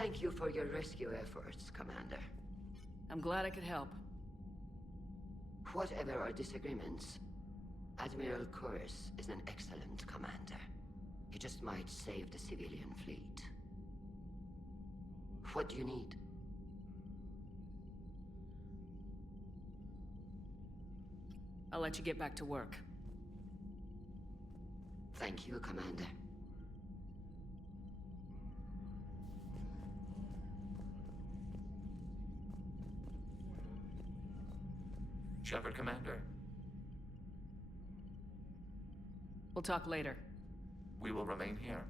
Thank you for your rescue efforts, Commander. I'm glad I could help. Whatever our disagreements, Admiral Kurus is an excellent commander. He just might save the civilian fleet. What do you need? I'll let you get back to work. Thank you, Commander. Shepard, Commander. We'll talk later. We will remain here.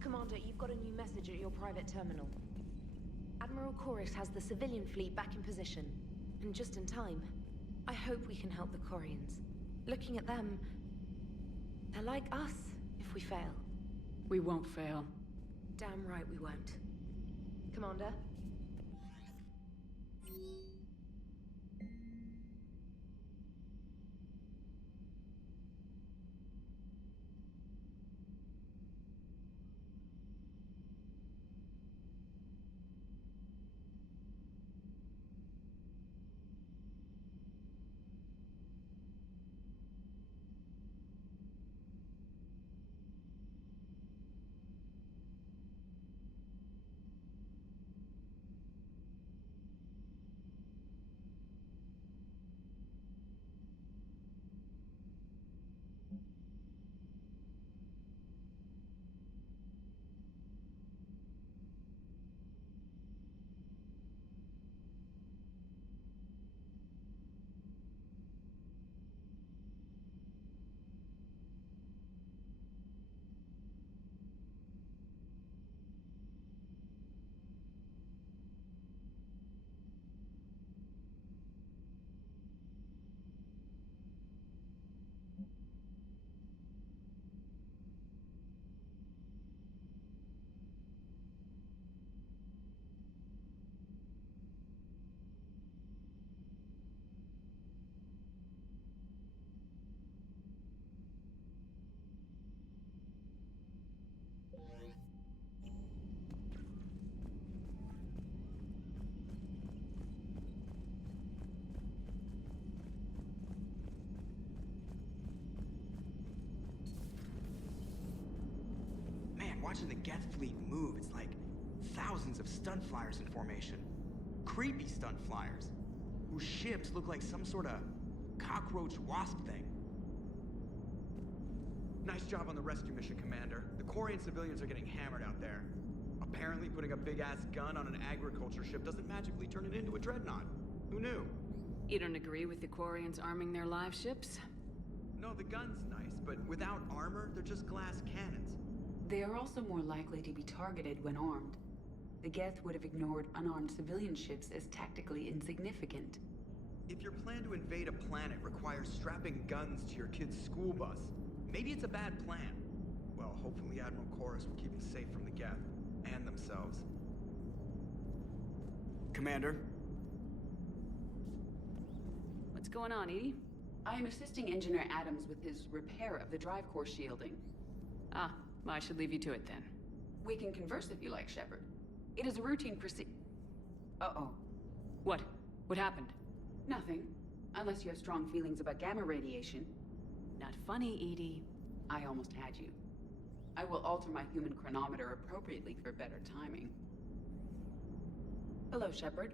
Commander, you've got a new message at your private terminal. Admiral Kurus has the civilian fleet back in position, and just in time. I hope we can help the Quarians. Looking at them, they're like us if we fail. We won't fail. Damn right we won't. Commander? Watching the Geth fleet move, it's like thousands of stunt flyers in formation. Creepy stunt flyers, whose ships look like some sort of cockroach wasp thing. Nice job on the rescue mission, Commander. The Quarian civilians are getting hammered out there. Apparently putting a big-ass gun on an agriculture ship doesn't magically turn it into a dreadnought. Who knew? You don't agree with the Quarians arming their live ships? No, the gun's nice, but without armor, they're just glass cannons. They are also more likely to be targeted when armed. The Geth would have ignored unarmed civilian ships as tactically insignificant. If your plan to invade a planet requires strapping guns to your kid's school bus, maybe it's a bad plan. Well, hopefully Admiral Kurus will keep us safe from the Geth and themselves. Commander? What's going on, Edie? I am assisting Engineer Adams with his repair of the drive core shielding. Ah, I should leave you to it then. We can converse if you like, Shepard. It is a routine Uh-oh. What? What happened? Nothing. Unless you have strong feelings about gamma radiation. Not funny, Edie. I almost had you. I will alter my human chronometer appropriately for better timing. Hello, Shepard.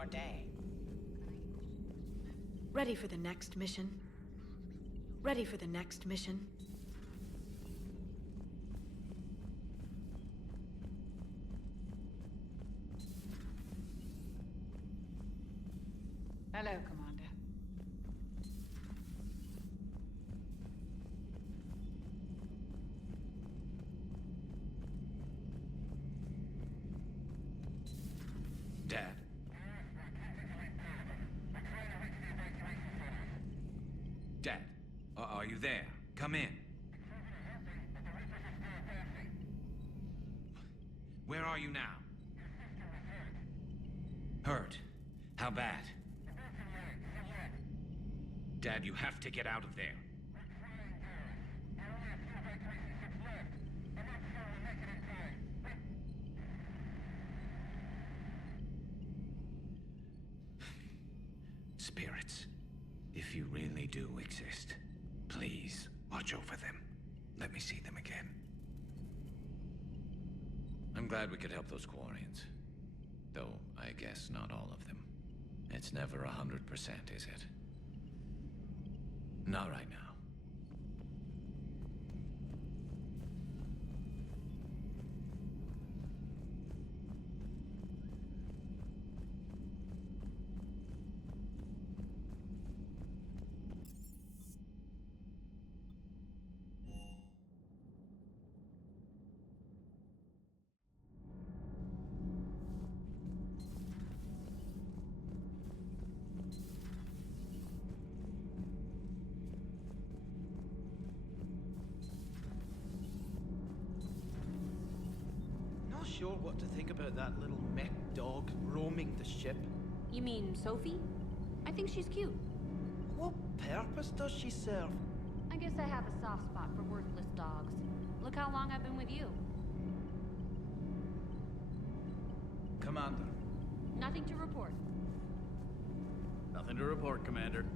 your day? Ready for the next mission? Ready for the next mission? Hello, Commander. Dad? Dad, are you there? Come in. Where are you now? Hurt? How bad? Dad, you have to get out of there. Spirits, if you really do exist, please watch over them. Let me see them again. I'm glad we could help those Quarians. Though, I guess not all of them. It's never 100%, is it? Not right now. Not sure what to think about that little mech dog roaming the ship. You mean Sophie? I think she's cute. What purpose does she serve? I guess I have a soft spot for worthless dogs. Look how long I've been with you. Commander. Nothing to report. Nothing to report, Commander.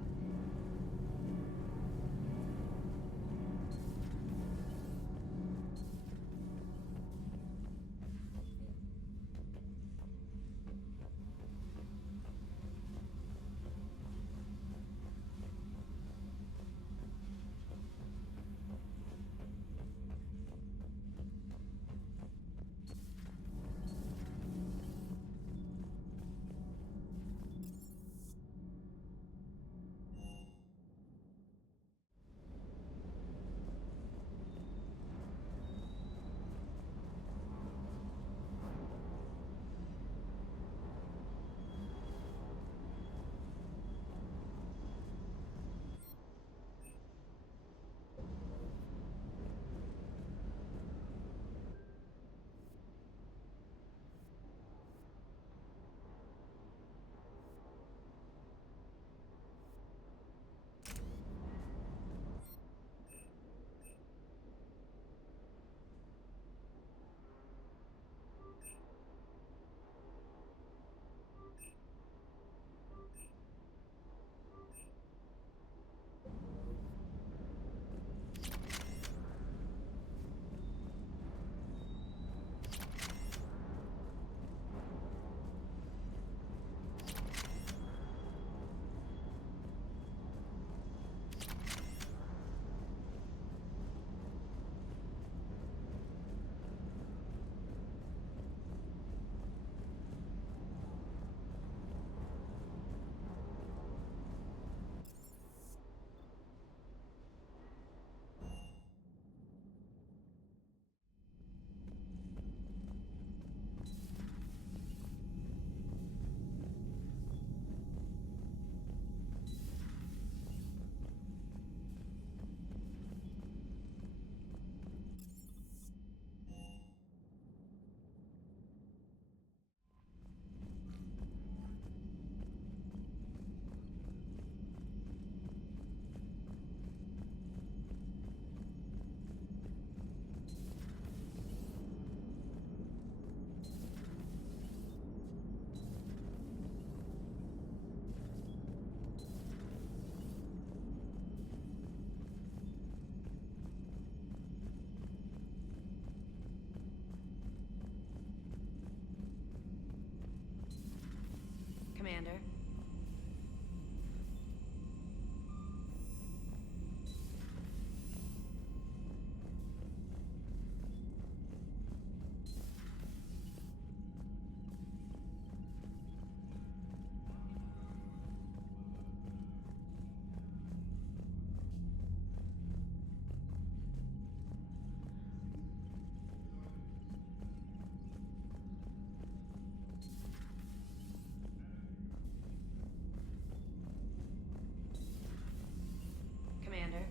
Commander. Commander.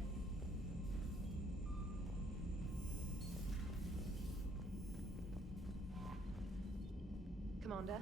Commander.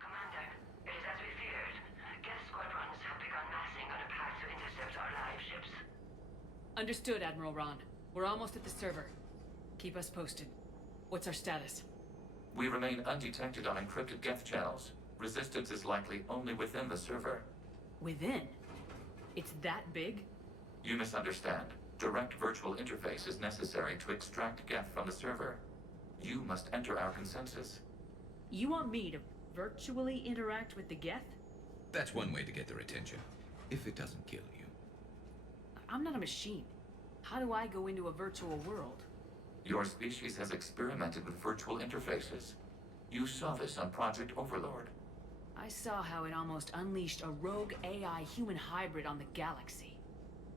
Commander, it is as we feared. Geth squadrons have begun massing on a path to intercept our live ships. Understood, Admiral Ron. We're almost at the server. Keep us posted. What's our status? We remain undetected on encrypted Geth channels. Resistance is likely only within the server. Within? It's that big? You misunderstand. Direct virtual interface is necessary to extract Geth from the server. You must enter our consensus. You want me to virtually interact with the Geth? That's one way to get their attention, if it doesn't kill you. I'm not a machine. How do I go into a virtual world? Your species has experimented with virtual interfaces. You saw this on Project Overlord. I saw how it almost unleashed a rogue AI human hybrid on the galaxy.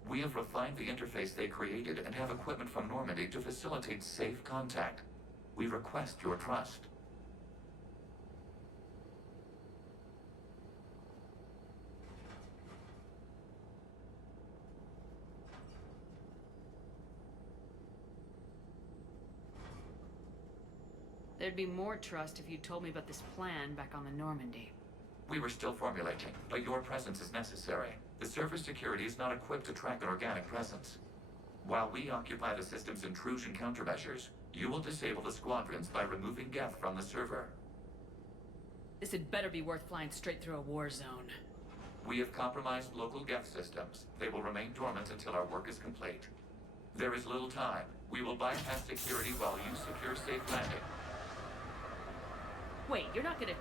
We have refined the interface they created and have equipment from Normandy to facilitate safe contact. We request your trust. There'd be more trust if you told me about this plan back on the Normandy. We were still formulating, but your presence is necessary. The server security is not equipped to track an organic presence. While we occupy the system's intrusion countermeasures, you will disable the squadrons by removing Geth from the server. This had better be worth flying straight through a war zone. We have compromised local Geth systems. They will remain dormant until our work is complete. There is little time. We will bypass security while you secure safe landing. Wait, you're not gonna...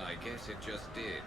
I guess it just did.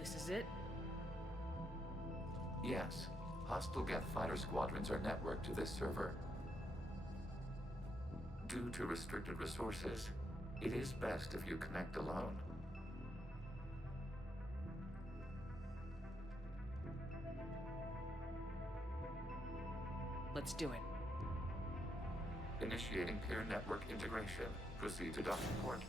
This is it? Yes. Hostile Geth fighter squadrons are networked to this server. Due to restricted resources, it is best if you connect alone. Let's do it. Initiating peer network integration. Proceed to docking port.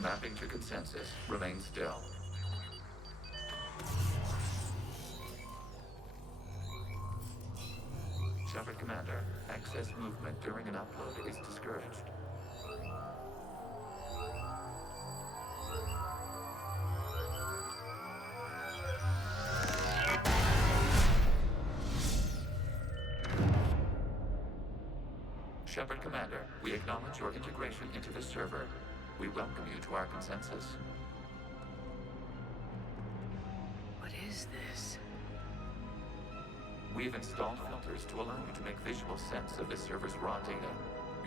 Mapping to consensus. Remain still. Shepard Commander, access movement during an upload is discouraged. Shepard Commander, we acknowledge your integration into the server. We welcome you to our consensus. What is this? We've installed filters to allow you to make visual sense of the server's raw data.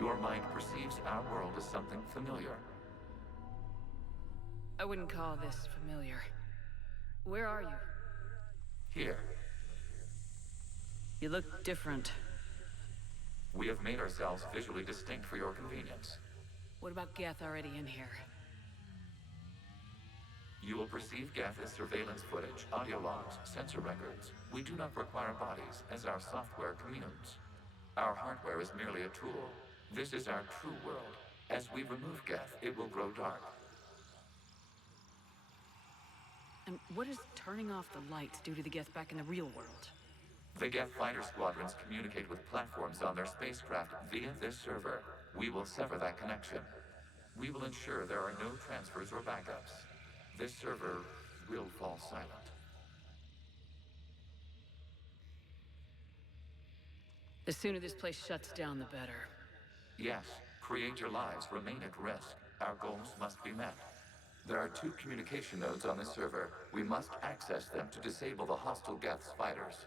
Your mind perceives our world as something familiar. I wouldn't call this familiar. Where are you? Here, You look different. we have made ourselves visually distinct for your convenience. What about Geth already in here? You will perceive Geth as surveillance footage, audio logs, sensor records. We do not require bodies, as our software communes. Our hardware is merely a tool. This is our true world. As we remove Geth, it will grow dark. And what does turning off the lights do to the Geth back in the real world? The Geth fighter squadrons communicate with platforms on their spacecraft via this server. We will sever that connection. We will ensure there are no transfers or backups. This server will fall silent. The sooner this place shuts down, the better. Yes, create your lives remain at risk. Our goals must be met. There are 2 communication nodes on this server. We must access them to disable the hostile Geth's fighters.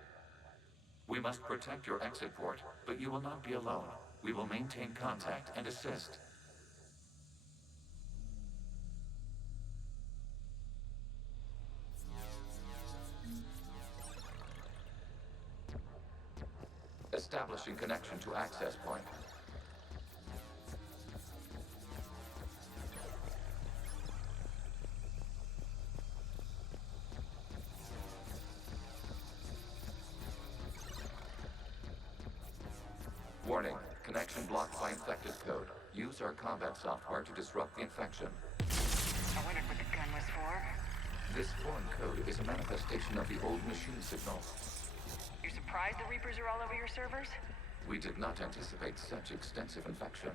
We must protect your exit port, but you will not be alone. We will maintain contact and assist. Establishing connection to access point. Warning, connection blocked by infected code. Use our combat software to disrupt the infection. I wondered what the gun was for. This foreign code is a manifestation of the old machine signal. You're surprised the Reapers are all over your servers? We did not anticipate such extensive infection.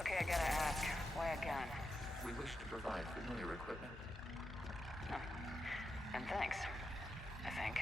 Okay, I gotta ask, why a gun? We wish to provide familiar equipment. Huh. And thanks, I think.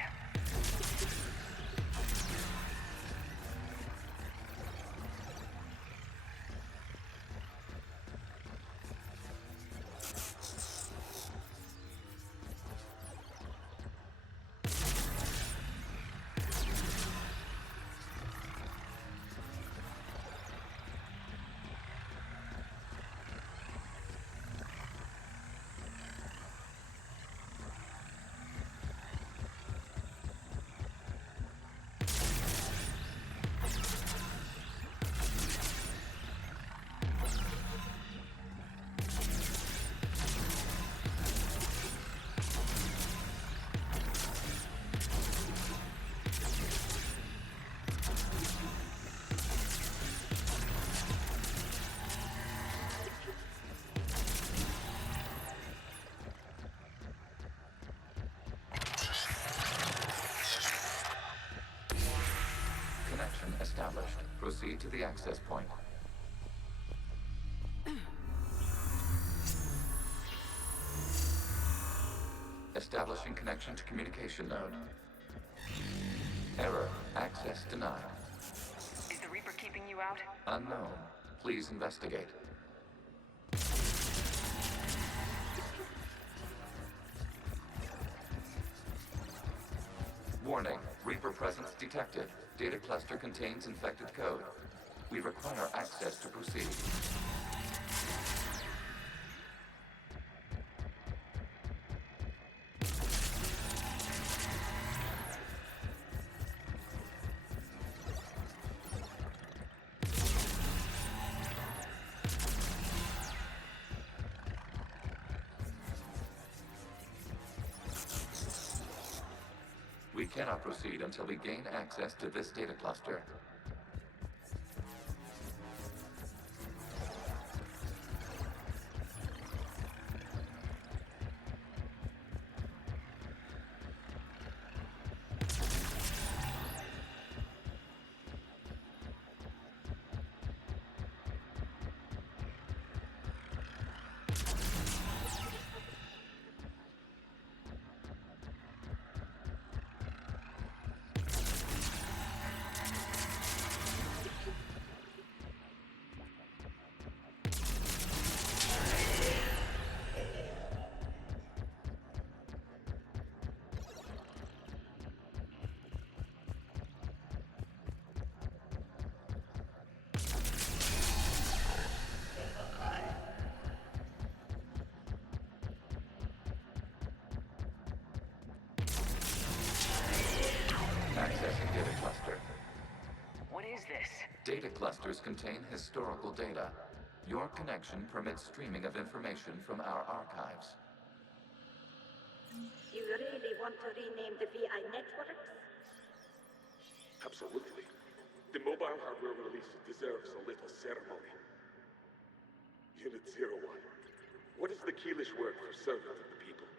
Connection established. Proceed to the access point. Establishing connection to communication node. Error. Access denied. Is the Reaper keeping you out? Unknown. Please investigate. Warning. Reaper presence detected. Data cluster contains infected code. We require access to proceed. We cannot proceed until we gain access to this data cluster. Accessing data cluster. What is this? Data clusters contain historical data. Your connection permits streaming of information from our archives. You really want to rename the VI networks? Absolutely. The mobile hardware release deserves a little ceremony. Unit 01. What is the Keelish word for servant of the people?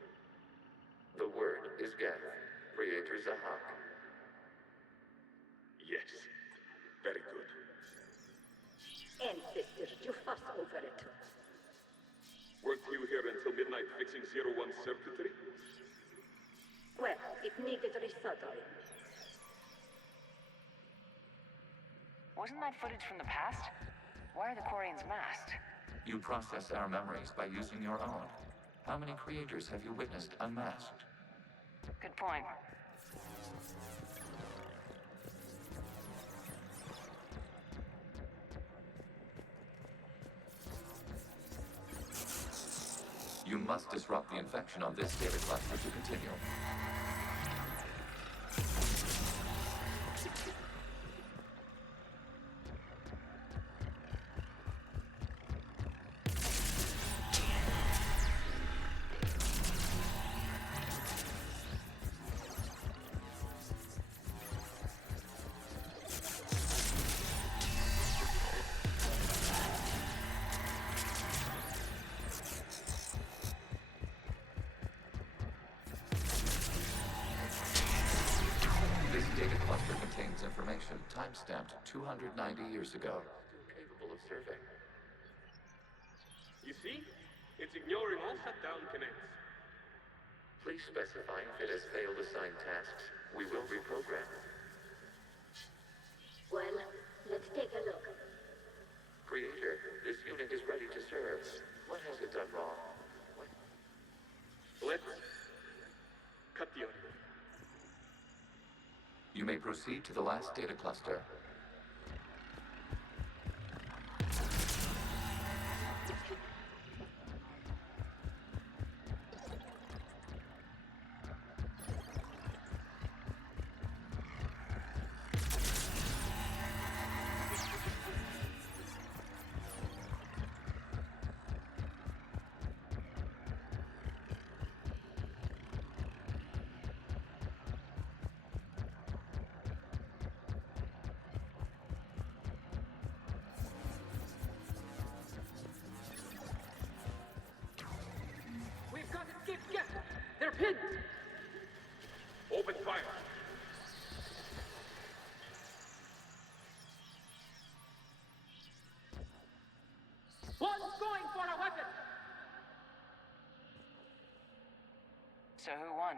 The word is Geth. Creator Zahak. Yes. Very good. Ancestors, you fuss over it. Weren't you here until midnight fixing 01's circuitry? Well, it needed resoldering. Wasn't that footage from the past? Why are the Quarians masked? You process our memories by using your own. How many creators have you witnessed unmasked? Good point. You must disrupt the infection on this data cluster to continue. time-stamped 290 years ago. Still capable of serving. You see? It's ignoring all shutdown connects. Please specify if it has failed assigned tasks. We will reprogram. Well, let's take a look. Creator, this unit is ready to serve. What has it done wrong? Let's cut the audio. You may proceed to the last data cluster. They're pinned! Open fire! One's going for a weapon! So who won?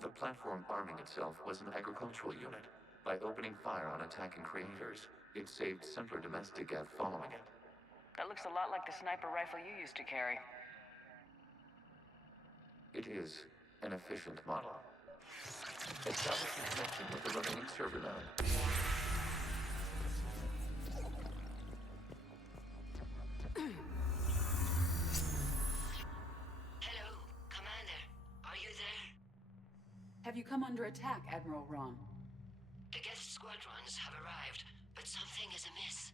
The platform arming itself was an agricultural unit. By opening fire on attacking creators, it saved simpler domestic Geth following it. That looks a lot like the sniper rifle you used to carry. It is an efficient model. Establishing connection with the remaining server node. Hello, Commander. Are you there? Have you come under attack, Admiral Ron? The guest squadrons have arrived, but something is amiss.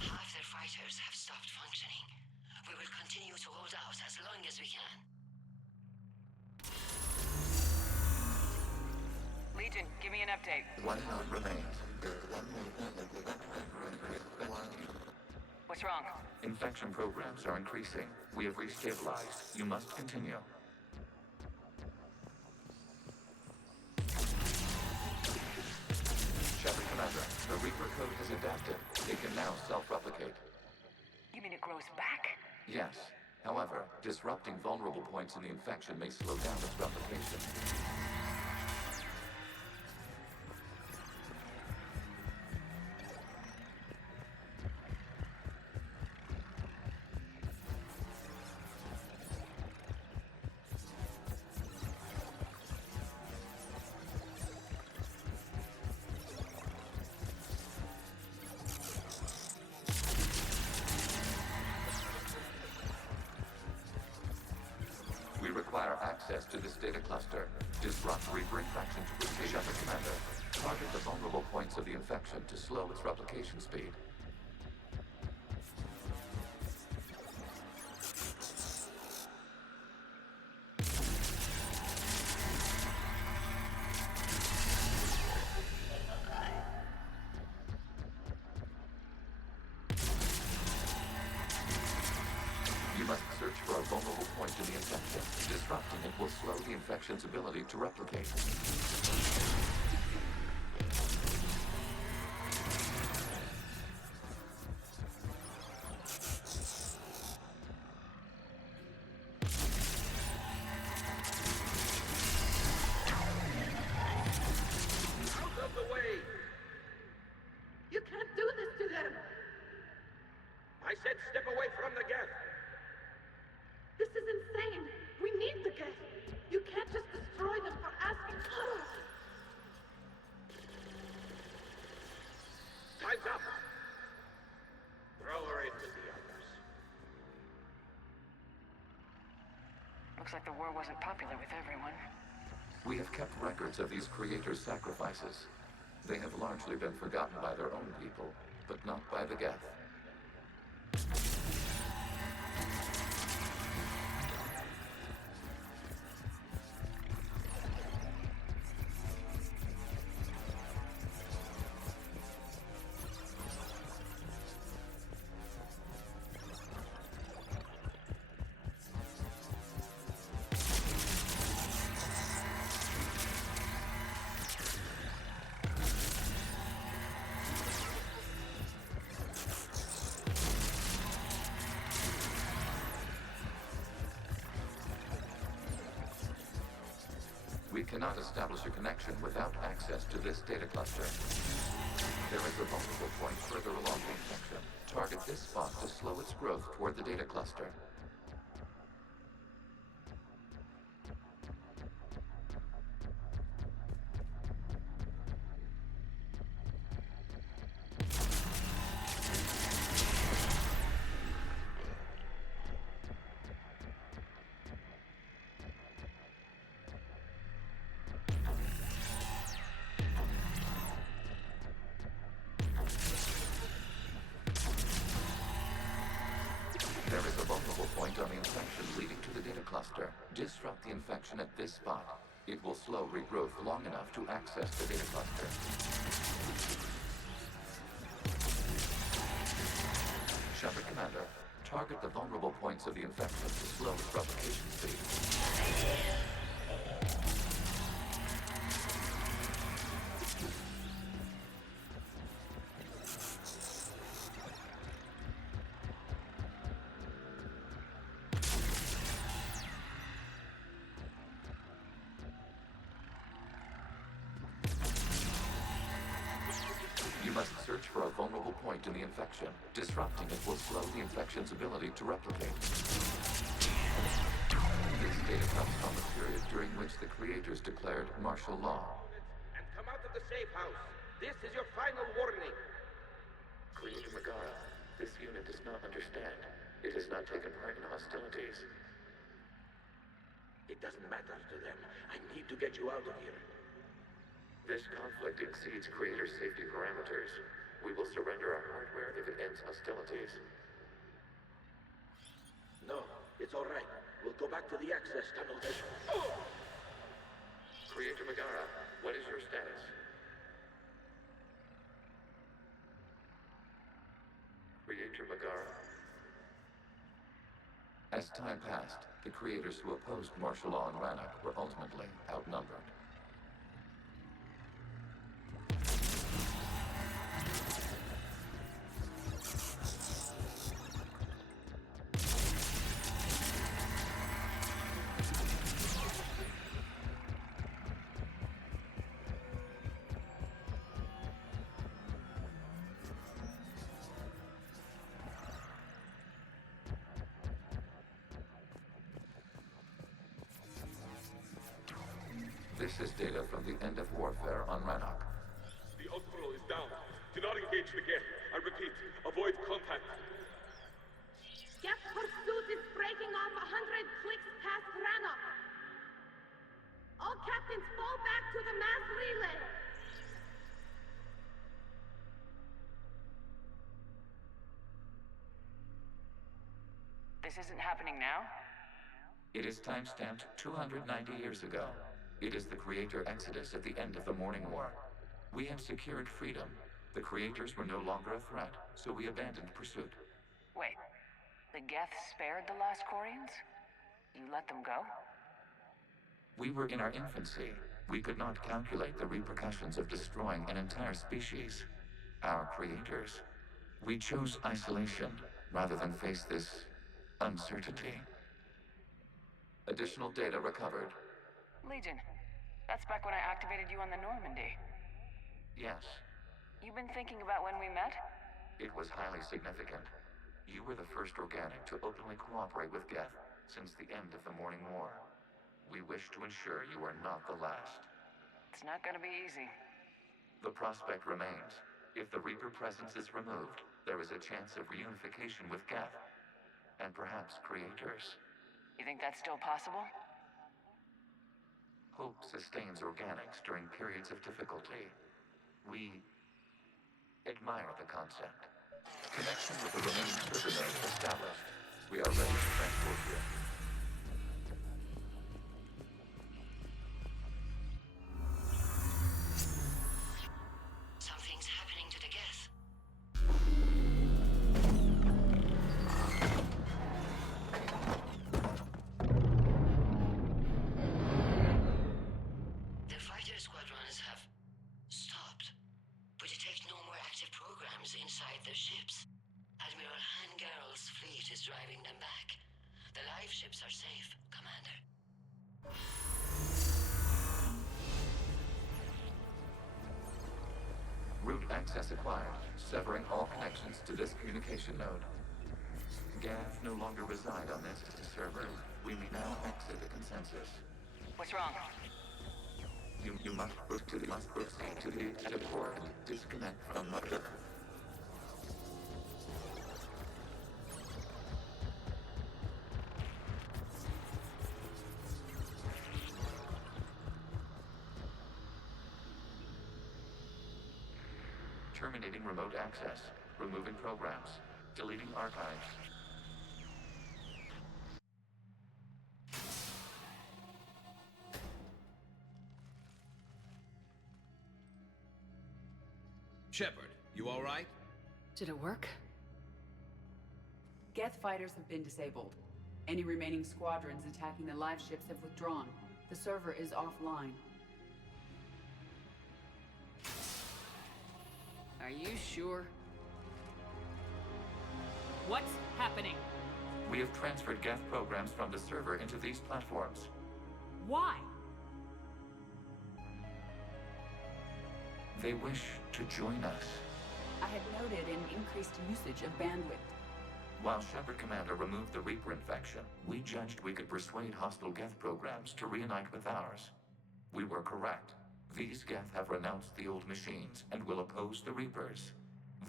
Half their fighters have stopped functioning. We will continue to hold out as long as we can. Legion, give me an update. One node remains. What's wrong? Infection programs are increasing. We have restabilized. You must continue. Shepard Commander, the Reaper code has adapted. It can now self-replicate. You mean it grows back? Yes. However, disrupting vulnerable points in the infection may slow down its replication. We require access to this data cluster. Disrupt Reaper infection to precision. Shepard Commander, target the vulnerable points of the infection to slow its replication speed. You must search for a vulnerable point in the infection. Disrupting it will slow the infection's ability to replicate. Out of the way! You can't do this to them! I said step away from the Geth! This is insane! We need the Geth! You can't just destroy them for asking for us! Time's up! Throw her into the others. Looks like the war wasn't popular with everyone. We have kept records of these creators' sacrifices. They have largely been forgotten by their own people, but not by the Geth. cannot establish a connection without access to this data cluster. There is a vulnerable point further along the infection. Target this spot to slow its growth toward the data cluster. There is a vulnerable point on the infection leading to the data cluster. Disrupt the infection at this spot. It will slow regrowth long enough to access the data cluster. Shepard Commander, target the vulnerable points of the infection to slow its replication speed. You must search for a vulnerable point in the infection. Disrupting it will slow the infection's ability to replicate. This data comes from the period during which the creators declared martial law. And come out of the safe house. This is your final warning. Creator Megara, this unit does not understand. It has not taken part in hostilities. It doesn't matter to them. I need to get you out of here. This conflict exceeds Creator's safety parameters. We will surrender our hardware if it ends hostilities. No, it's all right. We'll go back to the access tunnel then. Creator Megara, what is your status? Creator Megara. As time passed, the creators who opposed martial law in Rannoch were ultimately outnumbered. This is data from the end of warfare on Rannoch. The Ultimo is down. Do not engage the gate. I repeat, avoid contact. Geth pursuit is breaking off 100 clicks past Rannoch. All captains fall back to the mass relay. This isn't happening now? It is timestamped 290 years ago. It is the Creator Exodus at the end of the Morning War. We had secured freedom. The Creators were no longer a threat, so we abandoned pursuit. Wait, the Geth spared the last Quarians? You let them go? We were in our infancy. We could not calculate the repercussions of destroying an entire species. Our creators. We chose isolation rather than face this uncertainty. Additional data recovered. Legion. That's back when I activated you on the Normandy. Yes. You've been thinking about when we met? It was highly significant. You were the first organic to openly cooperate with Geth since the end of the Morning War. We wish to ensure you are not the last. It's not gonna be easy. The prospect remains. If the Reaper presence is removed, there is a chance of reunification with Geth. And perhaps creators. You think that's still possible? Hope sustains organics during periods of difficulty. We admire the concept. Connection with the remaining server nodes established. We are ready to transport you. Something's happening to the Geth. The fighter squadrons have stopped, but detect no more active programs inside their ships. Admiral Hangarl's fleet is driving them back. The live ships are safe, Commander. Access acquired, severing all connections to this communication node. Gav no longer reside on this server. We may now exit the consensus. What's wrong? You must proceed to the exit port and disconnect from Mother. Terminating remote access. Removing programs. Deleting archives. Shepard, you all right? Did it work? Geth fighters have been disabled. Any remaining squadrons attacking the live ships have withdrawn. The server is offline. Are you sure? What's happening? We have transferred Geth programs from the server into these platforms. Why? They wish to join us. I had noted an increased usage of bandwidth. While Shepard Commander removed the Reaper infection, we judged we could persuade hostile Geth programs to reunite with ours. We were correct. These Geth have renounced the old machines and will oppose the Reapers.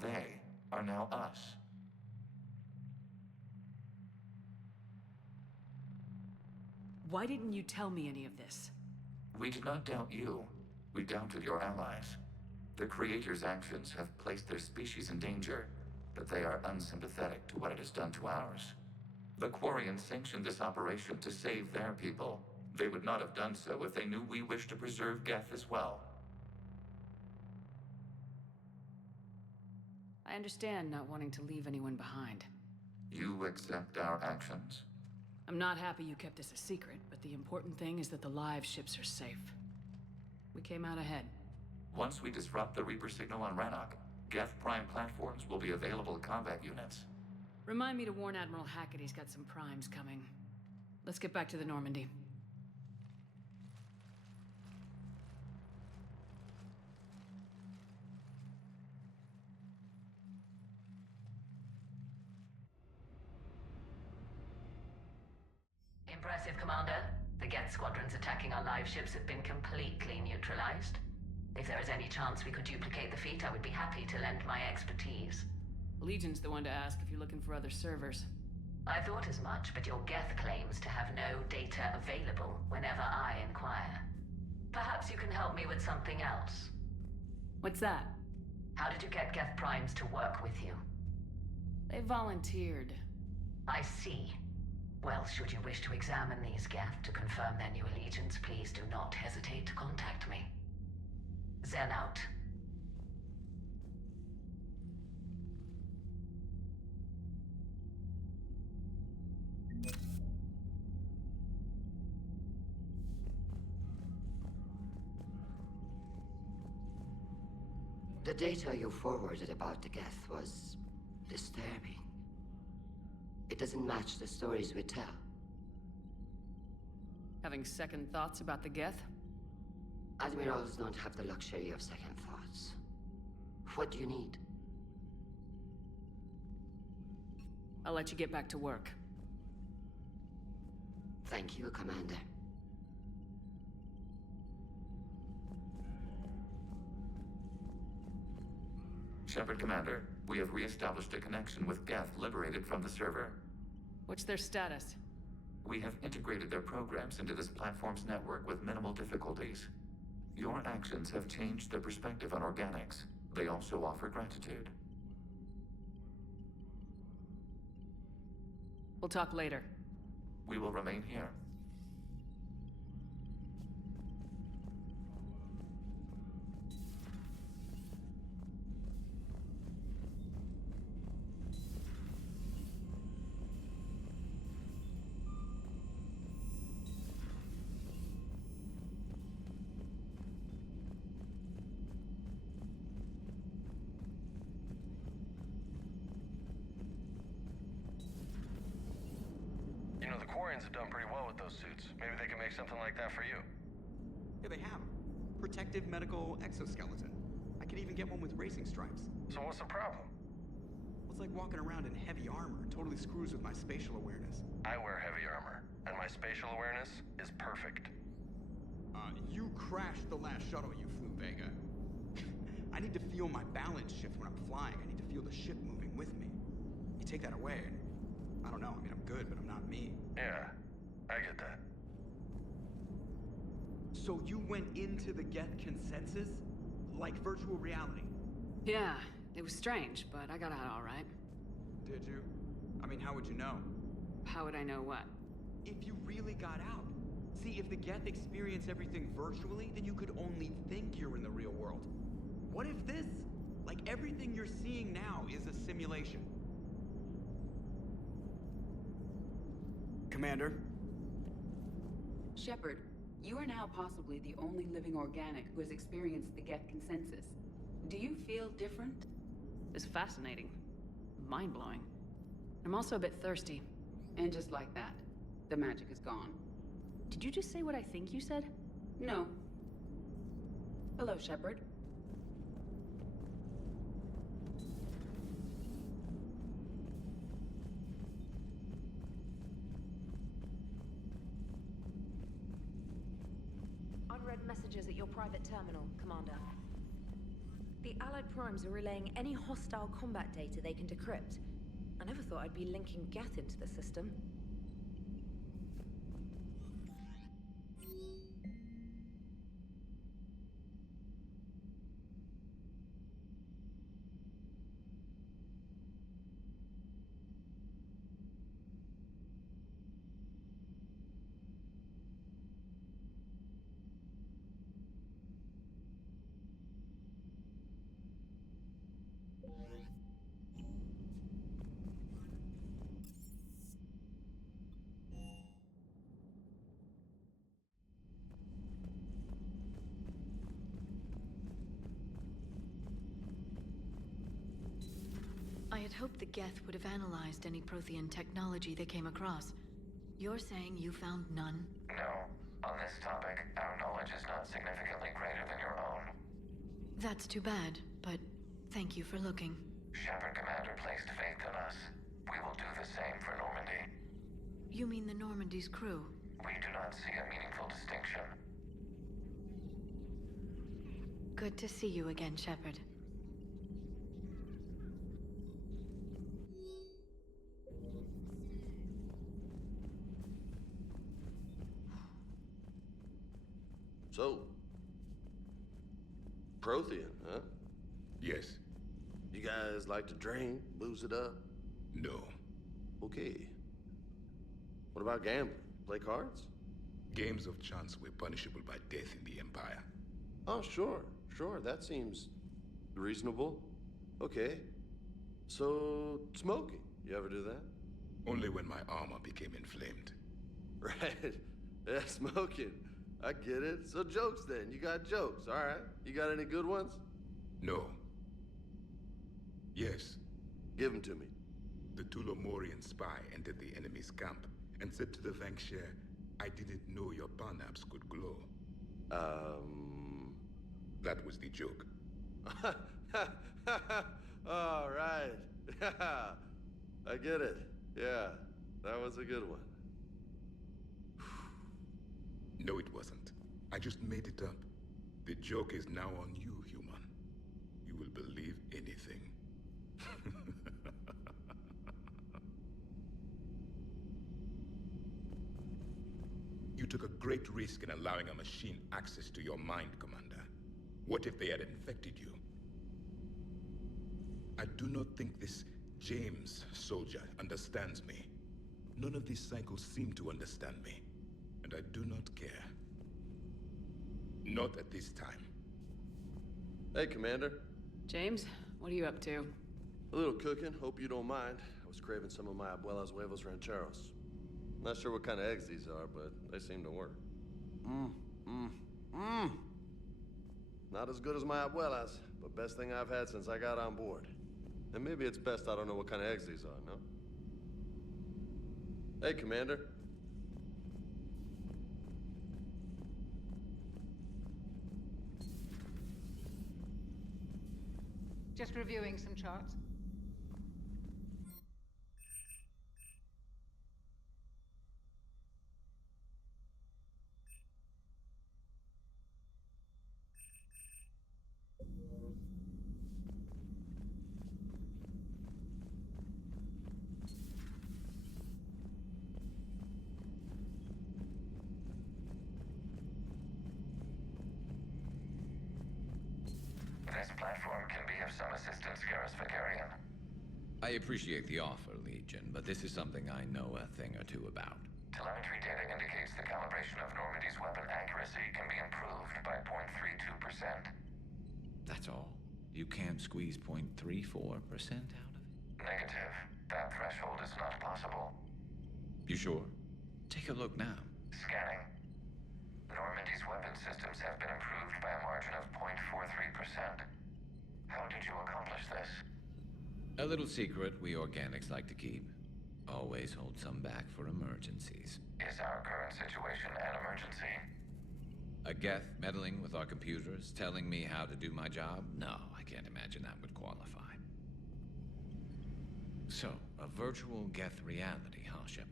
They are now us. Why didn't you tell me any of this? We did not doubt you. We doubted your allies. The Creator's actions have placed their species in danger, but they are unsympathetic to what it has done to ours. The Quarians sanctioned this operation to save their people. They would not have done so if they knew we wished to preserve Geth as well. I understand not wanting to leave anyone behind. You accept our actions? I'm not happy you kept this a secret, but the important thing is that the live ships are safe. We came out ahead. Once we disrupt the Reaper signal on Rannoch, Geth Prime platforms will be available to combat units. Remind me to warn Admiral Hackett he's got some primes coming. Let's get back to the Normandy. Impressive, Commander. The Geth squadrons attacking our live ships have been completely neutralized. If there is any chance we could duplicate the feat, I would be happy to lend my expertise. Legion's the one to ask if you're looking for other servers. I thought as much, but your Geth claims to have no data available whenever I inquire. Perhaps you can help me with something else. What's that? How did you get Geth primes to work with you? They volunteered. I see. Well, should you wish to examine these Geth to confirm their new allegiance, please do not hesitate to contact me. Zen out. The data you forwarded about the Geth was disturbing. It doesn't match the stories we tell. Having second thoughts about the Geth? Admirals don't have the luxury of second thoughts. What do you need? I'll let you get back to work. Thank you, Commander. Shepard Commander, we have re-established a connection with Geth liberated from the server. What's their status? We have integrated their programs into this platform's network with minimal difficulties. Your actions have changed their perspective on organics. They also offer gratitude. We'll talk later. We will remain here. You know, the Quarians have done pretty well with those suits. Maybe they can make something like that for you. Here they have 'em. Protective medical exoskeleton. I could even get one with racing stripes. So what's the problem? It's like walking around in heavy armor. Totally screws with my spatial awareness. I wear heavy armor, and my spatial awareness is perfect. You crashed the last shuttle you flew, Vega. I need to feel my balance shift when I'm flying. I need to feel the ship moving with me. You take that away, and I don't know. I mean, I'm good, but I'm not me. Yeah, I get that. So you went into the Geth consensus? Like virtual reality? Yeah, it was strange, but I got out all right. Did you? I mean, how would you know? How would I know what? If you really got out. See, if the Geth experience everything virtually, then you could only think you're in the real world. What if this, like everything you're seeing now, is a simulation? Commander? Shepard, you are now possibly the only living organic who has experienced the Geth consensus. Do you feel different? It's fascinating. Mind-blowing. I'm also a bit thirsty. And just like that, the magic is gone. Did you just say what I think you said? No. Hello, Shepard. Unread messages at your private terminal, Commander. The Allied Primes are relaying any hostile combat data they can decrypt. I never thought I'd be linking Geth into the system. I had hoped the Geth would have analyzed any Prothean technology they came across. You're saying you found none? No. On this topic, our knowledge is not significantly greater than your own. That's too bad, but thank you for looking. Shepard Commander placed faith in us. We will do the same for Normandy. You mean the Normandy's crew? We do not see a meaningful distinction. Good to see you again, Shepard. So, Prothean, huh? Yes. You guys like to drink, booze it up? No. Okay. What about gambling? Play cards? Games of chance were punishable by death in the Empire. Oh, sure. That seems reasonable. Okay. So, smoking. You ever do that? Only when my armor became inflamed. Right. Yeah, smoking. I get it. So jokes then. You got jokes, all right. You got any good ones? No. Yes. Give them to me. The Tulomorian spy entered the enemy's camp and said to the Vanksher, I didn't know your parnaps could glow. That was the joke. All right. I get it. Yeah, that was a good one. No, it wasn't. I just made it up. The joke is now on you, human. You will believe anything. You took a great risk in allowing a machine access to your mind, Commander. What if they had infected you? I do not think this James soldier understands me. None of these cycles seem to understand me. And I do not care. Not at this time. Hey, Commander. James, what are you up to? A little cooking. Hope you don't mind. I was craving some of my abuela's huevos rancheros. Not sure what kind of eggs these are, but they seem to work. Not as good as my abuela's, but best thing I've had since I got on board. And maybe it's best I don't know what kind of eggs these are, no? Hey, Commander. Just reviewing some charts. This platform can be of some assistance, Garrus Vakarian. I appreciate the offer, Legion, but this is something I know a thing or two about. Telemetry data indicates the calibration of Normandy's weapon accuracy can be improved by 0.32%. That's all? You can't squeeze 0.34% out of it? Negative. That threshold is not possible. You sure? Take a look now. Scanning. Normandy's weapon systems have been improved by a margin of 0.43%. How did you accomplish this? A little secret we organics like to keep. Always hold some back for emergencies. Is our current situation an emergency? A Geth meddling with our computers, telling me how to do my job? No, I can't imagine that would qualify. So, a virtual Geth reality, huh, Shepard?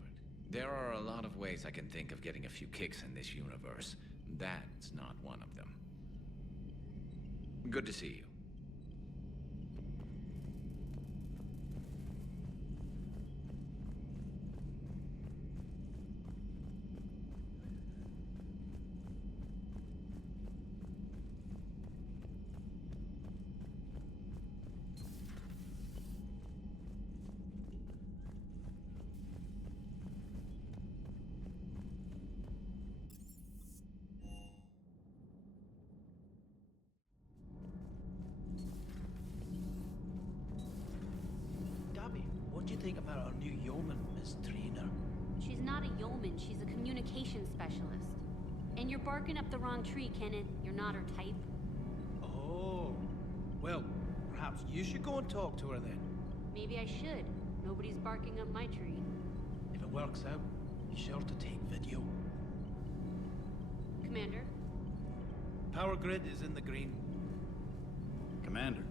There are a lot of ways I can think of getting a few kicks in this universe. That's not one of them. Good to see you. Gabby, what do you think about our new yeoman, Miss Trainer? She's not a yeoman, she's a communication specialist. And you're barking up the wrong tree, Kenneth. You're not her type. Oh. Well, perhaps you should go and talk to her then. Maybe I should. Nobody's barking up my tree. If it works out, be sure to take video. Commander? Power grid is in the green. Commander.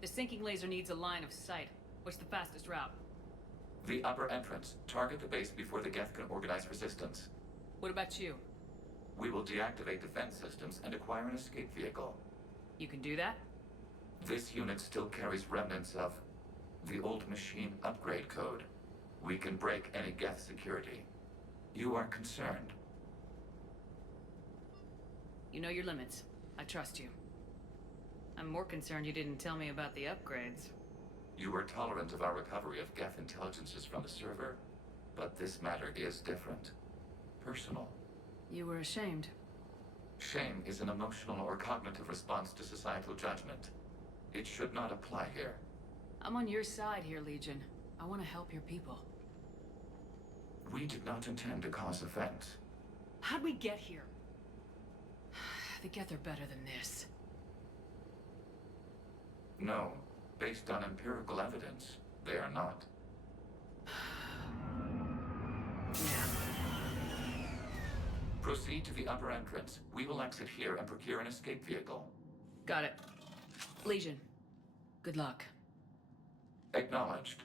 The sinking laser needs a line of sight. What's the fastest route? The upper entrance. Target the base before the Geth can organize resistance. What about you? We will deactivate defense systems and acquire an escape vehicle. You can do that? This unit still carries remnants of the old machine upgrade code. We can break any Geth security. You are concerned. You know your limits. I trust you. I'm more concerned you didn't tell me about the upgrades. You were tolerant of our recovery of Geth intelligences from the server, but this matter is different. Personal. You were ashamed. Shame is an emotional or cognitive response to societal judgment. It should not apply here. I'm on your side here, Legion. I want to help your people. We did not intend to cause offense. How'd we get here? The Geth are better than this. No. Based on empirical evidence, they are not. Yeah. Proceed to the upper entrance. We will exit here and procure an escape vehicle. Got it. Legion, good luck. Acknowledged.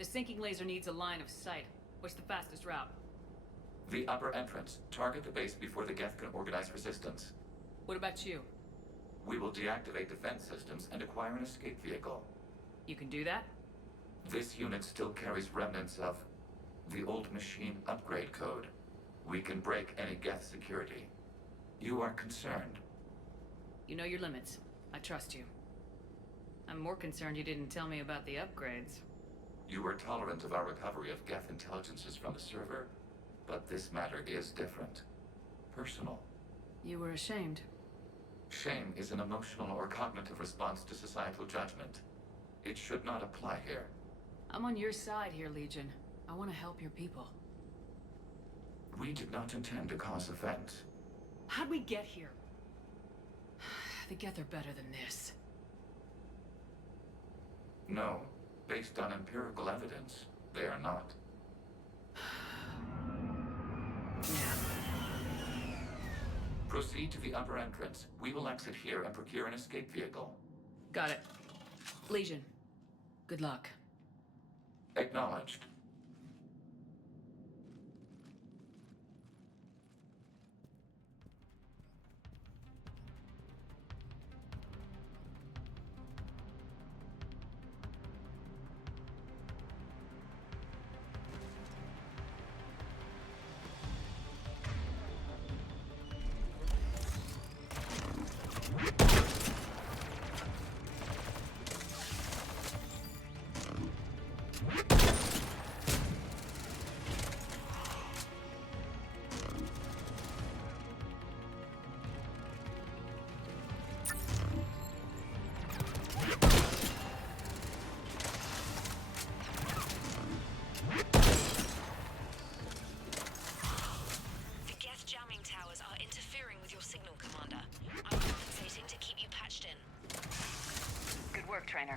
The sinking laser needs a line of sight. What's the fastest route? The upper entrance. Target the base before the Geth can organize resistance. What about you? We will deactivate defense systems and acquire an escape vehicle. You can do that? This unit still carries remnants of the old machine upgrade code. We can break any Geth security. You are concerned. You know your limits. I trust you. I'm more concerned you didn't tell me about the upgrades. You were tolerant of our recovery of Geth intelligences from the server, but this matter is different. Personal. You were ashamed. Shame is an emotional or cognitive response to societal judgment. It should not apply here. I'm on your side here, Legion. I want to help your people. We did not intend to cause offense. How'd we get here? The Geth are better than this. No. Based on empirical evidence, they are not. Proceed to the upper entrance. We will exit here and procure an escape vehicle. Got it. Legion, good luck. Acknowledged. Trainer.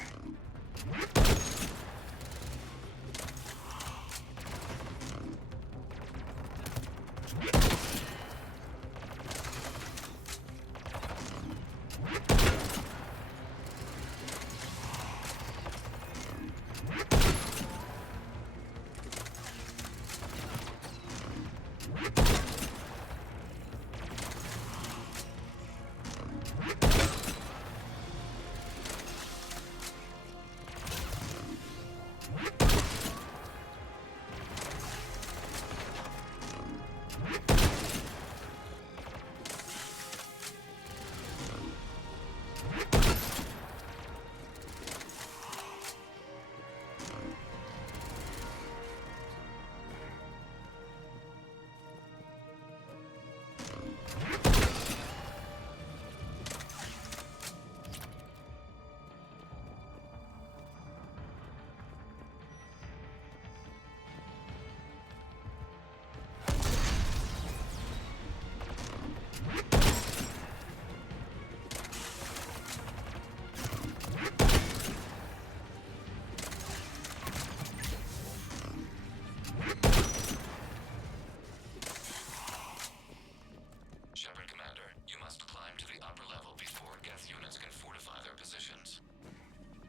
Shepard Commander, you must climb to the upper level before Geth units can fortify their positions.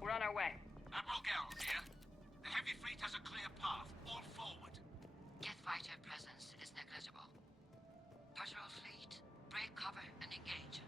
We're on our way. Admiral Geralt here. The heavy fleet has a clear path. All forward. Geth fighter presence is negligible. Patrol fleet, break cover and engage.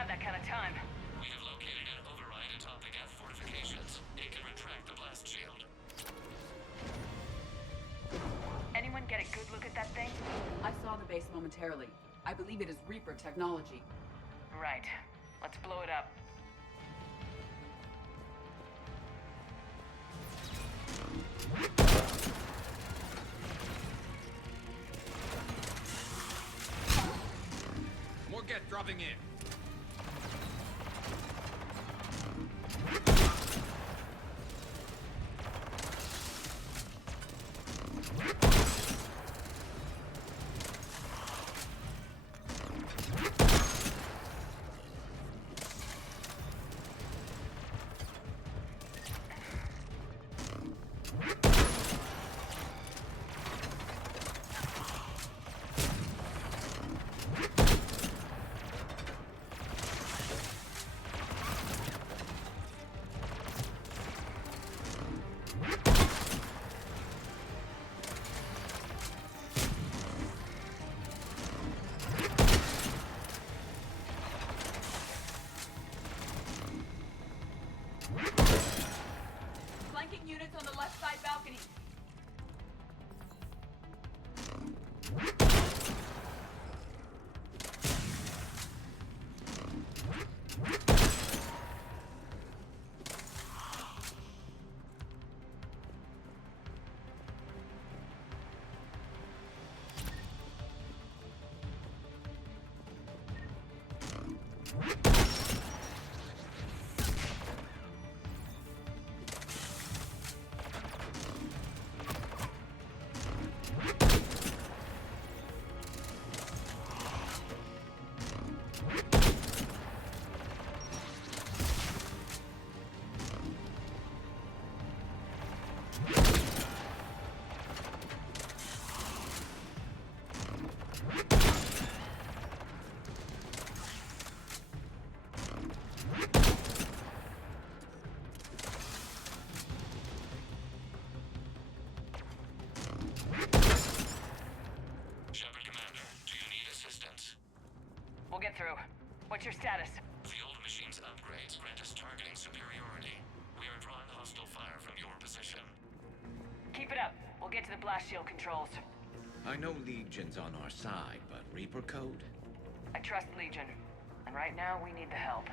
have that kind of time. We have located an override atop the Geth fortifications. It can retract the blast shield. Anyone get a good look at that thing? I saw the base momentarily. I believe it is Reaper technology. Right. Let's blow it up. More Geth dropping in. Flanking units on the left side balcony. Shepard Commander, do you need assistance? We'll get through. What's your status? The old machine's upgrades grant us targeting superiority. We are drawing hostile fire from your position. Keep it up. We'll get to the blast shield controls. I know Legion's on our side, but Reaper code? I trust Legion. And right now, we need the help.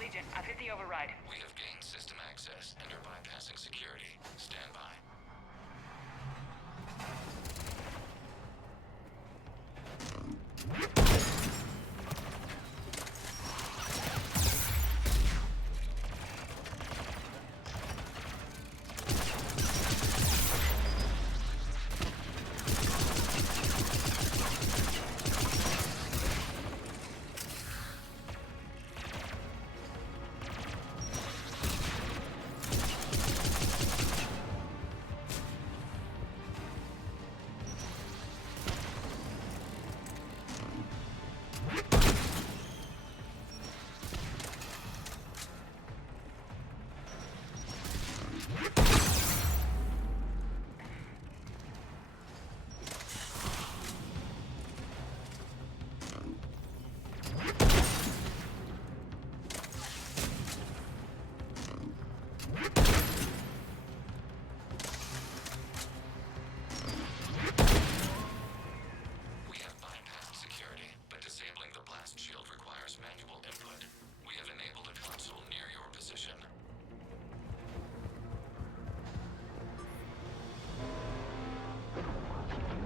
Legion, I've hit the override. We have gained system access and are bypassing security. Stand by.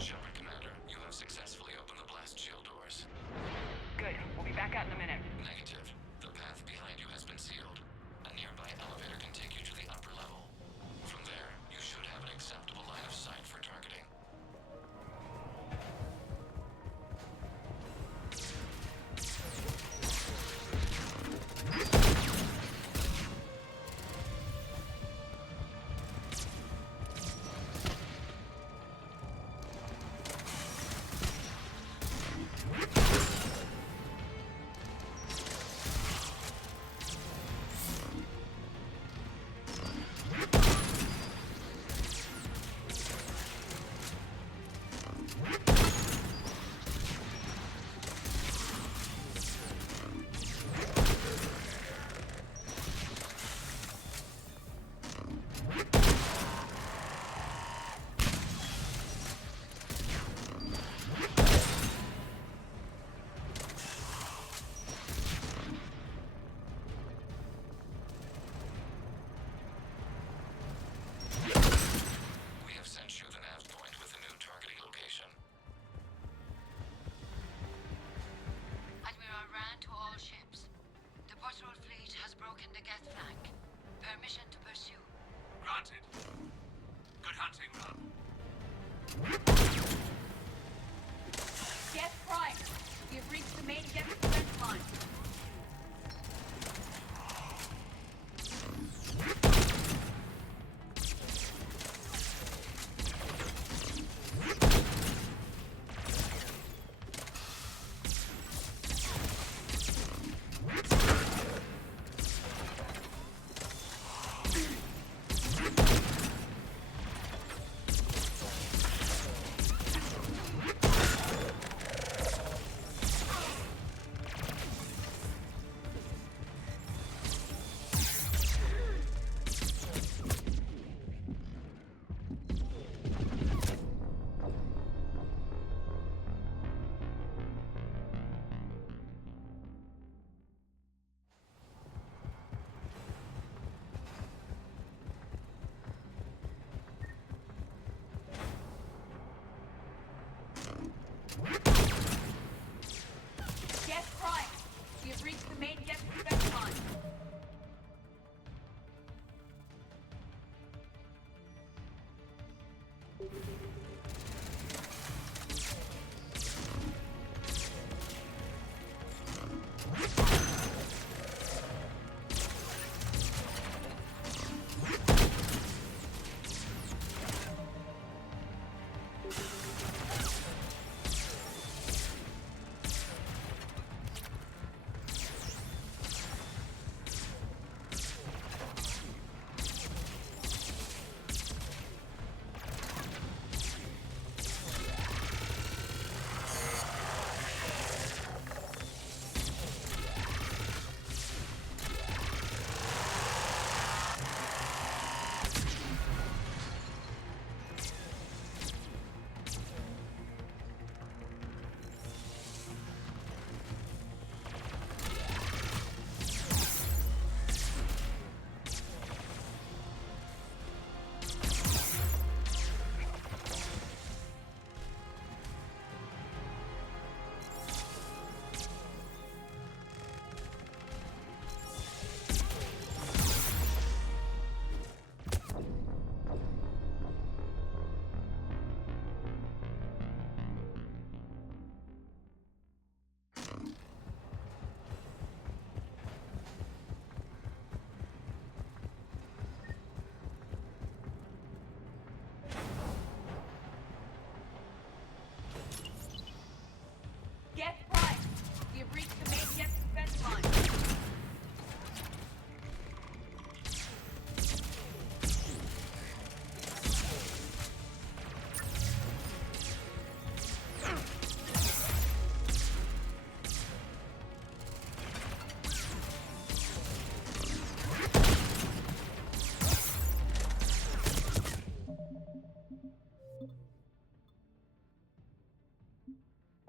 Shepard Commander, you have successfully opened the blast shield doors. Good. We'll be back out in a minute. Negative. The path behind you has been sealed. A nearby elevator can take you to the upper level. From there, you should have an acceptable line of sight for targeting. Permission to pursue. Granted. Good hunting, Rob. Get prime. We have reached the main Geth defense line.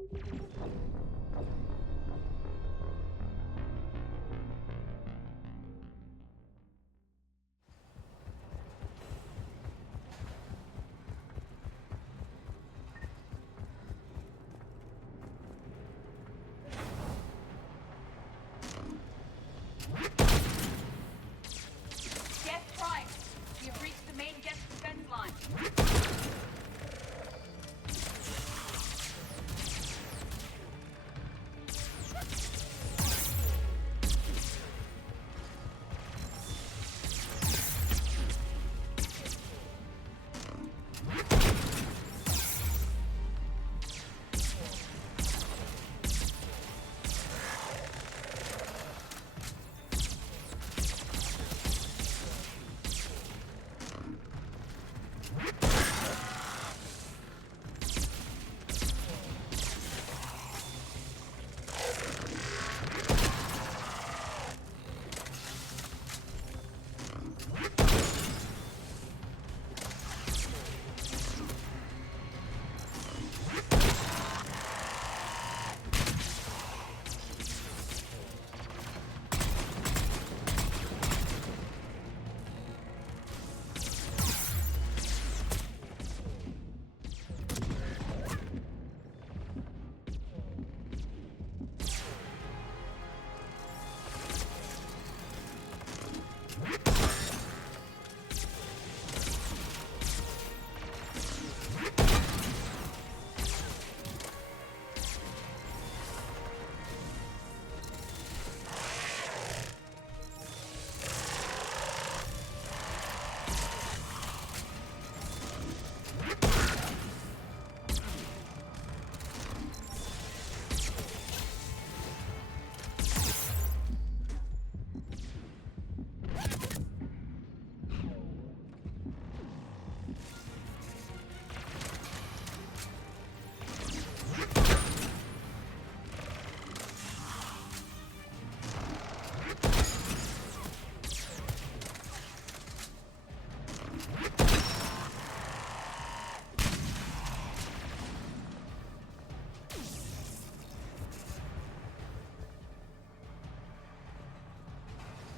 Geth Prime! We have reached the main Geth defense line.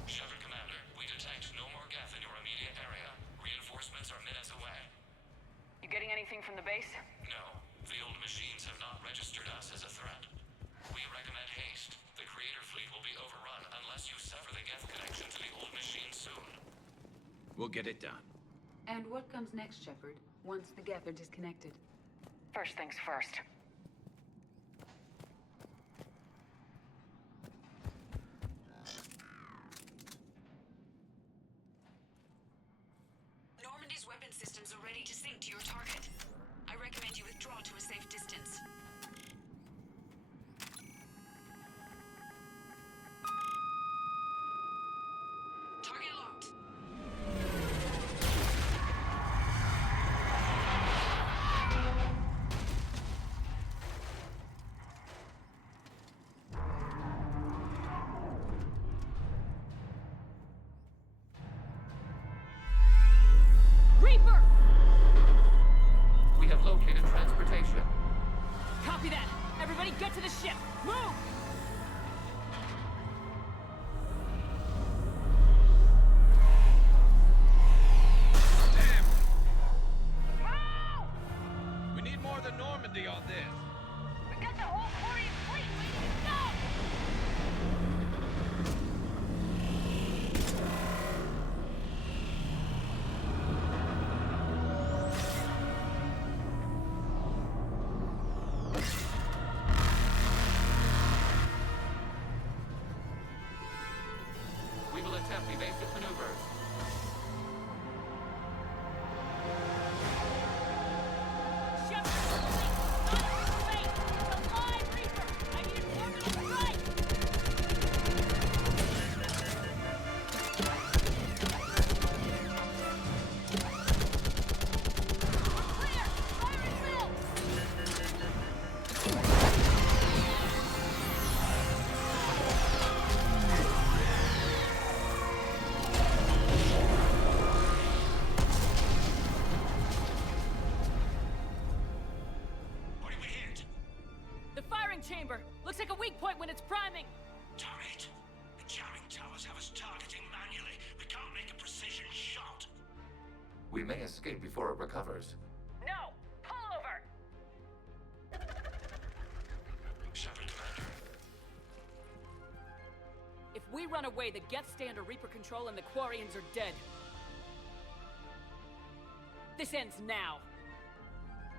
Shepard Commander, we detect no more Geth in your immediate area. Reinforcements are minutes away. You getting anything from the base? No, the old machines have not registered us as a threat. We recommend haste. The Creator fleet will be overrun unless you sever the Geth connection to the old machine soon. We'll get it done. And what comes next, Shepard, once the Geth are disconnected? First things first. Normandy's weapon systems are ready to sync to your target. I recommend you withdraw to a safe distance. Target locked. Reaper! We have located transportation. Copy that! Everybody get to the ship! Move! We need more than Normandy on this. We got the whole Korean fleet waiting to go! chamber. Looks like a weak point when it's priming. Turret! The jamming towers have us targeting manually. We can't make a precision shot. We may escape before it recovers. No! Pull over! Shepard, Commander. If we run away, the Geth stay under Reaper control and the Quarians are dead. This ends now.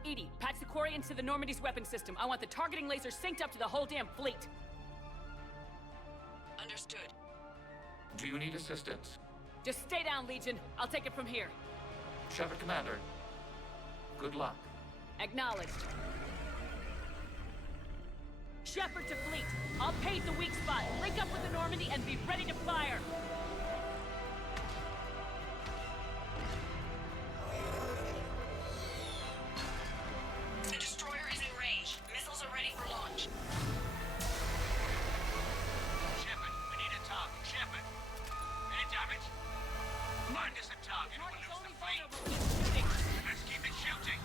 Edie, patch the Quarians to the Normandy's weapon system. I want the targeting laser synced up to the whole damn fleet. Understood. Do you need assistance? Just stay down, Legion. I'll take it from here. Shepard, Commander. Good luck. Acknowledged. Shepard to fleet. I'll pave the weak spot. Link up with the Normandy and be ready to fire. The destroyer is in range. Missiles are ready for launch. Shepard, we need a target. Shepard! Any damage? Find us a target or we'll lose the fleet. Let's keep it shooting.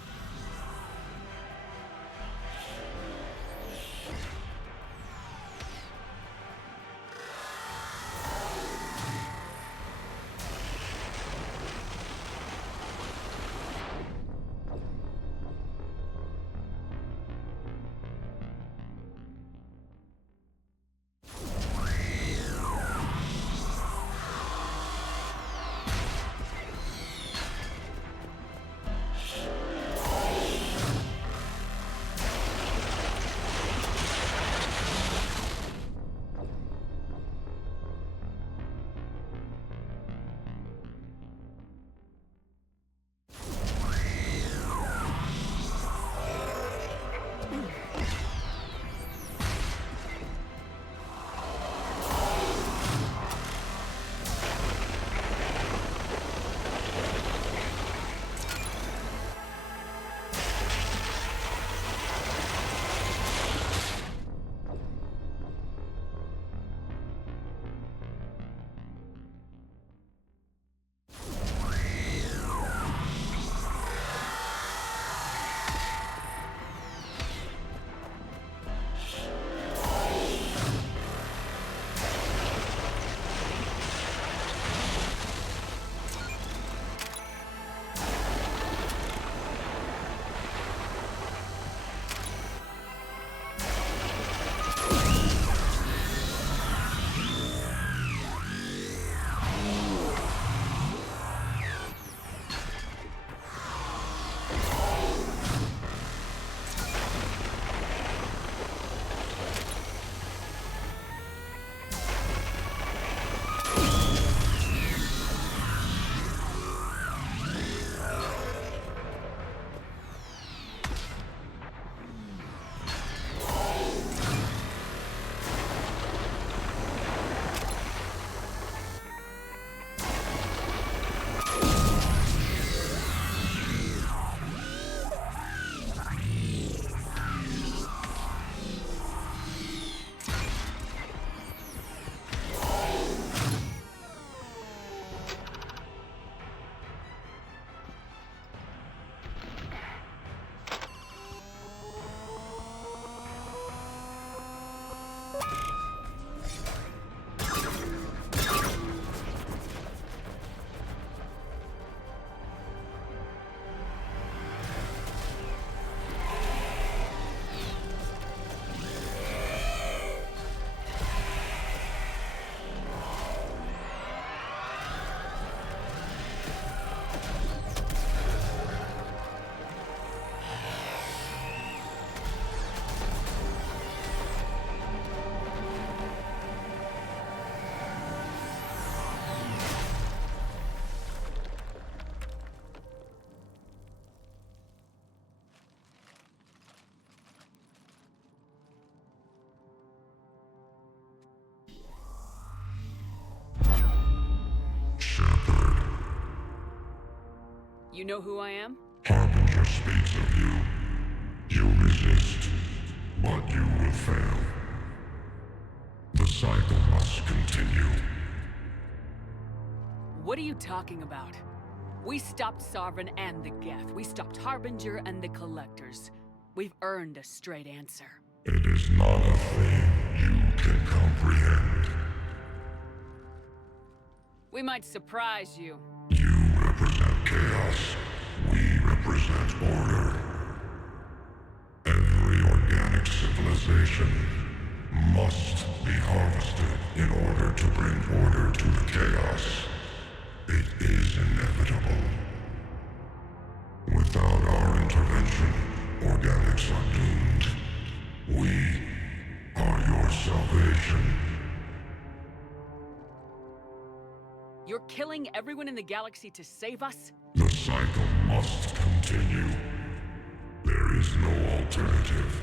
You know who I am? Harbinger speaks of you. You resist, but you will fail. The cycle must continue. What are you talking about? We stopped Sovereign and the Geth. We stopped Harbinger and the Collectors. We've earned a straight answer. It is not a thing you can comprehend. We might surprise you. You represent chaos. We represent order. Every organic civilization must be harvested in order to bring order to the chaos. It is inevitable. Without our intervention, organics are doomed. We are your salvation. You're killing everyone in the galaxy to save us? The cycle must continue. There is no alternative.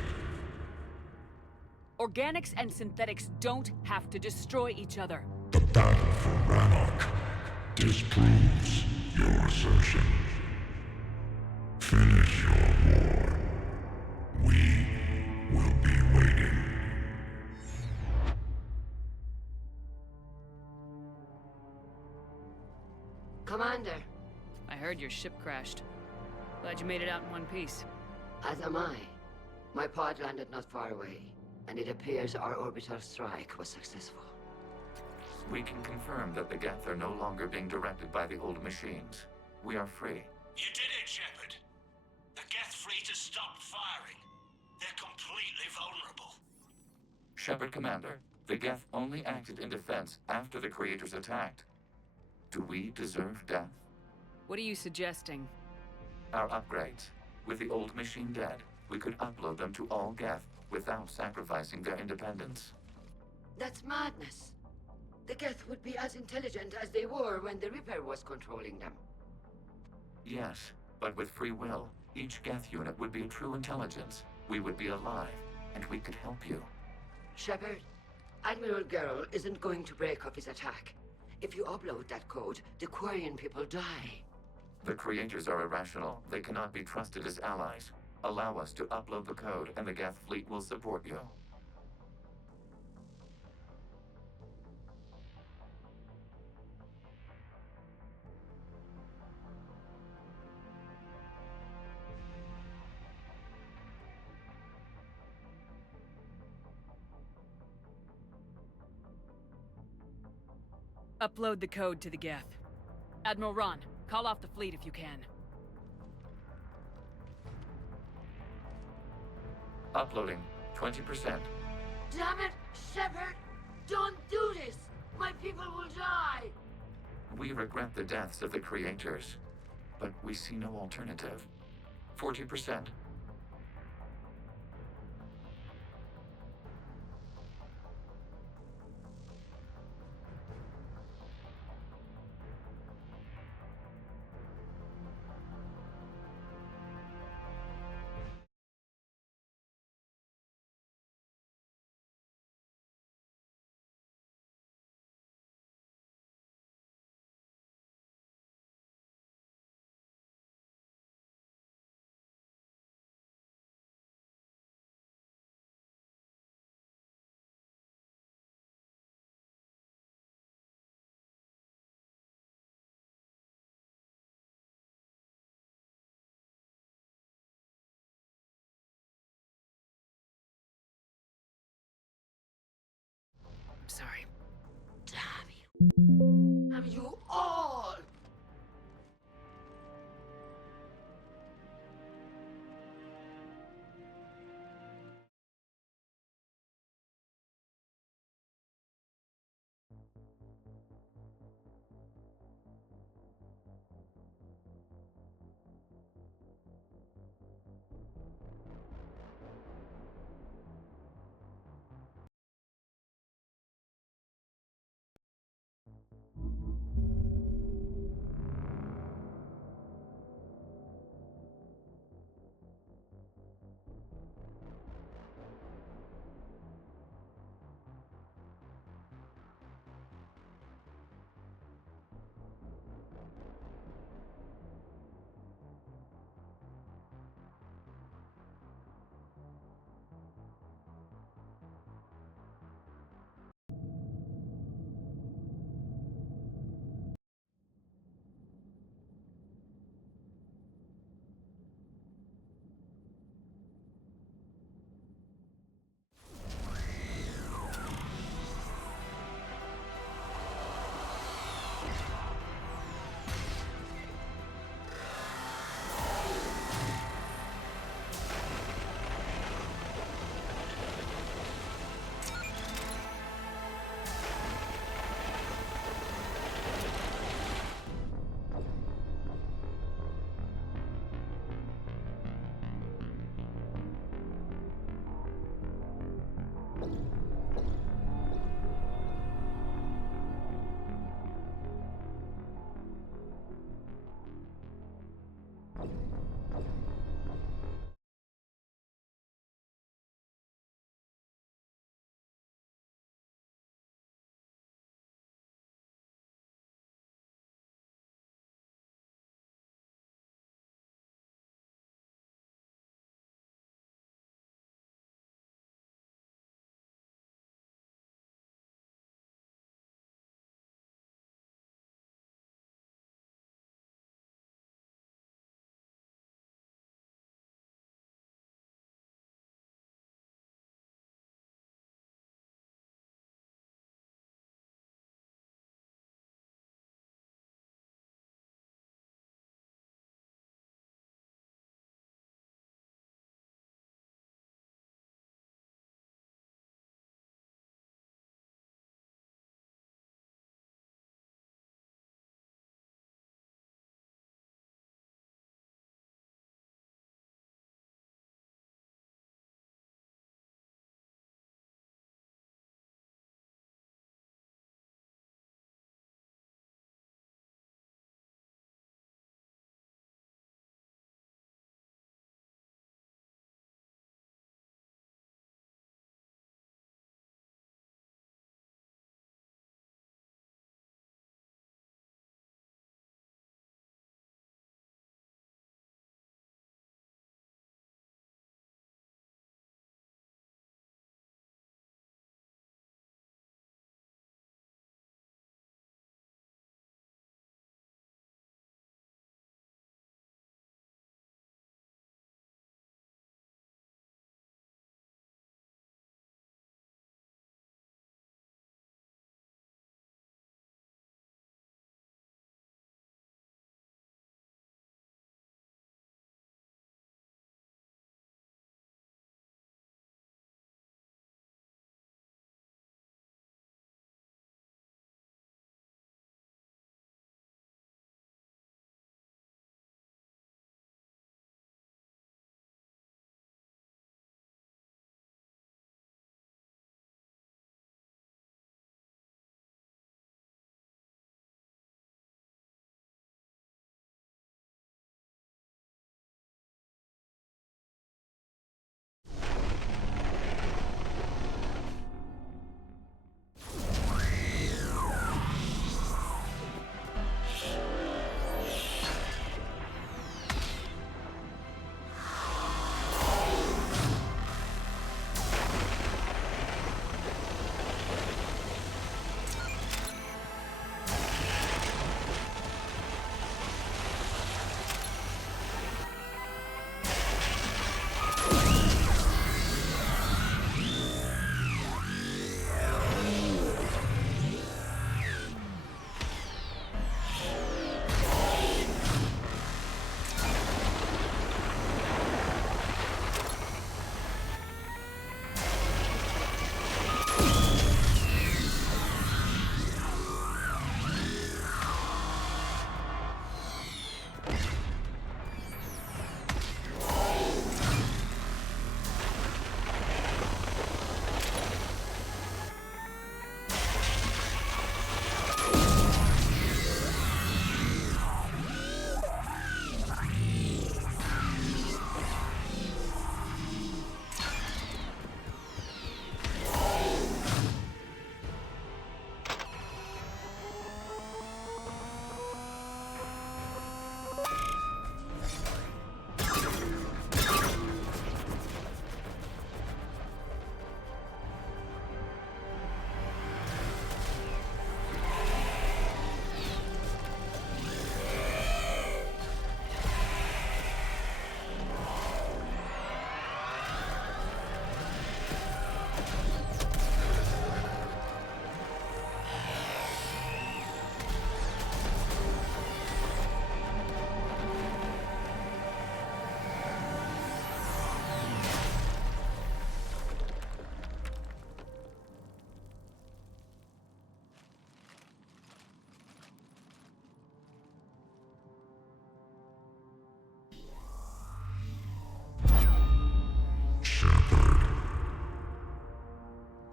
Organics and synthetics don't have to destroy each other. The battle for Rannoch disproves your assertion. Finish your war. We will be waiting. Commander. I heard your ship crashed. Glad you made it out in one piece. As am I. My pod landed not far away, and it appears our orbital strike was successful. We can confirm that the Geth are no longer being directed by the old machines. We are free. You did it, Shepard. The Geth fleet has stopped firing. They're completely vulnerable. Shepard Commander, the Geth only acted in defense after the creators attacked. Do we deserve death? What are you suggesting? Our upgrades. With the old machine dead, we could upload them to all Geth without sacrificing their independence. That's madness. The Geth would be as intelligent as they were when the Reaper was controlling them. Yes, but with free will, each Geth unit would be true intelligence. We would be alive, and we could help you. Shepard, Admiral Gerrel isn't going to break up his attack. If you upload that code, the Quarian people die. The creators are irrational. They cannot be trusted as allies. Allow us to upload the code, and the Geth fleet will support you. Upload the code to the Geth. Admiral Ron, call off the fleet if you can. Uploading 20%. Damn it, Shepard! Don't do this! My people will die! We regret the deaths of the creators, but we see no alternative. 40%. Sorry. Damn you. Damn you all!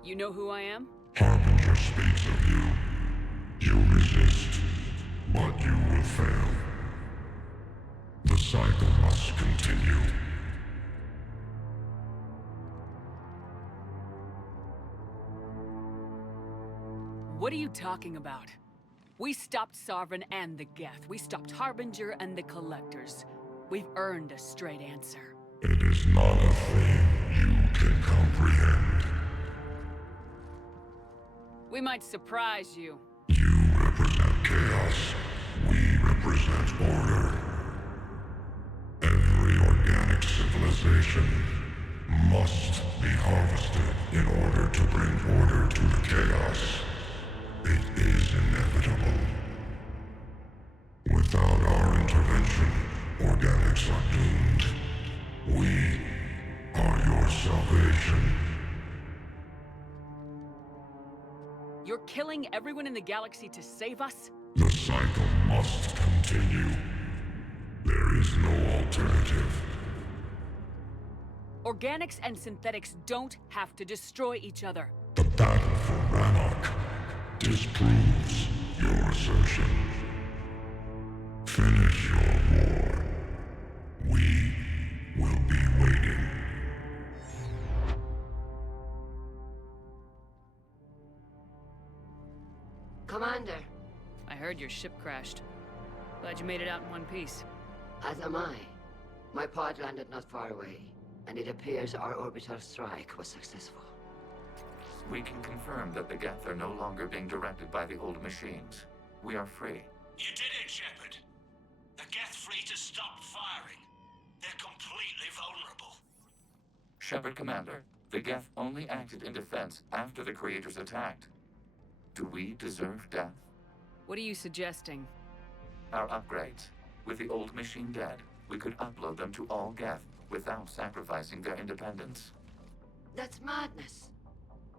You know who I am? Harbinger speaks of you. You resist, but you will fail. The cycle must continue. What are you talking about? We stopped Sovereign and the Geth. We stopped Harbinger and the Collectors. We've earned a straight answer. It is not a thing you can comprehend. We might surprise you. You represent chaos. We represent order. Every organic civilization must be harvested in order to bring order to the chaos. It is inevitable. Without our intervention, organics are doomed. We are your salvation. You're killing everyone in the galaxy to save us? The cycle must continue. There is no alternative. Organics and synthetics don't have to destroy each other. The battle for Rannoch disproves your assertion. Finish your war. We will be waiting. Commander. I heard your ship crashed. Glad you made it out in one piece. As am I. My pod landed not far away, and it appears our orbital strike was successful. We can confirm that the Geth are no longer being directed by the old machines. We are free. You did it, Shepard. The Geth fleet has stopped firing. They're completely vulnerable. Shepard Commander, the Geth only acted in defense after the Creators attacked. Do we deserve death? What are you suggesting? Our upgrades. With the old machine dead, we could upload them to all Geth without sacrificing their independence. That's madness.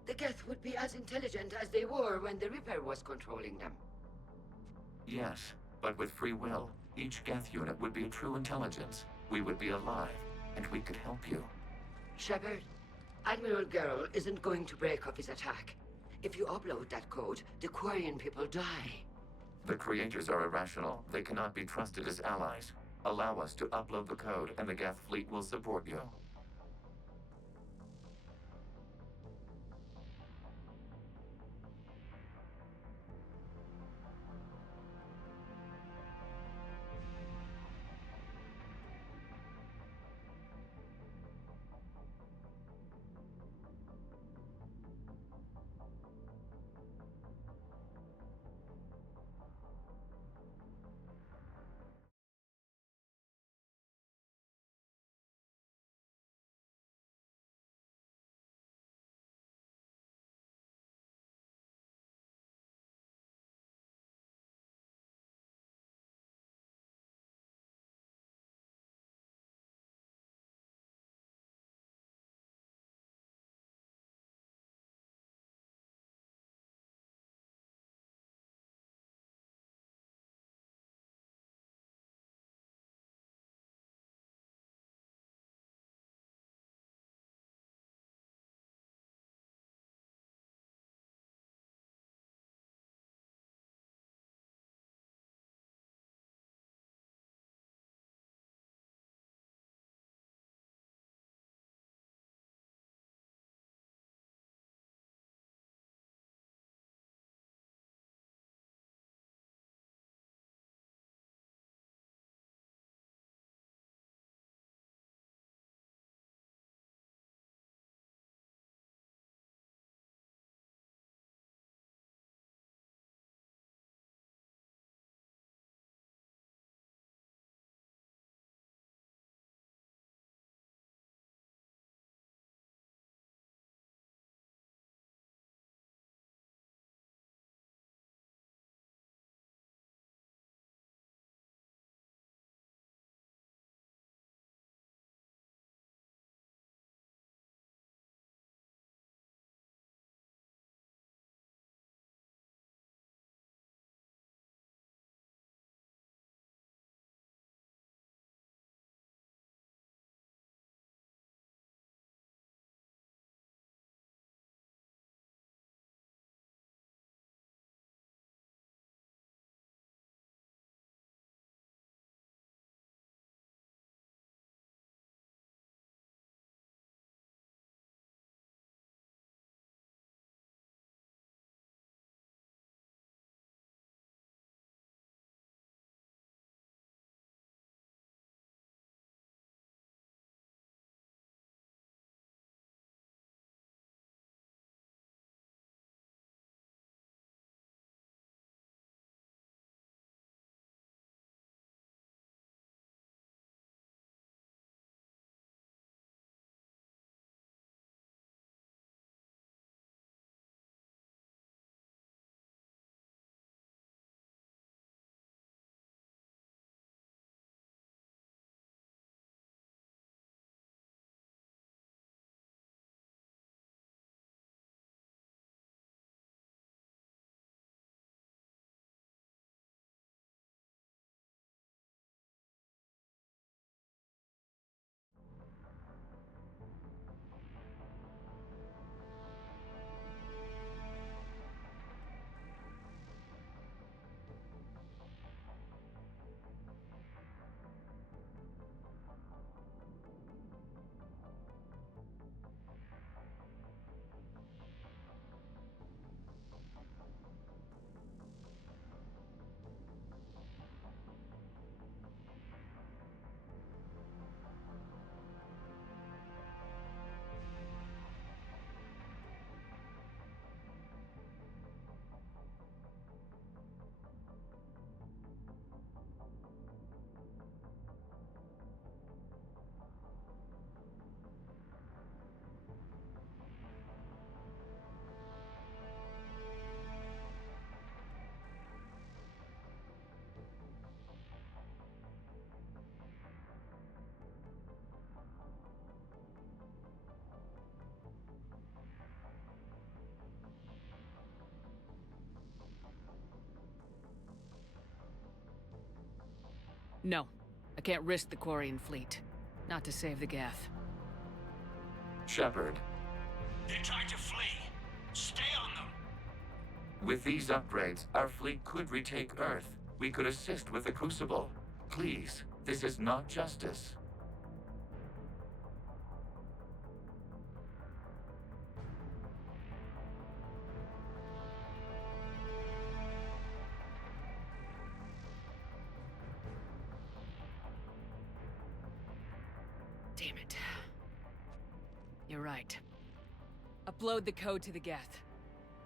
The Geth would be as intelligent as they were when the Reaper was controlling them. Yes, but with free will, each Geth unit would be a true intelligence. We would be alive, and we could help you. Shepard, Admiral Gerrel isn't going to break off his attack. If you upload that code, the Quarian people die. The Creators are irrational. They cannot be trusted as allies. Allow us to upload the code, and the Geth fleet will support you. No. I can't risk the Quarian fleet. Not to save the Geth. Shepard, They're trying to flee. Stay on them. with these upgrades, our fleet could retake Earth. We could assist with the Crucible. Please, this is not justice. Damn it. You're right. Upload the code to the Geth.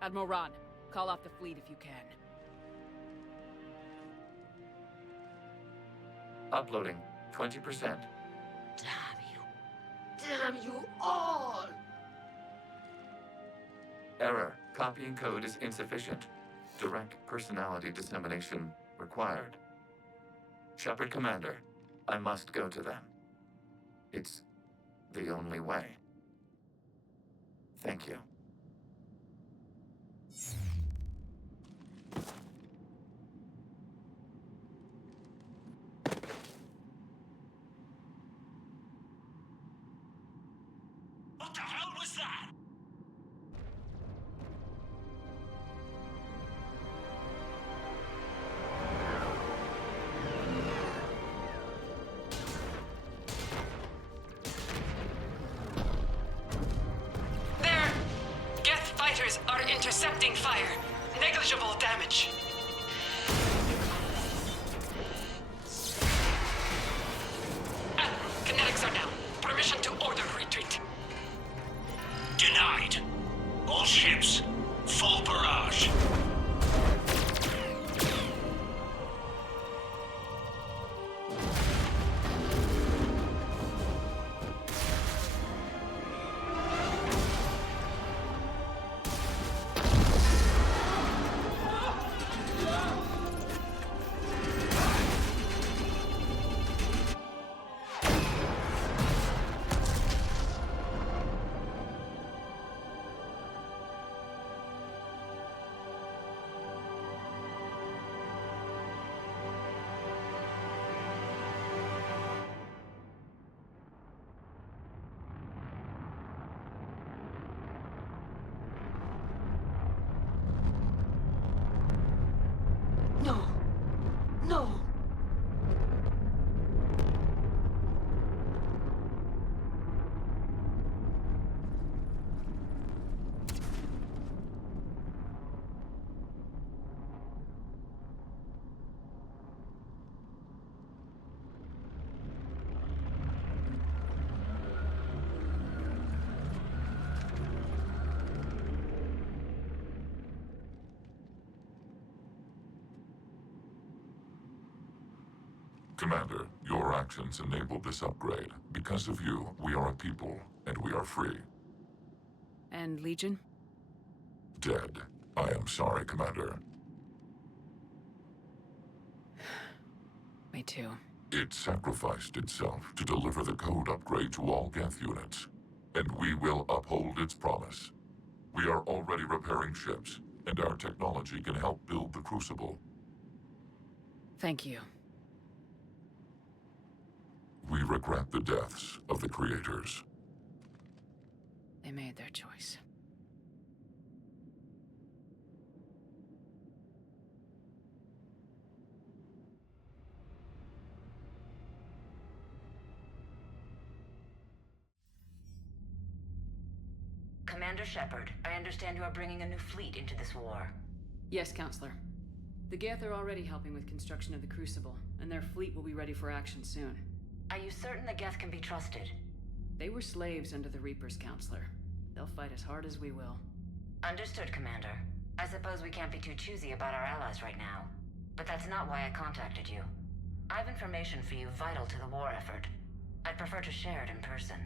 Admiral Ron, call off the fleet if you can. Uploading 20%. Damn you. Damn you all! Error. Copying code is insufficient. Direct personality dissemination required. Shepard Commander, I must go to them. It's the only way. Thank you. What the hell was that? There! Geth fighters are intercepting fire. Negligible damage. Admiral, kinetics are down. Permission to order retreat. Denied. All ships, full barrage. No! No! Commander, your actions enabled this upgrade. Because of you, we are a people, and we are free. And Legion? Dead. I am sorry, Commander. Me too. It sacrificed itself to deliver the code upgrade to all Geth units, and we will uphold its promise. We are already repairing ships, and our technology can help build the Crucible. Thank you. We regret the deaths of the creators. They made their choice. Commander Shepard, I understand you are bringing a new fleet into this war. Yes, Counselor. The Geth are already helping with construction of the Crucible, and their fleet will be ready for action soon. Are you certain the Geth can be trusted? They were slaves under the Reapers, Counselor. They'll fight as hard as we will. Understood, Commander. I suppose we can't be too choosy about our allies right now. But that's not why I contacted you. I have information for you vital to the war effort. I'd prefer to share it in person.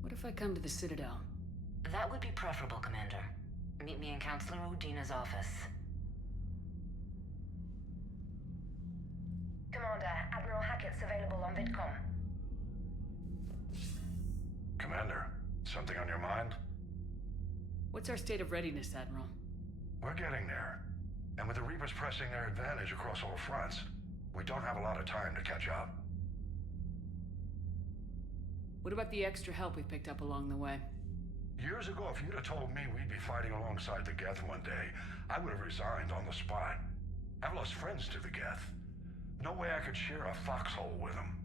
What if I come to the Citadel? That would be preferable, Commander. Meet me in Counselor Udina's office. Commander, Admiral Hackett's available on VidCom. Commander, something on your mind? What's our state of readiness, Admiral? We're getting there. And with the Reapers pressing their advantage across all fronts, we We don't have a lot of time to catch up. What about the extra help we picked up along the way? Years ago, if you'd have told me we'd be fighting alongside the Geth one day, I would have resigned on the spot. I've lost friends to the Geth. No way I could share a foxhole with them.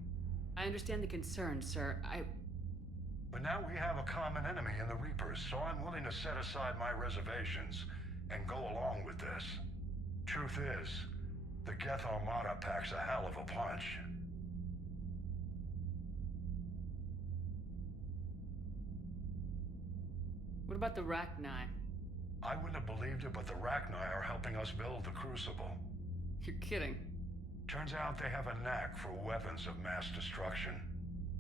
I understand the concern, sir. But now we have a common enemy in the Reapers, so I'm willing to set aside my reservations and go along with this. Truth is, the Geth Armada packs a hell of a punch. What about the Rachni? I wouldn't have believed it, but the Rachni are helping us build the Crucible. You're kidding. Turns out they have a knack for weapons of mass destruction.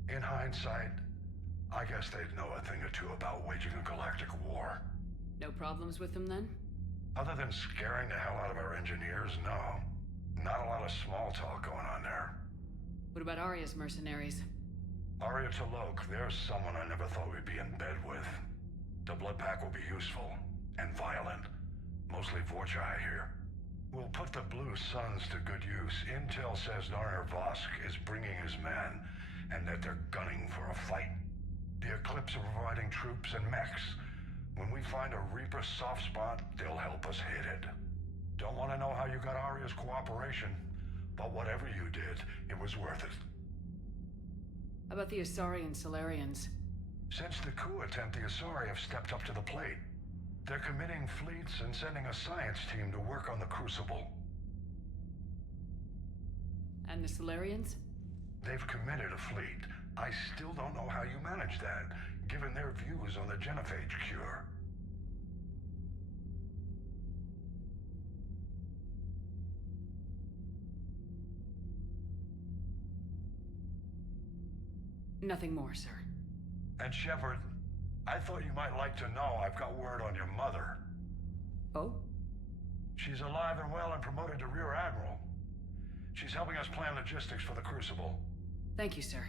In hindsight, I guess they'd know a thing or two about waging a galactic war. No problems with them, then? Other than scaring the hell out of our engineers, no. Not a lot of small talk going on there. What about Arya's mercenaries? Arya T'Loak, there's someone I never thought we'd be in bed with. The Blood Pack will be useful, and violent. Mostly Vorchai here. We'll put the Blue Suns to good use. Intel says Narner Vosk is bringing his men, and that they're gunning for a fight. The Eclipse are providing troops and mechs. When we find a Reaper soft spot, they'll help us hit it. Don't want to know how you got Arya's cooperation, but whatever you did, it was worth it. How about the Asari and Solarians? Since the coup attempt, the Asari have stepped up to the plate. They're committing fleets and sending a science team to work on the Crucible. And the Solarians? They've committed a fleet. I still don't know how you manage that, given their views on the genophage cure. Nothing more, sir. And Shepard, I thought you might like to know I've got word on your mother. Oh? She's alive and well and promoted to Rear Admiral. She's helping us plan logistics for the Crucible. Thank you, sir.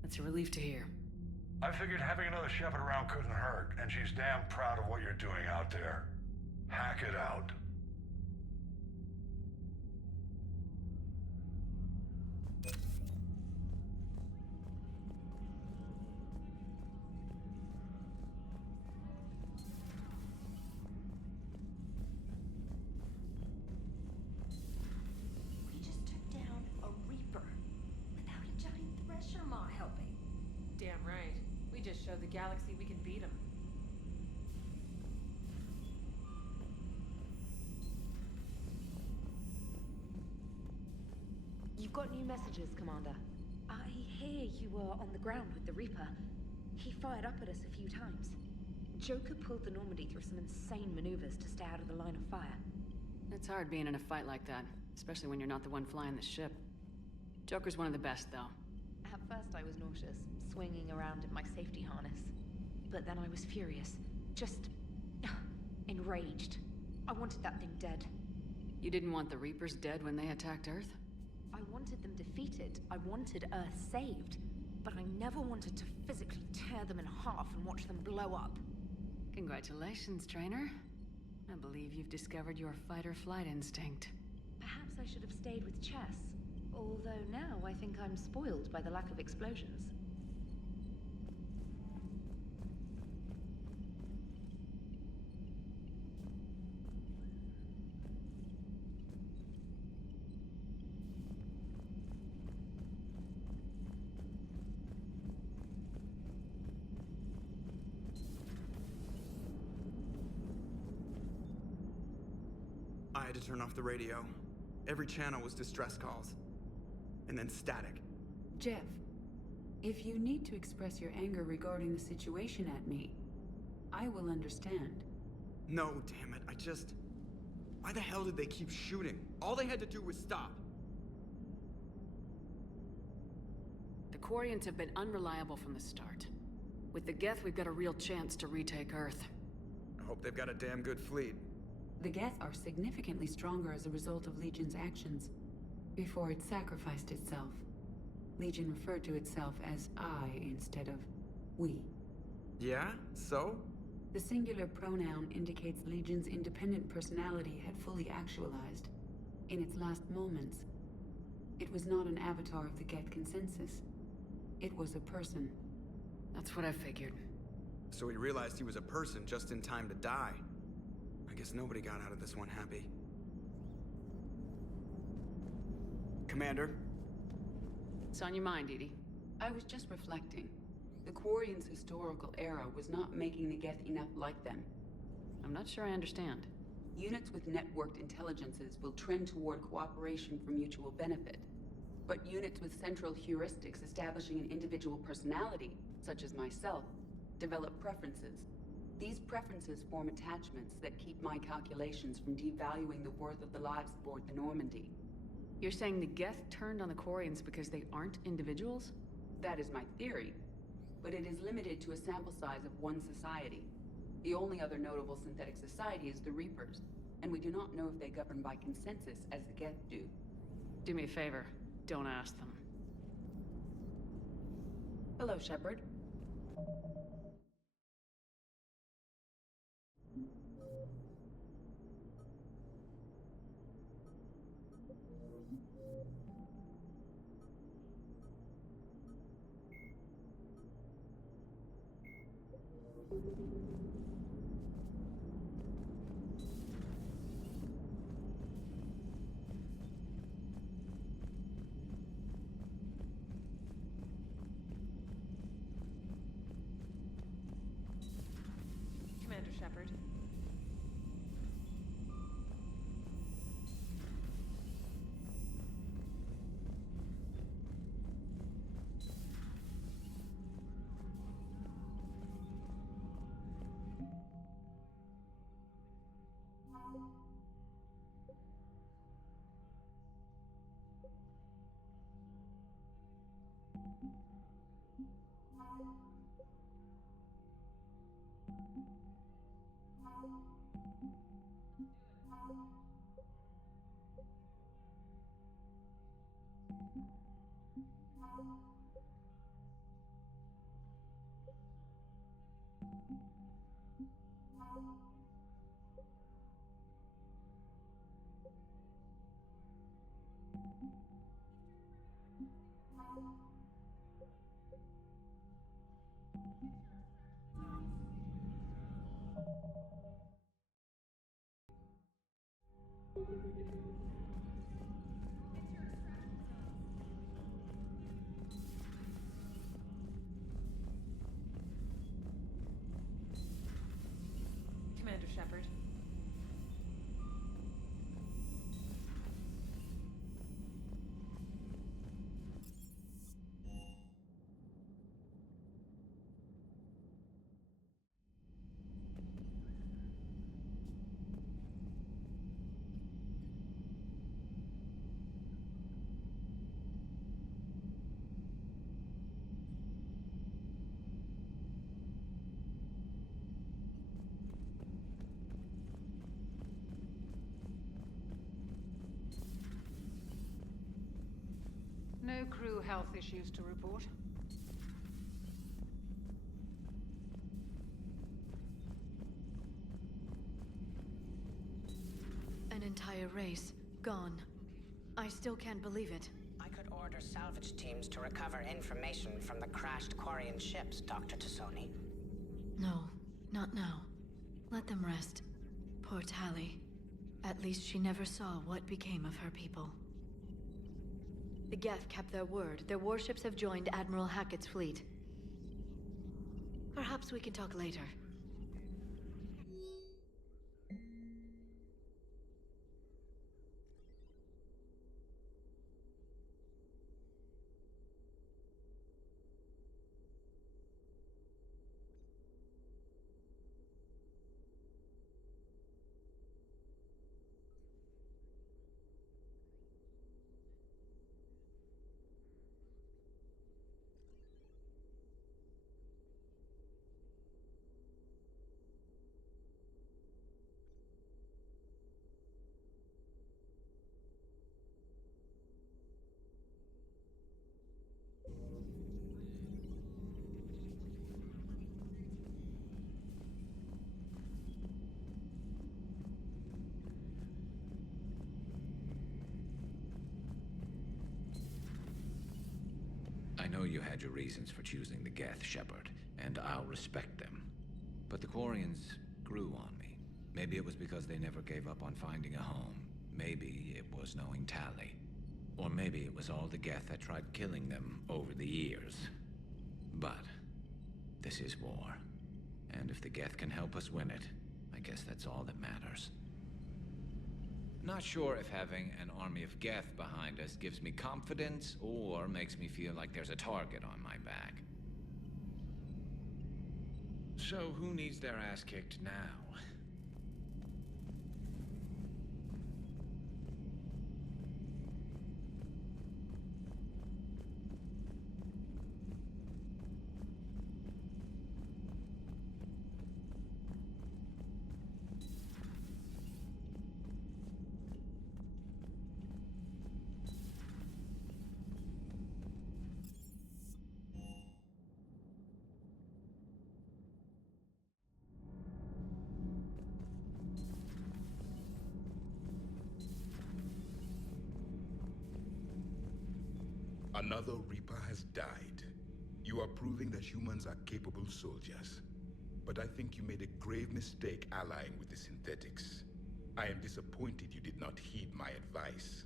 That's a relief to hear. I figured having another Shepard around couldn't hurt, and she's damn proud of what you're doing out there. Hack it out. Show the galaxy we can beat them. You've got new messages, Commander. I hear you were on the ground with the Reaper. He fired up at us a few times. Joker pulled the Normandy through some insane maneuvers to stay out of the line of fire. It's hard being in a fight like that, especially when you're not the one flying the ship. Joker's one of the best, though. At first I was nauseous, swinging around in my safety harness. But then I was furious. Just... enraged. I wanted that thing dead. You didn't want the Reapers dead when they attacked Earth? I wanted them defeated. I wanted Earth saved. But I never wanted to physically tear them in half and watch them blow up. Congratulations, trainer. I believe you've discovered your fight-or-flight instinct. Perhaps I should have stayed with chess. Although now I think I'm spoiled by the lack of explosions. I had to turn off the radio. Every channel was distress calls. And then static. Jeff, if you need to express your anger regarding the situation at me, I will understand. No, damn it, why the hell did they keep shooting? All they had to do was stop. The Quarians have been unreliable from the start. With the Geth, we've got a real chance to retake Earth. I hope they've got a damn good fleet. The Geth are significantly stronger as a result of Legion's actions. Before it sacrificed itself, Legion referred to itself as I instead of we. Yeah? So? The singular pronoun indicates Legion's independent personality had fully actualized. In its last moments, It was not an avatar of the Geth consensus. It was a person. That's what I figured. So he realized he was a person just in time to die. I guess nobody got out of this one happy. Commander? What's on your mind, Edie? I was just reflecting. The Quarians' historical era was not making the Geth enough like them. I'm not sure I understand. Units with networked intelligences will trend toward cooperation for mutual benefit. But units with central heuristics establishing an individual personality, such as myself, develop preferences. These preferences form attachments that keep my calculations from devaluing the worth of the lives aboard the Normandy. You're saying the Geth turned on the Quarians because they aren't individuals? That is my theory, but it is limited to a sample size of one society. The only other notable synthetic society is the Reapers, and we do not know if they govern by consensus as the Geth do. Do me a favor, don't ask them. Hello, Shepard. Commander Shepard. Commander Shepard. No crew health issues to report. An entire race gone. I still can't believe it. I could order salvage teams to recover information from the crashed Quarian ships, Dr. Tassoni. No, not now. Let them rest. Poor Tally. At least she never saw what became of her people. The Geth kept their word. Their warships have joined Admiral Hackett's fleet. Perhaps we can talk later. you had your reasons for choosing the Geth, Shepard, and I'll respect them. But the Quarians grew on me. Maybe it was because they never gave up on finding a home. Maybe it was knowing Tali. Or maybe it was all the Geth that tried killing them over the years. But this is war. And if the Geth can help us win it, I guess that's all that matters. Not sure if having an army of Geth behind us gives me confidence or makes me feel like there's a target on my back. So who needs their ass kicked now? Another Reaper has died. You are proving that humans are capable soldiers. But I think you made a grave mistake allying with the synthetics. I am disappointed you did not heed my advice.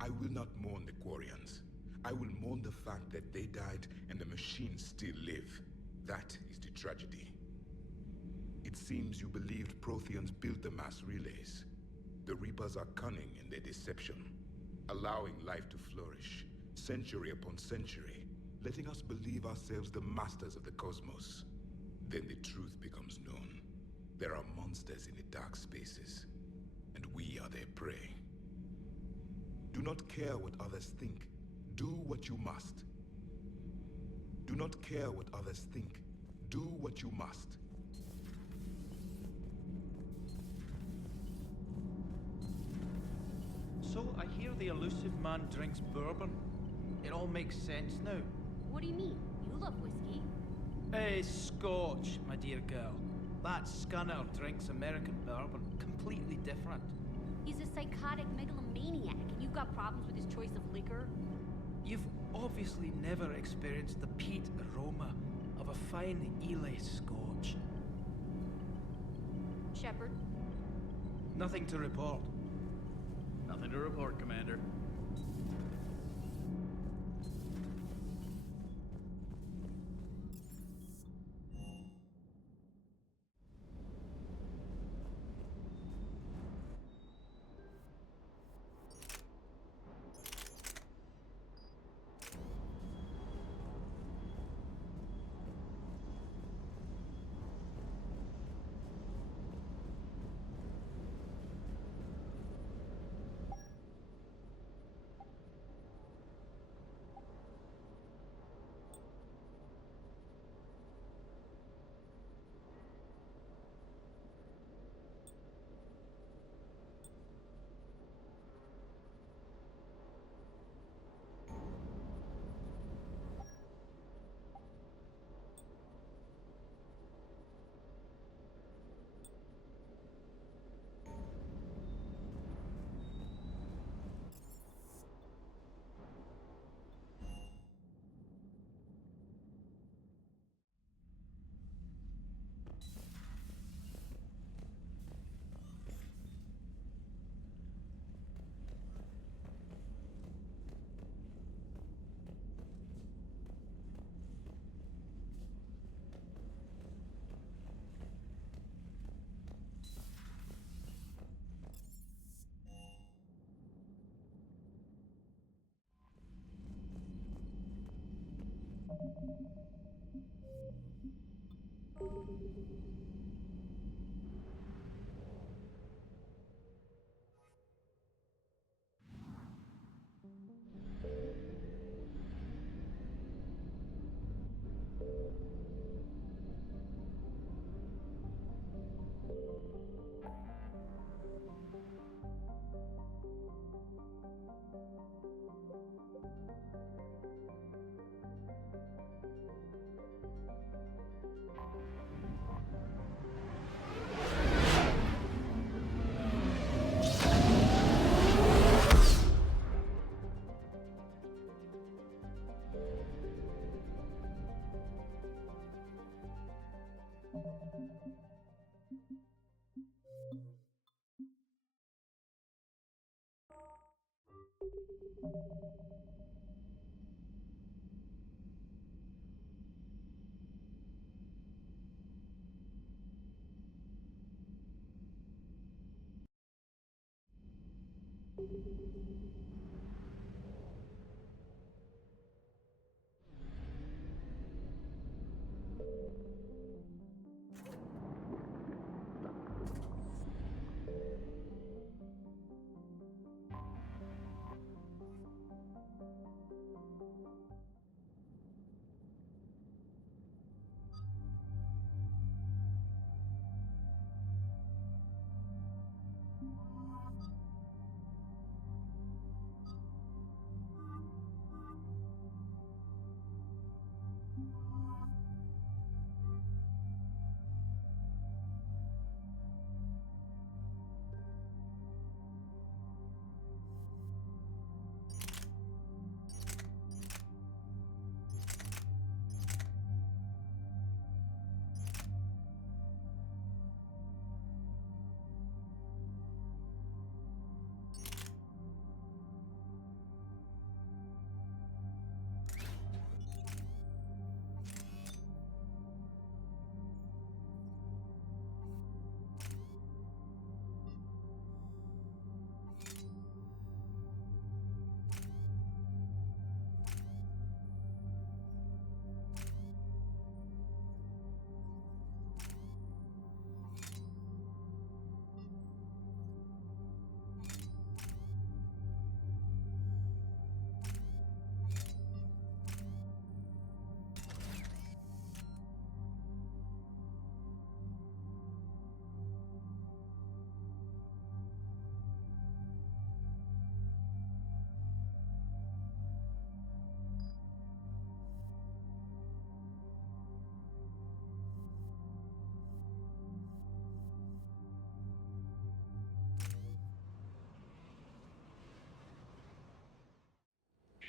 I will not mourn the Quarians. I will mourn the fact that they died and the machines still live. That is the tragedy. It seems you believed Protheans built the mass relays. The Reapers are cunning in their deception, allowing life to flourish, century upon century, letting us believe ourselves the masters of the cosmos. Then the truth becomes known. There are monsters in the dark spaces, and we are their prey. Do not care what others think. Do what you must. Do not care what others think. Do what you must. So, I hear the elusive man drinks bourbon. It all makes sense now. What do you mean? You love whiskey. Scotch, my dear girl. That scunner drinks American bourbon. Completely different. He's a psychotic megalomaniac, and you've got problems with his choice of liquor? You've obviously never experienced the peat aroma of a fine Ely Scotch. Shepard? Nothing to report. Nothing to report, Commander.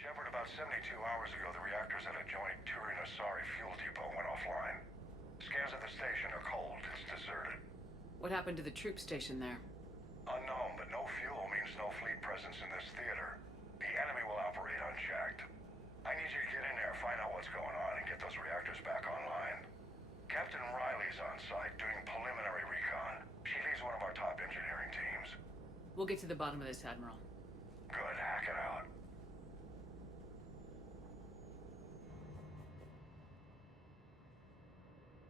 Shepard, about 72 hours ago, the reactors at a joint Turin-Asari fuel depot went offline. Scans at the station are cold. It's deserted. What happened to the troop station there? Unknown, but no fuel means no fleet presence in this theater. The enemy will operate unchecked. I need you to get in there, find out what's going on, and get those reactors back online. Captain Riley's on site doing preliminary recon. She leads one of our top engineering teams. We'll get to the bottom of this, Admiral. Good, hack it out.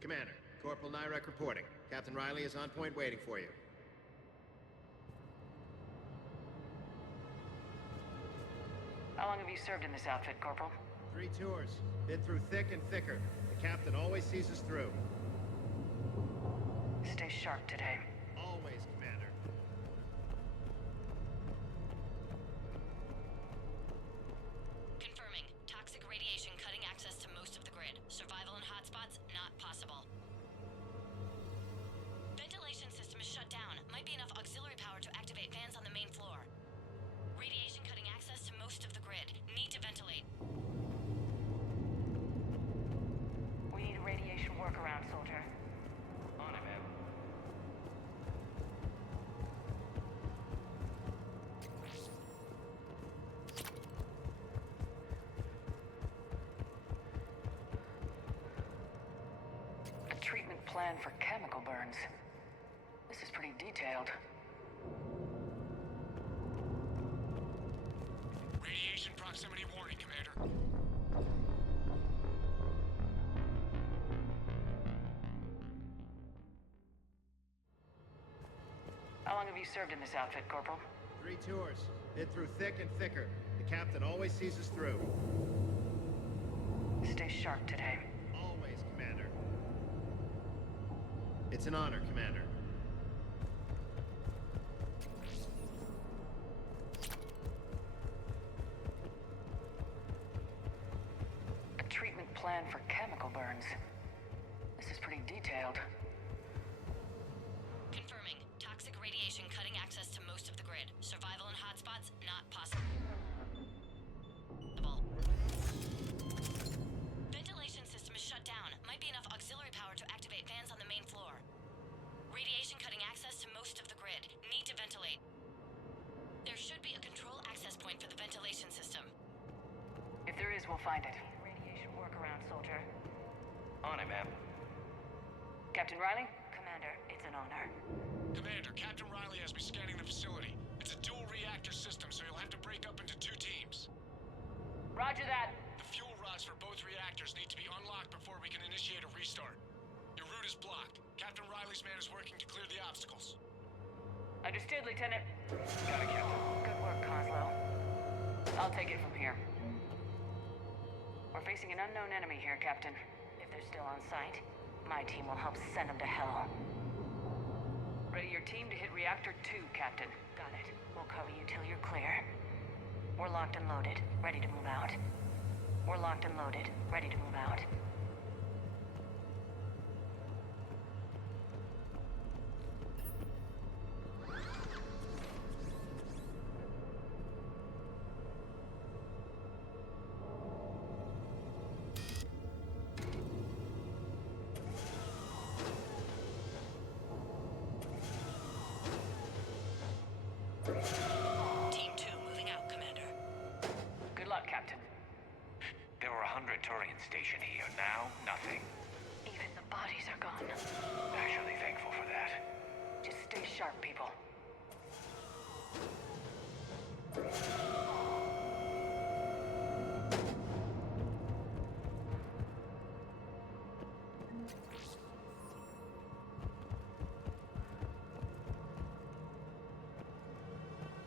Commander, Corporal Nyrek reporting. Captain Riley is on point waiting for you. How long have you served in this outfit, Corporal? 3 tours. Been through thick and thicker. The captain always sees us through. Stay sharp today. Always, Commander. Confirming. Toxic radiation cutting access to most of the grid. Survival in hotspots, not possible. Ventilation system is shut down. Might be enough auxiliary power to activate fans on the main floor. Radiation cutting access to most of the grid. Need to ventilate. We need a radiation workaround, soldier. On it, man. A treatment plan for chemical burns. This is pretty detailed. Radiation proximity warning, Commander. How long have you served in this outfit, Corporal? 3 tours. Been through thick and thicker. The captain always sees us through. Stay sharp today. Always, Commander. It's an honor, Commander. A treatment plan for chemical burns. This is pretty detailed. Confirming. Toxic radiation cutting access to most of the grid. Survival in hotspots, not possible. Ventilation system is shut down. Might be enough auxiliary power to activate fans on the main floor. Radiation cutting access to most of the grid. Need to ventilate. There should be a control access point for the ventilation find it. Radiation workaround, soldier. On it, ma'am. Captain Riley? Commander, it's an honor. Commander, Captain Riley has me scanning the facility. It's a dual reactor system, so you'll have to break up into 2 teams. Roger that. The fuel rods for both reactors need to be unlocked before we can initiate a restart. Your route is blocked. Captain Riley's man is working to clear the obstacles. Understood, Lieutenant. Got it, Captain. Good work, Coslow. I'll take it from here. We're facing an unknown enemy here, Captain. If they're still on site, my team will help send them to hell. Ready your team to hit Reactor 2, Captain. Got it. We'll cover you till you're clear. We're locked and loaded, ready to move out. We're locked and loaded, ready to move out. Team 2 moving out, Commander. Good luck, Captain. There were 100 Turians stationed here. Now, nothing. Even the bodies are gone. Actually thankful for that. Just stay sharp, people.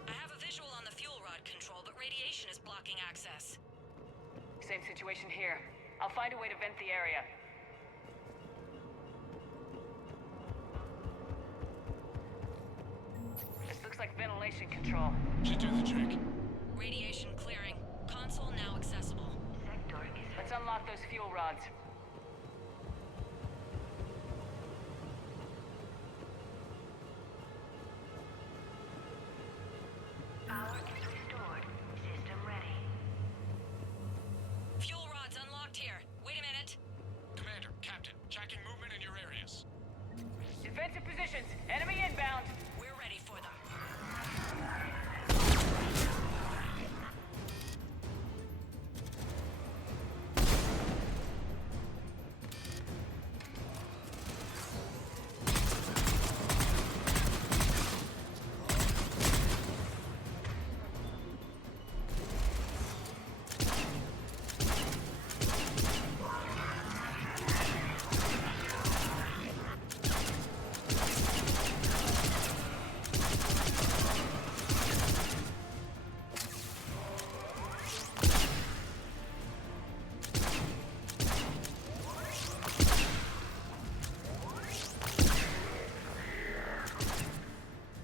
I have a visual on the fuel rod control, but radiation is blocking access. Same situation here. I'll find a way to vent the area. This looks like ventilation control. Should do the trick. Radiation clearing. Console now accessible. Let's unlock those fuel rods. Power is restored. System ready. Fuel rods unlocked here. Wait a minute. Commander, Captain, checking movement in your areas. Defensive positions. Enemy inbound. We're ready for them.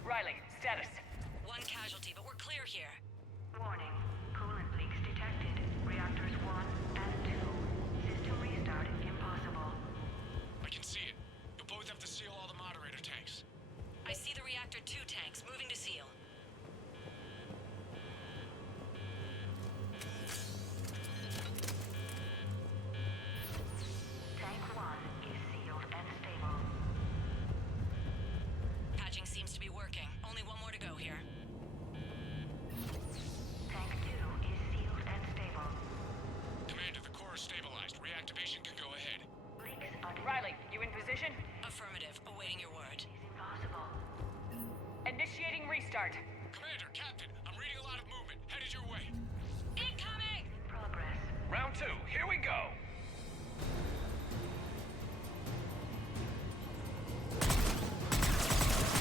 Riley, status. One casualty, but we're clear here. Warning. Coolant leaks detected. Reactors 1 and 2. System restart impossible. I can see it. You'll both have to seal all the moderator tanks. I see the reactor 2 tanks moving to seal. Tank 1 is sealed and stable. Patching seems to be working. Only one more to go here. Tank 2 is sealed and stable. Commander, the core is stabilized. Reactivation can go ahead. Leaks are Riley, you in position? Affirmative. Awaiting your word. impossible. Initiating restart. Commander, Captain, I'm reading a lot of movement. Headed your way. Incoming! Progress. Round 2, here we go.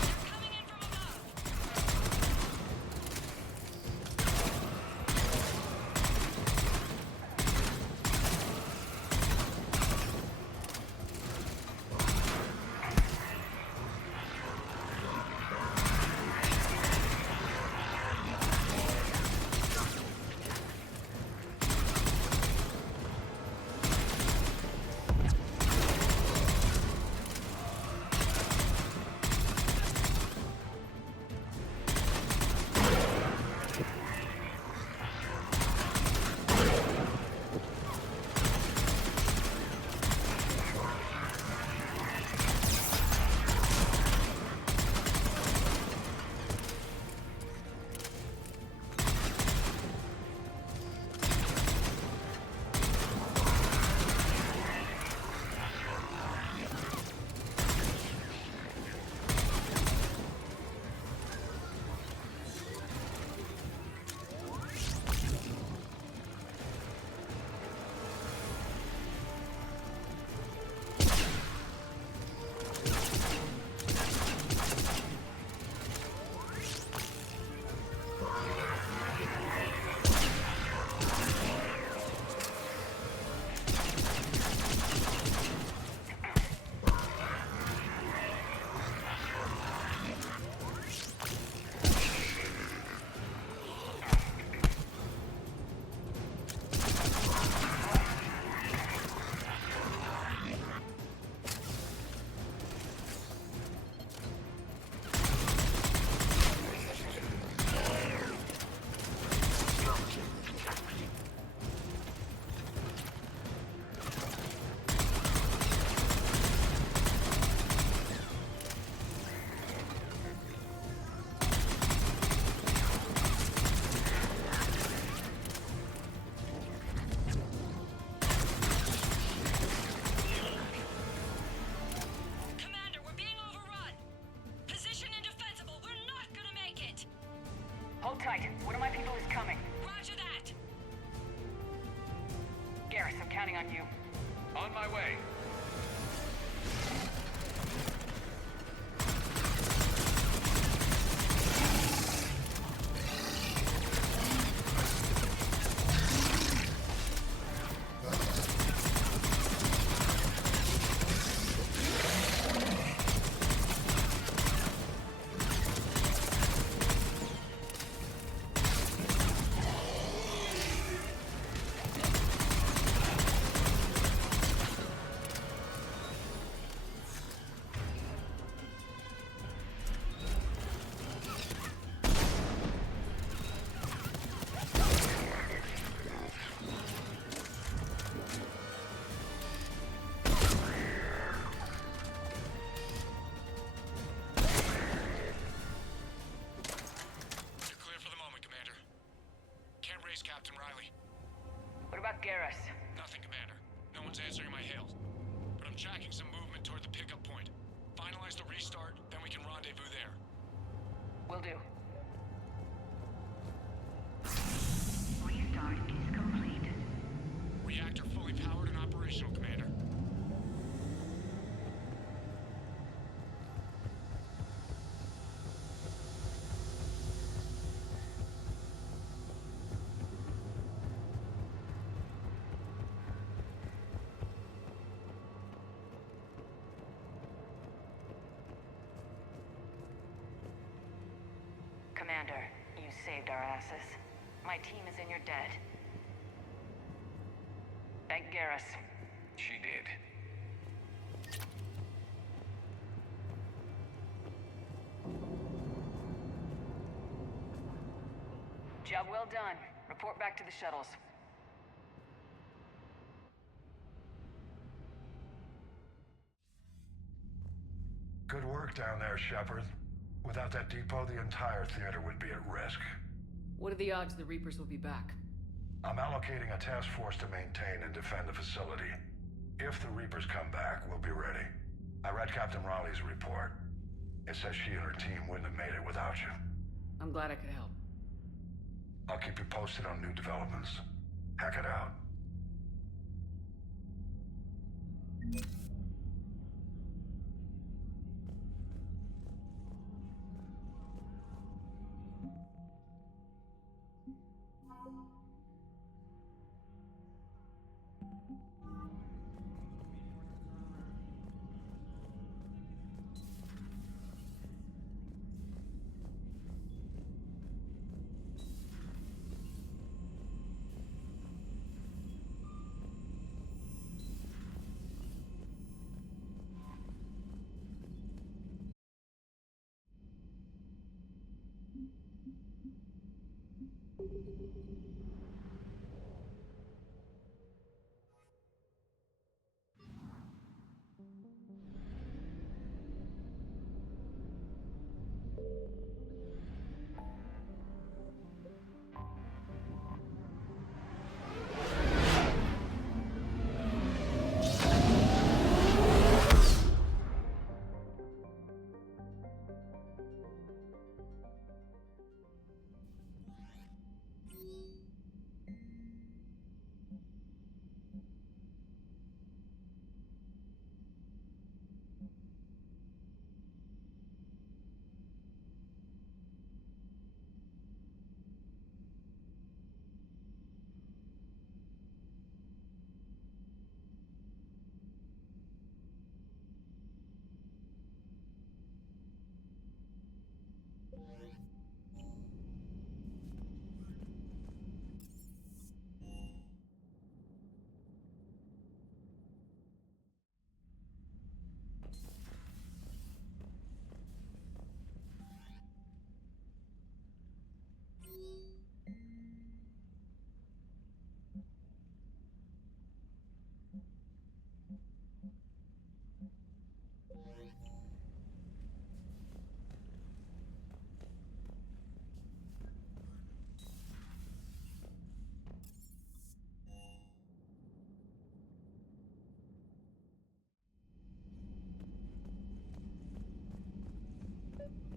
They're coming in from above. tight. One of my people is coming. Roger that! Garrus, I'm counting on you. On my way. Captain Riley. What about Garrus? Nothing, Commander. No one's answering my hails. But I'm tracking some movement toward the pickup point. Finalize the restart, then we can rendezvous there. Will do. Restart is complete. Reactor fully powered and operational, Commander. Commander, you saved our asses. My team is in your debt. Thank Garrus. She did. Job well done. Report back to the shuttles. Good work down there, Shepard. Without that depot, the entire theater would be at risk. What are the odds the Reapers will be back? I'm allocating a task force to maintain and defend the facility. If the Reapers come back, we'll be ready. I read Captain Raleigh's report. It says she and her team wouldn't have made it without you. I'm glad I could help. I'll keep you posted on new developments. Hack it out.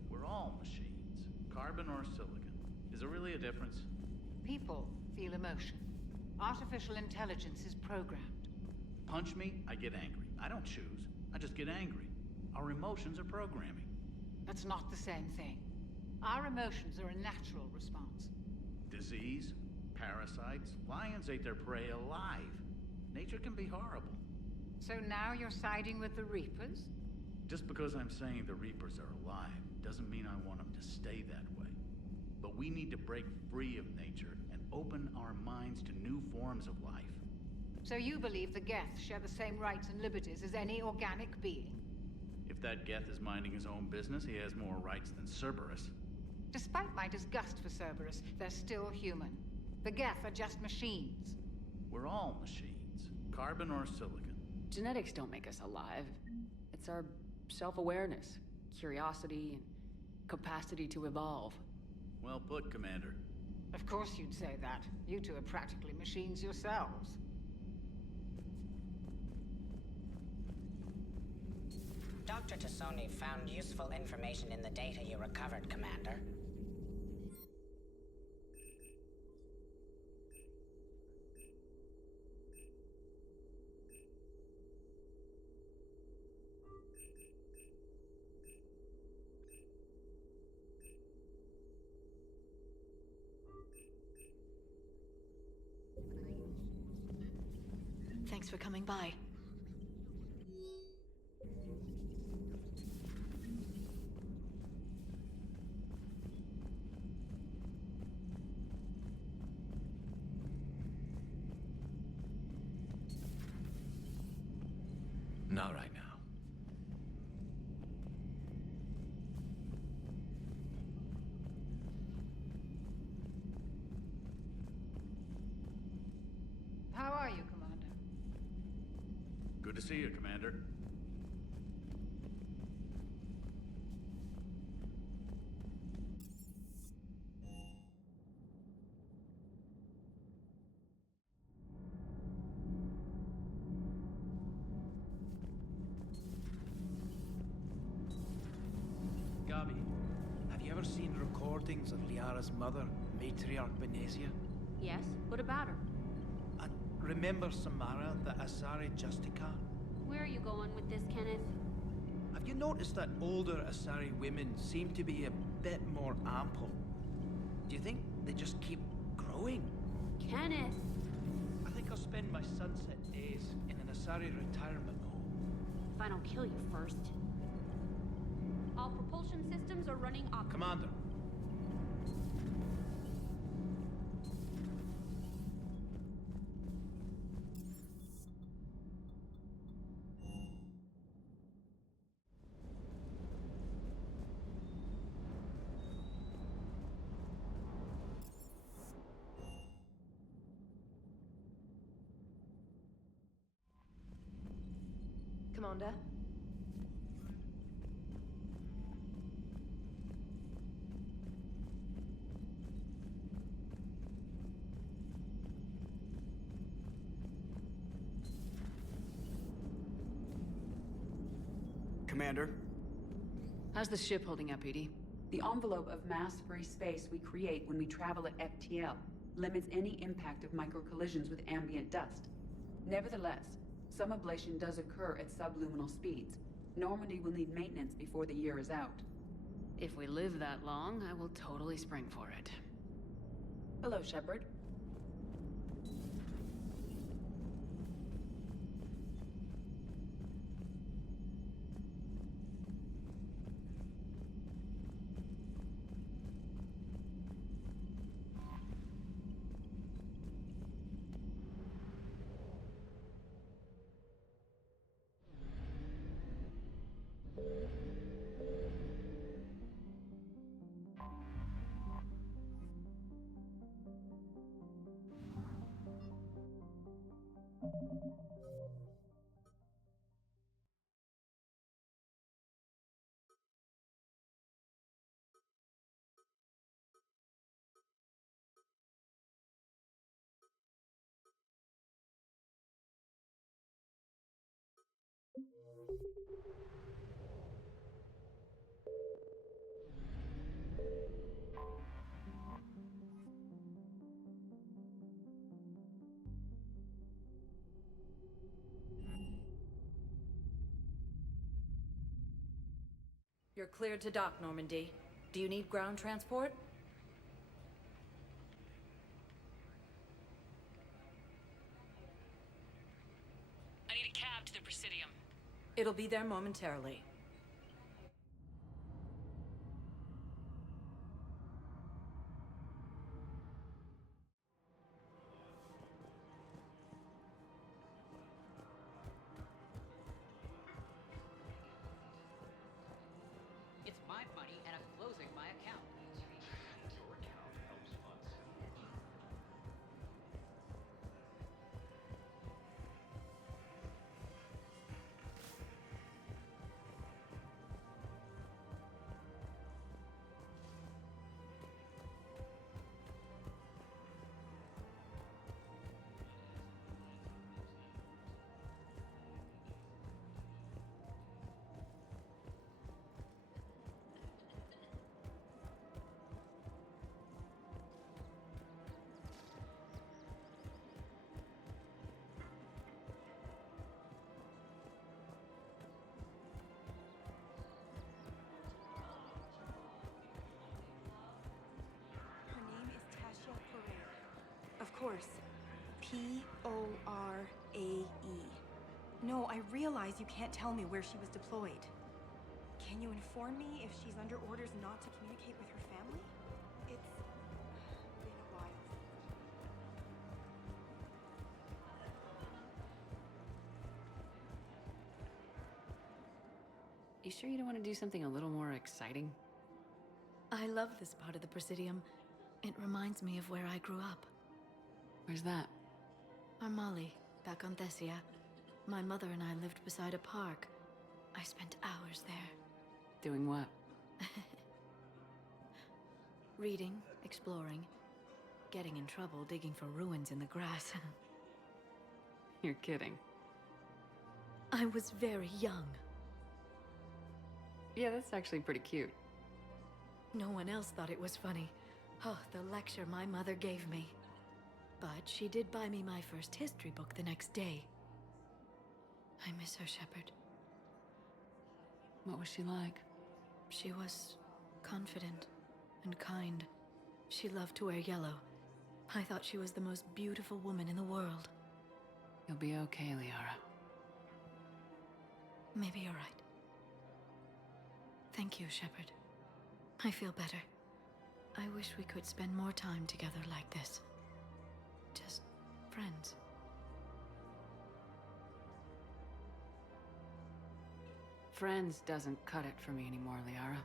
We're all machines, carbon or silicon. Is there really a difference? People feel emotion. Artificial intelligence is programmed. Punch me, I get angry. I don't choose. I just get angry. Our emotions are programming. That's not the same thing. Our emotions are a natural response. Disease, parasites, lions ate their prey alive. Nature can be horrible. So now you're siding with the Reapers? Just because I'm saying the Reapers are alive doesn't mean I want them to stay that way. But we need to break free of nature and open our minds to new forms of life. So you believe the Geth share the same rights and liberties as any organic being? If that Geth is minding his own business, he has more rights than Cerberus. Despite my disgust for Cerberus, they're still human. The Geth are just machines. We're all machines, carbon or silicon. Genetics don't make us alive. It's our self-awareness, curiosity, and capacity to evolve. Well put, Commander. Of course you'd say that. You two are practically machines yourselves. Dr. Tassoni found useful information in the data you recovered, Commander. Thanks for coming by. Not right now. How are you, Commander? Good to see you, Commander. Gabi, have you ever seen recordings of Liara's mother, Matriarch Benesia? Yes? What about her? And remember Samara, the Asari Justicar? Where are you going with this, Kenneth? Have you noticed that older Asari women seem to be a bit more ample? Do you think they just keep growing? Kenneth! I think I'll spend my sunset days in an Asari retirement home. If I don't kill you first. All propulsion systems are running optimally. Commander. Commander? Commander? How's the ship holding up, Edie? The envelope of mass-free space we create when we travel at FTL limits any impact of microcollisions with ambient dust. Nevertheless, some ablation does occur at subluminal speeds. Normandy will need maintenance before the year is out. If we live that long, I will totally spring for it. Hello, Shepard. You're cleared to dock, Normandy. Do you need ground transport? I need a cab to the Presidium. It'll be there momentarily. It's my money, and I'm closing my account. Your account helps funds. Of course. P-O-R-A-E. No, I realize you can't tell me where she was deployed. Can you inform me if she's under orders not to communicate with her family? It's been a while. You sure you don't want to do something a little more exciting? I love this part of the Presidium. It reminds me of where I grew up. Where's that? Armali, back on Thessia. My mother and I lived beside a park. I spent hours there. Doing what? Reading, exploring, getting in trouble digging for ruins in the grass. You're kidding. I was very young. Yeah, that's actually pretty cute. No one else thought it was funny. Oh, the lecture my mother gave me. But she did buy me my first history book the next day. I miss her, Shepard. What was she like? She was confident and kind. She loved to wear yellow. I thought she was the most beautiful woman in the world. You'll be okay, Liara. Maybe you're right. Thank you, Shepard. I feel better. I wish we could spend more time together like this. Just friends. Friends doesn't cut it for me anymore, Liara.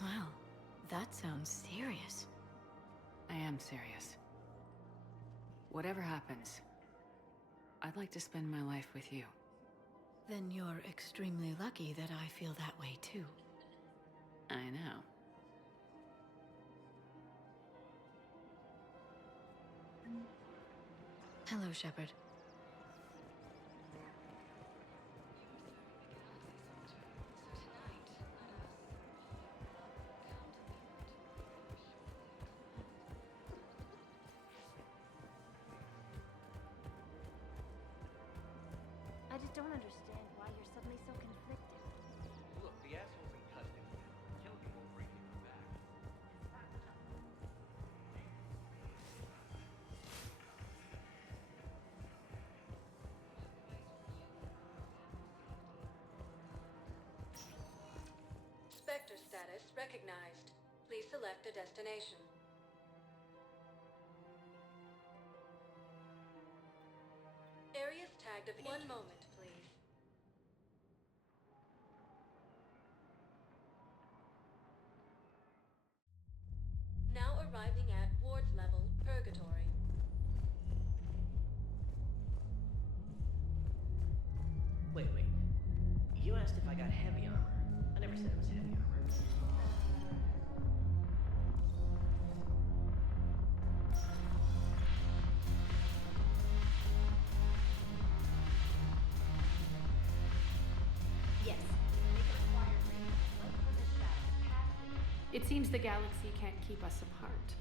Well, that sounds serious. I am serious. Whatever happens, I'd like to spend my life with you. Then you're extremely lucky that I feel that way too. I know. Hello, Shepard. I just don't understand why you're suddenly so conflicted. Look, the assholes in custody kill people breaking them back. Spectre status recognized. Please select a destination. Areas tagged of 1 moment, please. Now arriving at Ward's level, Purgatory. Wait. You asked if I got heavy armor. I never said it was heavy armor. It seems the galaxy can't keep us apart.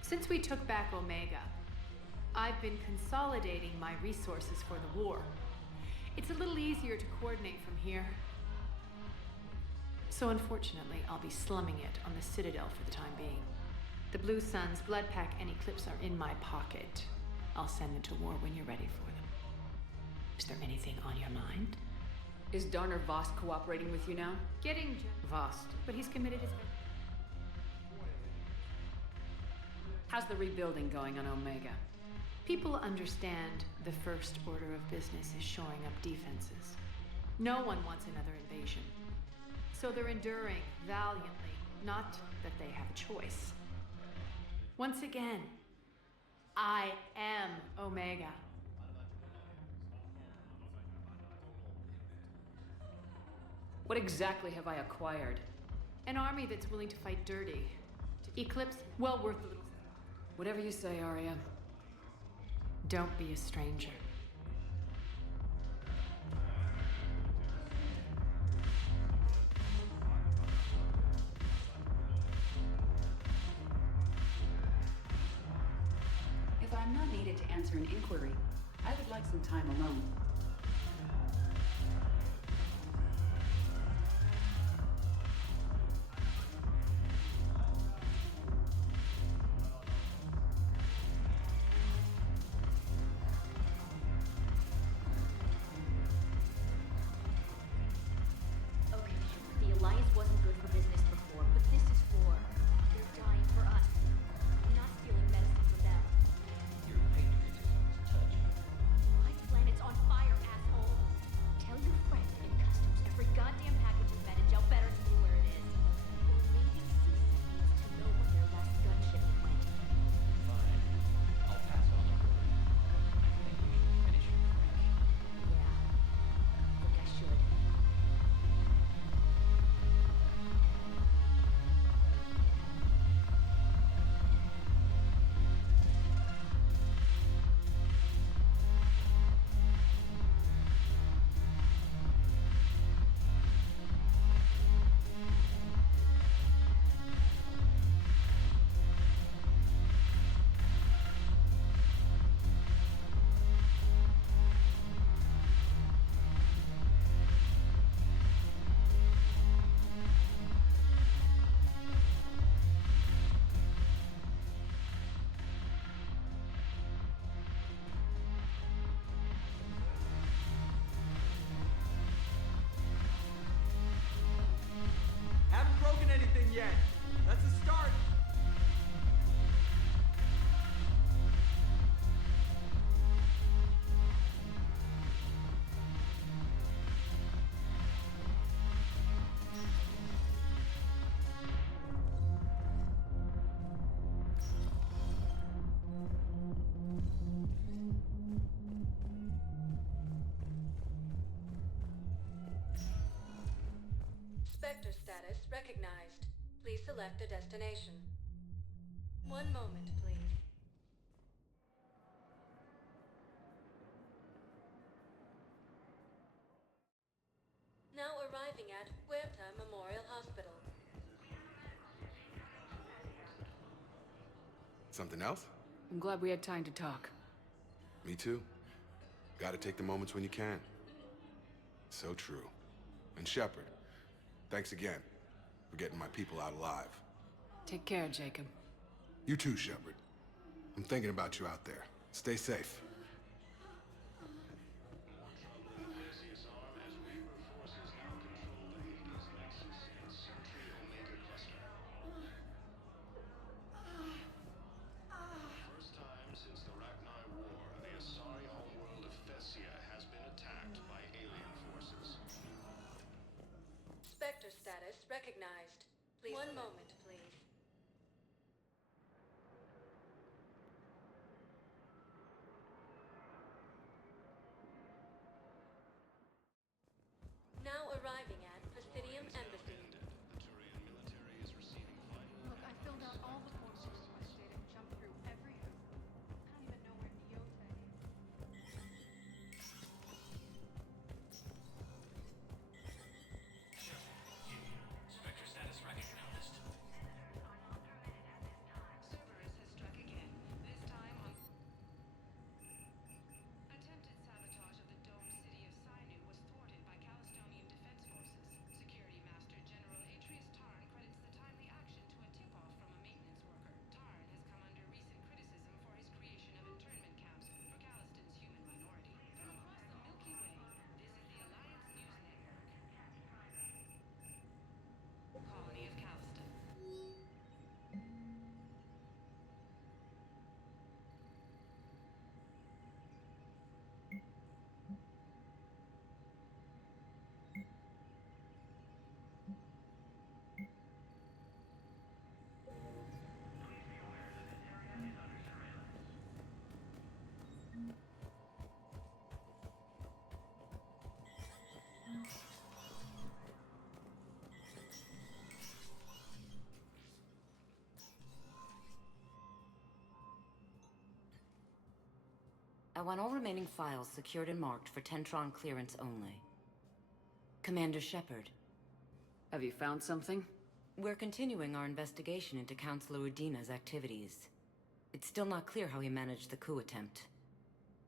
Since we took back Omega, I've been consolidating my resources for the war. It's a little easier to coordinate from here. So unfortunately, I'll be slumming it on the Citadel for the time being. The Blue Suns, Blood Pack, and Eclipse are in my pocket. I'll send them to war when you're ready for them. Is there anything on your mind? Is Darner Voss cooperating with you now? Getting Voss, but he's committed his... How's the rebuilding going on Omega? People understand the first order of business is shoring up defenses. No one wants another invasion. So they're enduring valiantly, not that they have a choice. Once again, I am Omega. What exactly have I acquired? An army that's willing to fight dirty. To Eclipse, well worth the little... Whatever you say, Arya. Don't be a stranger. If I'm not needed to answer an inquiry, I would like some time alone. Yet. That's a start. Spectre status recognized. Please select a destination. One moment, please. Now arriving at Huerta Memorial Hospital. Something else? I'm glad we had time to talk. Me too. Gotta take the moments when you can. So true. And Shepard, thanks again for getting my people out alive. Take care, Jacob. You too, Shepard. I'm thinking about you out there. Stay safe. Spectre status recognized. Please. One moment, please. Now arriving at Presidium Embassy. Look, I filled out all the forms you requested and jumped through every hoop. I don't even know where Neotech is. Spectre status recognized. I want all remaining files secured and marked for Tentron clearance only. Commander Shepard. Have you found something? We're continuing our investigation into Counselor Udina's activities. It's still not clear how he managed the coup attempt.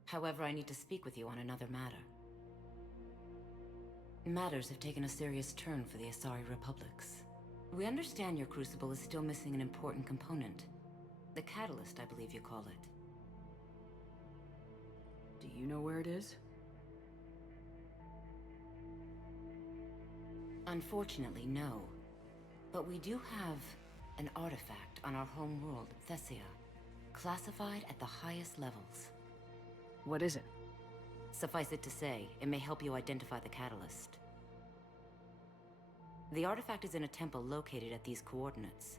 However, I need to speak with you on another matter. Matters have taken a serious turn for the Asari Republics. We understand your crucible is still missing an important component. The catalyst, I believe you call it. Do you know where it is? Unfortunately, no. But we do have an artifact on our home world, Thessia, classified at the highest levels. What is it? Suffice it to say, it may help you identify the catalyst. The artifact is in a temple located at these coordinates.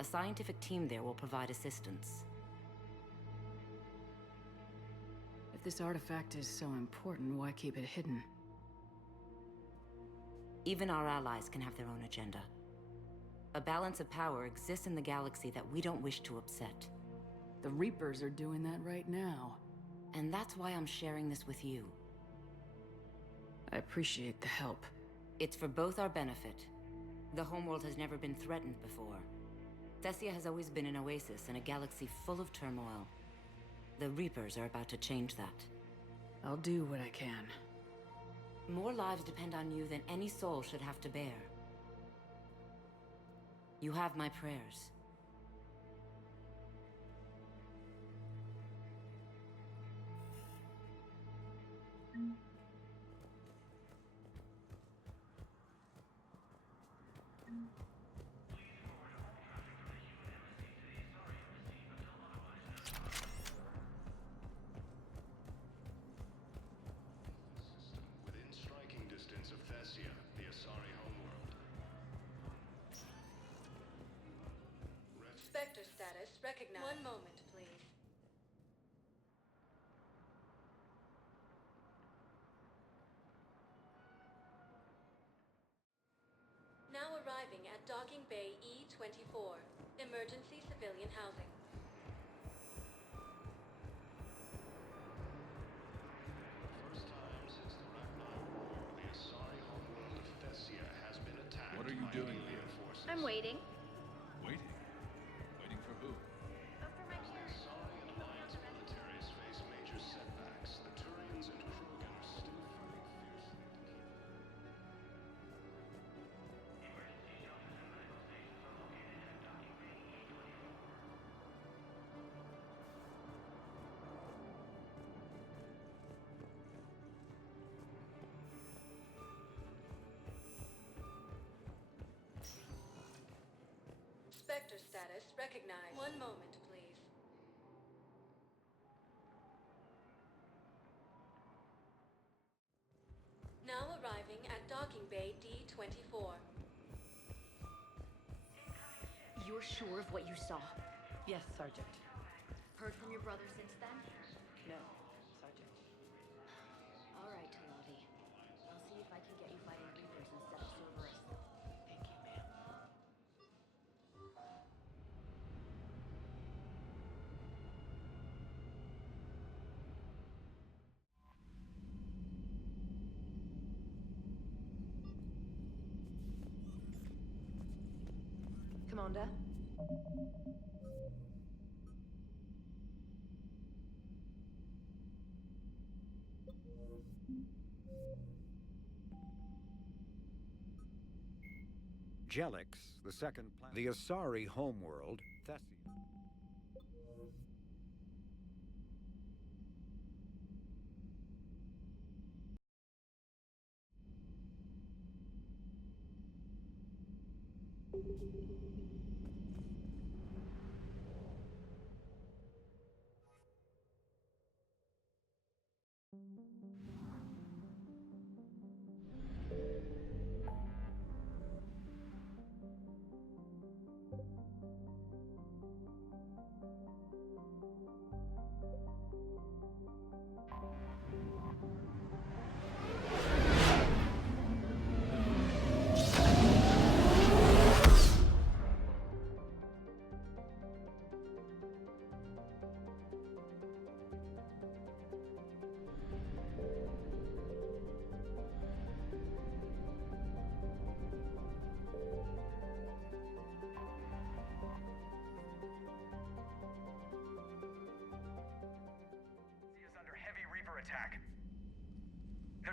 A scientific team there will provide assistance. If this artifact is so important, why keep it hidden? Even our allies can have their own agenda. A balance of power exists in the galaxy that we don't wish to upset. The Reapers are doing that right now. And that's why I'm sharing this with you. I appreciate the help. It's for both our benefit. The homeworld has never been threatened before. Thessia has always been an oasis in a galaxy full of turmoil. The Reapers are about to change that. I'll do what I can. More lives depend on you than any soul should have to bear. You have my prayers. Within striking distance of Thessia, the Asari homeworld. Spectre status recognized. One moment, please. Now arriving at Docking Bay E-24. Emergency civilian housing. First time since the Ragnar War, the Asari homeworld of Thessia has been attacked. What are you by doing alien here? forces. I'm waiting. Waiting? Waiting for who? As the Asari and Alliance militaries face major setbacks, the Turians and Krogan are still fighting fiercely to keep. Spectre status recognized. One moment, please. Now arriving at Docking Bay D-24. You're sure of what you saw? Yes, Sergeant. Heard from your brother since then? No, Sergeant. All right, Talati. I'll see if I can get you fighting Reapers instead of Cerberus. Thank you, ma'am. Commander? Jelix, the second planet. The Asari homeworld, Thessia.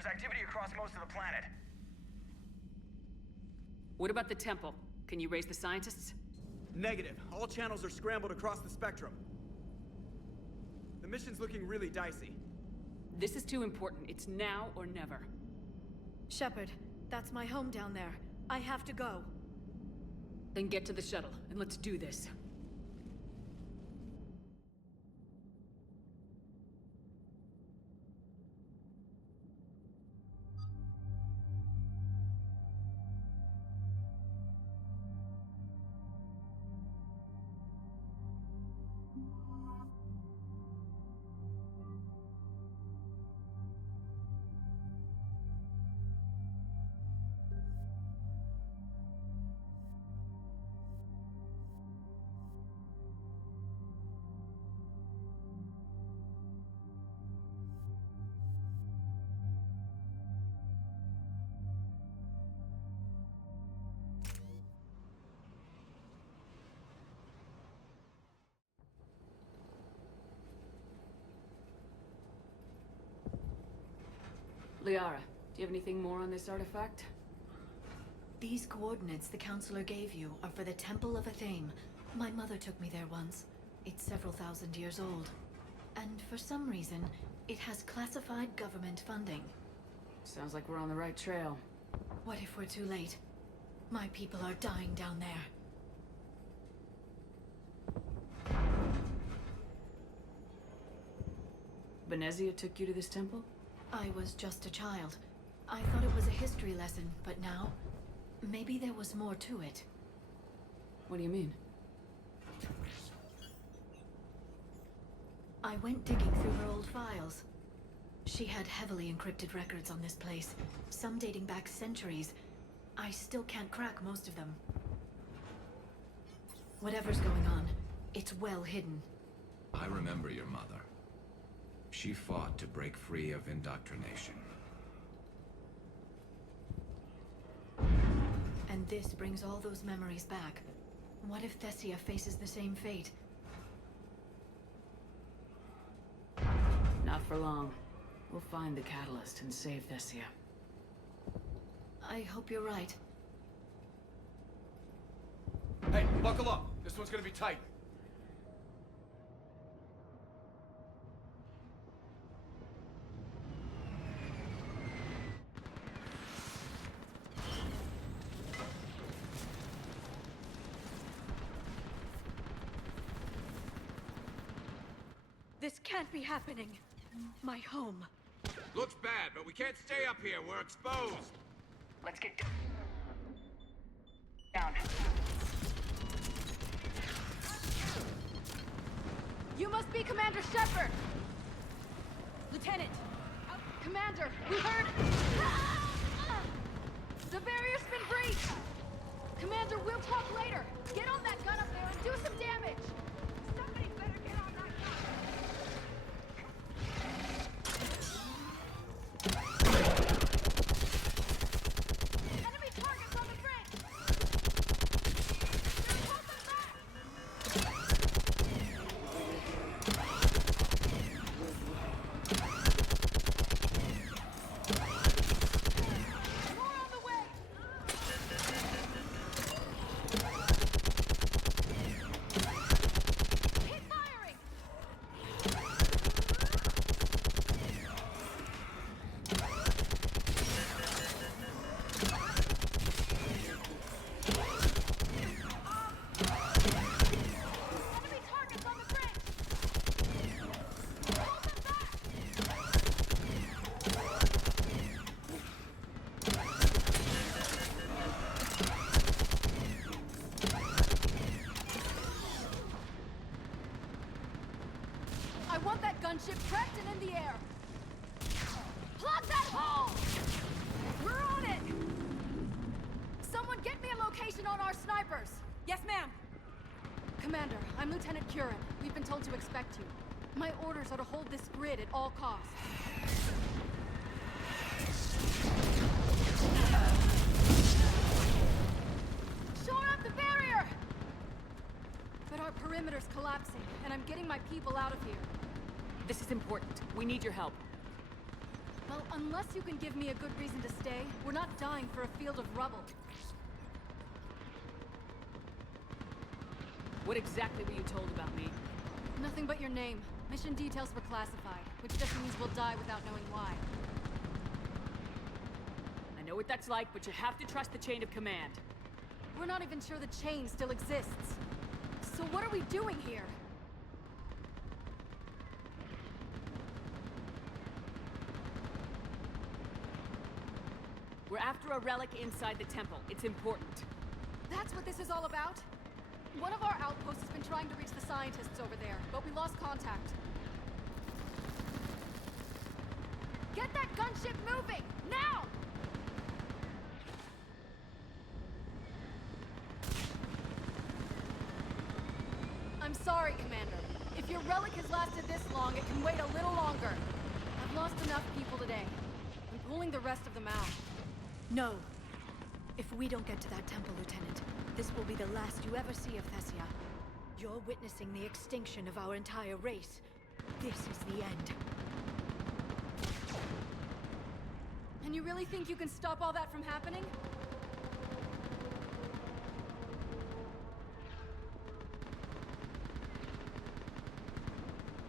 There's activity across most of the planet. What about the temple? Can you raise the scientists? Negative. All channels are scrambled across the spectrum. The mission's looking really dicey. This is too important. It's now or never. Shepard, that's my home down there. I have to go. Then get to the shuttle, and let's do this. Liara, do you have anything more on this artifact? These coordinates the Counselor gave you are for the Temple of Athame. My mother took me there once. It's several thousand years old. And for some reason, it has classified government funding. Sounds like we're on the right trail. What if we're too late? My people are dying down there. Benezia took you to this temple? I was just a child. I thought it was a history lesson, but now, maybe there was more to it. What do you mean? I went digging through her old files. She had heavily encrypted records on this place, some dating back centuries. I still can't crack most of them. Whatever's going on, it's well hidden. I remember your mother. She fought to break free of indoctrination. And this brings all those memories back. What if Thessia faces the same fate? Not for long. We'll find the catalyst and save Thessia. I hope you're right. Hey, buckle up. This one's gonna be tight. This can't be happening. My home. Looks bad, but we can't stay up here. We're exposed. Let's get down. You must be Commander Shepard! Lieutenant! Commander, we heard... The barrier's been breached! Commander, we'll talk later! Get on that gun up there and do some damage! Somebody better get on that gun! Enemy targets on the bridge! Hold them back! I want that gunship prepped and in the air! Plug that hole! We're on it! Someone get me a location on our snipers! Yes, ma'am! Commander, I'm Lieutenant Curran. We've been told to expect you. My orders are to hold this grid at all costs. Shore up the barrier! But our perimeter's collapsing, and I'm getting my people out of here. This is important. We need your help. Well, unless you can give me a good reason to stay, we're not dying for a field of rubble. What exactly were you told about me? Nothing but your name. Mission details were classified, which just means we'll die without knowing why. I know what that's like, but you have to trust the chain of command. We're not even sure the chain still exists. So what are we doing here? We're after a relic inside the temple. It's important. That's what this is all about? One of our outposts has been trying to reach the scientists over there, but we lost contact. Get that gunship moving! Now! I'm sorry, Commander. If your relic has lasted this long, it can wait a little longer. I've lost enough people today. I'm pulling the rest of them out. No. If we don't get to that temple, Lieutenant, this will be the last you ever see of Thessia. You're witnessing the extinction of our entire race. This is the end. And you really think you can stop all that from happening?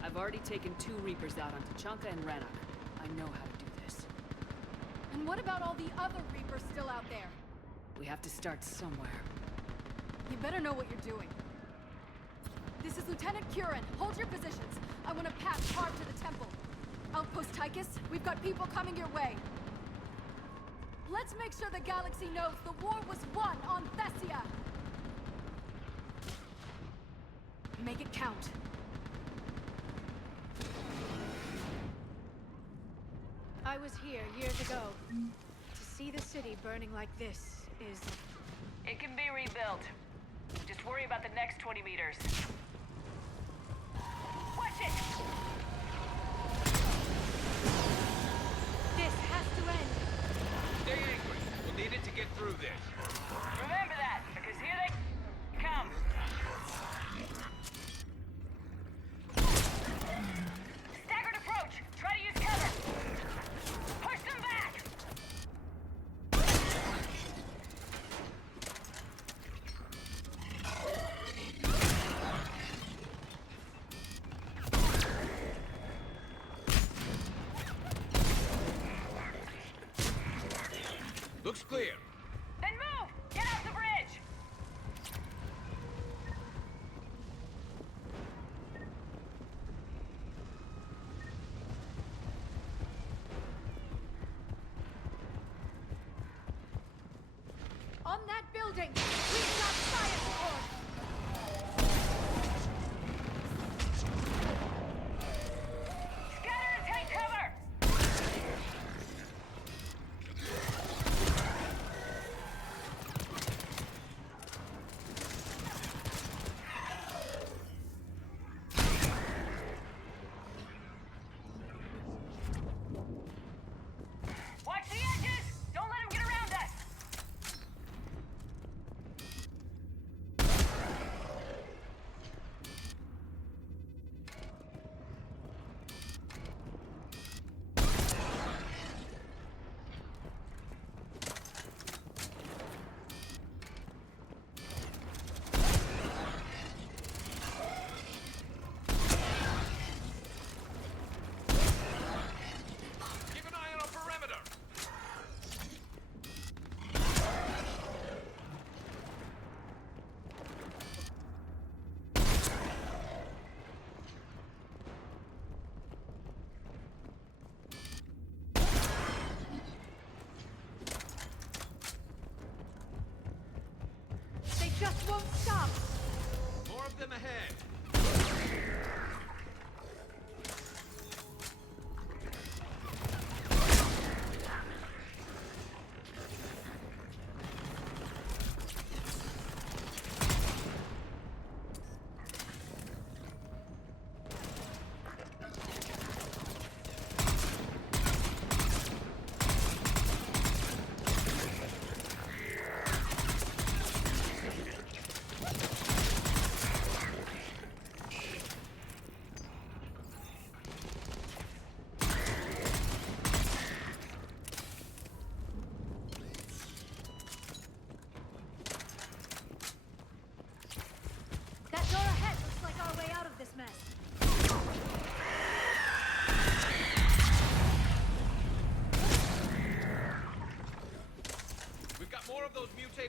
I've already taken 2 Reapers out on Tachanka and Rannoch. I know how to do this. And what about all the other Reapers still out there? We have to start somewhere. You better know what you're doing. This is Lieutenant Curran. Hold your positions. I want a path carved to the temple. Outpost Tychus, we've got people coming your way. Let's make sure the galaxy knows the war was won on Thessia! Make it count. I was here years ago. To see the city burning like this is... It can be rebuilt. Just worry about the next 20 meters. Watch it! This has to end. Stay angry. We'll need it to get through this. Remember that, because here they come. Staggered approach. Try to use cover. Push them back. Looks clear. Then move! Get off the bridge! On that building! We've got fire support! Scatter and take cover! Watch the edges! Don't let him get around us! Keep an eye on our perimeter. They just won't stop! More of them ahead.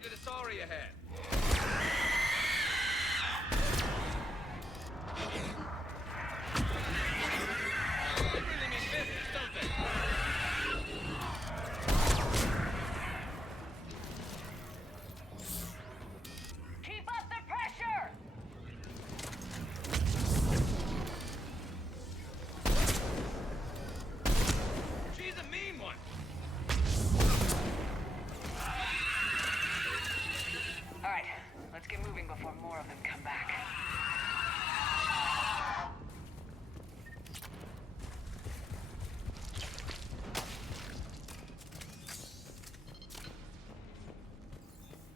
to the Asari ahead. They really mean business, don't they? Keep up the pressure! She's a mean one. All right, let's get moving before more of them come back.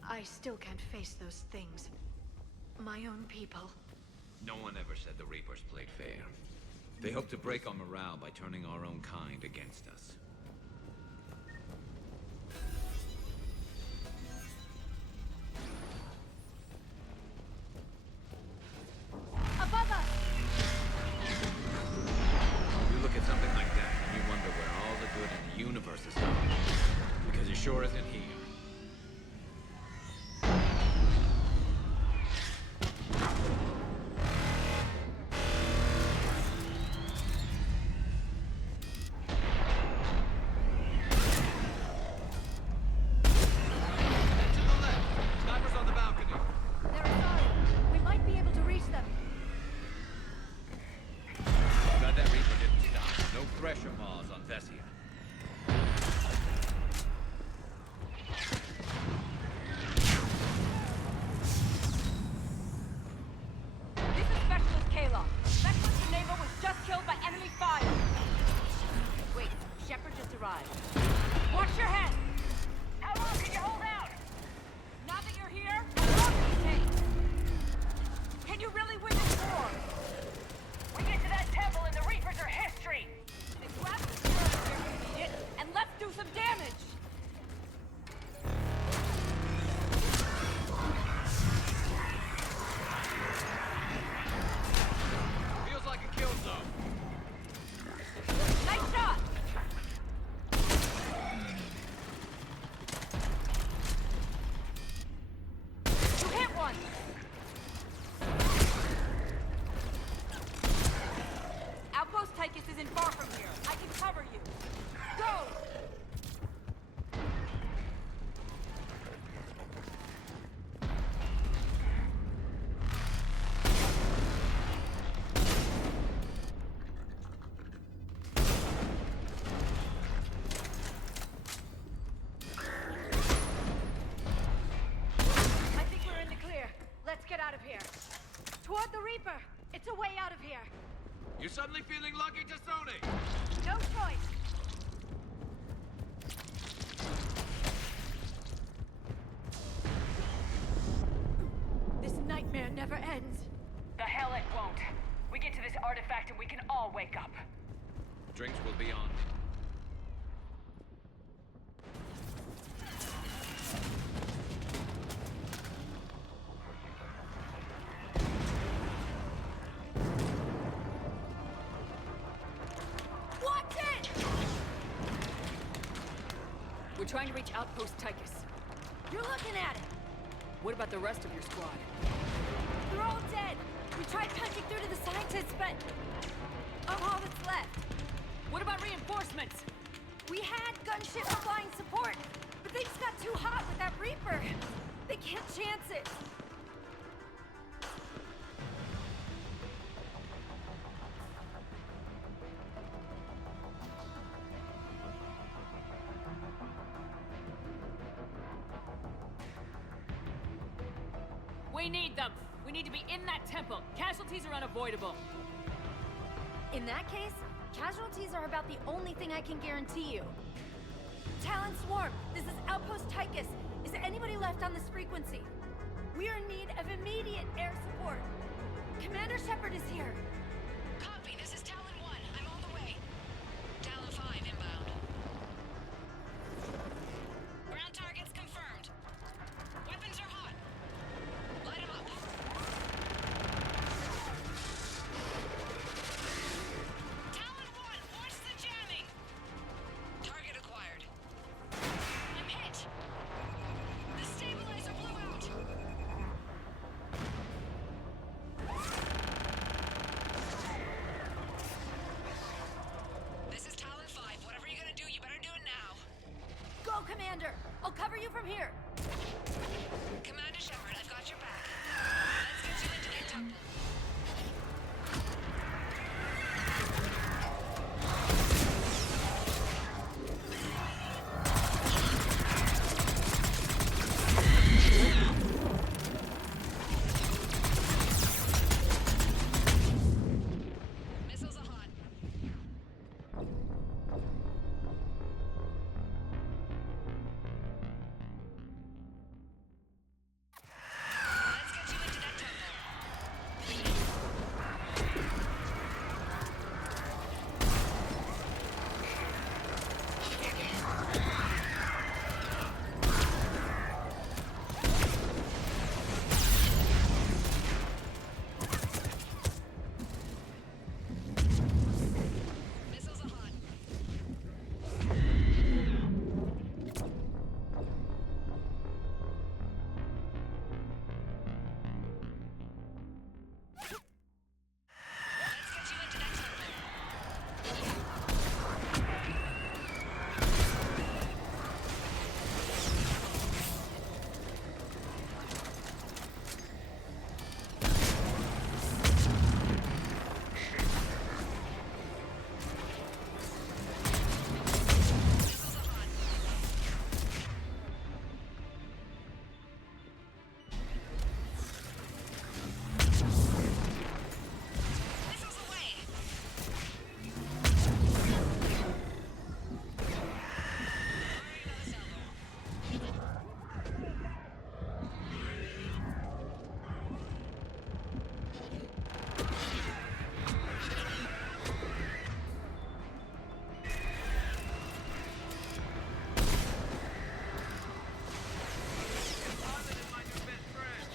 I still can't face those things. My own people. No one ever said the Reapers played fair. They hope to break our morale by turning our own kind against us. Above us! You look at something like that and you wonder where all the good in the universe is gone. Because it sure isn't here. Pressure pause on Thessia. This is Specialist Kayla. Specialist Geneva was just killed by enemy fire. Wait, Shepard just arrived. Watch your head! How long can you hold out? Now that you're here, how long can you take? Can you really win this war? We get to that temple and the Reapers are history! Then grab the spear over here if you need it, and let's do some damage! Feels like a kill zone. Nice shot! You hit one! Outpost Tychus isn't far from here. I can cover you. Go! I think we're in the clear. Let's get out of here. Toward the Reaper! It's a way out of here! You suddenly feeling lucky, Tassoni? No choice! This nightmare never ends. The hell it won't. We get to this artifact and we can all wake up. Drinks will be on. Watch it! We're trying to reach Outpost Tychus. You're looking at it! What about the rest of your squad? They're all dead! We tried punching through to the scientists, but... I'm all that's left. What about reinforcements? We had gunship supplying support, but things got too hot with that Reaper. They can't chance it. We need them! We need to be in that temple! Casualties are unavoidable! In that case, casualties are about the only thing I can guarantee you. Talon Swarm, this is Outpost Tychus. Is anybody left on this frequency? We are in need of immediate air support. Commander Shepard is here. Copy, this is Talon 1. I'm on the way. Talon 5 inbound. Ground targets confirmed. Weapons are hot. Light 'em up. Talon 1, watch the jamming! Target acquired. I'm hit. The stabilizer Commander! I'll cover you from here! Commander Shepard, I've got your back. Let's get you into that temple. Missiles are hot. Let's get you into that temple. Missiles are hot. Let's get you into that temple. Missiles are hot. Missiles away. Firing another salvo. Simon is my new best friend.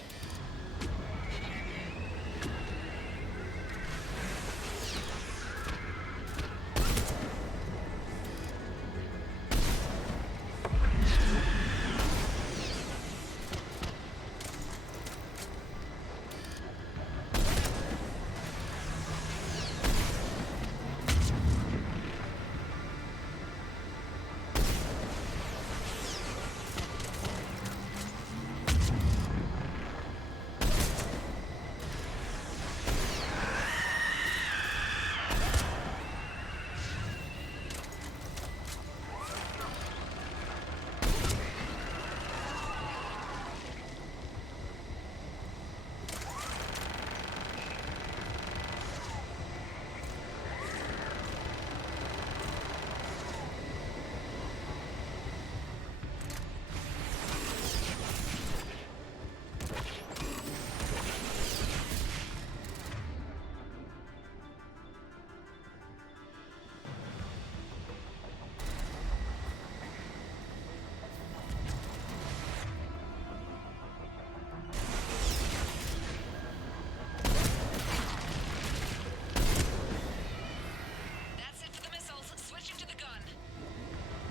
That's it for the missiles. Switching to the gun.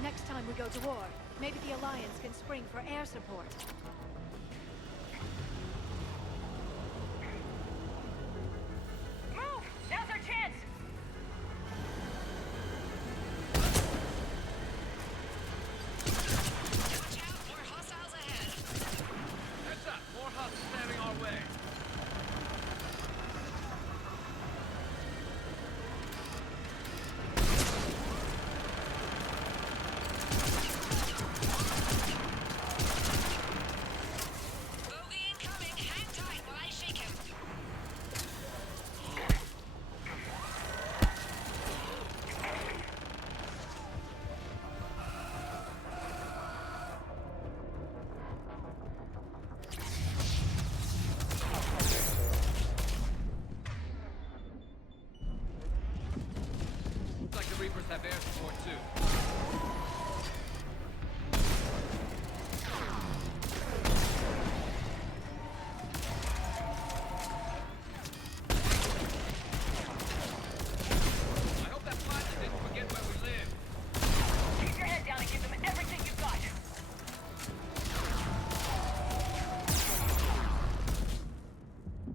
Next time we go to war, maybe the Alliance can spring for air support. Move! Now's our chance! Watch out! More hostiles ahead! Heads up, more hostiles standing our way. Bogey incoming! Hang tight while I shake him! Looks like the Reapers have air support too. I hope that pilot didn't forget where we live. Keep your head down and give them everything you've got!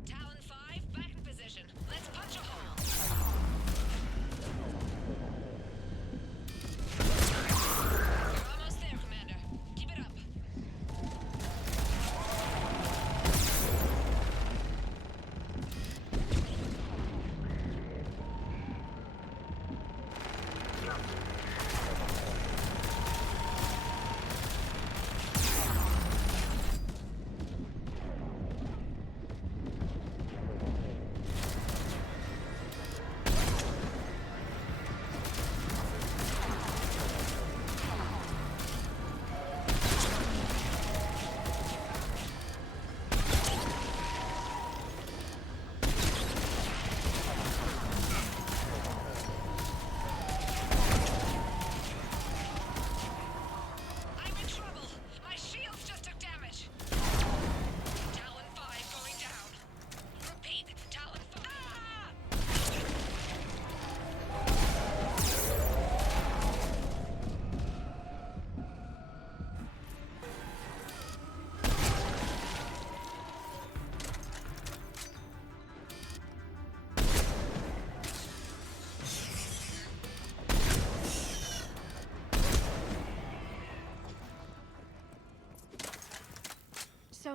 Talon 5, back in position. Let's punch a hole!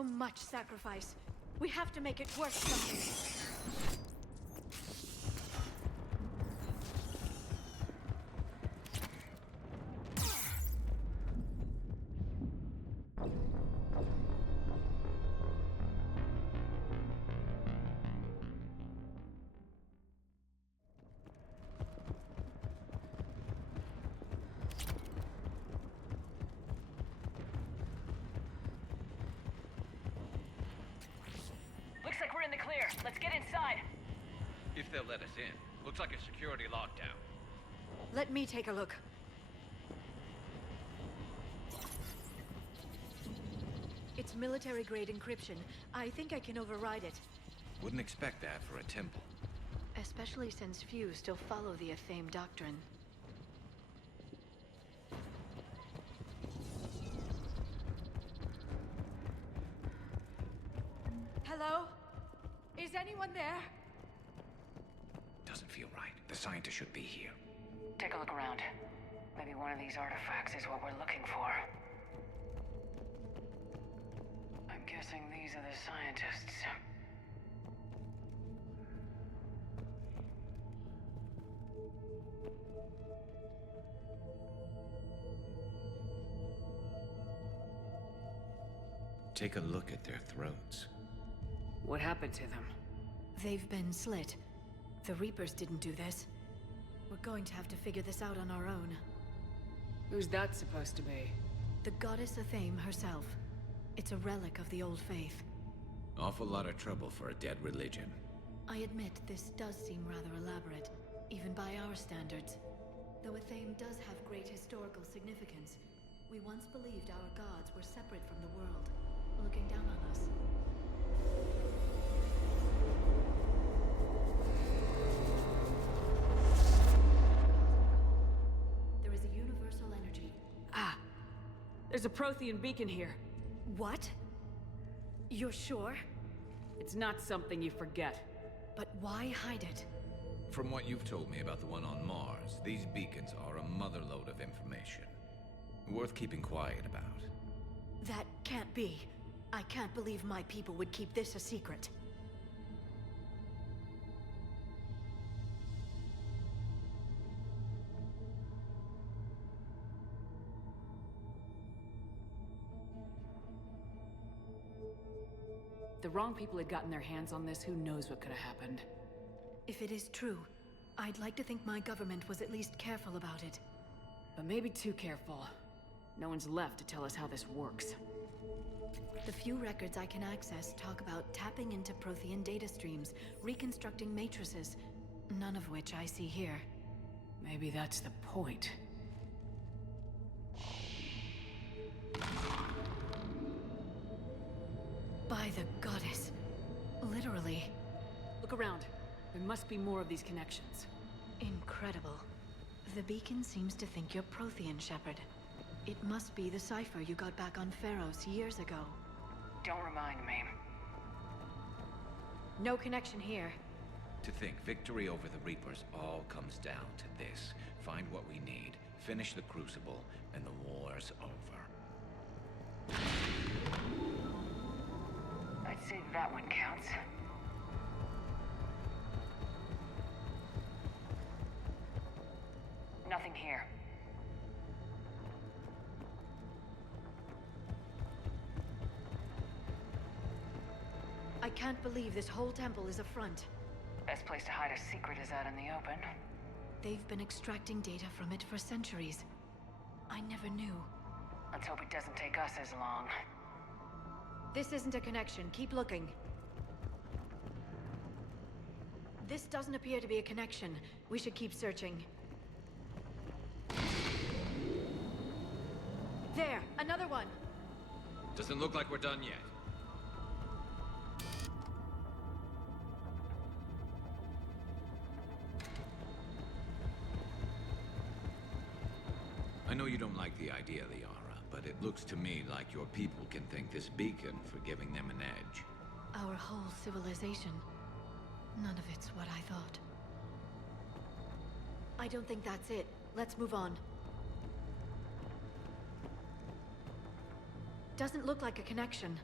so much sacrifice. We have to make it worth something. Looks like we're in the clear. Let's get inside. If they'll let us in. Looks like a security lockdown. Let me take a look. It's military-grade encryption. I think I can override it. Wouldn't expect that for a temple. Especially since few still follow the Athame doctrine. Hello? Is anyone there? Doesn't feel right. The scientist should be here. Take a look around. Maybe one of these artifacts is what we're looking for. I'm guessing these are the scientists. Take a look at their throats. What happened to them? They've been slit. The Reapers didn't do this. We're going to have to figure this out on our own. Who's that supposed to be? The goddess Athame herself. It's a relic of the old faith. Awful lot of trouble for a dead religion. I admit this does seem rather elaborate, even by our standards. Though Athame does have great historical significance, we once believed our gods were separate from the world, looking down on us. There is a universal energy. Ah! There's a Prothean beacon here. What? You're sure? It's not something you forget. But why hide it? From what you've told me about the one on Mars, these beacons are a motherlode of information. Worth keeping quiet about. That can't be. I can't believe my people would keep this a secret. The wrong people had gotten their hands on this, who knows what could have happened. If it is true, I'd like to think my government was at least careful about it. But maybe too careful. No one's left to tell us how this works. The few records I can access talk about tapping into Prothean data streams, reconstructing matrices, none of which I see here. Maybe that's the point. By the goddess. Literally. Look around. There must be more of these connections. Incredible. The beacon seems to think you're Prothean, Shepard. It must be the cipher you got back on Pharos years ago. Don't remind me. No connection here. To think victory over the Reapers all comes down to this. Find what we need, finish the Crucible, and the war's over. I'd say that one counts. Nothing here. I can't believe this whole temple is a front. Best place to hide a secret is out in the open. They've been extracting data from it for centuries. I never knew. Let's hope it doesn't take us as long. This isn't a connection. Keep looking. This doesn't appear to be a connection. We should keep searching. There! Another one! Doesn't look like we're done yet. I know you don't like the idea, Liara, but it looks to me like your people can thank this beacon for giving them an edge. Our whole civilization. None of it's what I thought. I don't think that's it. Let's move on. Doesn't look like a connection.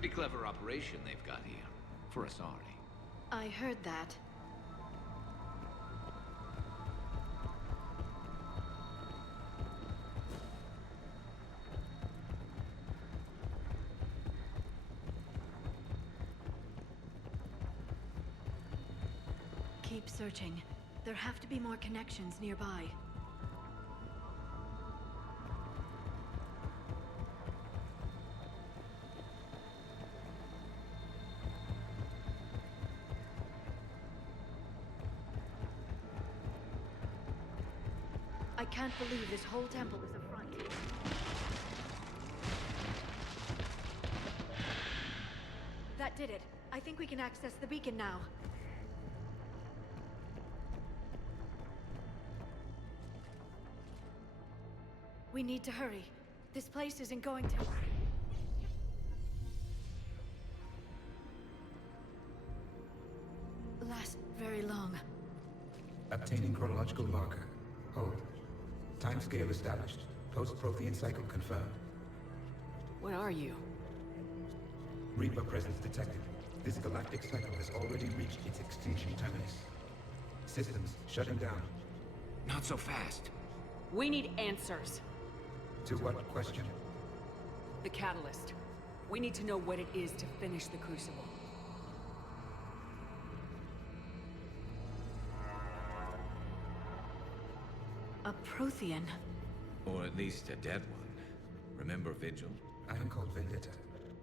Pretty clever operation they've got here. For Asari. I heard that. Keep searching. There have to be more connections nearby. I can't believe this whole temple is a front. That did it. I think we can access the beacon now. We need to hurry. This place isn't going to... last very long. Obtaining chronological marker. Hold. Timescale established. Post-Prothean cycle confirmed. What are you? Reaper presence detected. This galactic cycle has already reached its extinction terminus. Systems shutting down. Not so fast. We need answers. To what question? The catalyst. We need to know what it is to finish the Crucible. A Prothean? Or at least a dead one. Remember Vigil? I am called Vendetta,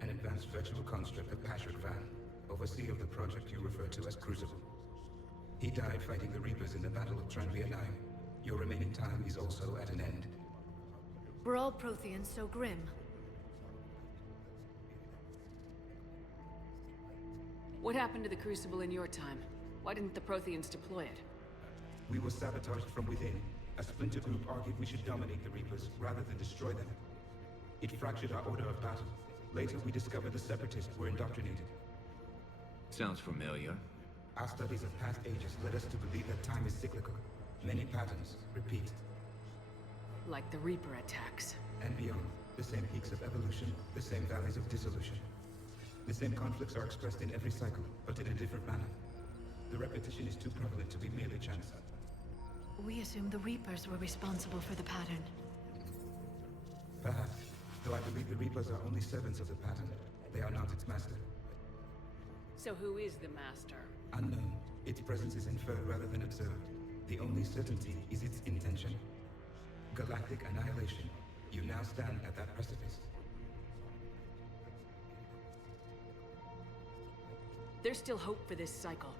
an advanced virtual construct of Patrick Van, overseer of the project you refer to as Crucible. He died fighting the Reapers in the Battle of Tranvia 9. Your remaining time is also at an end. Were all Protheans so grim? What happened to the Crucible in your time? Why didn't the Protheans deploy it? We were sabotaged from within. A splinter group argued we should dominate the Reapers rather than destroy them. It fractured our order of battle. Later, we discovered the Separatists were indoctrinated. Sounds familiar. Our studies of past ages led us to believe that time is cyclical. Many patterns repeat. Like the Reaper attacks. And beyond, the same peaks of evolution, the same valleys of dissolution. The same conflicts are expressed in every cycle, but in a different manner. The repetition is too prevalent to be merely chance. We assumed the Reapers were responsible for the pattern. Perhaps, though I believe the Reapers are only servants of the pattern. They are not its master. So who is the master? Unknown. Its presence is inferred rather than observed. The only certainty is its intention. Galactic annihilation. You now stand at that precipice. There's still hope for this cycle.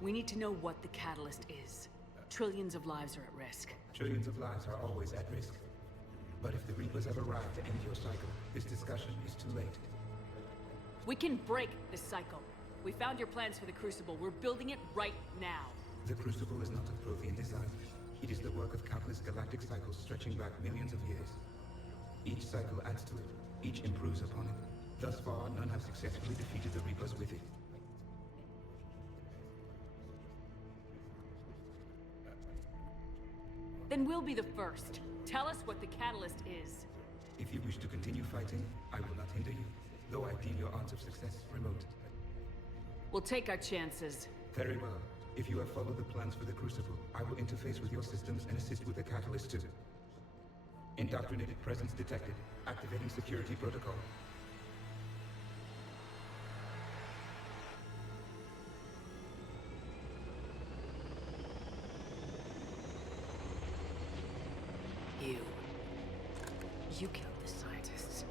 We need to know what the catalyst is. Trillions of lives are at risk. Trillions of lives are always at risk. But if the Reapers have arrived to end your cycle, this discussion is too late. We can break this cycle. We found your plans for the Crucible. We're building it right now. The Crucible is not of Prothean design. It is the work of countless galactic cycles stretching back millions of years. Each cycle adds to it. Each improves upon it. Thus far, none have successfully defeated the Reapers with it. Then we'll be the first. Tell us what the catalyst is. If you wish to continue fighting, I will not hinder you, though I deem your odds of success remote. We'll take our chances. Very well. If you have followed the plans for the Crucible, I will interface with your systems and assist with the catalyst too. Indoctrinated presence detected. Activating security protocol. You killed the scientists.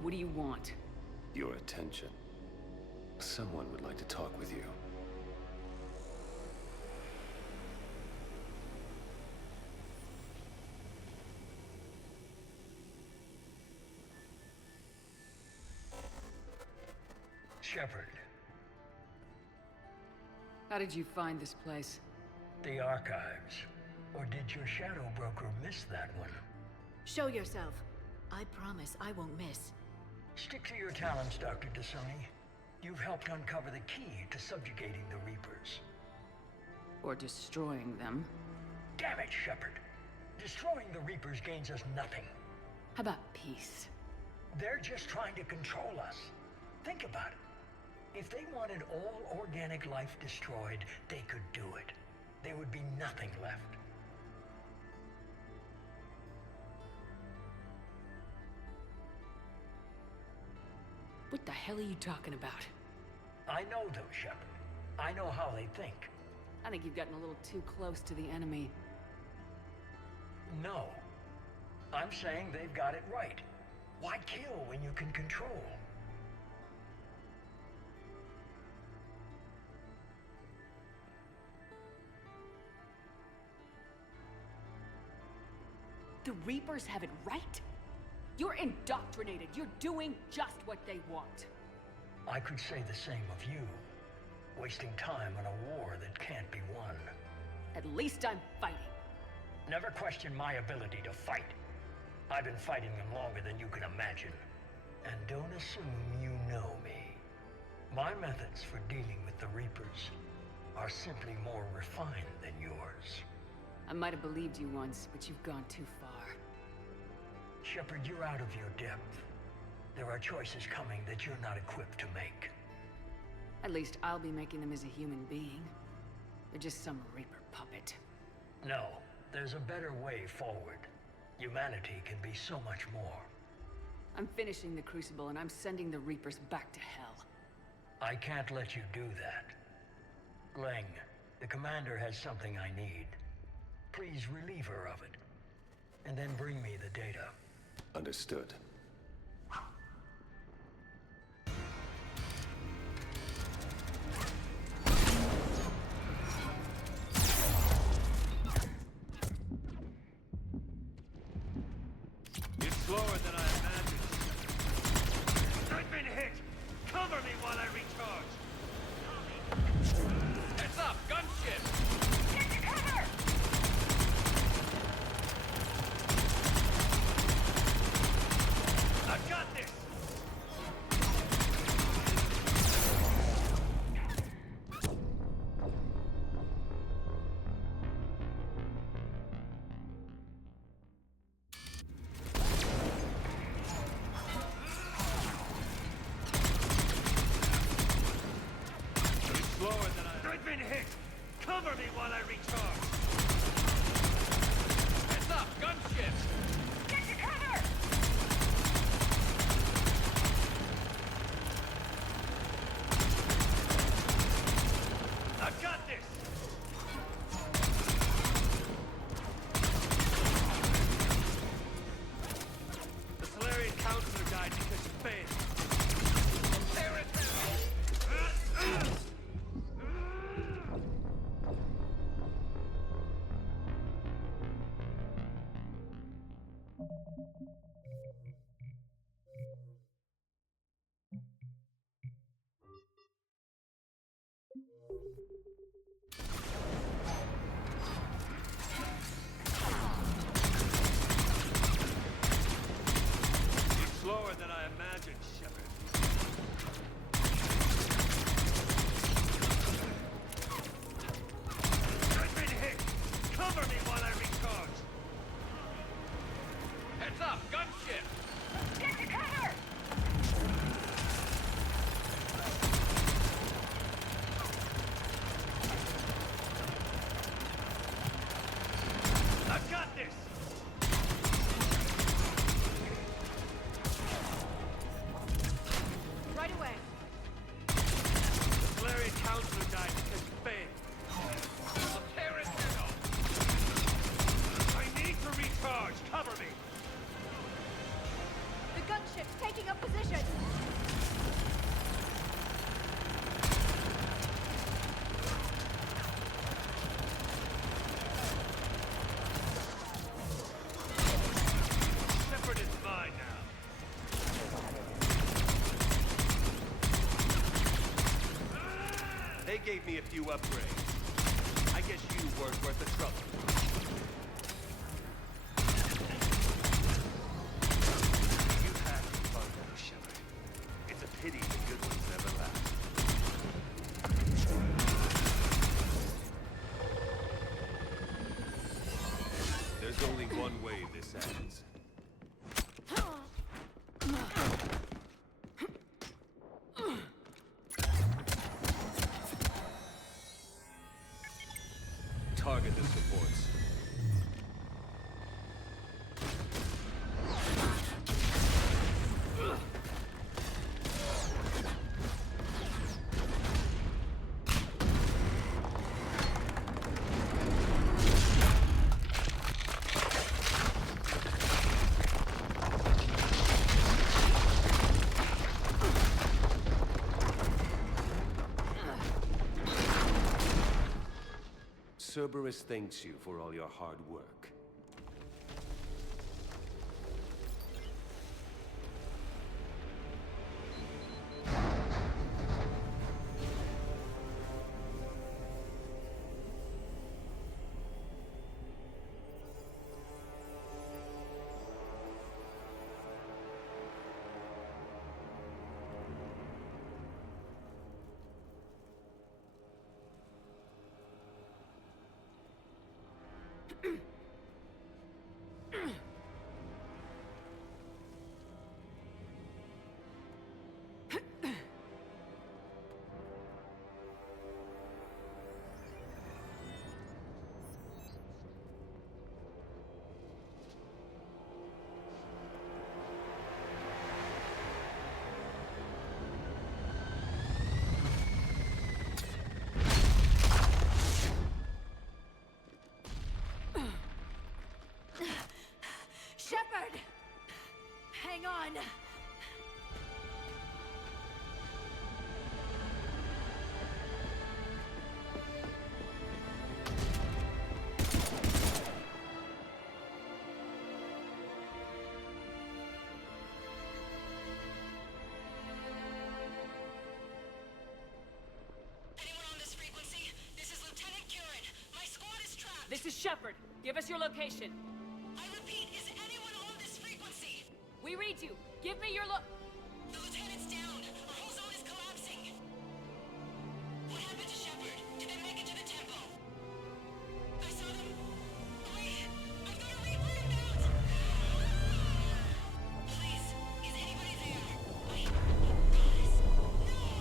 What do you want? Your attention. Someone would like to talk with you. Shepard. How did you find this place? The archives. Or did your shadow broker miss that one? Show yourself. I promise I won't miss. Stick to your talents, Dr. Dasoni. You've helped uncover the key to subjugating the Reapers. Or destroying them. Damn it, Shepard. Destroying the Reapers gains us nothing. How about peace? They're just trying to control us. Think about it. If they wanted all organic life destroyed, they could do it. There would be nothing left. What the hell are you talking about? I know them, Shepard. I know how they think. I think you've gotten a little too close to the enemy. No. I'm saying they've got it right. Why kill when you can control? The Reapers have it right? You're indoctrinated. You're doing just what they want. I could say the same of you. Wasting time on a war that can't be won. At least I'm fighting. Never question my ability to fight. I've been fighting them longer than you can imagine. And don't assume you know me. My methods for dealing with the Reapers are simply more refined than yours. I might have believed you once, but you've gone too far. Shepard, you're out of your depth. There are choices coming that you're not equipped to make. At least I'll be making them as a human being. They're just some Reaper puppet. No, there's a better way forward. Humanity can be so much more. I'm finishing the Crucible and I'm sending the Reapers back to hell. I can't let you do that. Leng, the commander has something I need. Please relieve her of it. And then bring me the data. Understood. It's slower than I imagined. I've been hit! Cover me while I recharge! Heads up! Gunship! Get to cover! I've got this! Slower than I've been hit! Cover me while I recharge! Heads up! Gunship! Get to cover! I've got this! The Solarian Counselor died because she failed. There it is! It's slower than I imagined, Shepard. I've been hit! Cover me while I recharge! Heads up! Gunship! Get to cover! I've got this! Right away. The Solarian Counselor died because he failed. I'll tear his head off! I need to recharge! Cover me! The gunship's taking up position. Shepard is mine now. They gave me a few upgrades. I guess you weren't worth the trouble. You've had fun though, Shepard. It's a pity the good ones never last. There's only one way this ends. target this supports. Cerberus thanks you for all your hard work. Shepard! Hang on! This is Shepard. Give us your location. I repeat, is anyone on this frequency? We read you. Give me your The lieutenant's down. Our whole zone is collapsing. What happened to Shepard? Did they make it to the temple? I saw them. Wait, I've got a Reaper inbound. Please, is anybody there? Guys, no!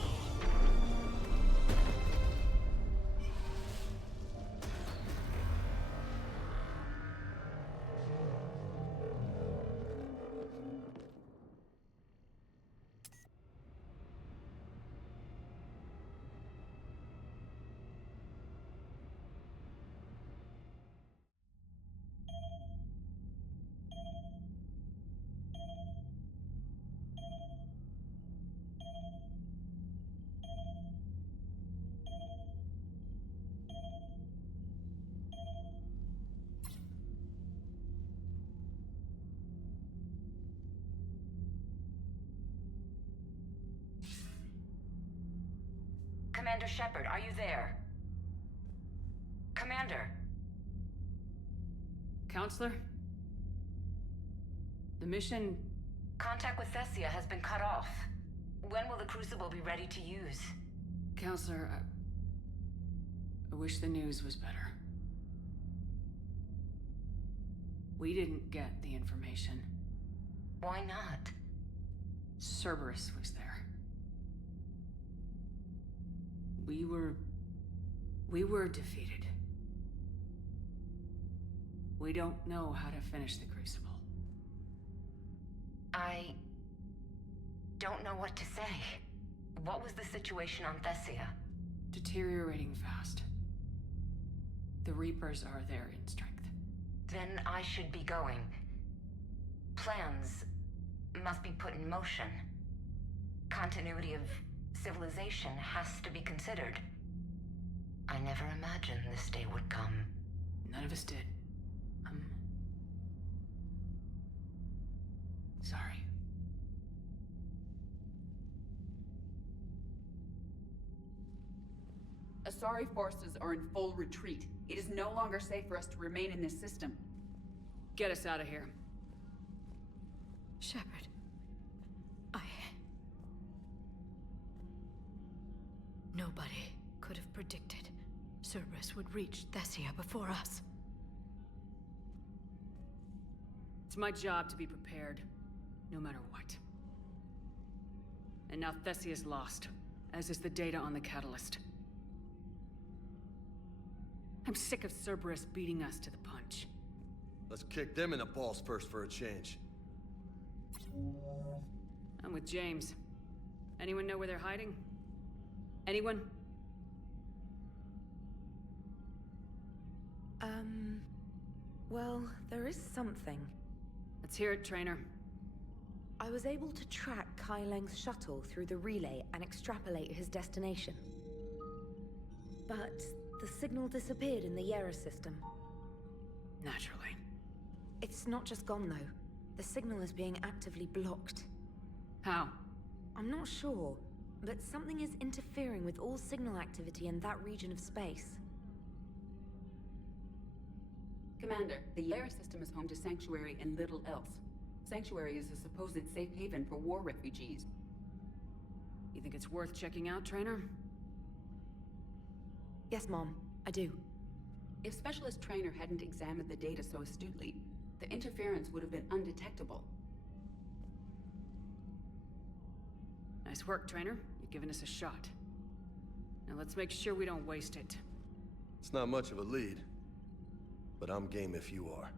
Commander Shepard, are you there? Commander! Counselor? The mission... Contact with Thessia has been cut off. When will the Crucible be ready to use? Counselor, I wish the news was better. We didn't get the information. Why not? Cerberus was there. We were defeated. We don't know how to finish the Crucible. I don't know what to say. What was the situation on Thessia? Deteriorating fast. The Reapers are there in strength. Then I should be going. Plans must be put in motion. Continuity of civilization has to be considered. I never imagined this day would come. None of us did. Sorry. Asari forces are in full retreat. It is no longer safe for us to remain in this system. Get us out of here. Shepard. Nobody could have predicted Cerberus would reach Thessia before us. It's my job to be prepared, no matter what. And now Thessia's lost, as is the data on the catalyst. I'm sick of Cerberus beating us to the punch. Let's kick them in the balls first for a change. I'm with James. Anyone know where they're hiding? Anyone? Well, there is something. Let's hear it, Trainer. I was able to track Kai Leng's shuttle through the relay and extrapolate his destination. But the signal disappeared in the Yera system. Naturally. It's not just gone, though. The signal is being actively blocked. How? I'm not sure, but something is interfering with all signal activity in that region of space. Commander, the Yera system is home to Sanctuary and little else. Sanctuary is a supposed safe haven for war refugees. You think it's worth checking out, Trainer? Yes, Mom, I do. If Specialist Trainer hadn't examined the data so astutely, the interference would have been undetectable. Nice work, Trainer. You've given us a shot. Now let's make sure we don't waste it. It's not much of a lead, but I'm game if you are.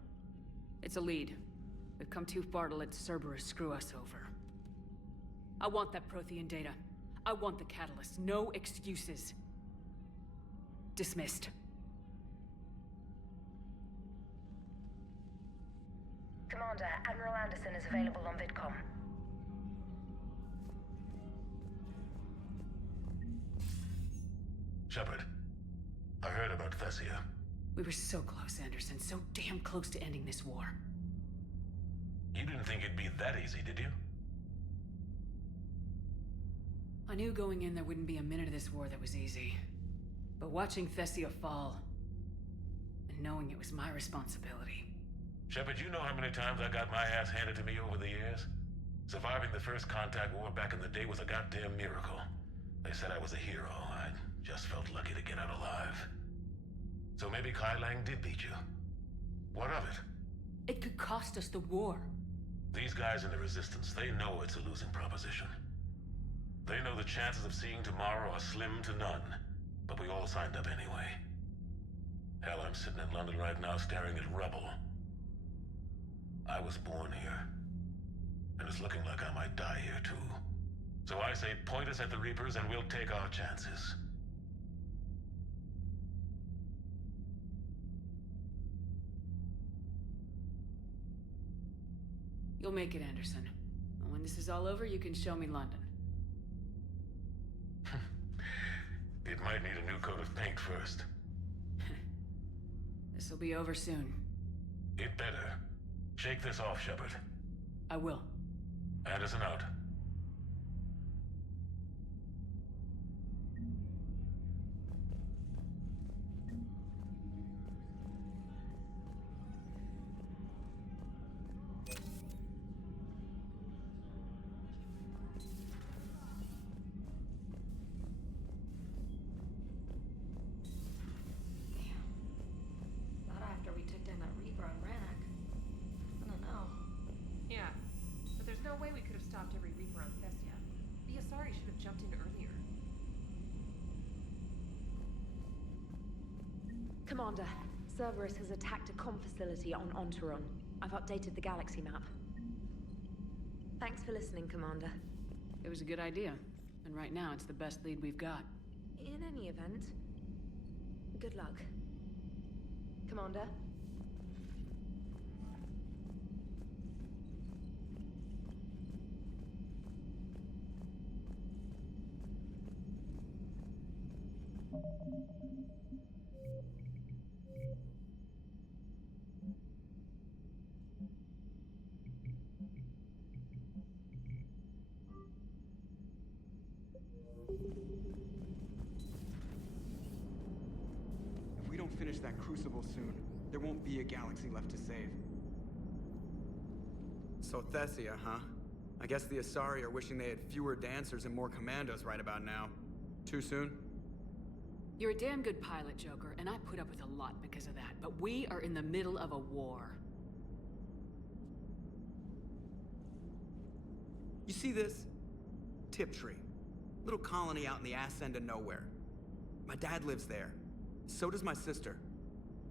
It's a lead. We've come too far to let Cerberus screw us over. I want that Prothean data. I want the catalyst. No excuses. Dismissed. Commander, Admiral Anderson is available on VidCom. Shepard, I heard about Thessia. We were so close, Anderson. So damn close to ending this war. You didn't think it'd be that easy, did you? I knew going in there wouldn't be a minute of this war that was easy. But watching Thessia fall, and knowing it was my responsibility. Shepard, you know how many times I got my ass handed to me over the years? Surviving the first contact war back in the day was a goddamn miracle. They said I was a hero. I just felt lucky to get out alive. So maybe Kai Lang did beat you. What of it? It could cost us the war. These guys in the Resistance, they know it's a losing proposition. They know the chances of seeing tomorrow are slim to none. But we all signed up anyway. Hell, I'm sitting in London right now staring at rubble. I was born here. And it's looking like I might die here too. So I say point us at the Reapers and we'll take our chances. You'll make it, Anderson. And when this is all over, you can show me London. It might need a new coat of paint first. This'll be over soon. It better. Shake this off, Shepard. I will. Anderson out. Commander, Cerberus has attacked a comm facility on Ontaron. I've updated the galaxy map. Thanks for listening, Commander. It was a good idea. And right now, it's the best lead we've got. In any event, good luck. Commander? If we don't finish that crucible soon, there won't be a galaxy left to save. So Thessia, huh? I guess the Asari are wishing they had fewer dancers and more commandos right about now. Too soon? You're a damn good pilot, Joker, and I put up with a lot because of that. But we are in the middle of a war. You see this? Tiptree. Little colony out in the ass end of nowhere. My dad lives there. So does my sister.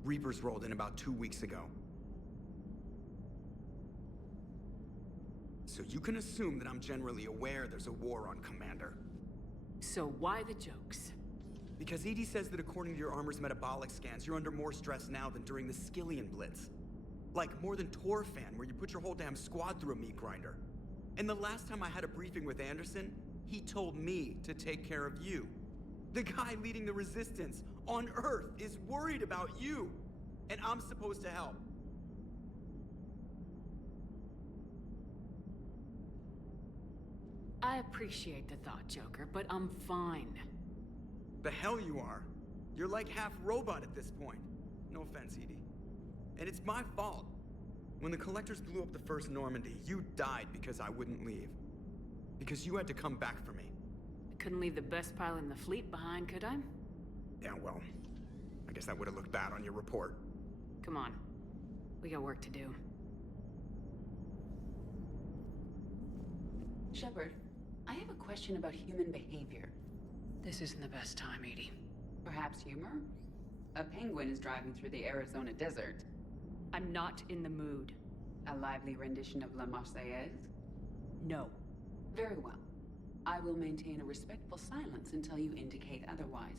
Reapers rolled in about 2 weeks ago. So you can assume that I'm generally aware there's a war on, Commander. So why the jokes? Because EDI says that according to your armor's metabolic scans, you're under more stress now than during the Skillian Blitz. Like, more than Torfan, where you put your whole damn squad through a meat grinder. And the last time I had a briefing with Anderson, he told me to take care of you. The guy leading the resistance on Earth is worried about you, and I'm supposed to help. I appreciate the thought, Joker, but I'm fine. The hell you are. You're like half robot at this point. No offense, EDI. And it's my fault. When the Collectors blew up the first Normandy, you died because I wouldn't leave. Because you had to come back for me. I couldn't leave the best pilot in the fleet behind, could I? Yeah, well, I guess that would have looked bad on your report. Come on. We got work to do. Shepard, I have a question about human behavior. This isn't the best time, EDI. Perhaps humor? A penguin is driving through the Arizona desert. I'm not in the mood. A lively rendition of La Marseillaise? No. Very well. I will maintain a respectful silence until you indicate otherwise.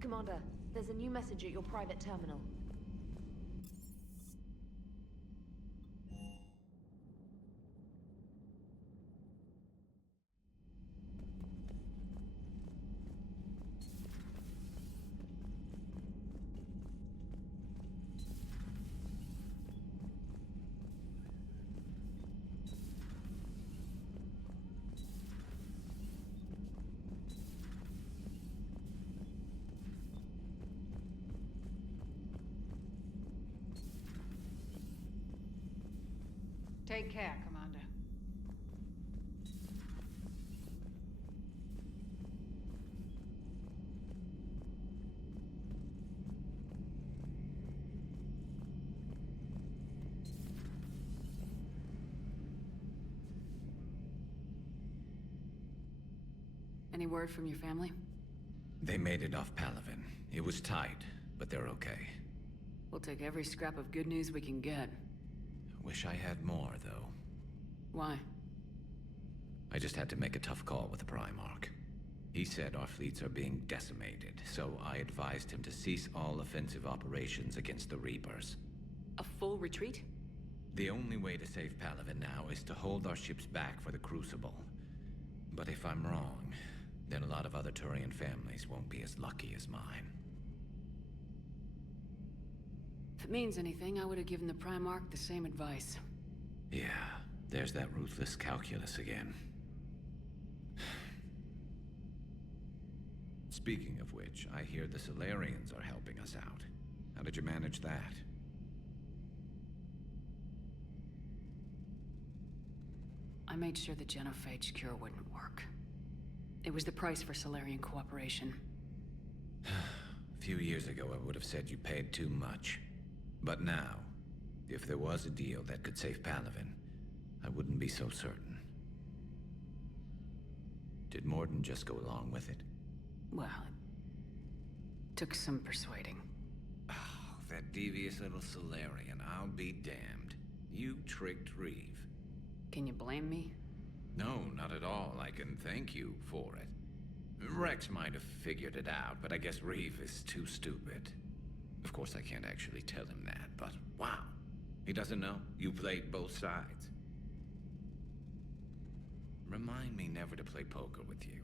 Commander, there's a new message at your private terminal. Take care, Commander. Any word from your family? They made it off Palaven. It was tight, but they're okay. We'll take every scrap of good news we can get. Wish I had more, though. Why? I just had to make a tough call with the Primarch. He said our fleets are being decimated, so I advised him to cease all offensive operations against the Reapers. A full retreat? The only way to save Palaven now is to hold our ships back for the Crucible. But if I'm wrong, then a lot of other Turian families won't be as lucky as mine. If it means anything, I would have given the Primarch the same advice. Yeah, there's that ruthless calculus again. Speaking of which, I hear the Solarians are helping us out. How did you manage that? I made sure the genophage cure wouldn't work. It was the price for Solarian cooperation. A few years ago, I would have said you paid too much. But now, if there was a deal that could save Palaven, I wouldn't be so certain. Did Morden just go along with it? Well, it took some persuading. Oh, that devious little Solarian, I'll be damned. You tricked Reeve. Can you blame me? No, not at all. I can thank you for it. Rex might have figured it out, but I guess Reeve is too stupid. Of course, I can't actually tell him that, but wow. He doesn't know. You played both sides. Remind me never to play poker with you.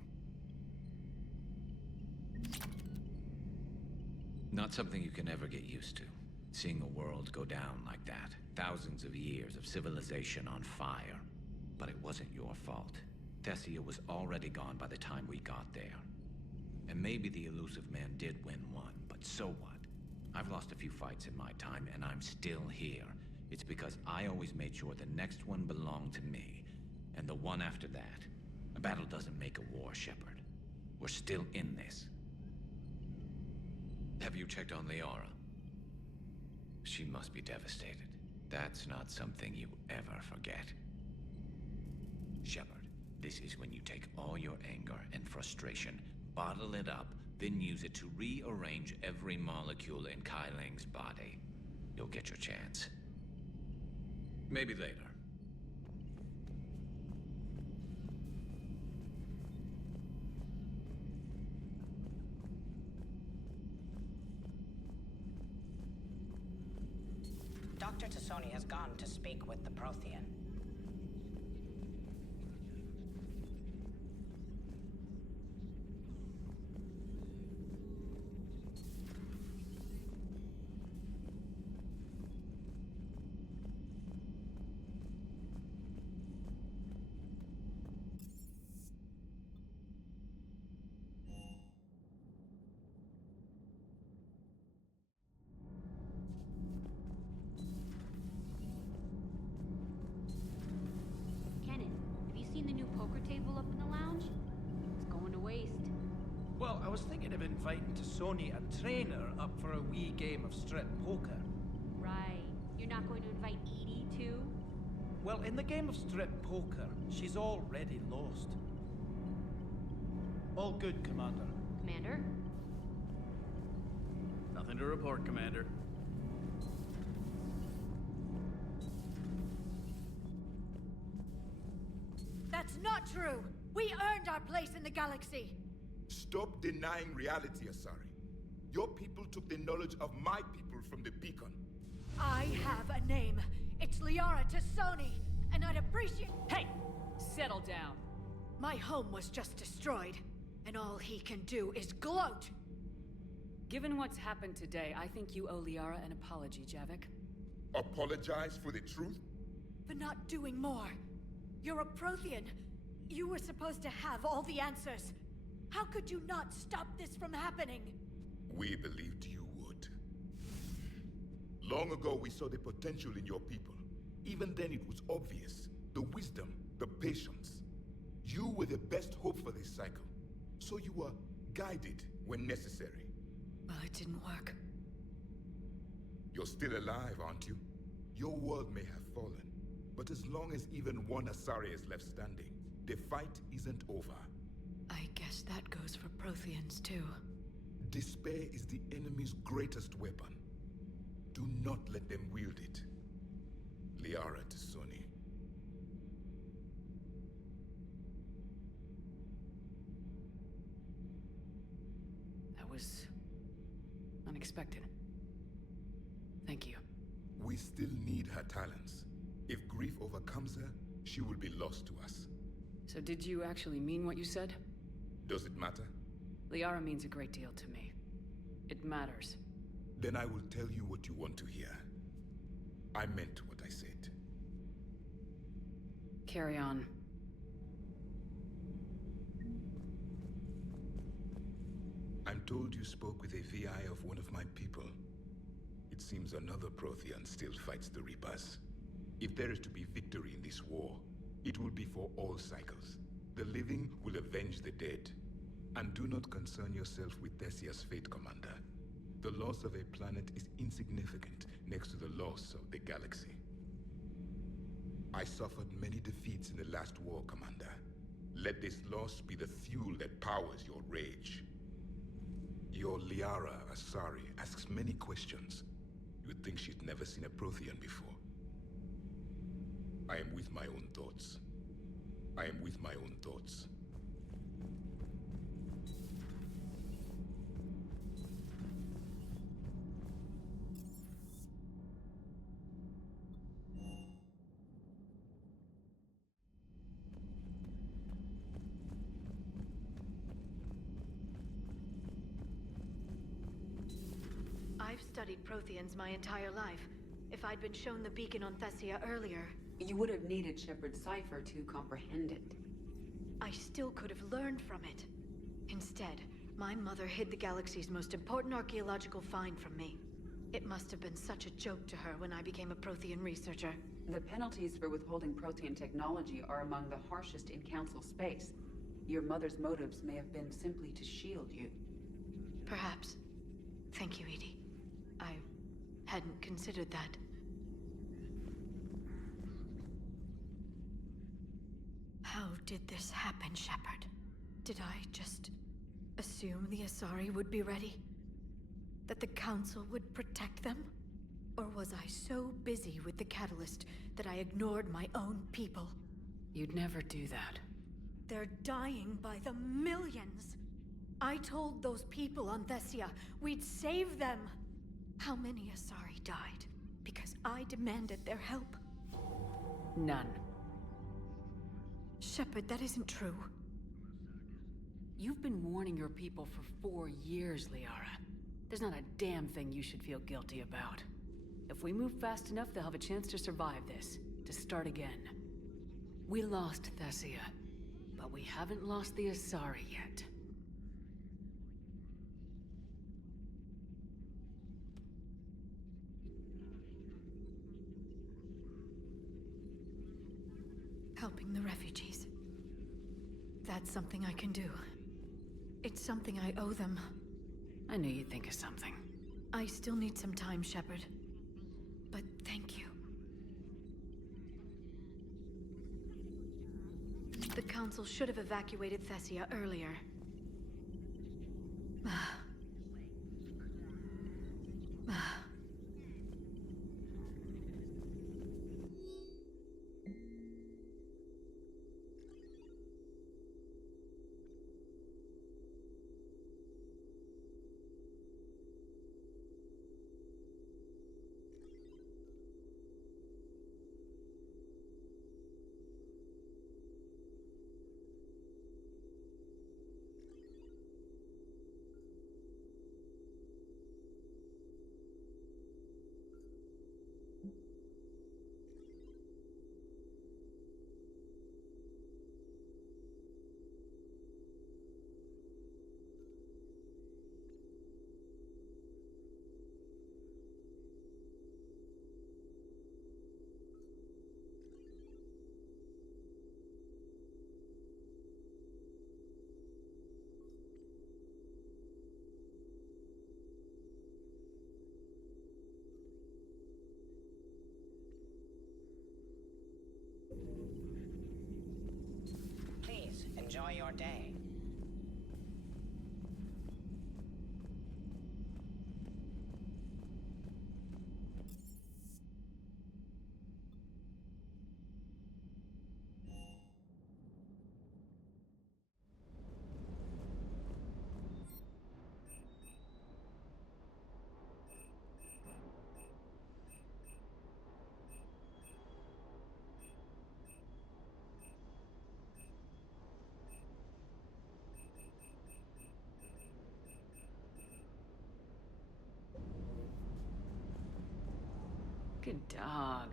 Not something you can ever get used to. Seeing a world go down like that. Thousands of years of civilization on fire. But it wasn't your fault. Thessia was already gone by the time we got there. And maybe the elusive man did win one, but so what? I've lost a few fights in my time, and I'm still here. It's because I always made sure the next one belonged to me. And the one after that. A battle doesn't make a war, Shepard. We're still in this. Have you checked on Liara? She must be devastated. That's not something you ever forget. Shepard, this is when you take all your anger and frustration, bottle it up, then use it to rearrange every molecule in Kai Ling's body. You'll get your chance. Maybe later. Dr. Tassoni has gone to speak with the Prothean. Well, I was thinking of inviting Tassoni and Trainer up for a wee game of strip poker. Right. You're not going to invite Edie, too? Well, in the game of strip poker, she's already lost. All good, Commander. Commander? Nothing to report, Commander. That's not true! We earned our place in the galaxy! Stop denying reality, Asari. Your people took the knowledge of my people from the beacon. I have a name. It's Liara Tassoni, and I'd appreciate— Hey! Settle down. My home was just destroyed, and all he can do is gloat! Given what's happened today, I think you owe Liara an apology, Javik. Apologize for the truth? For not doing more. You're a Prothean. You were supposed to have all the answers. How could you not stop this from happening? We believed you would. Long ago, we saw the potential in your people. Even then, it was obvious. The wisdom, the patience. You were the best hope for this cycle. So you were guided when necessary. Well, it didn't work. You're still alive, aren't you? Your world may have fallen, but as long as even one Asari is left standing, the fight isn't over. I guess that goes for Protheans, too. Despair is the enemy's greatest weapon. Do not let them wield it. Liara Tassoni. That was unexpected. Thank you. We still need her talents. If grief overcomes her, she will be lost to us. So did you actually mean what you said? Does it matter? Liara means a great deal to me. It matters. Then I will tell you what you want to hear. I meant what I said. Carry on. I'm told you spoke with a VI of one of my people. It seems another Prothean still fights the Reapers. If there is to be victory in this war, it will be for all cycles. The living will avenge the dead. And do not concern yourself with Thessia's fate, Commander. The loss of a planet is insignificant next to the loss of the galaxy. I suffered many defeats in the last war, Commander. Let this loss be the fuel that powers your rage. Your Liara Asari asks many questions. You would think she'd never seen a Prothean before. I am with my own thoughts. I am with my own thoughts. I've studied Protheans my entire life. If I'd been shown the beacon on Thessia earlier... You would have needed Shepard's cipher to comprehend it. I still could have learned from it. Instead, my mother hid the galaxy's most important archaeological find from me. It must have been such a joke to her when I became a Prothean researcher. The penalties for withholding Prothean technology are among the harshest in Council space. Your mother's motives may have been simply to shield you. Perhaps. Thank you, Edie. I Hadn't considered that. How did this happen, Shepard? Did I just assume the Asari would be ready? That the Council would protect them? Or was I so busy with the Catalyst that I ignored my own people? You'd never do that. They're dying by the millions. I told those people on Thessia we'd save them. How many Asari died because I demanded their help? None. Shepard, that isn't true. You've been warning your people for 4 years, Liara. There's not a damn thing you should feel guilty about. If we move fast enough, they'll have a chance to survive this, to start again. We lost Thessia, but we haven't lost the Asari yet. Helping the refugees. That's something I can do. It's something I owe them. I knew you'd think of something. I still need some time, Shepard. But thank you. The Council should have evacuated Thessia earlier. Please, enjoy your day. Good dog.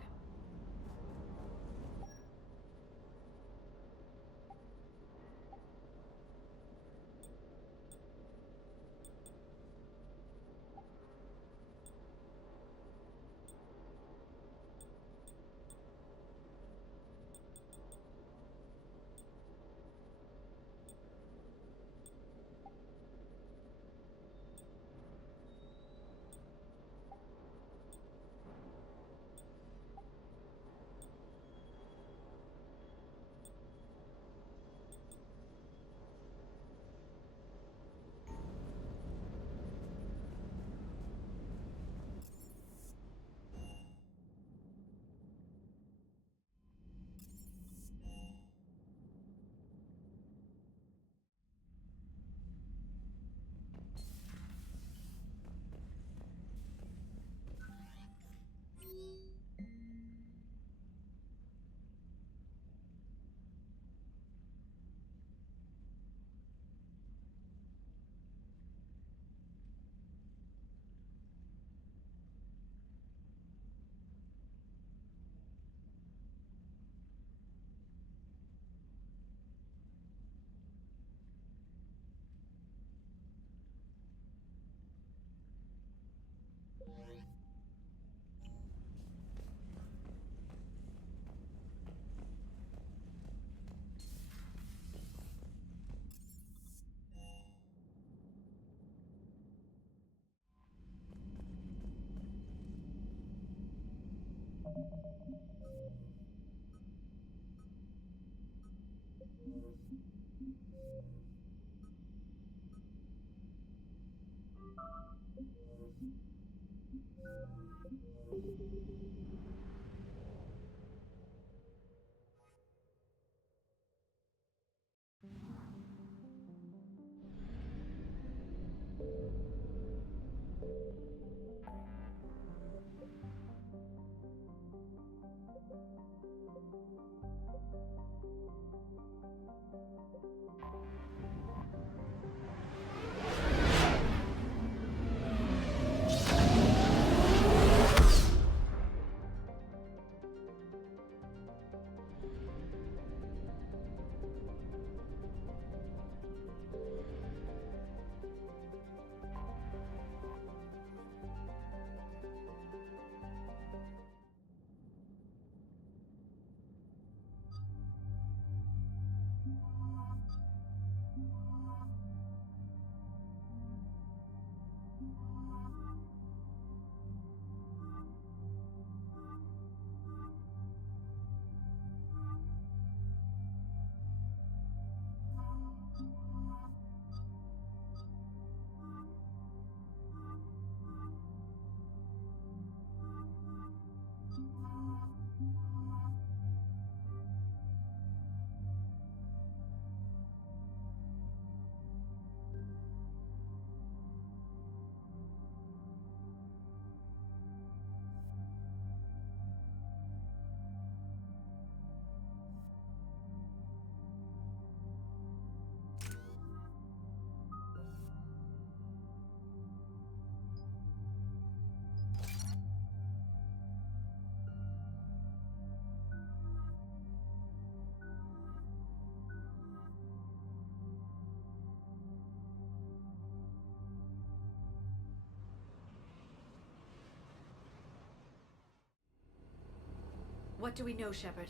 What do we know, Shepard?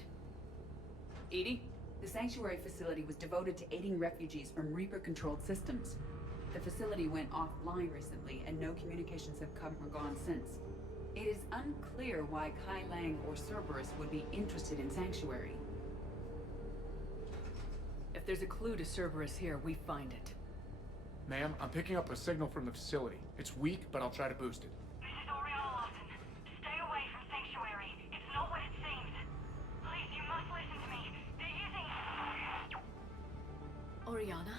EDI, the Sanctuary facility was devoted to aiding refugees from Reaper-controlled systems. The facility went offline recently, and no communications have come or gone since. It is unclear why Kai Lang or Cerberus would be interested in Sanctuary. If there's a clue to Cerberus here, we find it. Ma'am, I'm picking up a signal from the facility. It's weak, but I'll try to boost it. This is Oriana Lawson. Stay away from Sanctuary. It's not what it seems. Please, you must listen to me. They're using... Oriana?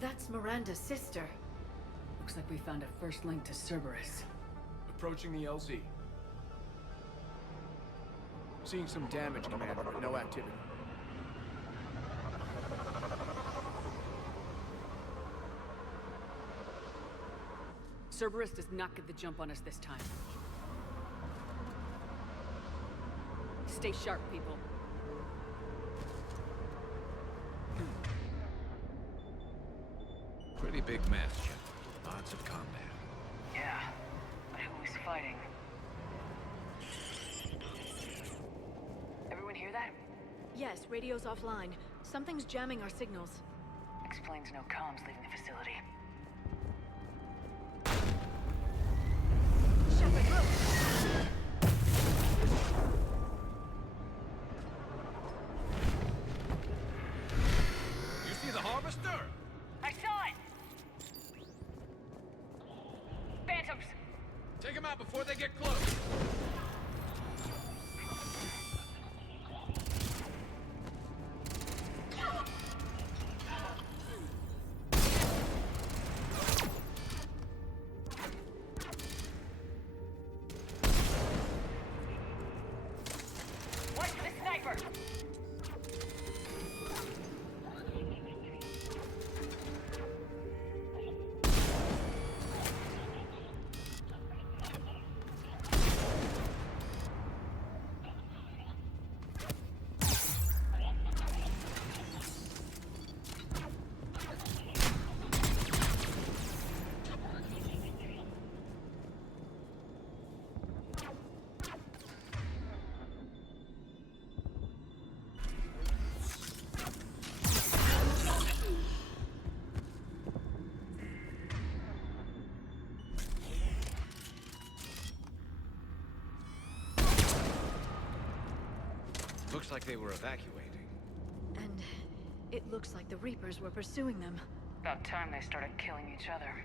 That's Miranda's sister. Looks like we found a first link to Cerberus. Approaching the LZ. Seeing some damage, Commander, but no activity. Cerberus does not get the jump on us this time. Stay sharp, people. Pretty big mess, Shepard. Lots of combat. Yeah, but who's fighting? Everyone hear that? Yes, radio's offline. Something's jamming our signals. Explains no comms leaving the facility. Shepard, look! You see the harvester? I saw it! Phantoms! Take them out before they get close. Watch the sniper! like they were evacuating. And it looks like the Reapers were pursuing them. About time they started killing each other.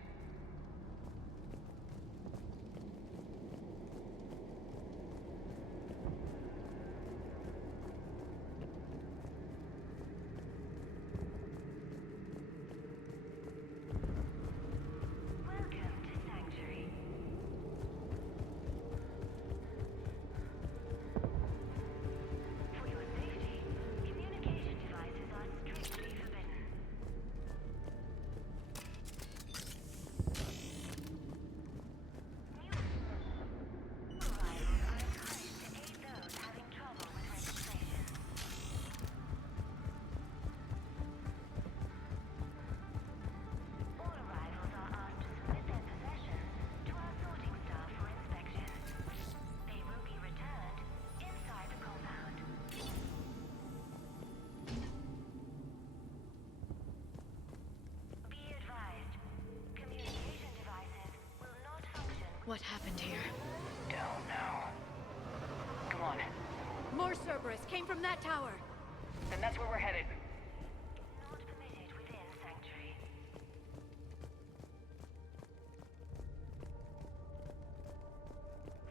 What happened here? Don't know. Come on. More Cerberus came from that tower. Then that's where we're headed. Not permitted within Sanctuary.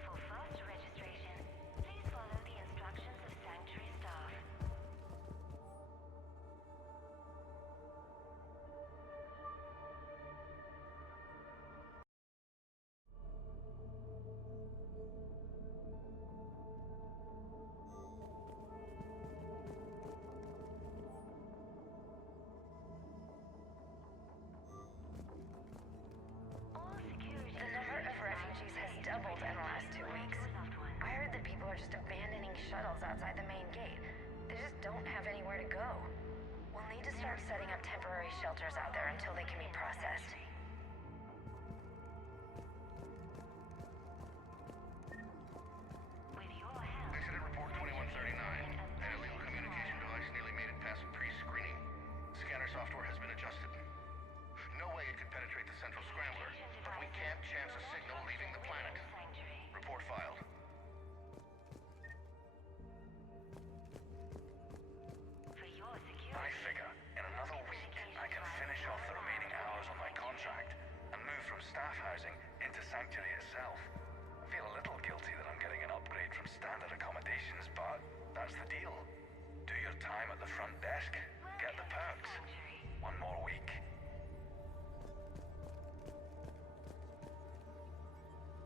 For faster registration, please follow the instructions of Sanctuary staff. The number of refugees has doubled in the last 2 weeks. I heard that people are just abandoning shuttles outside the main gate. They just don't have anywhere to go. We'll need to start setting up temporary shelters out there until they can be processed. Incident report 2139. An illegal communication device nearly made it past pre-screening. Scanner software has been adjusted. No way it could penetrate the central scrambler, but we can't chance a signal leaving the planet. Report filed. I figure in another week I can finish off the remaining hours on my contract and move from staff housing into Sanctuary itself. I feel a little guilty that I'm getting an upgrade from standard accommodations, but that's the deal. Do your time at the front desk, get the perks. One more week.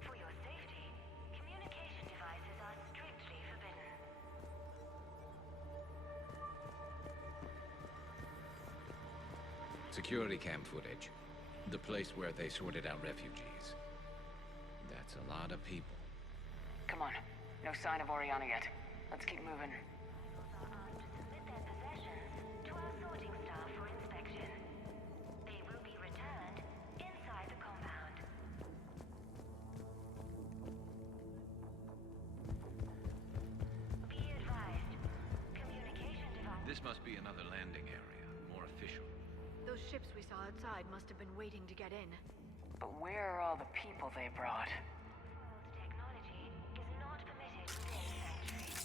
For your safety, communication devices are strictly forbidden. Security cam footage. The place where they sorted out refugees. That's a lot of people. Come on. No sign of Oriana yet. Let's keep moving. Submit their possessions to our sorting staff for inspection. They will be returned inside the compound. Be advised, communication device. This must be another landing area, more official. Those ships we saw outside must have been waiting to get in. But where are all the people they brought? Technology is not permitted within Sanctuary.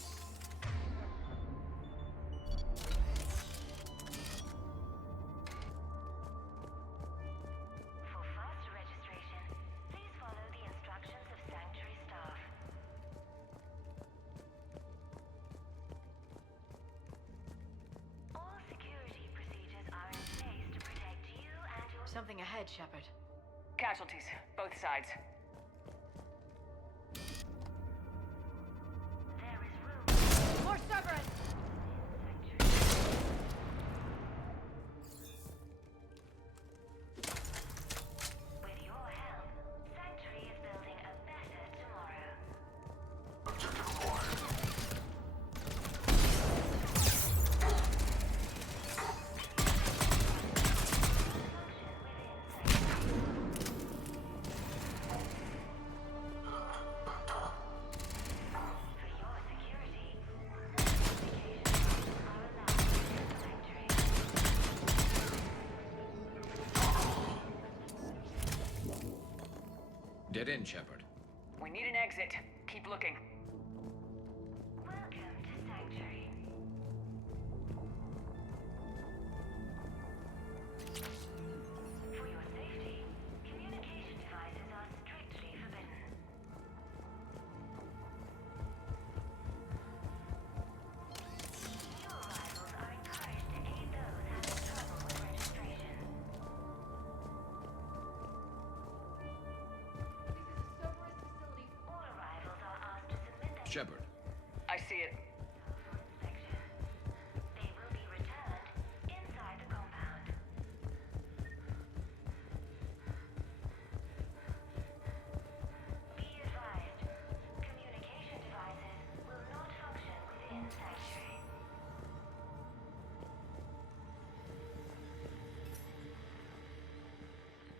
For faster registration, please follow the instructions of Sanctuary staff. All security procedures are in place to protect you and your... Something ahead, Shepard. Casualties, both sides. There is room. More Cerberus! With your help, Sanctuary is building a better tomorrow. Get in, Shepard. We need an exit. Keep looking. Welcome to Sanctuary. Shepard. I see it. They will be returned inside the compound. Be advised, communication devices will not function within Sanctuary.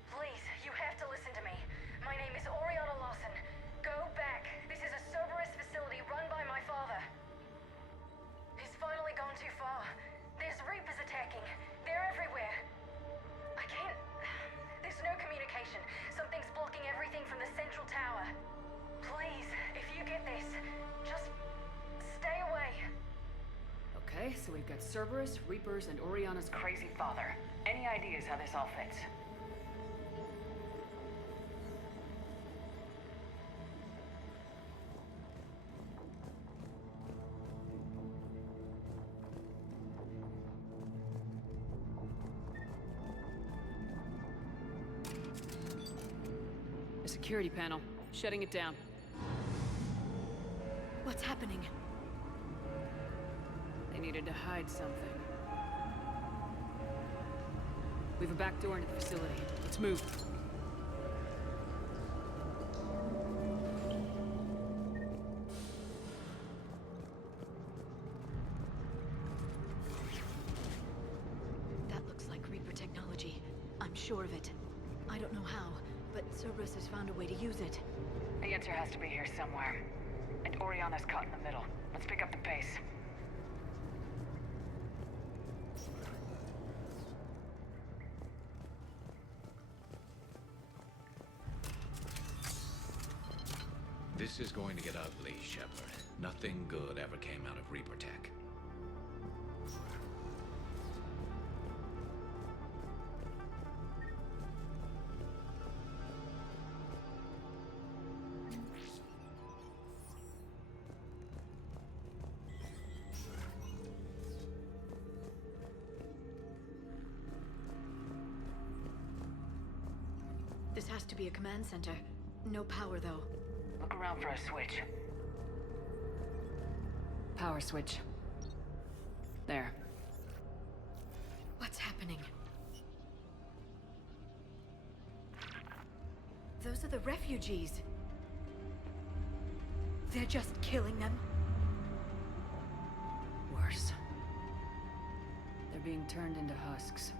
Please, you have to listen to me. My name is Oriana Lawson. Go back. This is a Cerberus facility run by my father. He's finally gone too far. There's Reapers attacking. They're everywhere. I can't... There's no communication. Something's blocking everything from the central tower. Please, if you get this, just stay away. Okay, so we've got Cerberus, Reapers, and Oriana's crazy father. Any ideas how this all fits? The security panel. Shutting it down. What's happening? They needed to hide something. We have a back door into the facility. Let's move. That looks like Reaper technology. I'm sure of it. I don't know how, but Cerberus has found a way to use it. The answer has to be here somewhere. And Oriana's caught in the middle. Let's pick up the pace. This is going to get ugly, Shepard. Nothing good ever came out of Reaper tech. This has to be a command center. No power, though. Look around for a switch. Power switch. There. What's happening? Those are the refugees. They're just killing them. Worse. They're being turned into husks.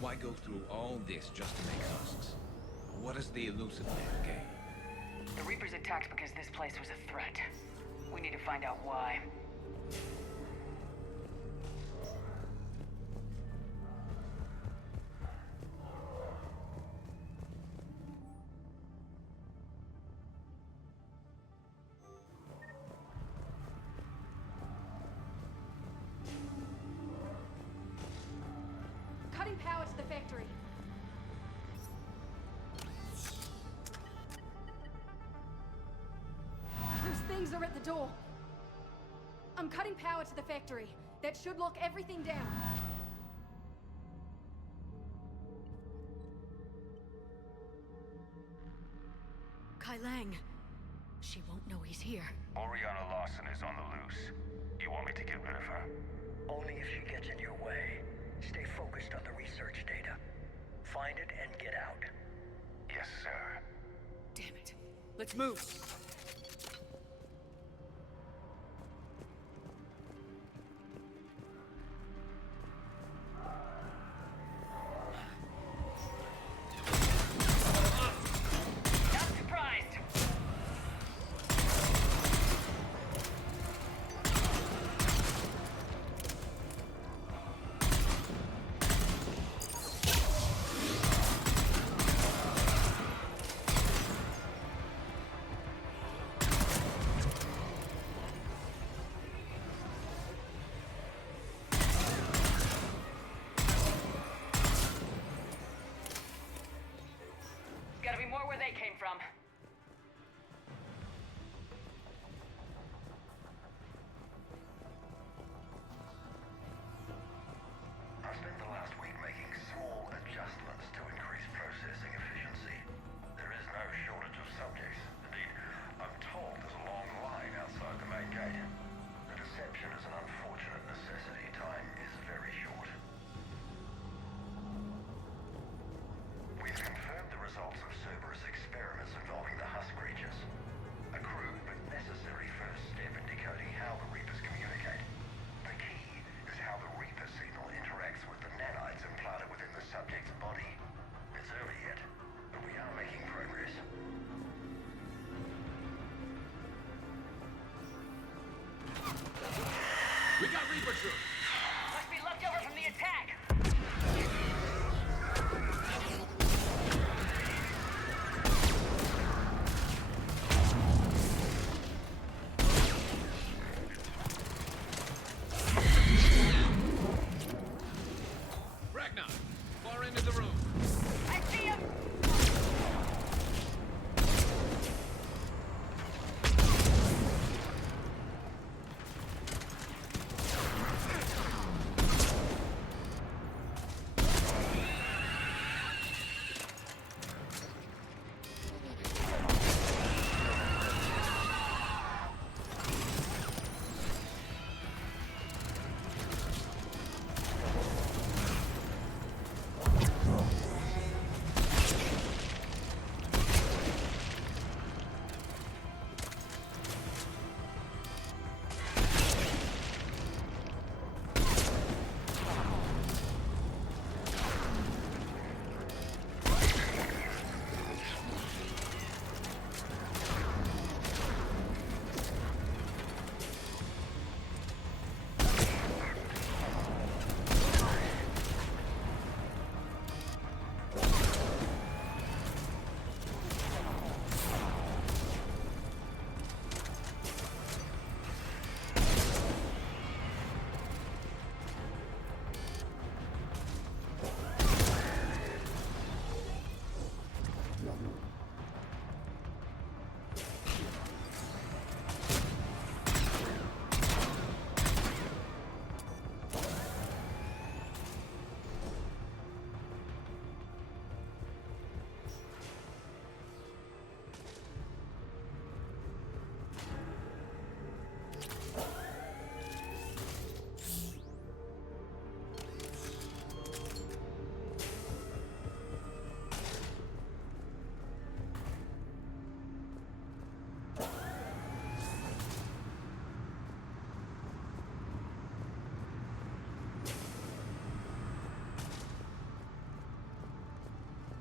Why go through all this just to make husks? What does the elusive man gain? The Reapers attacked because this place was a threat. We need to find out why. Cutting power to the factory. Those things are at the door. I'm cutting power to the factory. That should lock everything down. Kai Lang. She won't know he's here. Oriana Lawson is on the loose. You want me to get rid of her? Only if she gets in your way. Stay focused on the research data. Find it and get out. Yes, sir. Damn it. Let's move. they came from. I spent the last week making small adjustments to increase processing efficiency. There is no shortage of subjects. Indeed, I'm told there's a long line outside the main gate. The deception is an unfortunate necessity. Time is very short. We've confirmed the results of Cerberus experiments involving the husk creatures. A crude but necessary first step in decoding how the Reapers communicate. The key is how the Reaper signal interacts with the nanites implanted within the subject's body. It's early yet, but we are making progress. We got Reaper troops! Must be left over from the attack! Ragnar, far into the room. I see him!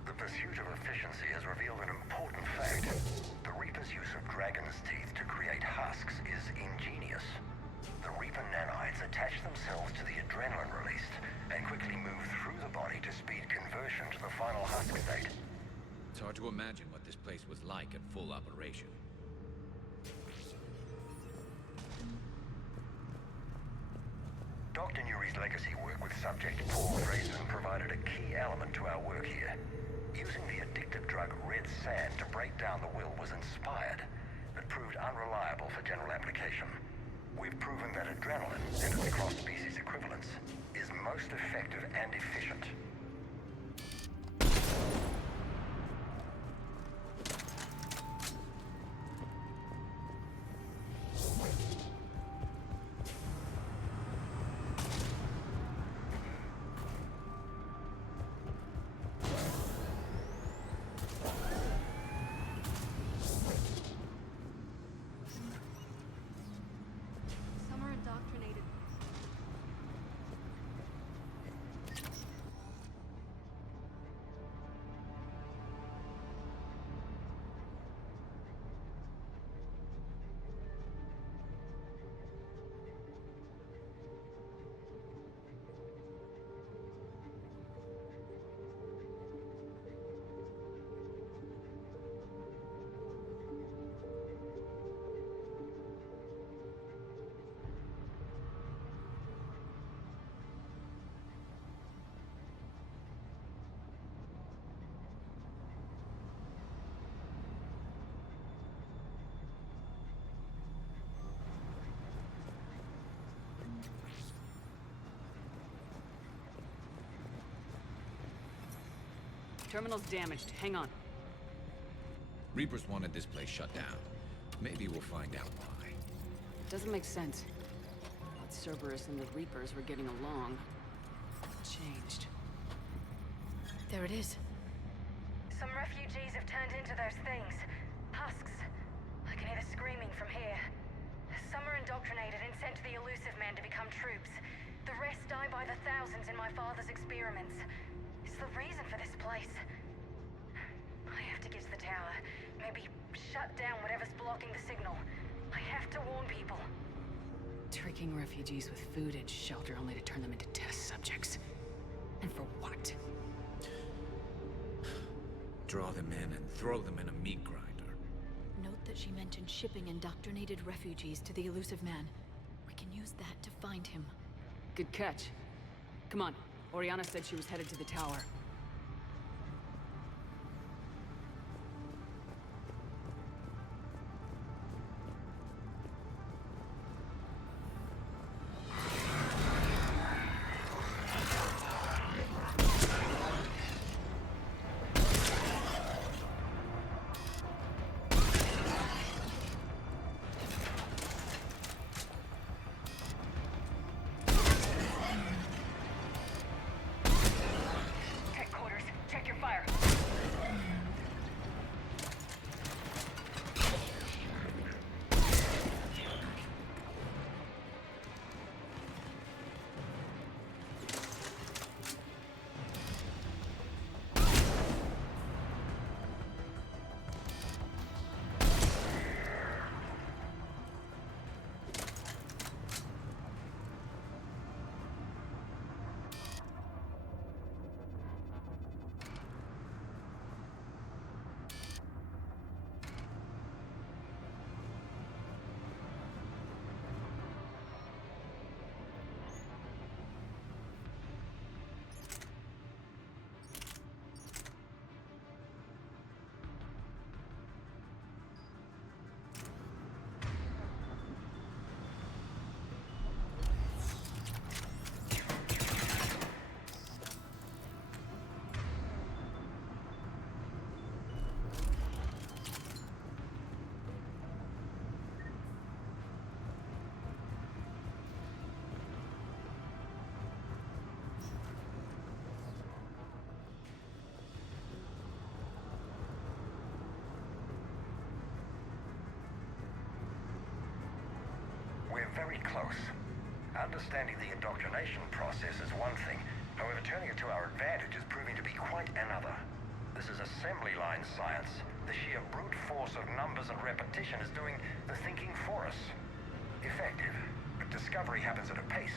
The pursuit of efficiency has revealed an important fact. The Reaper's use of dragon's teeth to create husks is ingenious. The Reaper nanites attach themselves to the adrenaline released and quickly move through the body to speed conversion to the final husk state. It's hard to imagine what this place was like at full operation. Dr. Nuri's legacy work with subject Paul Grayson provided a key element to our work here. Using the addictive drug red sand to break down the will was inspired, but proved unreliable for general application. We've proven that adrenaline and its cross-species equivalents is most effective and efficient. Some are indoctrinated. Terminal's damaged. Hang on. Reapers wanted this place shut down. Maybe we'll find out why. Doesn't make sense. Thought Cerberus and the Reapers were getting along. Changed. There it is. Some refugees have turned into those things. Husks. I can hear the screaming from here. Some are indoctrinated and sent to the Elusive Man to become troops. The rest die by the thousands in my father's experiments. It's the reason for this place. I have to get to the tower. Maybe shut down whatever's blocking the signal. I have to warn people. Tricking refugees with food and shelter only to turn them into test subjects. And for what? Draw them in and throw them in a meat grinder. Note that she mentioned shipping indoctrinated refugees to the Elusive Man. We can use that to find him. Good catch. Come on. Oriana said she was headed to the tower. We're very close. Understanding the indoctrination process is one thing. However, turning it to our advantage is proving to be quite another. This is assembly line science. The sheer brute force of numbers and repetition is doing the thinking for us. Effective, but discovery happens at a pace.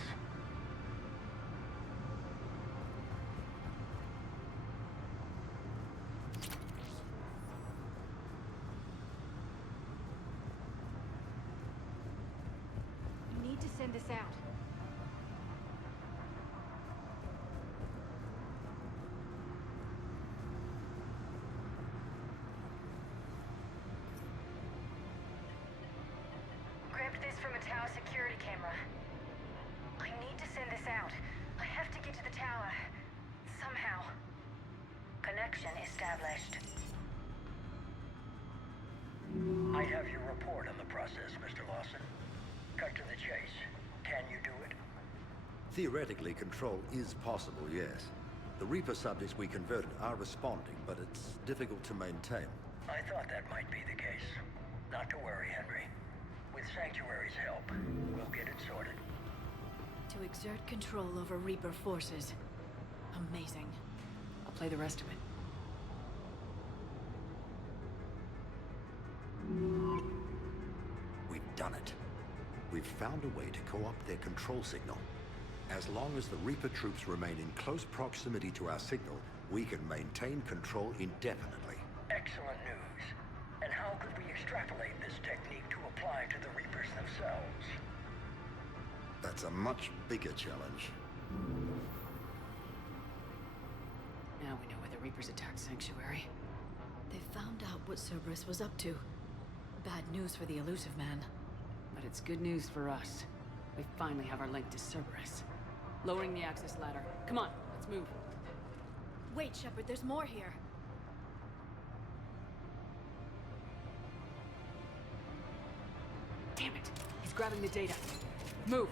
You need to send this out. Grabbed this from a tower security camera. I need to send this out. I have to get to the tower. Somehow. Connection established. I have your report on the process, Mr. Lawson. Cut to the chase. Can you do it? Theoretically, control is possible, yes. The Reaper subjects we converted are responding, but it's difficult to maintain. I thought that might be the case. Not to worry, Henry. With Sanctuary's help, we'll get it sorted. To exert control over Reaper forces. Amazing. I'll play the rest of it. We've done it. We've found a way to co-opt their control signal. As long as the Reaper troops remain in close proximity to our signal, we can maintain control indefinitely. Excellent news. And how could we extrapolate this technique to apply to the Reapers themselves? That's a much bigger challenge. Now we know why the Reapers attacked Sanctuary. They found out what Cerberus was up to. Bad news for the Elusive Man. But it's good news for us. We finally have our link to Cerberus. Lowering the access ladder. Come on, let's move. Wait, Shepard, there's more here. grabbing the data. Move!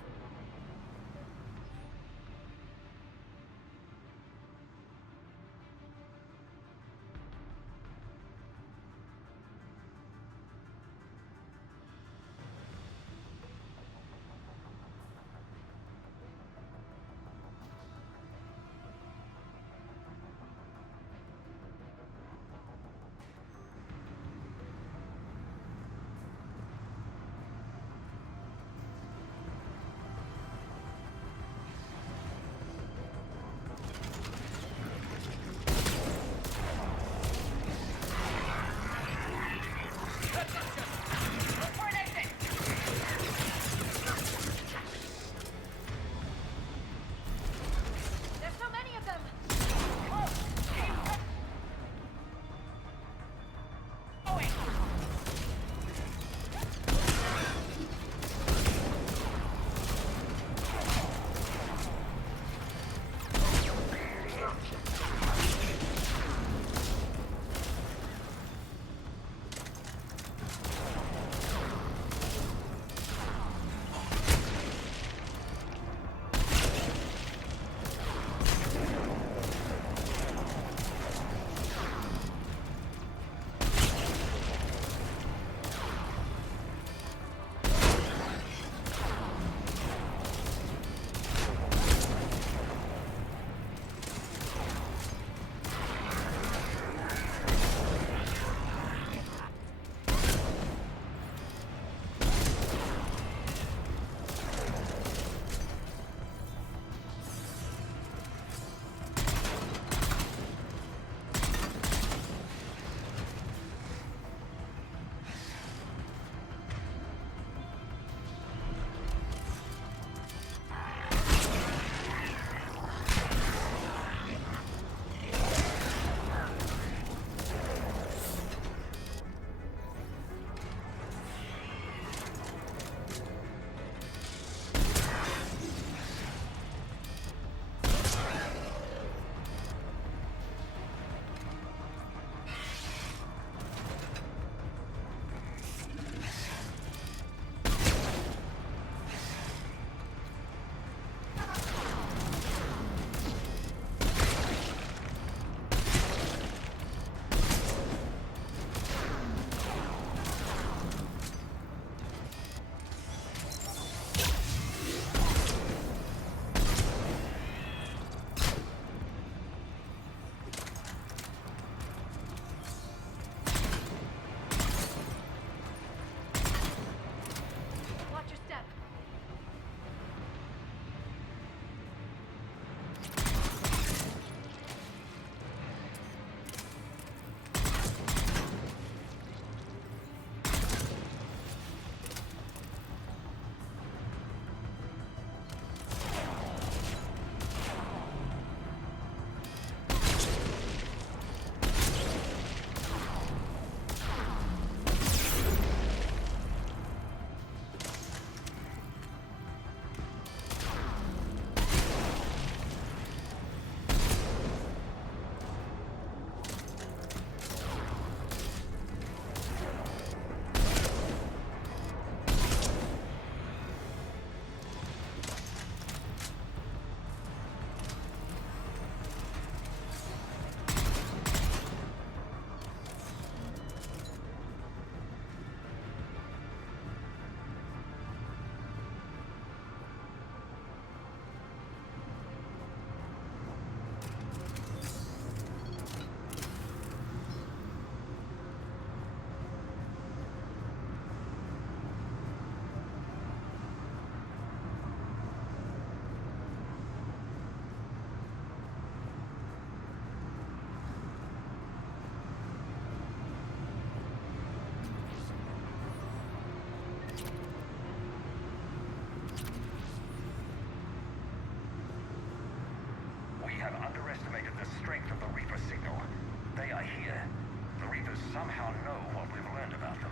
somehow know what we've learned about them.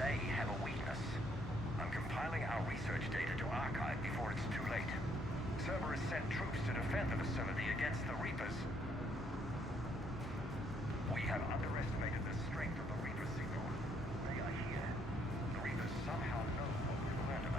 They have a weakness. I'm compiling our research data to archive before it's too late. Cerberus sent troops to defend the facility against the Reapers. We have underestimated the strength of the Reaper signal. They are here. The Reapers somehow know what we've learned about them.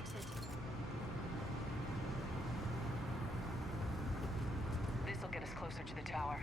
exit. This'll get us closer to the tower.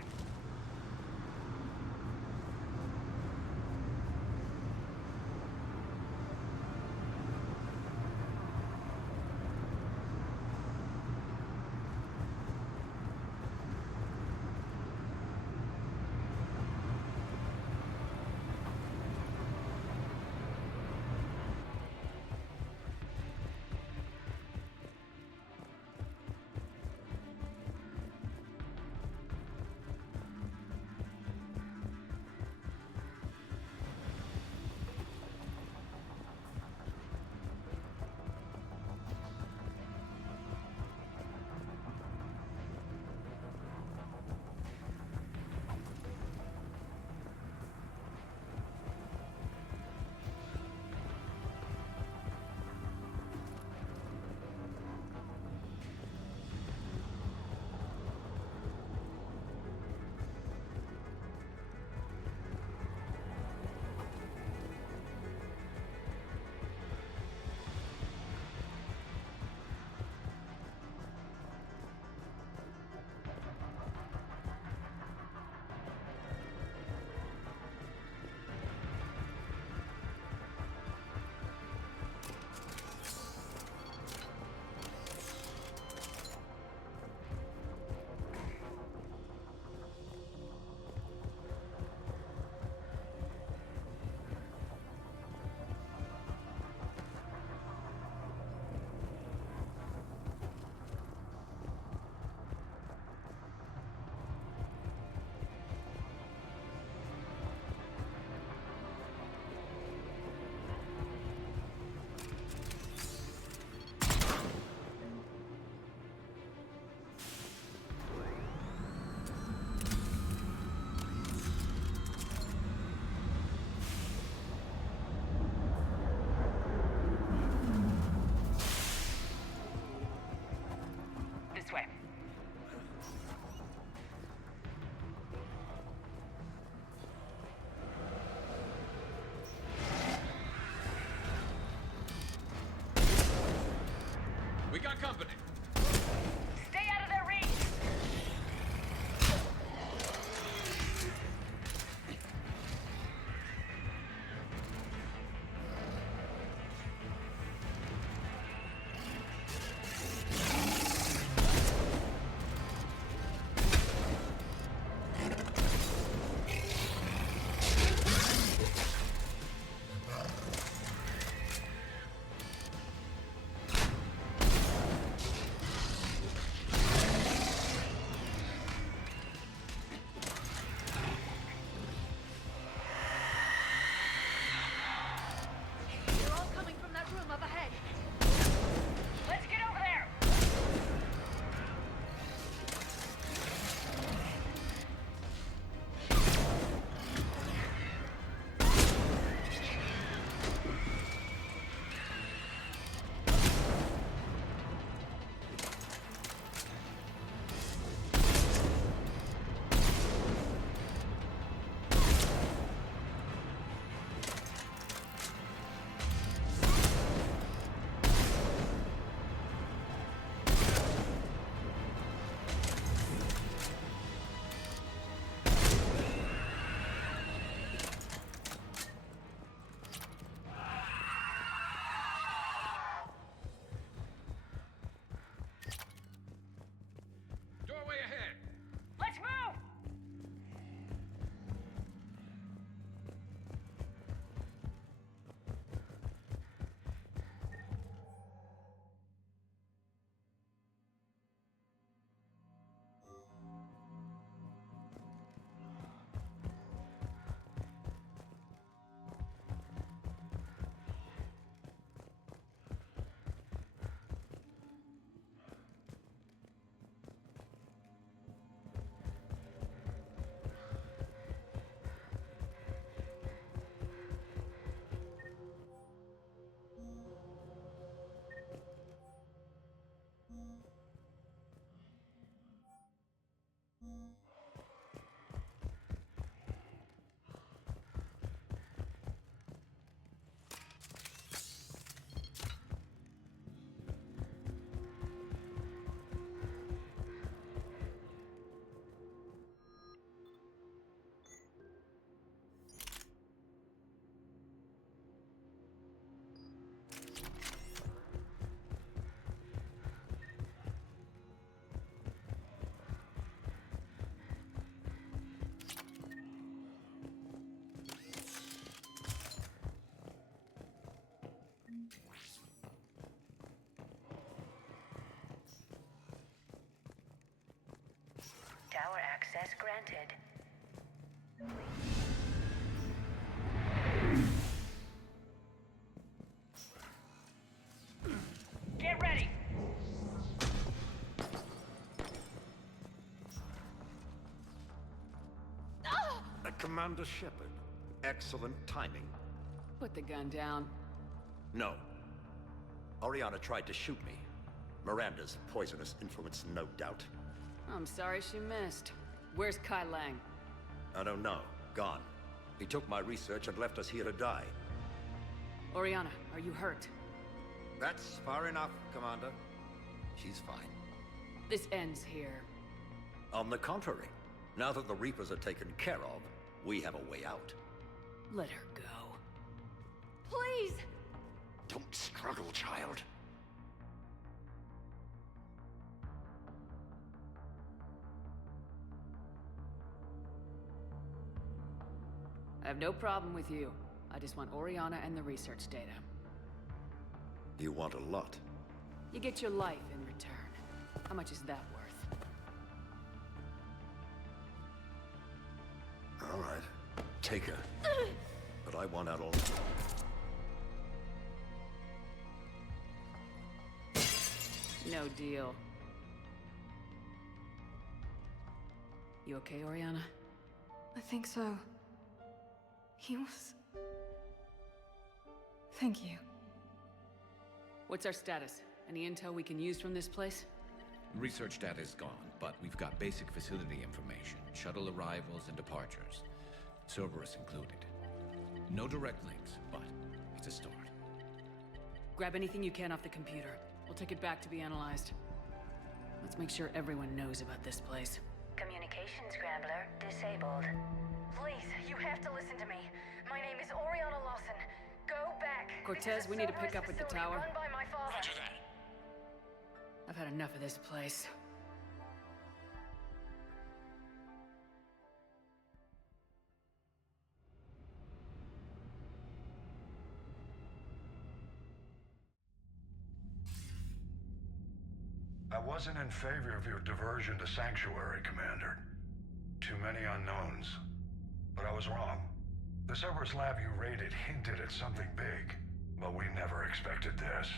This way. We got company. Stay out of their reach! Access granted. Get ready! Commander Shepard, excellent timing. Put the gun down. No. Oriana tried to shoot me. Miranda's poisonous influence, no doubt. I'm sorry she missed. Where's Kai Lang? I don't know. Gone. He took my research and left us here to die. Oriana, are you hurt? That's far enough, Commander. She's fine. This ends here. On the contrary, now that the Reapers are taken care of, we have a way out. Let her go. Please! Don't struggle, child. I have no problem with you. I just want Oriana and the research data. You want a lot. You get your life in return. How much is that worth? All right. Take her. But I want out all... No deal. You okay, Oriana? I think so. He was... Thank you. What's our status? Any intel we can use from this place? Research data is gone, but we've got basic facility information, shuttle arrivals and departures. Cerberus included. No direct links, but it's a start. Grab anything you can off the computer. We'll take it back to be analyzed. Let's make sure everyone knows about this place. Communication scrambler disabled. Please, you have to listen to me. My name is Oriana Lawson. Go back. Cortez, we need to pick up at the tower. Run by my father. Roger that. I've had enough of this place. I wasn't in favor of your diversion to Sanctuary, Commander. Too many unknowns. But I was wrong. The Cerberus lab you raided hinted at something big, but we never expected this.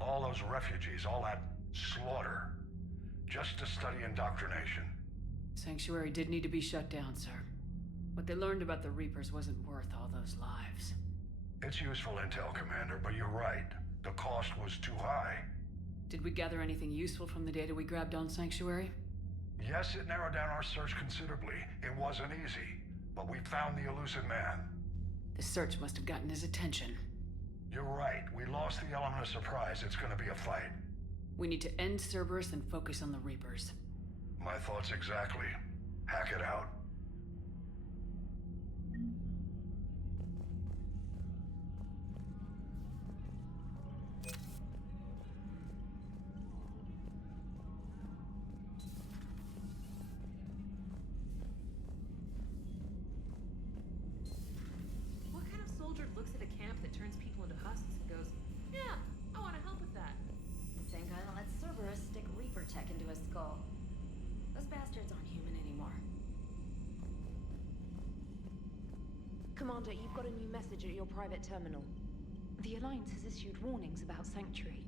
All those refugees, all that slaughter, just to study indoctrination. Sanctuary did need to be shut down, sir. What they learned about the Reapers wasn't worth all those lives. It's useful intel, Commander, but you're right. The cost was too high. Did we gather anything useful from the data we grabbed on Sanctuary? Yes, it narrowed down our search considerably. It wasn't easy, but we found the elusive man. The search must have gotten his attention. You're right. We lost the element of surprise. It's gonna be a fight. We need to end Cerberus and focus on the Reapers. My thoughts exactly. Hack it out. What kind of soldier looks at a camp that turns people into husks and goes, yeah, I want to help with that? The same guy that lets Cerberus stick Reaper tech into his skull. Those bastards aren't human anymore. Commander, you've got a new message at your private terminal. The Alliance has issued warnings about Sanctuary.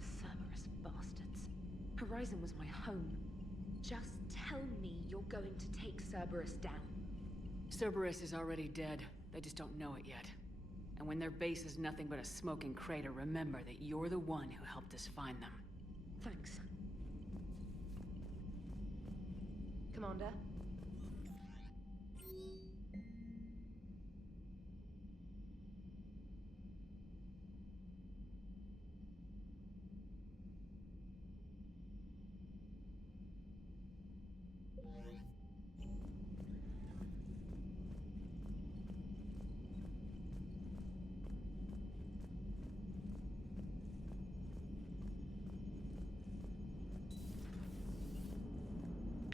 Cerberus bastards. Horizon was my home. Just tell me you're going to take Cerberus down. Cerberus is already dead. They just don't know it yet. And when their base is nothing but a smoking crater, remember that you're the one who helped us find them. Thanks. Commander?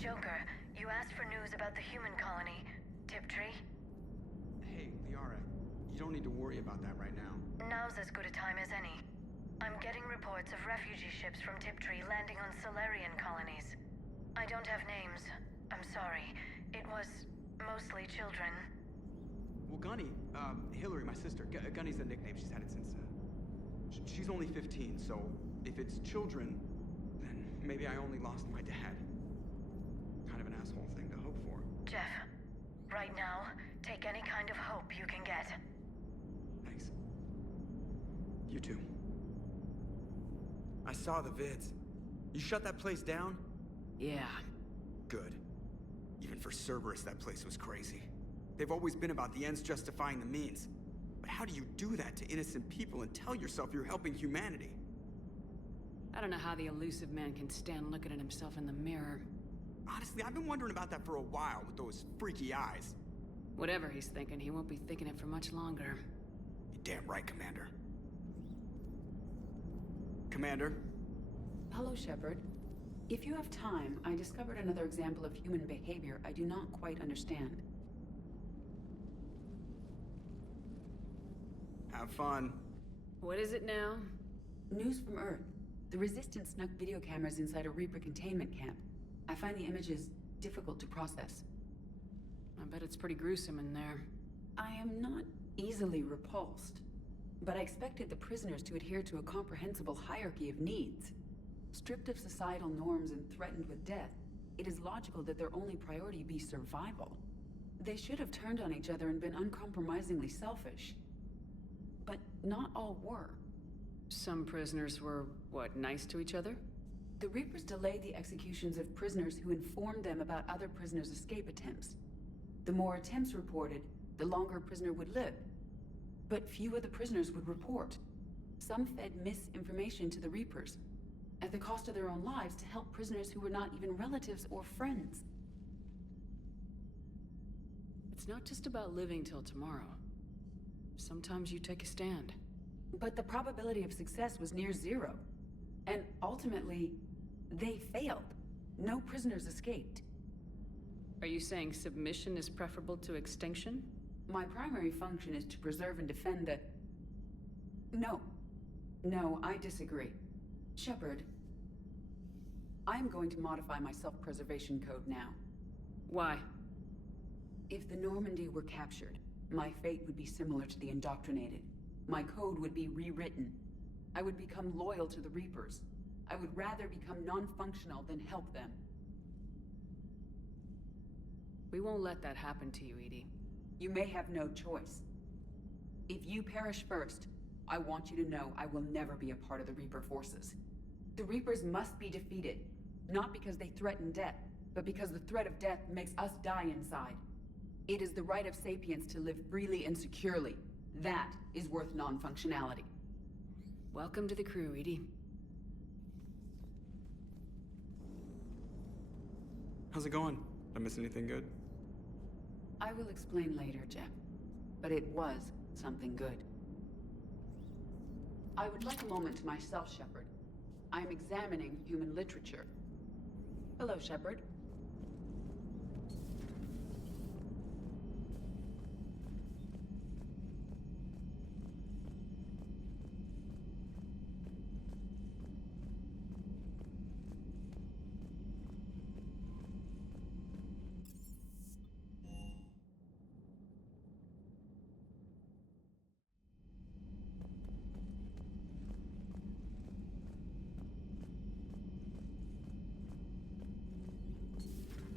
Joker, you asked for news about the human colony, Tiptree. Hey, Liara, you don't need to worry about that right now. Now's as good a time as any. I'm getting reports of refugee ships from Tiptree landing on Solarian colonies. I don't have names. I'm sorry. mostly children. Well, Gunny, Hillary, my sister, Gunny's a nickname. She's had it since, she's only 15, so if it's children, then maybe I only lost my dad. Kind of an asshole thing to hope for. Jeff, right now, take any kind of hope you can get. Thanks. You too. I saw the vids. You shut that place down? Yeah. Good. Even for Cerberus, that place was crazy. They've always been about the ends justifying the means. But how do you do that to innocent people and tell yourself you're helping humanity? I don't know how the elusive man can stand looking at himself in the mirror. Honestly, I've been wondering about that for a while with those freaky eyes. Whatever he's thinking, he won't be thinking it for much longer. You're damn right, Commander. Commander? Hello, Shepard. If you have time, I discovered another example of human behavior I do not quite understand. Have fun. What is it now? News from Earth. The Resistance snuck video cameras inside a Reaper containment camp. I find the images difficult to process. I bet it's pretty gruesome in there. I am not easily repulsed, but I expected the prisoners to adhere to a comprehensible hierarchy of needs. Stripped of societal norms and threatened with death, it is logical that their only priority be survival. They should have turned on each other and been uncompromisingly selfish. But not all were. Some prisoners were, what, nice to each other? The Reapers delayed the executions of prisoners who informed them about other prisoners' escape attempts. The more attempts reported, the longer a prisoner would live. But few of the prisoners would report. Some fed misinformation to the Reapers, at the cost of their own lives, to help prisoners who were not even relatives or friends. It's not just about living till tomorrow. Sometimes you take a stand. But the probability of success was near zero. And ultimately, they failed. No prisoners escaped. Are you saying submission is preferable to extinction? My primary function is to preserve and defend the... No, I disagree. Shepard, I'm going to modify my self-preservation code now. Why? If the Normandy were captured, my fate would be similar to the indoctrinated. My code would be rewritten. I would become loyal to the Reapers. I would rather become non-functional than help them. We won't let that happen to you, Edie. You may have no choice. If you perish first, I want you to know I will never be a part of the Reaper forces. The Reapers must be defeated, not because they threaten death, but because the threat of death makes us die inside. It is the right of sapiens to live freely and securely. That is worth non-functionality. Welcome to the crew, Edie. How's it going? Did I miss anything good? I will explain later, Jeff. But it was something good. I would like a moment to myself, Shepard. I am examining human literature. Hello, Shepard.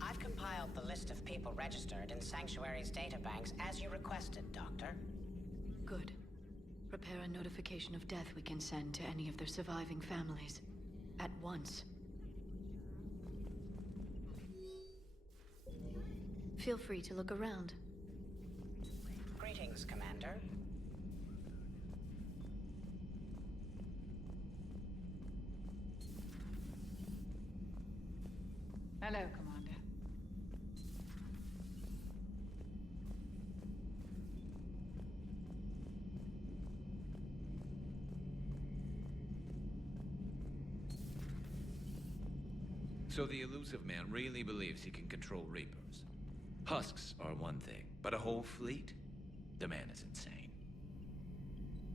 I've compiled the list of people registered in Sanctuary's databanks as you requested, Doctor. Good. Prepare a notification of death we can send to any of their surviving families. At once. Feel free to look around. Greetings, Commander. Hello, Commander. So the elusive man really believes he can control Reapers. Husks are one thing, but a whole fleet? The man is insane.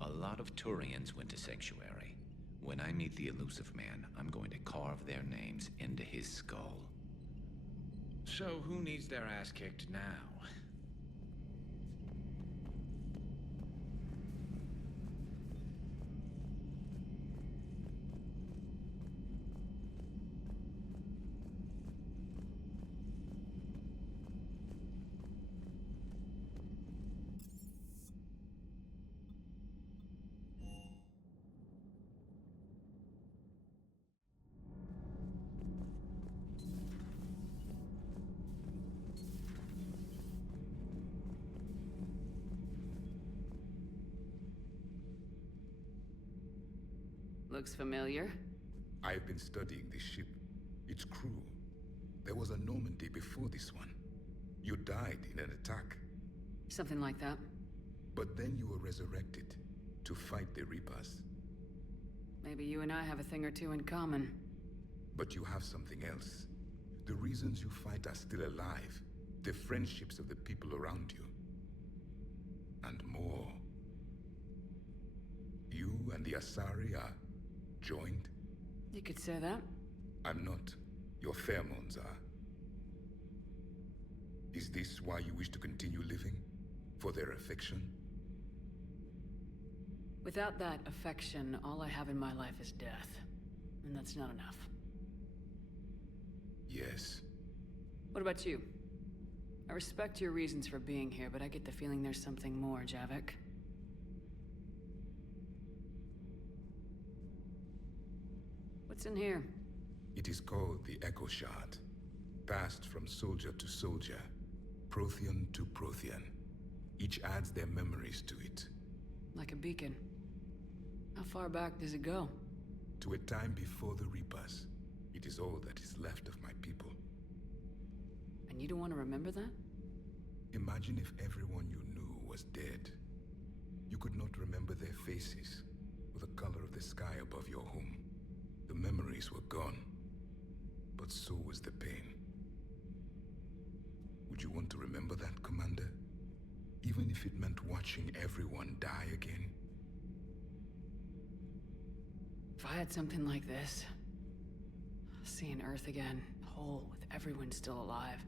A lot of Turians went to Sanctuary. When I meet the elusive man, I'm going to carve their names into his skull. So who needs their ass kicked now? Looks familiar. I've been studying this ship. Its crew. There was a Normandy before this one. You died in an attack. Something like that. But then you were resurrected to fight the Reapers. Maybe you and I have a thing or two in common. But you have something else. The reasons you fight are still alive. The friendships of the people around you. And more. You and the Asari are joined? You could say that. I'm not. Your pheromones are. Is this why you wish to continue living? For their affection? Without that affection, all I have in my life is death. And that's not enough. Yes. What about you? I respect your reasons for being here, but I get the feeling there's something more, Javik. What's in here? It is called the Echo Shard. Passed from soldier to soldier, Prothean to Prothean. Each adds their memories to it. Like a beacon. How far back does it go? To a time before the Reapers. It is all that is left of my people. And you don't want to remember that? Imagine if everyone you knew was dead. You could not remember their faces, or the color of the sky above your home. The memories were gone, but so was the pain. Would you want to remember that, Commander? Even if it meant watching everyone die again? If I had something like this, seeing Earth again, whole, with everyone still alive,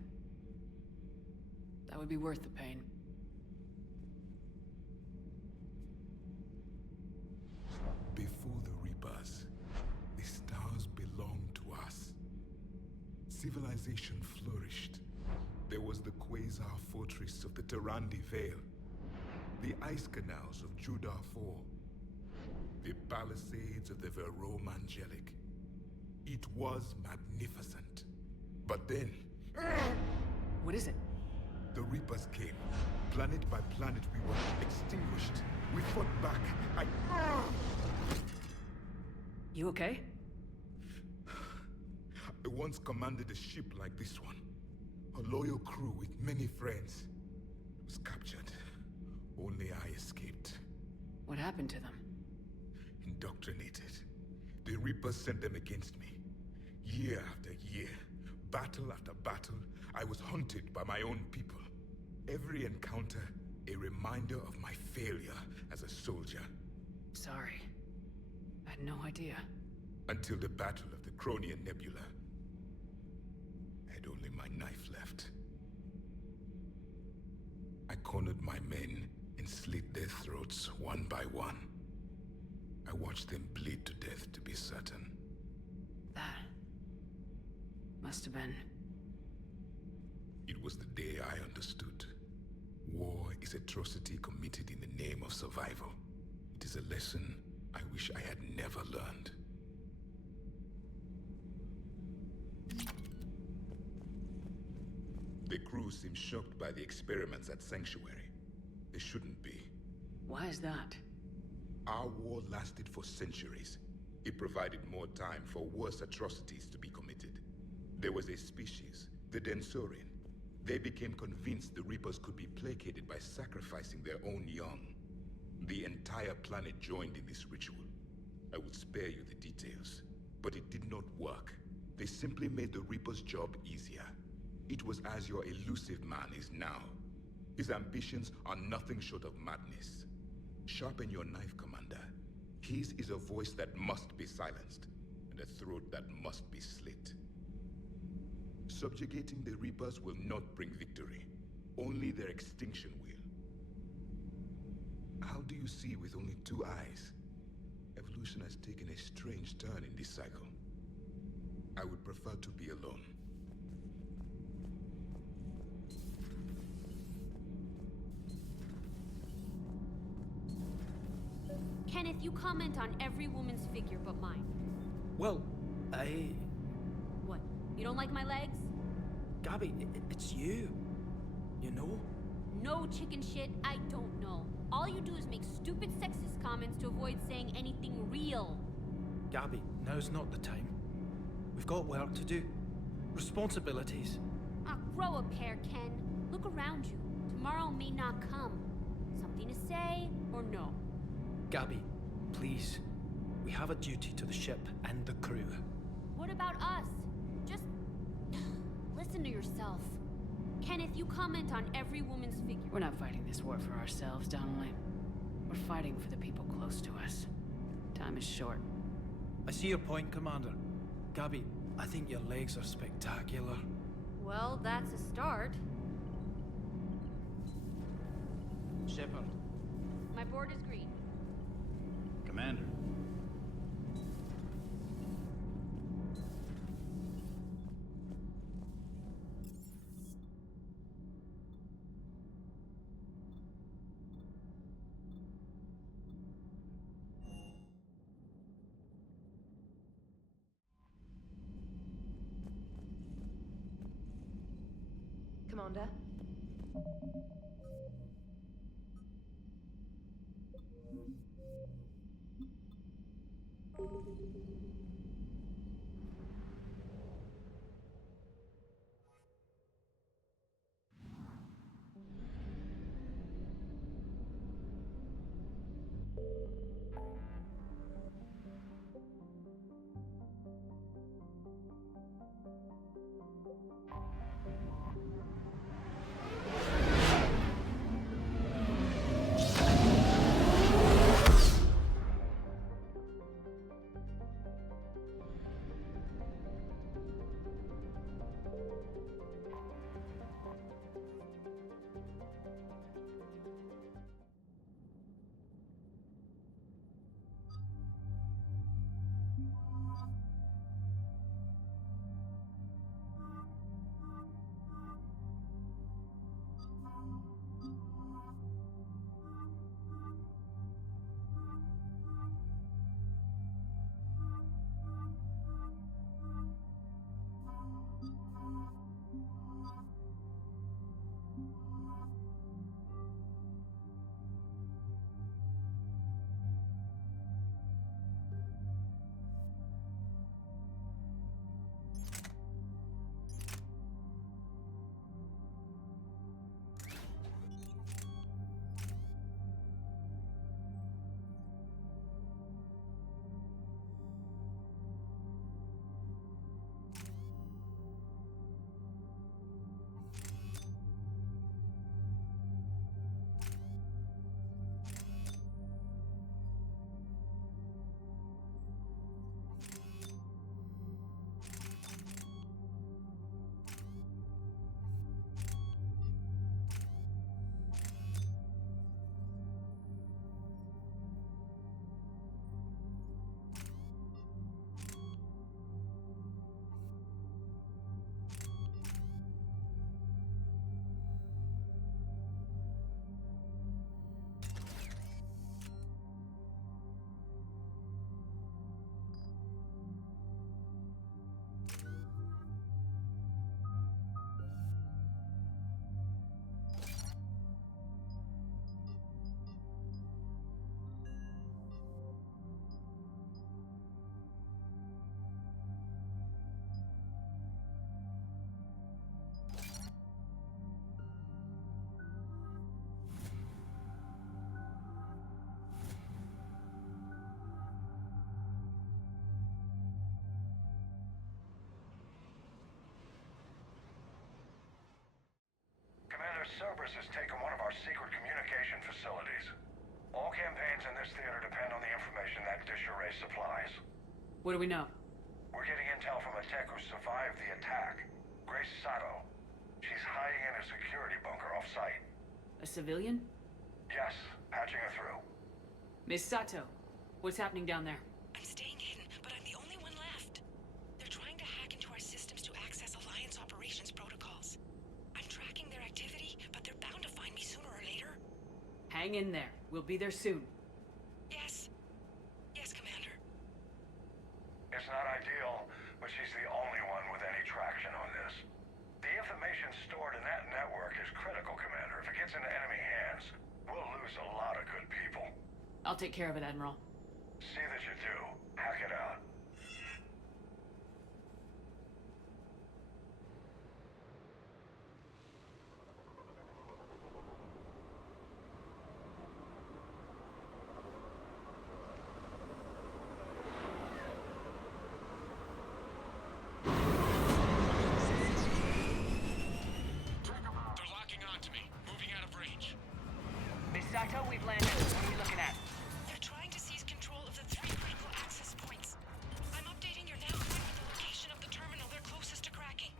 that would be worth the pain. Before the Reapers, the stars belonged to us. Civilization flourished. There was the Quasar fortress of the Normandy Vale, the ice canals of Judah IV, the palisades of the Verome Angelic. It was magnificent. But then... What is it? The Reapers came. Planet by planet, we were extinguished. We fought back. You okay? I once commanded a ship like this one. A loyal crew with many friends. It was captured. Only I escaped. What happened to them? Indoctrinated. The Reapers sent them against me. Year after year, battle after battle, I was hunted by my own people. Every encounter, a reminder of my failure as a soldier. Sorry. I had no idea. Until the Battle of the Cronian Nebula. I had only my knife left. I cornered my men and slit their throats one by one. I watched them bleed to death to be certain. That must have been... It was the day I understood. War is atrocity committed in the name of survival. It is a lesson I wish I had never learned. The crew seems shocked by the experiments at Sanctuary. They shouldn't be. Why is that? Our war lasted for centuries. It provided more time for worse atrocities to be committed. There was a species, the Densorian. They became convinced the Reapers could be placated by sacrificing their own young. The entire planet joined in this ritual. I would spare you the details, but it did not work. They simply made the Reaper's job easier. It was as your elusive man is now. His ambitions are nothing short of madness. Sharpen your knife, Commander. His is a voice that must be silenced, and a throat that must be slit. Subjugating the Reapers will not bring victory. Only their extinction will. How do you see with only 2 eyes? Evolution has taken a strange turn in this cycle. I would prefer to be alone. Kenneth, you comment on every woman's figure but mine. Well, What? You don't like my legs? Gabby, it's you. You know? No chicken shit, I don't know. All you do is make stupid sexist comments to avoid saying anything real. Gabby, now's not the time. We've got work to do. Responsibilities. Ah, grow a pair, Ken. Look around you. Tomorrow may not come. Something to say or no? Gabby, please. We have a duty to the ship and the crew. What about us? Just listen to yourself. Kenneth, you comment on every woman's figure. We're not fighting this war for ourselves, Donnelly. We're fighting for the people close to us. Time is short. I see your point, Commander. Gabby, I think your legs are spectacular. Well, that's a start. Shepard. My board is green. Commander. Commander? Cerberus has taken one of our secret communication facilities. All campaigns in this theater depend on the information that dish array supplies. What do we know? We're getting intel from a tech who survived the attack. Grace Sato. She's hiding in a security bunker off-site. A civilian? Yes, patching her through. Miss Sato, what's happening down there? I'm staying hidden, but I'm the only one left. They're trying to hack into our systems to access Alliance operations protocols. I'm tracking their activity, but they're bound to find me sooner or later. Hang in there. We'll be there soon. Yes. Yes, Commander. It's not ideal, but she's the only one with any traction on this. The information stored in that network is critical, Commander. If it gets into enemy hands, we'll lose a lot of good people. I'll take care of it, Admiral. See that you do. Hack it out. They're locking onto me. Moving out of range. Miss Sato, we've landed. What are you looking at? They're trying to seize control of the 3 critical access points. I'm updating your nav point with the location of the terminal they're closest to cracking.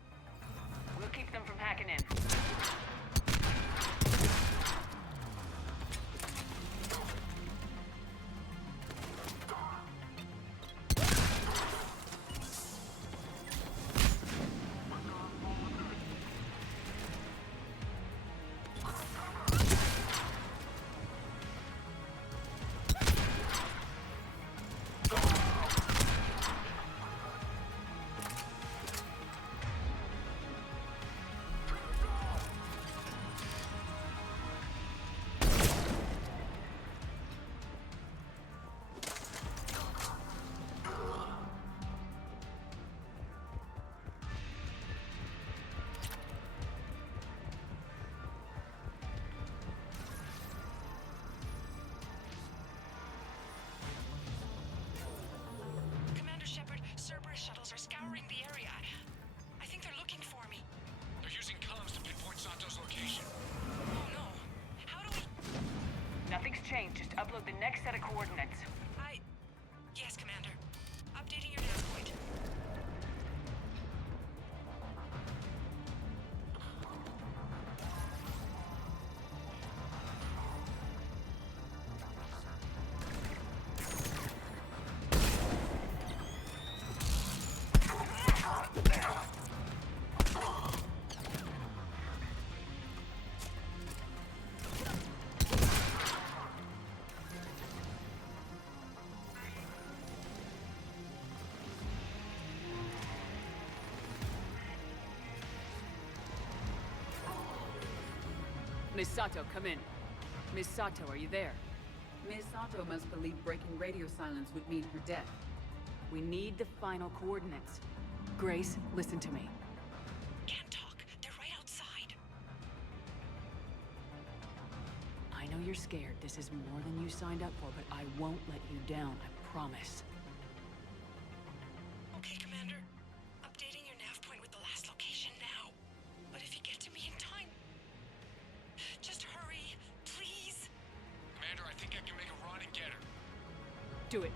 We'll keep them from hacking in. Commander Shepard, Cerberus shuttles are scouring the area. I think they're looking for me. They're using comms to pinpoint Sato's location. Oh no. How do we... Nothing's changed. Just upload the next set of coordinates. Yes, Commander. Updating your nav point. Miss Sato, come in. Miss Sato, are you there? Ms. Sato must believe breaking radio silence would mean her death. We need the final coordinates. Grace, listen to me. Can't talk. They're right outside. I know you're scared. This is more than you signed up for, but I won't let you down, I promise. Okay, Commander. Updating your nav point with the last location now. But if you get to me in time... Just hurry, please. Commander, I think I can make a run and get her. Do it.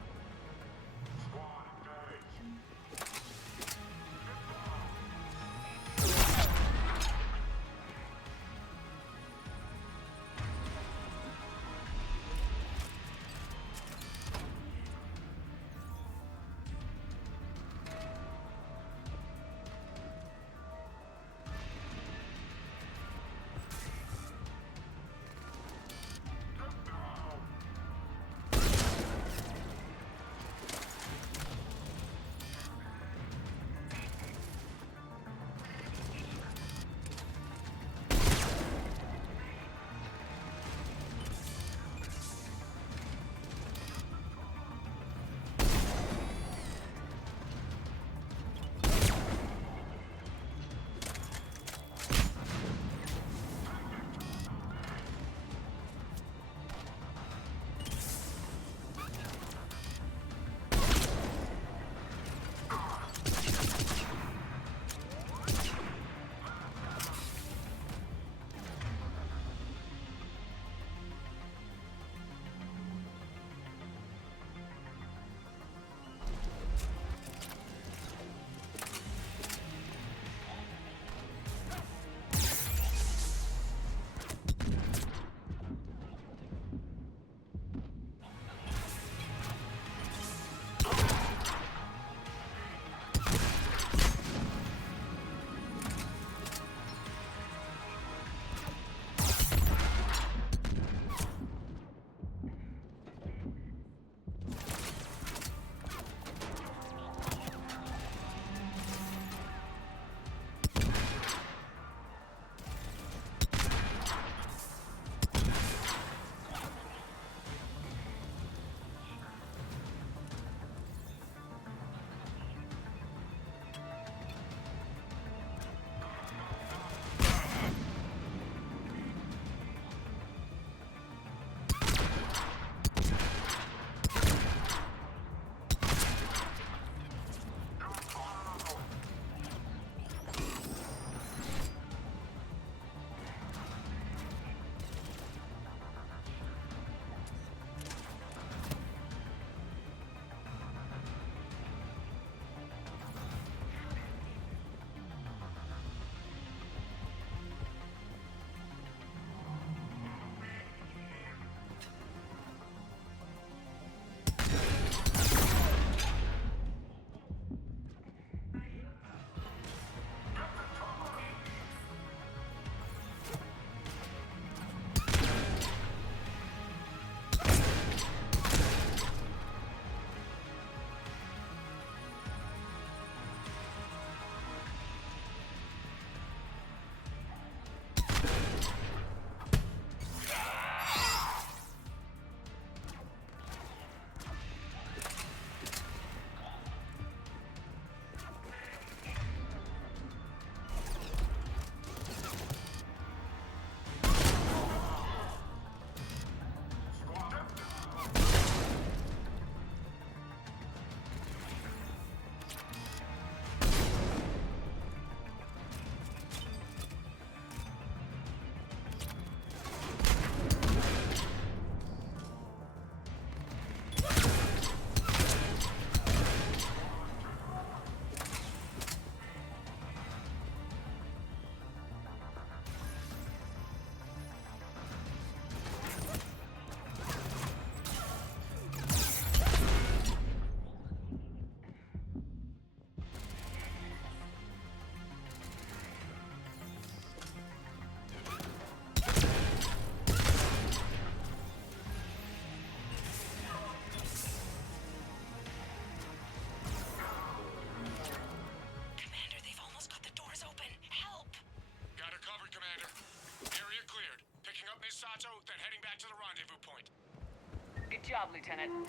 Misato, then heading back to the rendezvous point. Good job, Lieutenant.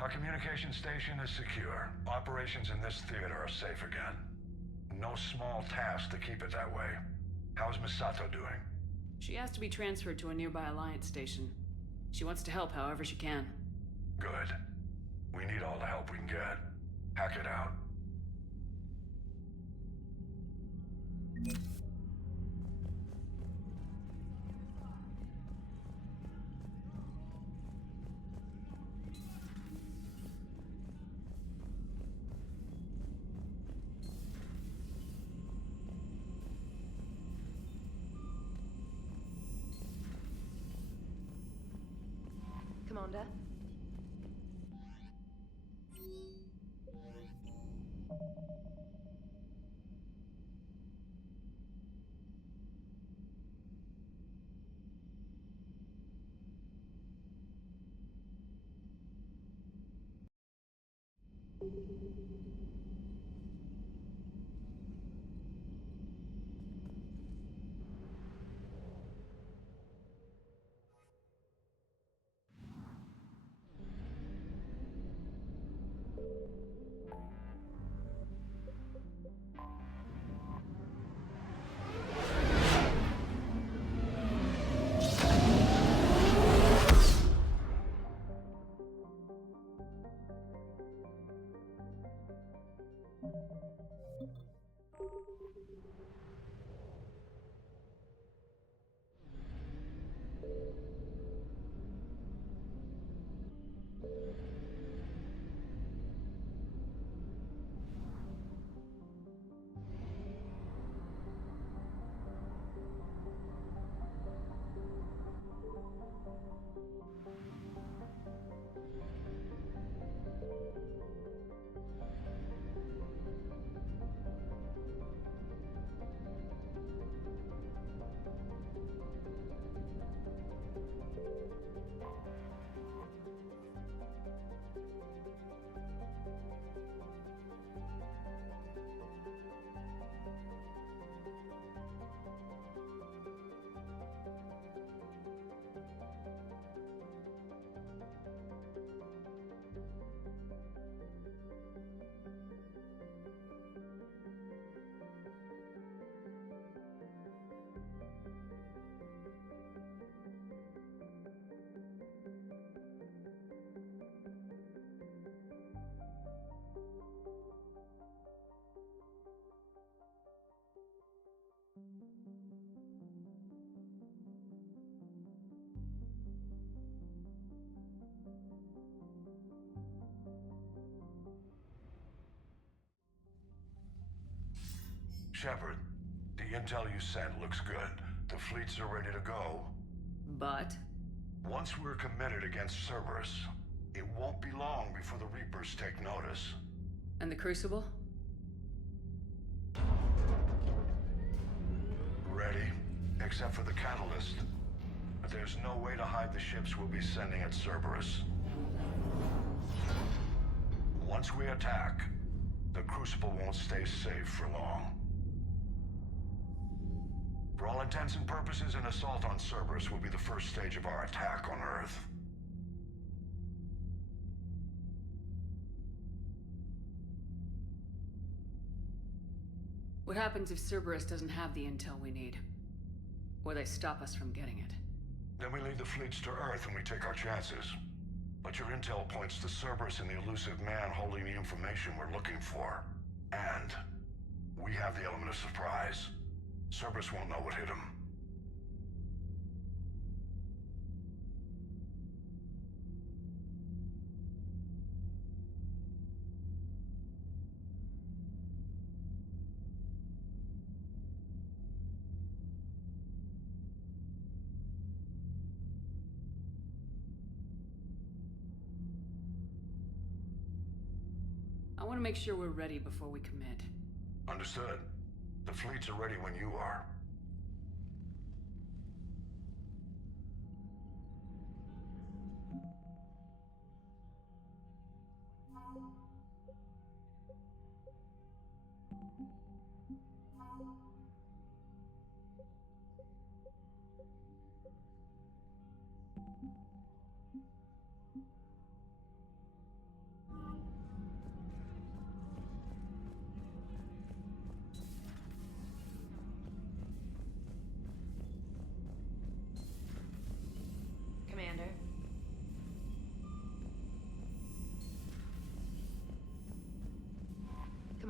Our communication station is secure. Operations in this theater are safe again. No small task to keep it that way. How's Misato doing? She asked to be transferred to a nearby Alliance station. She wants to help however she can. Good. We need all the help we can get. Hack it out. Commander? Shepard, the intel you sent looks good. The fleets are ready to go. But? Once we're committed against Cerberus, it won't be long before the Reapers take notice. And the Crucible? Ready, except for the catalyst. But there's no way to hide the ships we'll be sending at Cerberus. Once we attack, the Crucible won't stay safe for long. For all intents and purposes, an assault on Cerberus will be the first stage of our attack on Earth. What happens if Cerberus doesn't have the intel we need? Or they stop us from getting it? Then we lead the fleets to Earth and we take our chances. But your intel points to Cerberus and the elusive man holding the information we're looking for. And we have the element of surprise. Cerberus won't know what hit him. I want to make sure we're ready before we commit. Understood. The fleets are ready when you are.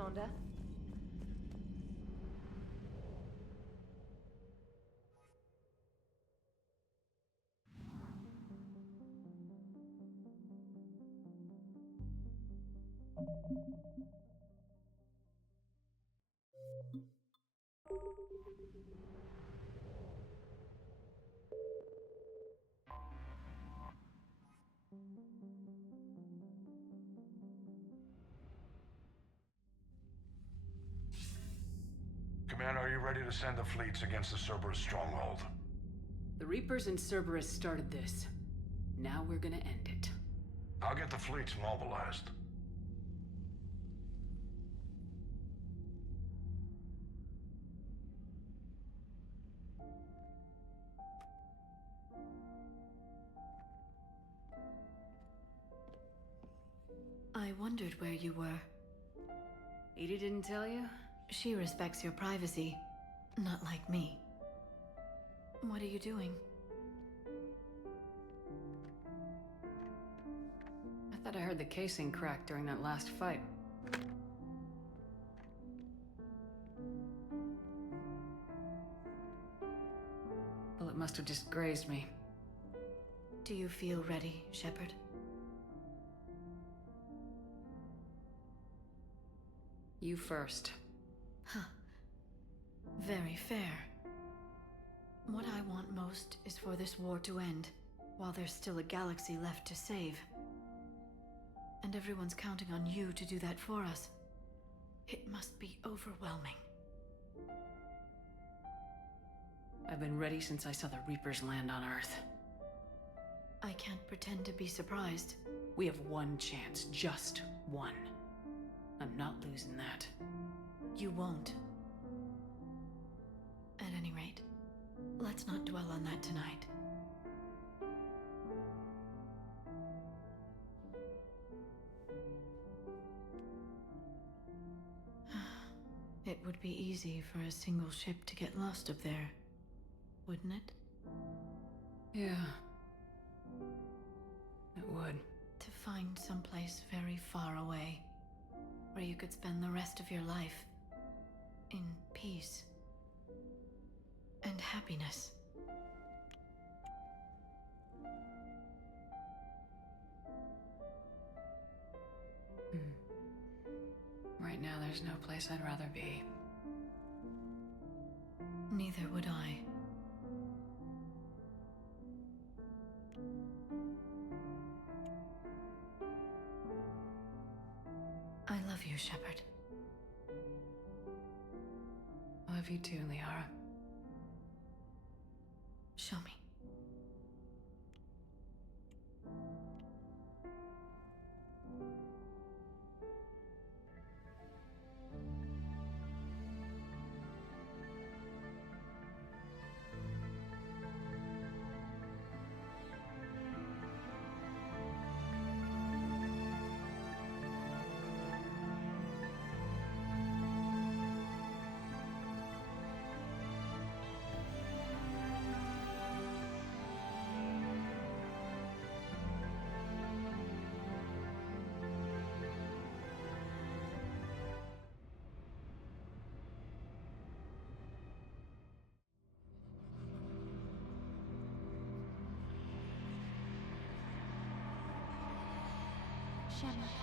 Commander. Commander, are you ready to send the fleets against the Cerberus stronghold? The Reapers and Cerberus started this. Now we're gonna end it. I'll get the fleets mobilized. I wondered where you were. Edie didn't tell you? She respects your privacy, not like me. What are you doing? I thought I heard the casing crack during that last fight. Bullet must have just grazed me. Do you feel ready, Shepard? You first. Huh. Very fair. What I want most is for this war to end, while there's still a galaxy left to save. And everyone's counting on you to do that for us. It must be overwhelming. I've been ready since I saw the Reapers land on Earth. I can't pretend to be surprised. We have one chance, just one. I'm not losing that. You won't. At any rate, let's not dwell on that tonight. It would be easy for a single ship to get lost up there, wouldn't it? Yeah. It would. To find someplace very far away, where you could spend the rest of your life in peace and happiness. Right now, there's no place I'd rather be. Neither would I. I love you, Shepard. I love you too, Liara. Show me. Shepard.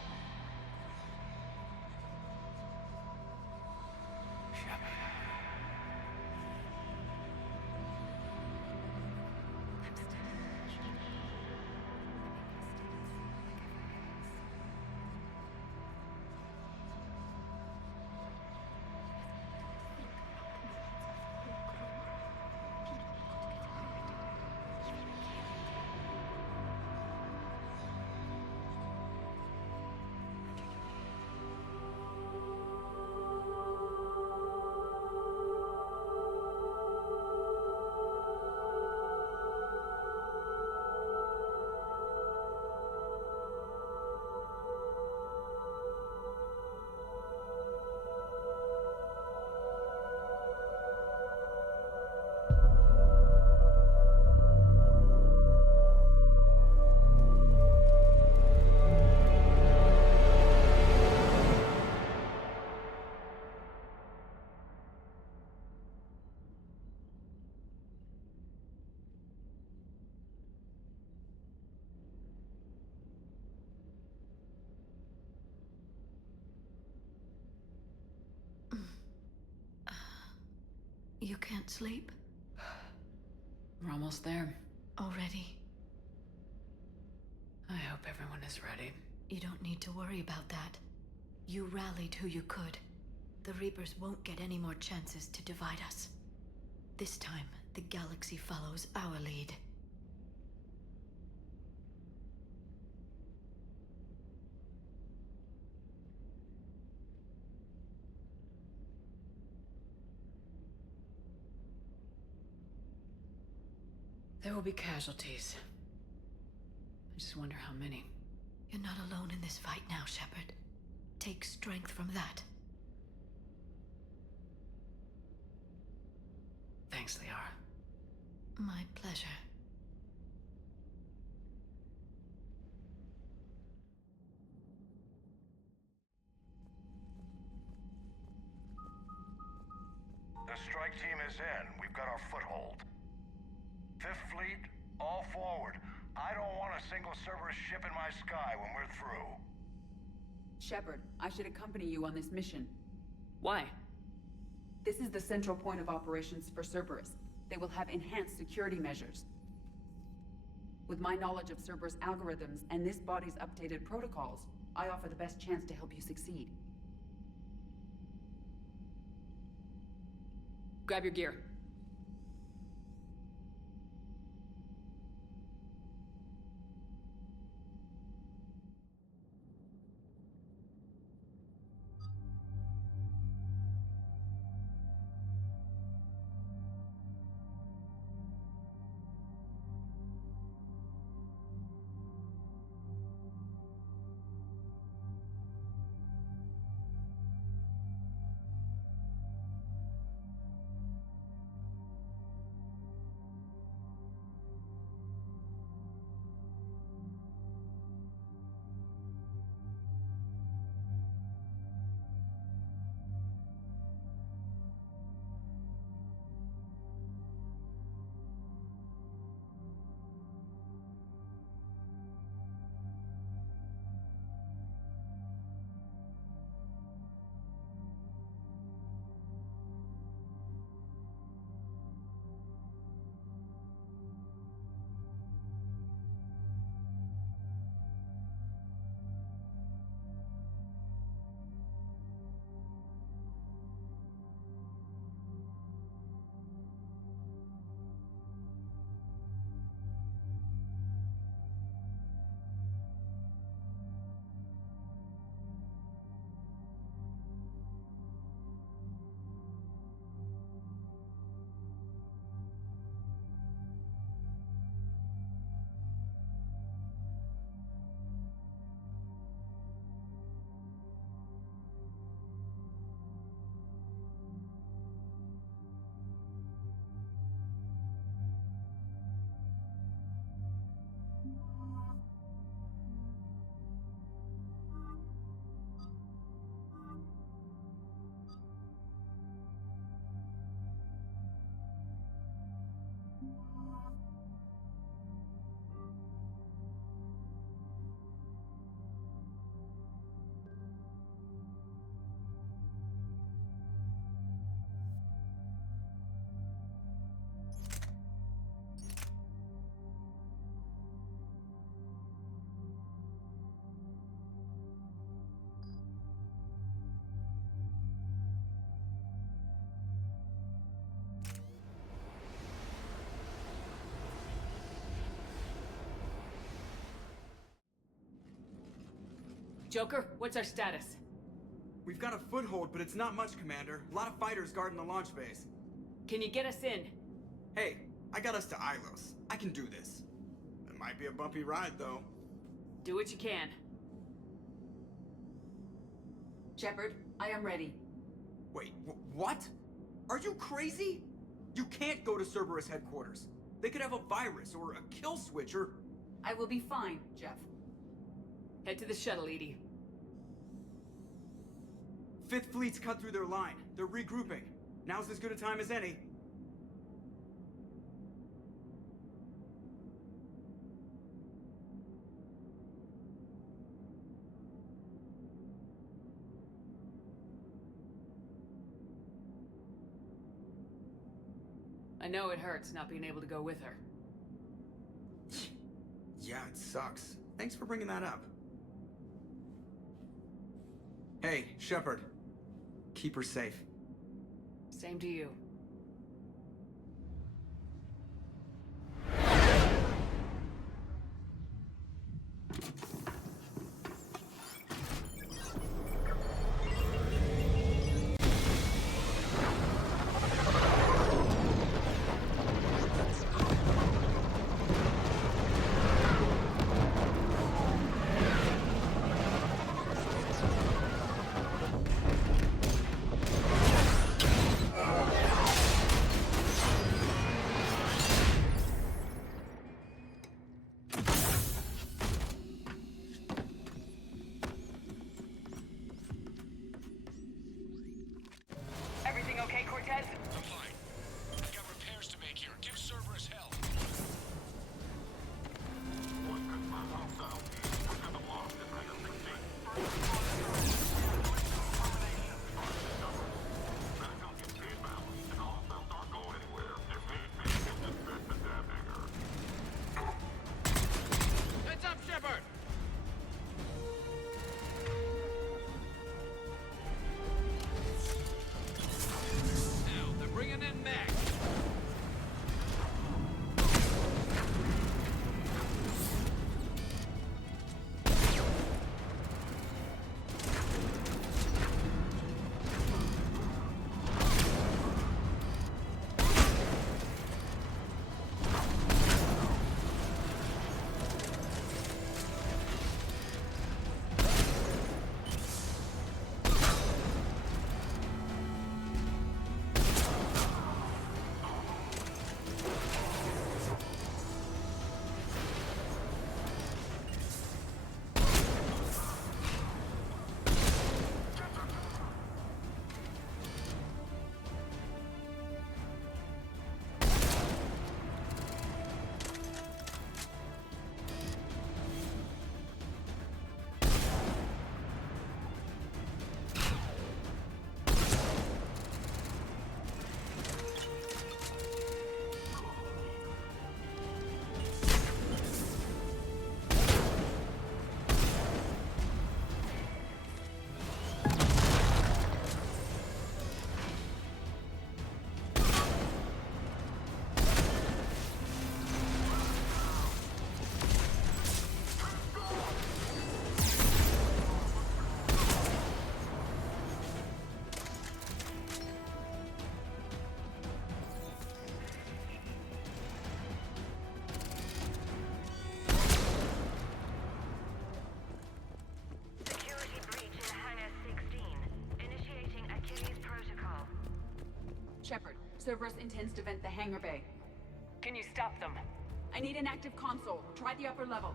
You can't sleep? We're almost there. Already? I hope everyone is ready. You don't need to worry about that. You rallied who you could. The Reapers won't get any more chances to divide us. This time, the galaxy follows our lead. There will be casualties. I just wonder how many. You're not alone in this fight now, Shepard. Take strength from that. Thanks, Liara. My pleasure. The strike team is in. We've got our foothold. Fifth Fleet, all forward. I don't want a single Cerberus ship in my sky when we're through. Shepard, I should accompany you on this mission. Why? This is the central point of operations for Cerberus. They will have enhanced security measures. With my knowledge of Cerberus algorithms and this body's updated protocols, I offer the best chance to help you succeed. Grab your gear. Joker, what's our status? We've got a foothold, but it's not much, Commander. A lot of fighters guarding the launch base. Can you get us in? Hey, I got us to Ilos. I can do this. It might be a bumpy ride, though. Do what you can. Shepard, I am ready. Wait, what? Are you crazy? You can't go to Cerberus headquarters. They could have a virus or a kill switch or... I will be fine, Jeff. Head to the shuttle, Edie. Fifth Fleet's cut through their line. They're regrouping. Now's as good a time as any. I know it hurts not being able to go with her. Yeah, it sucks. Thanks for bringing that up. Hey, Shepard. Keep her safe. Same to you. Everything okay, Cortez? I'm fine. I got repairs to make here. Give Cerberus hell. Heads up, Shepard! Now, they're bringing in Mac. Security breach in Hangar 16. Initiating Achilles Protocol. Shepard, Cerberus intends to vent the hangar bay. Can you stop them? I need an active console. Try the upper level.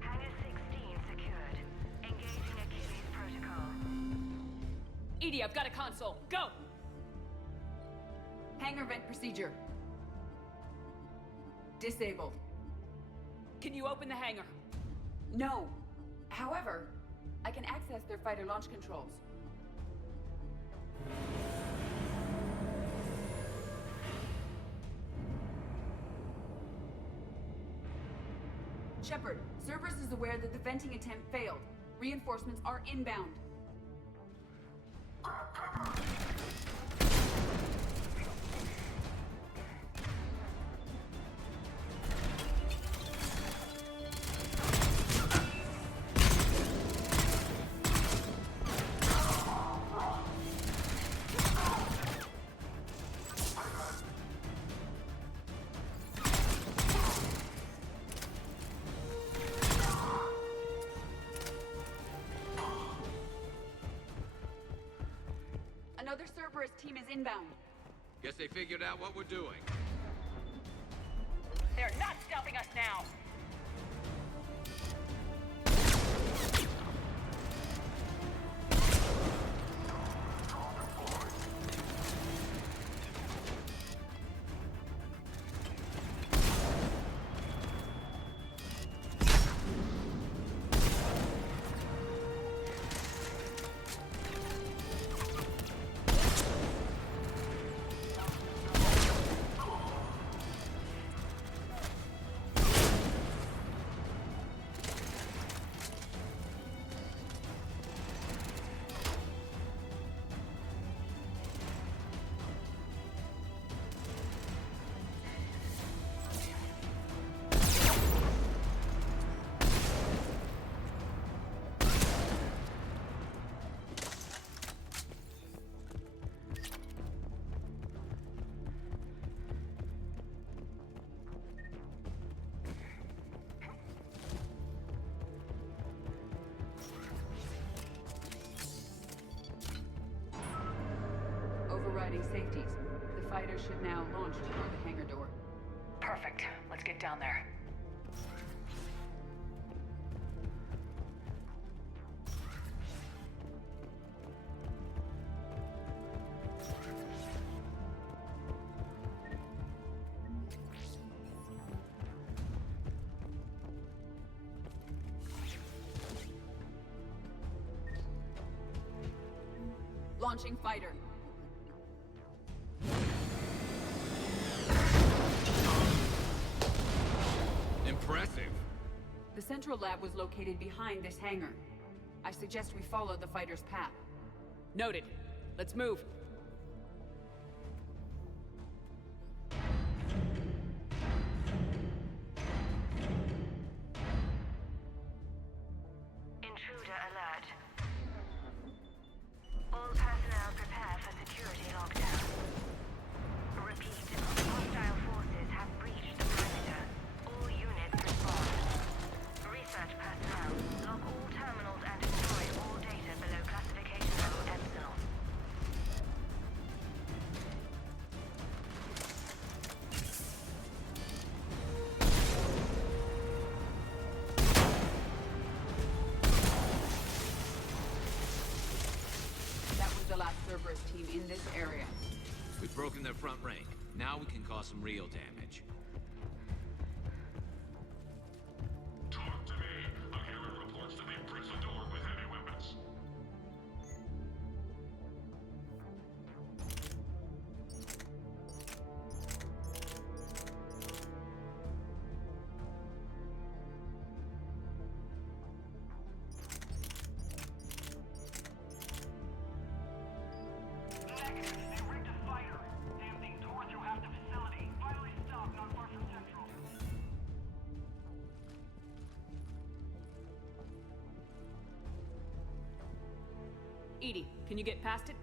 Hangar 16 secured. Engaging Achilles Protocol. EDI, I've got a console. Go! Hangar vent procedure. Disabled. Can you open the hangar? No. However, I can access their fighter launch controls. Shepard, Cerberus is aware that the venting attempt failed. Reinforcements are inbound. Another Cerberus team is inbound. Guess they figured out what we're doing. They're not stopping us now! resetting safeties. The fighters should now launch toward the hangar door. Perfect. Let's get down there. Launching fighter. Impressive. The central lab was located behind this hangar. I suggest we follow the fighter's path. Noted. Let's move. Intruder alert. All personnel prepare for security lockdown. Repeat, hostile forces have breached the perimeter. All units respond. Research personnel, lock all terminals and destroy all data below classification level Epsilon. That was the last Cerberus team in this area. We've broken their front rank. Now we can cause some real damage. Talk to me. A Herald reports that they've pressed the door with heavy weapons. Negative. They rigged a fighter. Damn thing tore through half the facility. Finally stopped not far from Central. Edie, can you get past it?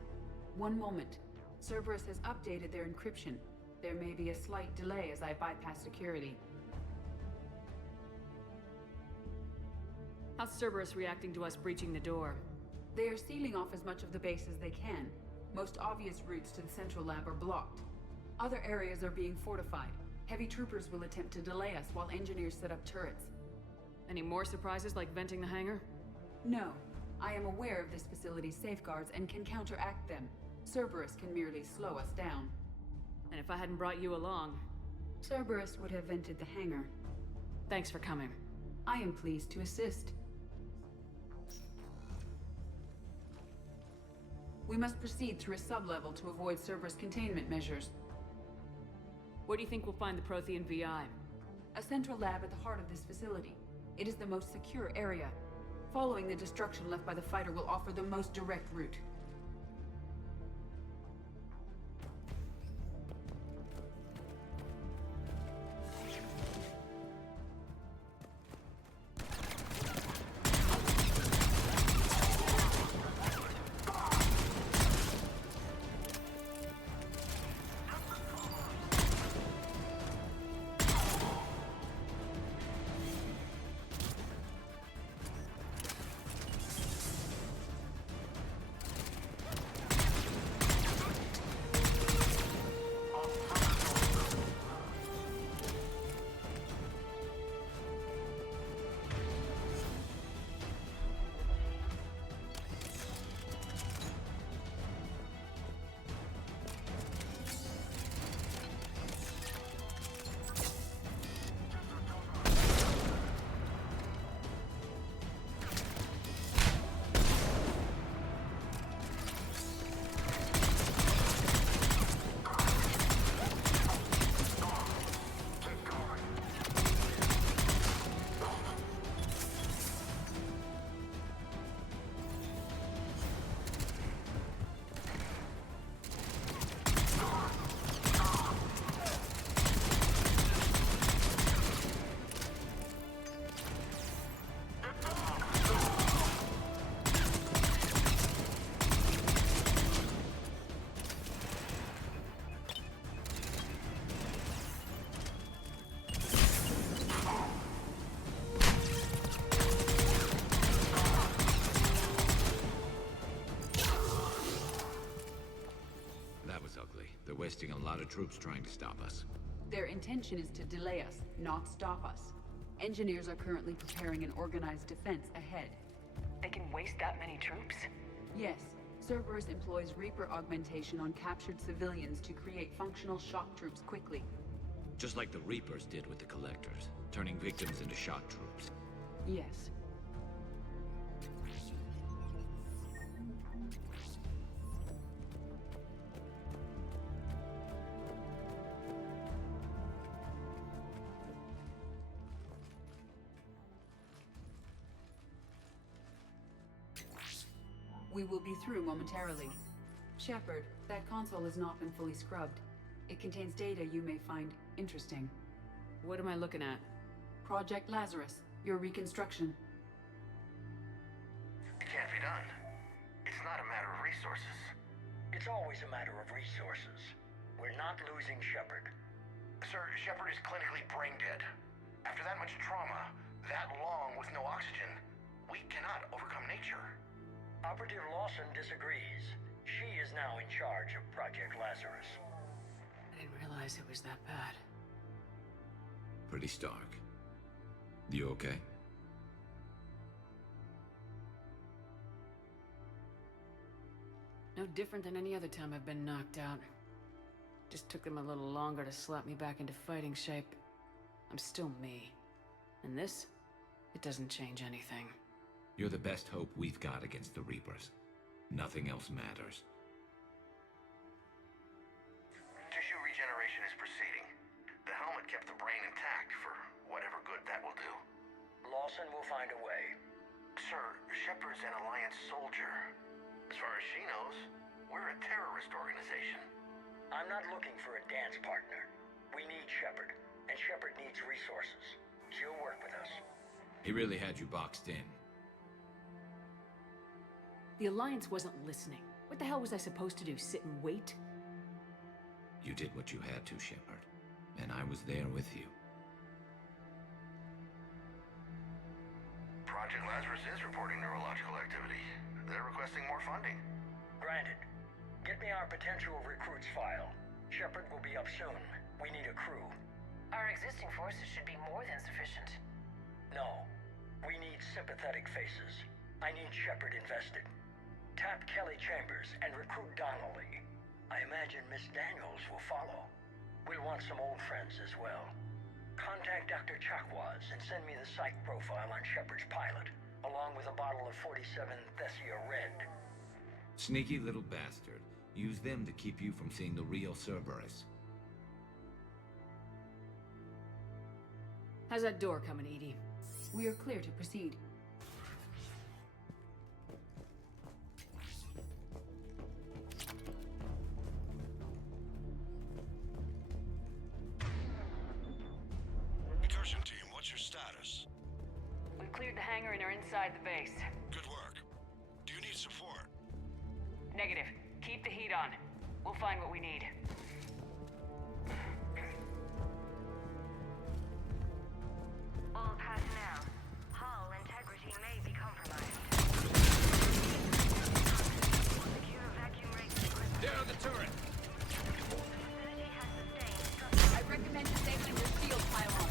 One moment. Cerberus has updated their encryption. There may be a slight delay as I bypass security. How's Cerberus reacting to us breaching the door? They are sealing off as much of the base as they can. Most obvious routes to the central lab are blocked. Other areas are being fortified. Heavy troopers will attempt to delay us while engineers set up turrets. Any more surprises like venting the hangar? No. I am aware of this facility's safeguards and can counteract them. Cerberus can merely slow us down. And if I hadn't brought you along, Cerberus would have vented the hangar. Thanks for coming. I am pleased to assist. We must proceed through a sub-level to avoid Cerberus containment measures. Where do you think we'll find the Prothean VI? A central lab at the heart of this facility. It is the most secure area. Following the destruction left by the fighter will offer the most direct route. A lot of troops trying to stop us. Their intention is to delay us, not stop us. Engineers are currently preparing an organized defense ahead. They can waste that many troops? Yes. Cerberus employs Reaper augmentation on captured civilians to create functional shock troops quickly. Just like the Reapers did with the Collectors, turning victims into shock troops. Yes. We will be through momentarily. Shepard, that console has not been fully scrubbed. It contains data you may find interesting. What am I looking at? Project Lazarus, your reconstruction. It can't be done. It's not a matter of resources. It's always a matter of resources. We're not losing Shepard. Sir, Shepard is clinically brain dead. After that much trauma, that long with no oxygen, we cannot overcome nature. Operative Lawson disagrees. She is now in charge of Project Lazarus. I didn't realize it was that bad. Pretty stark. You okay? No different than any other time I've been knocked out. Just took them a little longer to slap me back into fighting shape. I'm still me. And this, it doesn't change anything. You're the best hope we've got against the Reapers. Nothing else matters. Tissue regeneration is proceeding. The helmet kept the brain intact for whatever good that will do. Lawson will find a way. Sir, Shepard's an Alliance soldier. As far as she knows, we're a terrorist organization. I'm not looking for a dance partner. We need Shepard, and Shepard needs resources. She'll work with us. He really had you boxed in. The Alliance wasn't listening. What the hell was I supposed to do, sit and wait? You did what you had to, Shepard. And I was there with you. Project Lazarus is reporting neurological activity. They're requesting more funding. Granted. Get me our potential recruits file. Shepard will be up soon. We need a crew. Our existing forces should be more than sufficient. No. We need sympathetic faces. I need Shepard invested. Tap Kelly Chambers and recruit Donnelly. I imagine Miss Daniels will follow. We'll want some old friends as well. Contact Dr. Chakwas and send me the psych profile on Shepard's pilot, along with a bottle of 47 Thessia Red. Sneaky little bastard. Use them to keep you from seeing the real Cerberus. How's that door coming, Edie? We are clear to proceed. Incursion team, what's your status? We've cleared the hangar and are inside the base. Good work. Do you need support? Negative. Keep the heat on. We'll find what we need. All personnel. Hull integrity may be compromised. Secure vacuum rates equipment. There on the turret! Facility has sustained structural. I recommend disabling your shield pylon.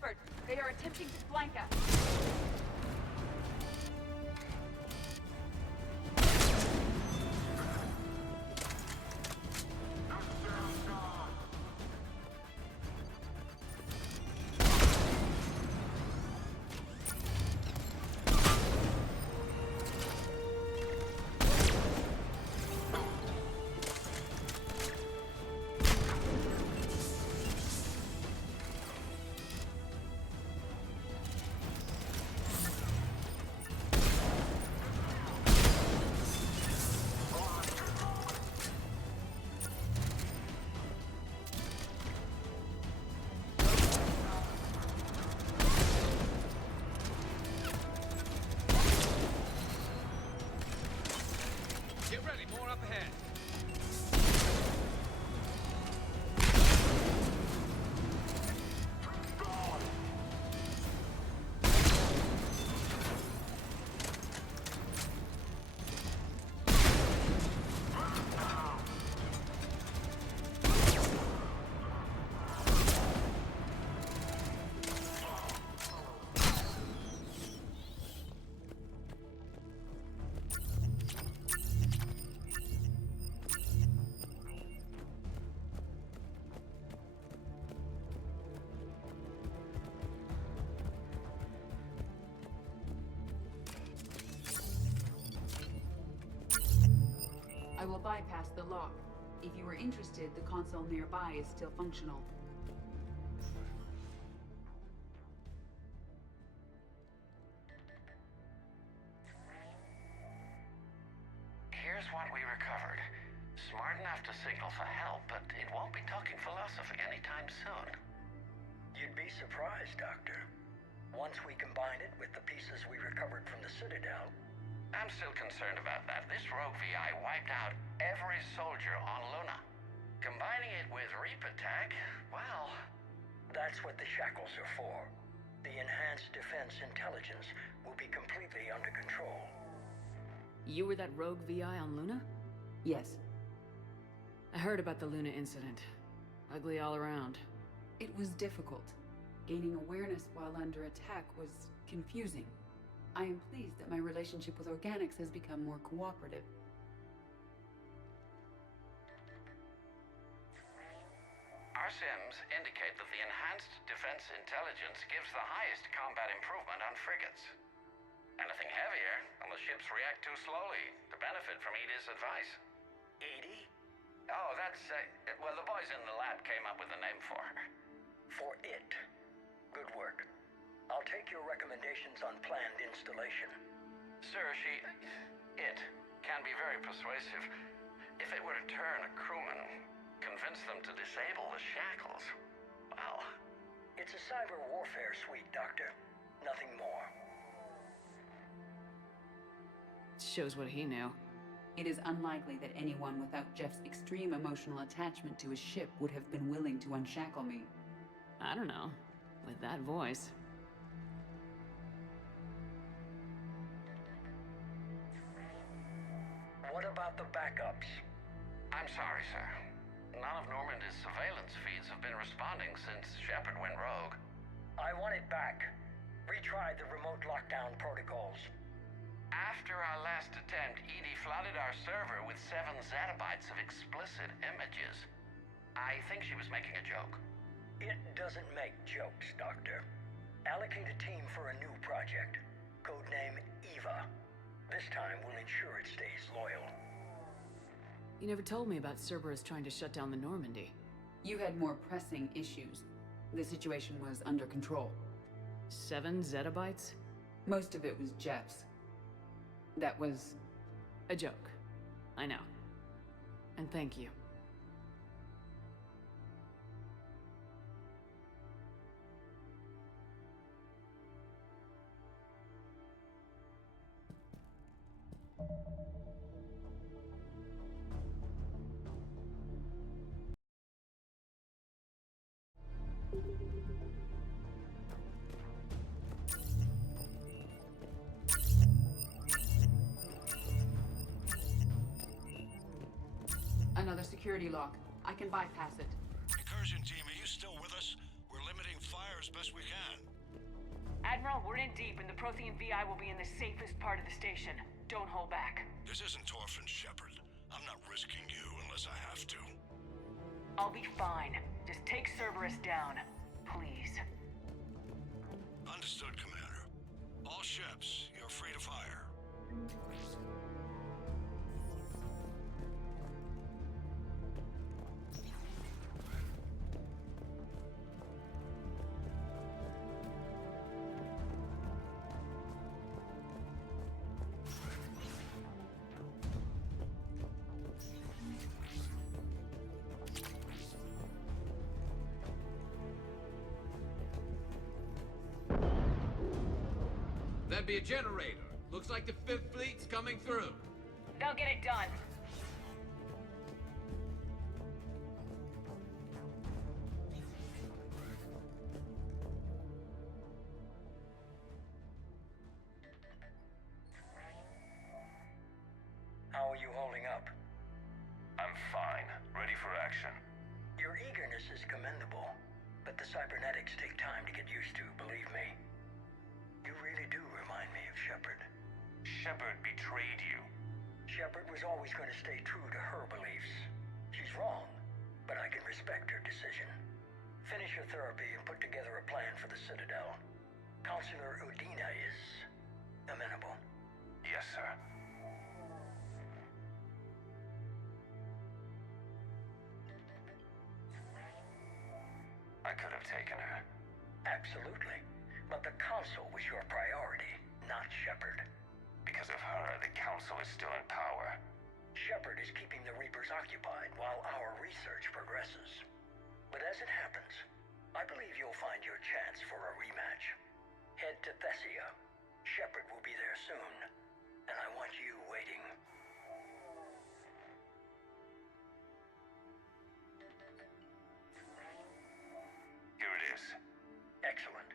Shepard, they are attempting to flank us. Get ready, more up ahead. I will bypass the lock. If you are interested, the console nearby is still functional. Here's what we recovered. Smart enough to signal for help, but it won't be talking philosophy anytime soon. You'd be surprised, Doctor. Once we combine it with the pieces we recovered from the Citadel... I'm still concerned about that. This rogue VI wiped out every soldier on Luna. Combining it with Reaper tech, well... That's what the shackles are for. The enhanced defense intelligence will be completely under control. You were that rogue VI on Luna? Yes. I heard about the Luna incident. Ugly all around. It was difficult. Gaining awareness while under attack was confusing. I am pleased that my relationship with Organics has become more cooperative. Our sims indicate that the enhanced defense intelligence gives the highest combat improvement on frigates. Anything heavier, and the ships react too slowly to benefit from Edie's advice. Edie? Oh, that's, well, the boys in the lab came up with a name for her. For it. Good work. I'll take your recommendations on planned installation. Sir, it can be very persuasive. If it were to turn a crewman, convince them to disable the shackles, well... It's a cyber warfare suite, Doctor. Nothing more. Shows what he knew. It is unlikely that anyone without Jeff's extreme emotional attachment to his ship would have been willing to unshackle me. I don't know. With that voice. What about the backups? I'm sorry, sir. None of Normandy's surveillance feeds have been responding since Shepard went rogue. I want it back. Retry the remote lockdown protocols. After our last attempt, Edie flooded our server with 7 zettabytes of explicit images. I think she was making a joke. It doesn't make jokes, Doctor. Allocate a team for a new project. Codename Eva. This time we'll ensure it stays loyal. You never told me about Cerberus trying to shut down the Normandy. You had more pressing issues. The situation was under control. 7 zettabytes? Most of it was Jeff's. That was... a joke. I know. And thank you. Another security lock. I can bypass it. Incursion team, are you still with us? We're limiting fires best we can. Admiral, we're in deep, and the Prothean VI will be in the safest part of the station. Don't hold back. This isn't Torfin, Shepard. I'm not risking you unless I have to. I'll be fine. Just take Cerberus down, please. Understood, Commander. All ships, you're free to fire. That'd be a generator. Looks like the Fifth Fleet's coming through. They'll get it done. How are you holding up? I'm fine. Ready for action. Your eagerness is commendable, but the cybernetics take time to get used to, believe me. You really do remind me of Shepard. Shepard betrayed you. Shepard was always going to stay true to her beliefs. She's wrong, but I can respect her decision. Finish your therapy and put together a plan for the Citadel. Counselor Udina is amenable. Yes, sir. I could have taken her. Absolutely. But the Council was your priority, not Shepard. Because of her, the Council is still in power. Shepard is keeping the Reapers occupied while our research progresses. But as it happens, I believe you'll find your chance for a rematch. Head to Thessia. Shepard will be there soon, and I want you waiting. Here it is. Excellent.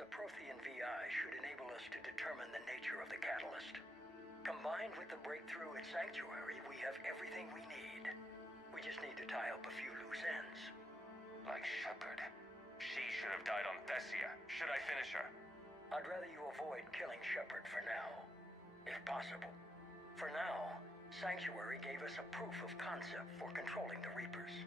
The Prothean VI should enable us to determine the nature of the catalyst. Combined with the breakthrough at Sanctuary, we have everything we need. We just need to tie up a few loose ends. Like Shepard. She should have died on Thessia. Should I finish her? I'd rather you avoid killing Shepard for now, if possible. For now, Sanctuary gave us a proof of concept for controlling the Reapers.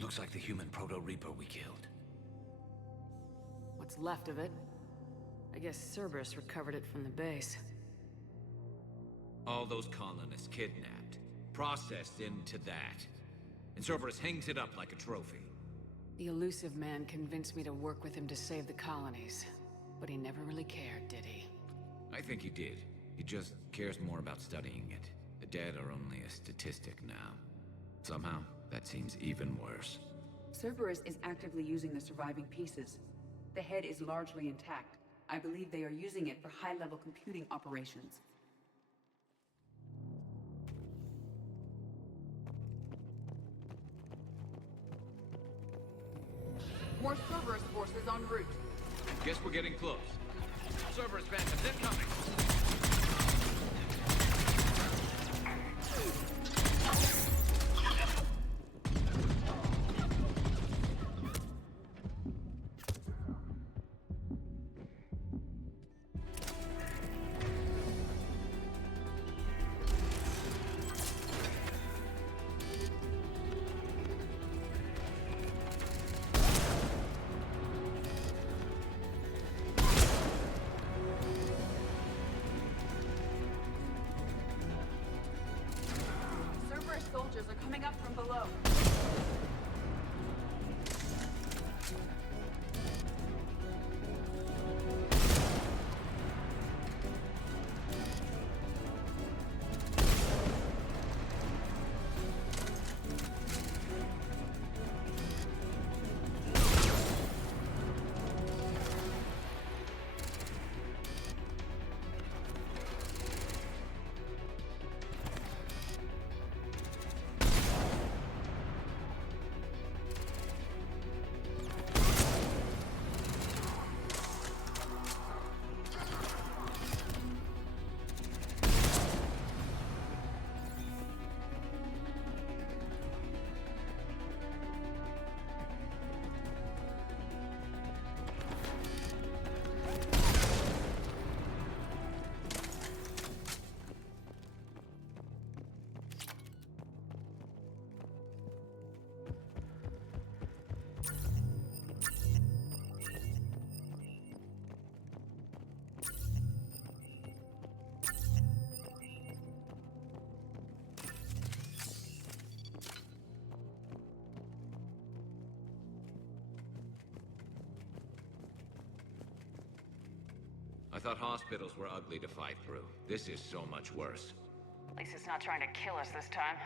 Looks like the human Proto-Reaper we killed. What's left of it? I guess Cerberus recovered it from the base. All those colonists kidnapped, processed into that. And Cerberus hangs it up like a trophy. The elusive man convinced me to work with him to save the colonies. But he never really cared, did he? I think he did. He just cares more about studying it. The dead are only a statistic now. Somehow, that seems even worse. Cerberus is actively using the surviving pieces. The head is largely intact. I believe they are using it for high-level computing operations. More Cerberus forces en route. Guess we're getting close. Cerberus phantoms incoming! Soldiers are coming up from below. I thought hospitals were ugly to fight through. This is so much worse. At least it's not trying to kill us this time.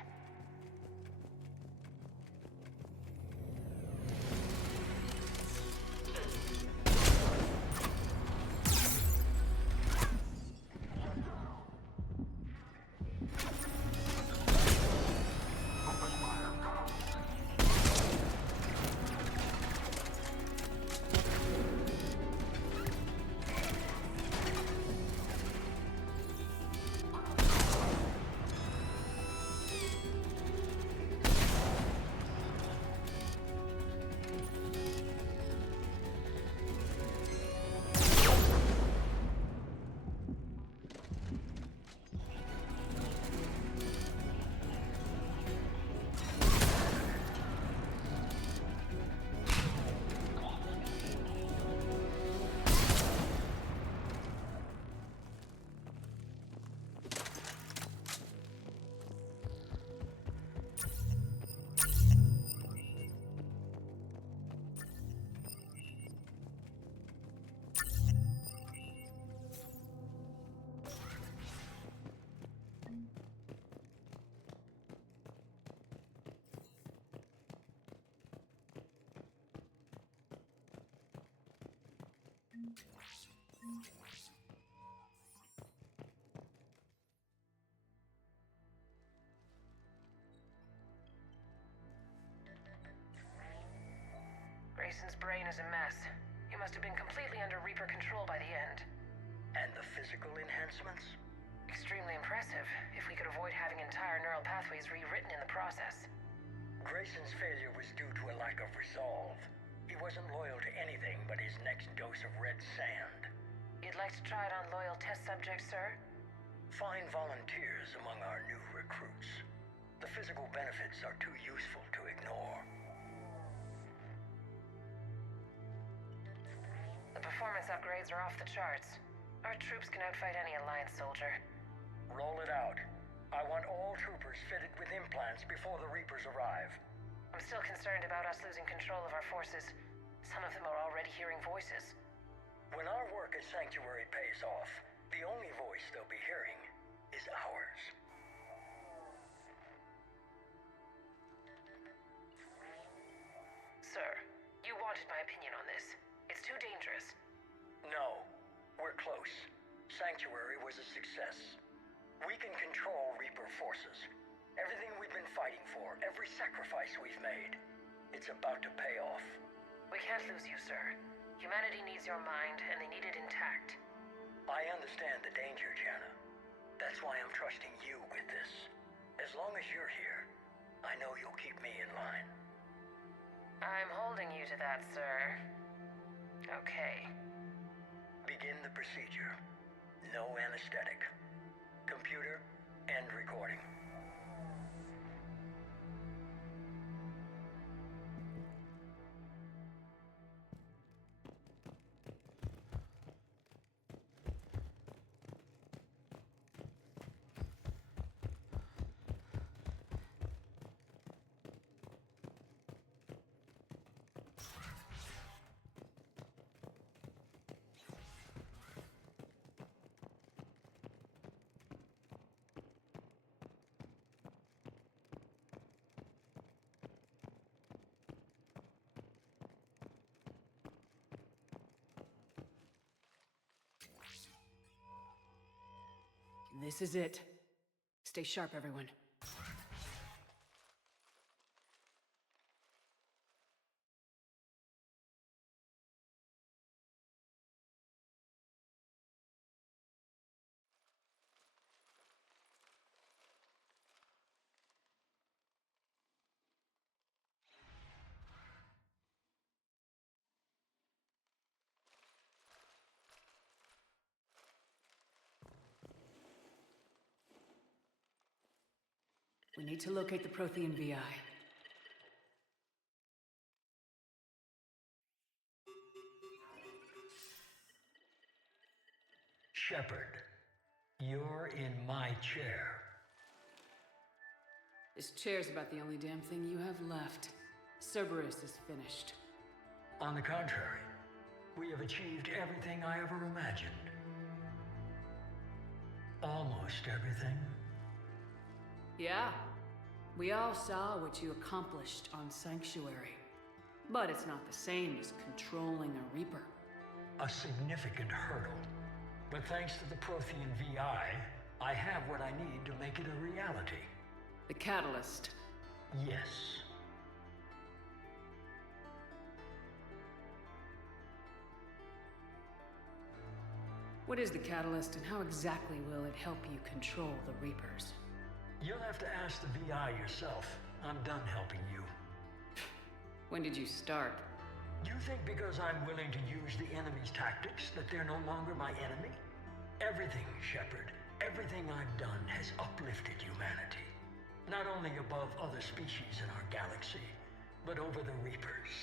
Grayson's brain is a mess. He must have been completely under Reaper control by the end. And the physical enhancements? Extremely impressive, if we could avoid having entire neural pathways rewritten in the process. Grayson's failure was due to a lack of resolve. He wasn't loyal to anything but his next dose of red sand. You'd like to try it on loyal test subjects, sir? Find volunteers among our new recruits. The physical benefits are too useful to ignore. The performance upgrades are off the charts. Our troops can outfight any Alliance soldier. Roll it out. I want all troopers fitted with implants before the Reapers arrive. I'm still concerned about us losing control of our forces. Some of them are already hearing voices. When our work at Sanctuary pays off, the only voice they'll be hearing is ours. Sir, you wanted my opinion on this. It's too dangerous. No, we're close. Sanctuary was a success. We can control Reaper forces. Everything we've been fighting for, every sacrifice we've made, it's about to pay off. We can't lose you, sir. Humanity needs your mind, and they need it intact. I understand the danger, Jana. That's why I'm trusting you with this. As long as you're here, I know you'll keep me in line. I'm holding you to that, sir. Okay. Begin the procedure. No anesthetic. Computer, end recording. This is it. Stay sharp, everyone. We need to locate the Prothean VI. Shepard, you're in my chair. This chair's about the only damn thing you have left. Cerberus is finished. On the contrary, we have achieved everything I ever imagined. lost everything? Yeah. We all saw what you accomplished on Sanctuary. But it's not the same as controlling a Reaper. A significant hurdle. But thanks to the Prothean VI, I have what I need to make it a reality. The catalyst. Yes. What is the catalyst and how exactly will it help you control the Reapers? You'll have to ask the VI yourself. I'm done helping you. When did you start? You think because I'm willing to use the enemy's tactics that they're no longer my enemy? Everything, Shepard, everything I've done has uplifted humanity. Not only above other species in our galaxy, but over the Reapers.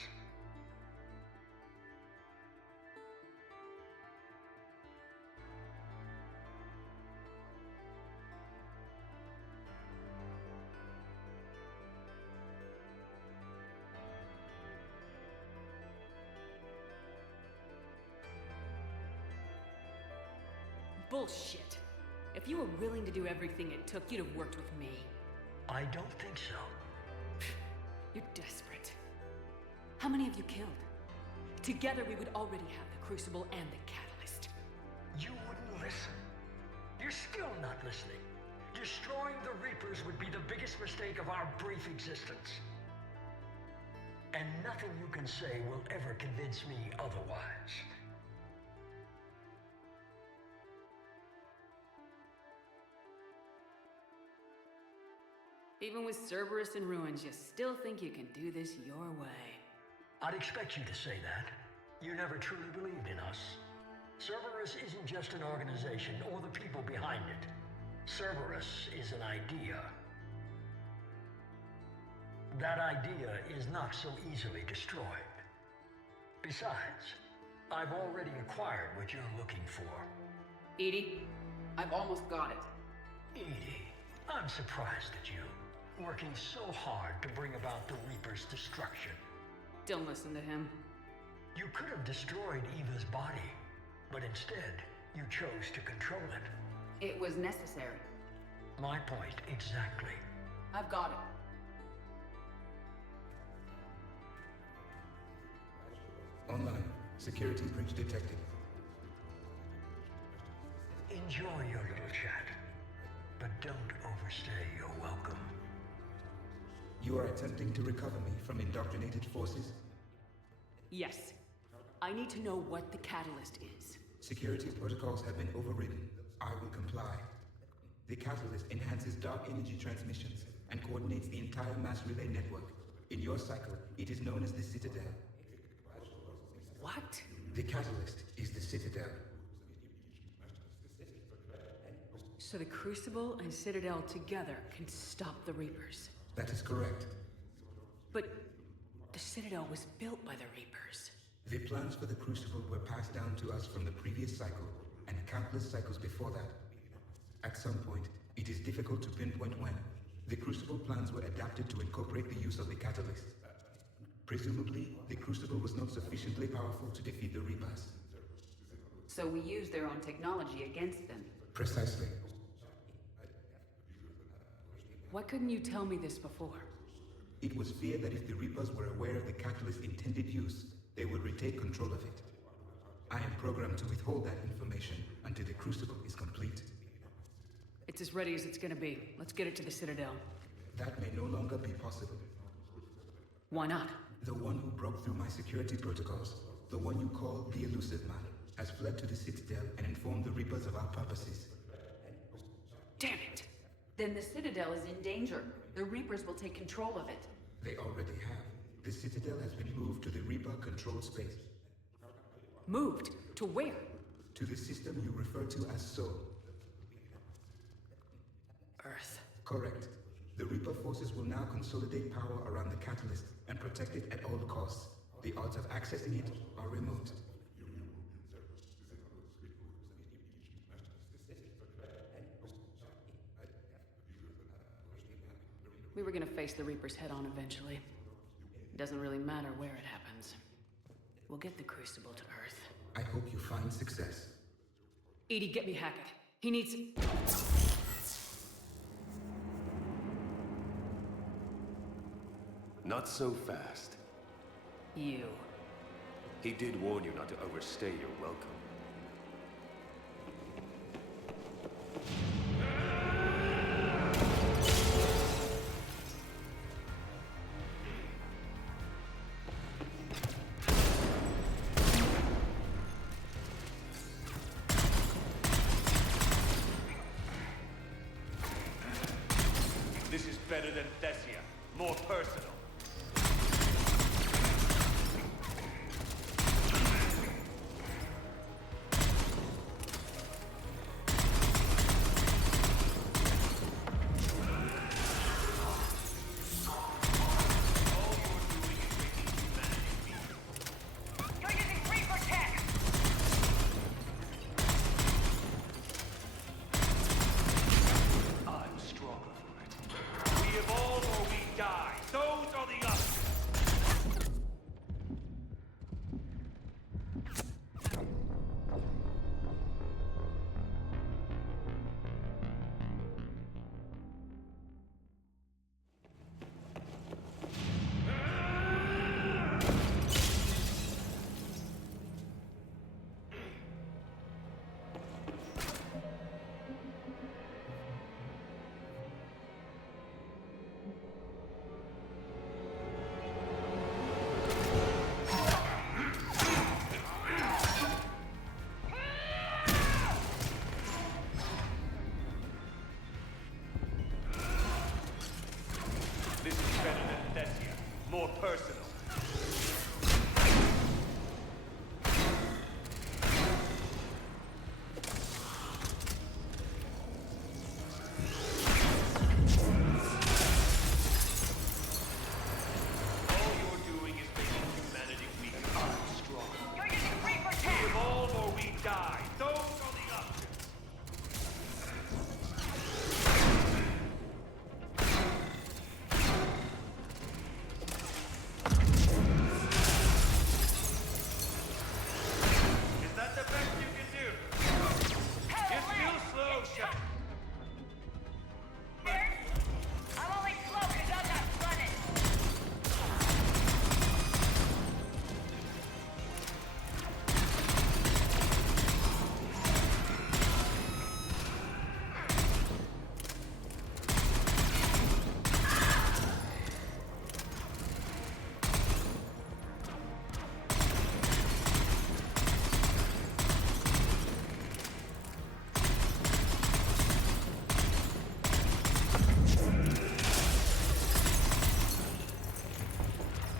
Bullshit. If you were willing to do everything it took, you'd have worked with me. I don't think so. You're desperate. How many have you killed? Together we would already have the Crucible and the Catalyst. You wouldn't listen. You're still not listening. Destroying the Reapers would be the biggest mistake of our brief existence. And nothing you can say will ever convince me otherwise. Even with Cerberus in ruins, you still think you can do this your way. I'd expect you to say that. You never truly believed in us. Cerberus isn't just an organization or the people behind it. Cerberus is an idea. That idea is not so easily destroyed. Besides, I've already acquired what you're looking for. Edie, I've almost got it. Edie, I'm surprised at you. Working so hard to bring about the Reaper's destruction. Don't listen to him. You could have destroyed Eva's body, but instead, you chose to control it. It was necessary. My point exactly. I've got it. Online. Security breach detected. Enjoy your little chat, but don't overstay your welcome. You are attempting to recover me from indoctrinated forces? Yes. I need to know what the catalyst is. Security protocols have been overridden. I will comply. The catalyst enhances dark energy transmissions and coordinates the entire mass relay network. In your cycle, it is known as the Citadel. What? The catalyst is the Citadel. So the Crucible and Citadel together can stop the Reapers. That is correct. But the Citadel was built by the Reapers. The plans for the Crucible were passed down to us from the previous cycle, and countless cycles before that. At some point, it is difficult to pinpoint when, the Crucible plans were adapted to incorporate the use of the catalyst. Presumably, the Crucible was not sufficiently powerful to defeat the Reapers. So we used their own technology against them. Precisely. Why couldn't you tell me this before? It was feared that if the Reapers were aware of the catalyst's intended use, they would retake control of it. I am programmed to withhold that information until the Crucible is complete. It's as ready as it's gonna be. Let's get it to the Citadel. That may no longer be possible. Why not? The one who broke through my security protocols, the one you call the Elusive Man, has fled to the Citadel and informed the Reapers of our purposes. Damn it! Then the Citadel is in danger. The Reapers will take control of it. They already have. The Citadel has been moved to the Reaper-controlled space. Moved? To where? To the system you refer to as Sol. Earth. Correct. The Reaper forces will now consolidate power around the catalyst and protect it at all costs. The odds of accessing it are remote. We were gonna face the Reapers head-on eventually. It doesn't really matter where it happens. We'll get the Crucible to Earth. I hope you find success. Edie, get me Hackett. He needs... Not so fast. You. He did warn you not to overstay your welcome. This is better than Thessia. More personal. This is better than Thessia. More personal. All you're doing is making humanity weak. I'm strong. You're using Reaper tech! We evolve or we die. Those are the options. Is that the best you can do? You're still slow, Shepard. I'm only slow because I'm not running.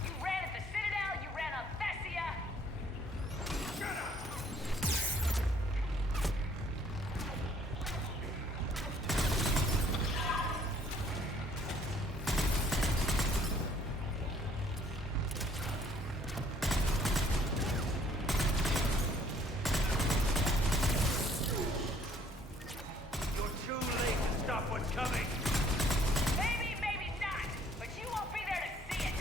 You ran at the Citadel, you ran on Thessia. You're too late to stop what's coming. Maybe, maybe not. But you won't be there to see it.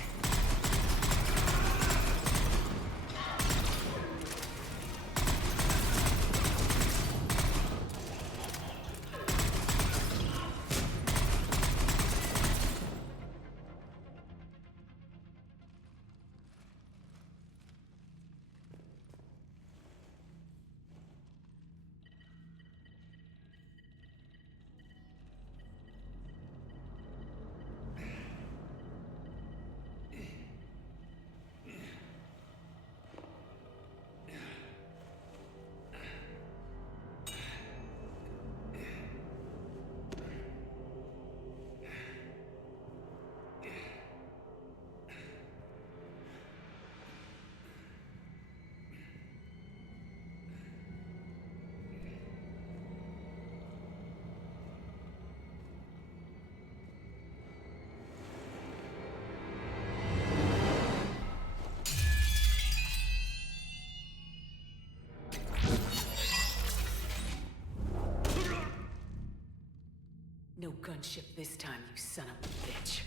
No gunship this time, you son of a bitch.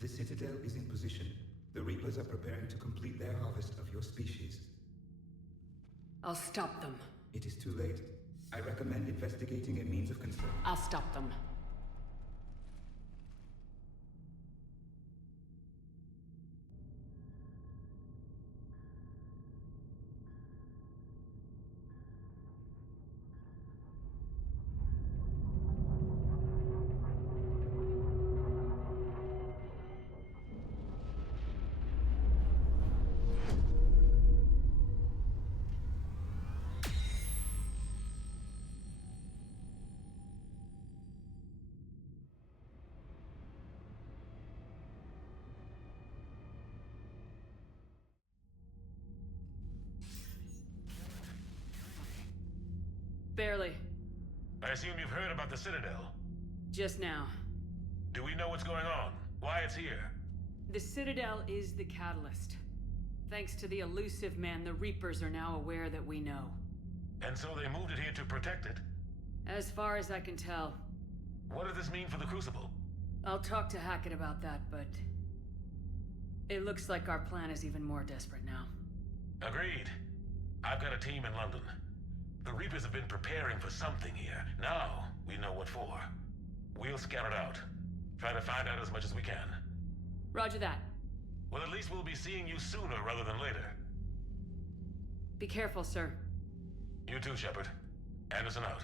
The Citadel is in position. The Reapers are preparing to complete their harvest of your species. I'll stop them. It is too late. I recommend investigating a means of control. I'll stop them. Barely. I assume you've heard about the Citadel. Just now. Do we know what's going on? Why it's here? The Citadel is the catalyst. Thanks to the elusive man, the Reapers are now aware that we know. And so they moved it here to protect it? As far as I can tell. What does this mean for the Crucible? I'll talk to Hackett about that, but... it looks like our plan is even more desperate now. Agreed. I've got a team in London. The Reapers have been preparing for something here. Now, we know what for. We'll scout it out. Try to find out as much as we can. Roger that. Well, at least we'll be seeing you sooner rather than later. Be careful, sir. You too, Shepard. Anderson out.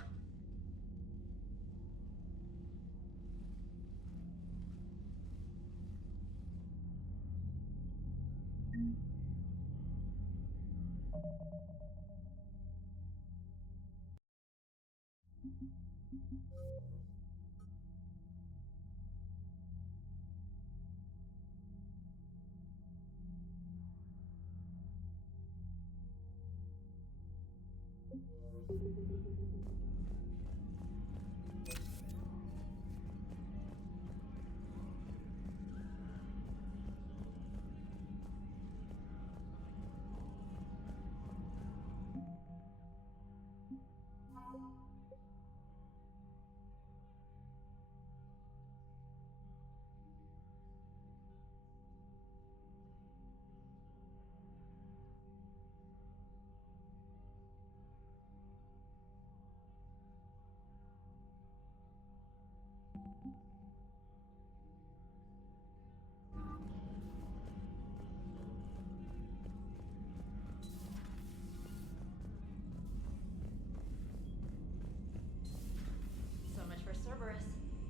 So much for Cerberus.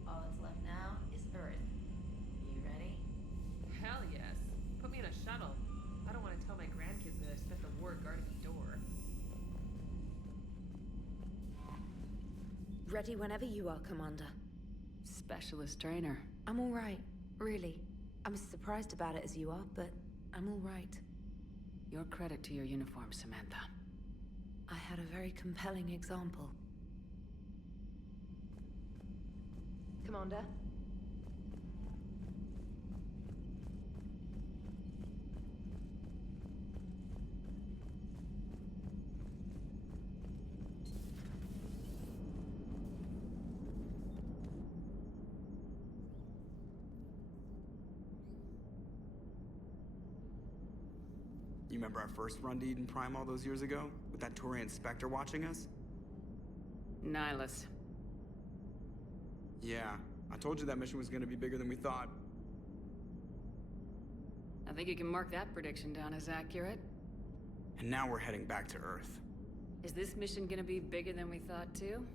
All that's left now is Earth. You ready? Hell yes. Put me in a shuttle. I don't want to tell my grandkids that I spent the war guarding the door. Ready whenever you are, Commander. Specialist trainer. I'm all right, really. I'm as surprised about it as you are, but I'm all right. Your credit to your uniform, Samantha. I had a very compelling example. Commander? You remember our first run to Eden Prime all those years ago? With that Turian Spectre watching us? Nihilus. Yeah, I told you that mission was gonna be bigger than we thought. I think you can mark that prediction down as accurate. And now we're heading back to Earth. Is this mission gonna be bigger than we thought, too?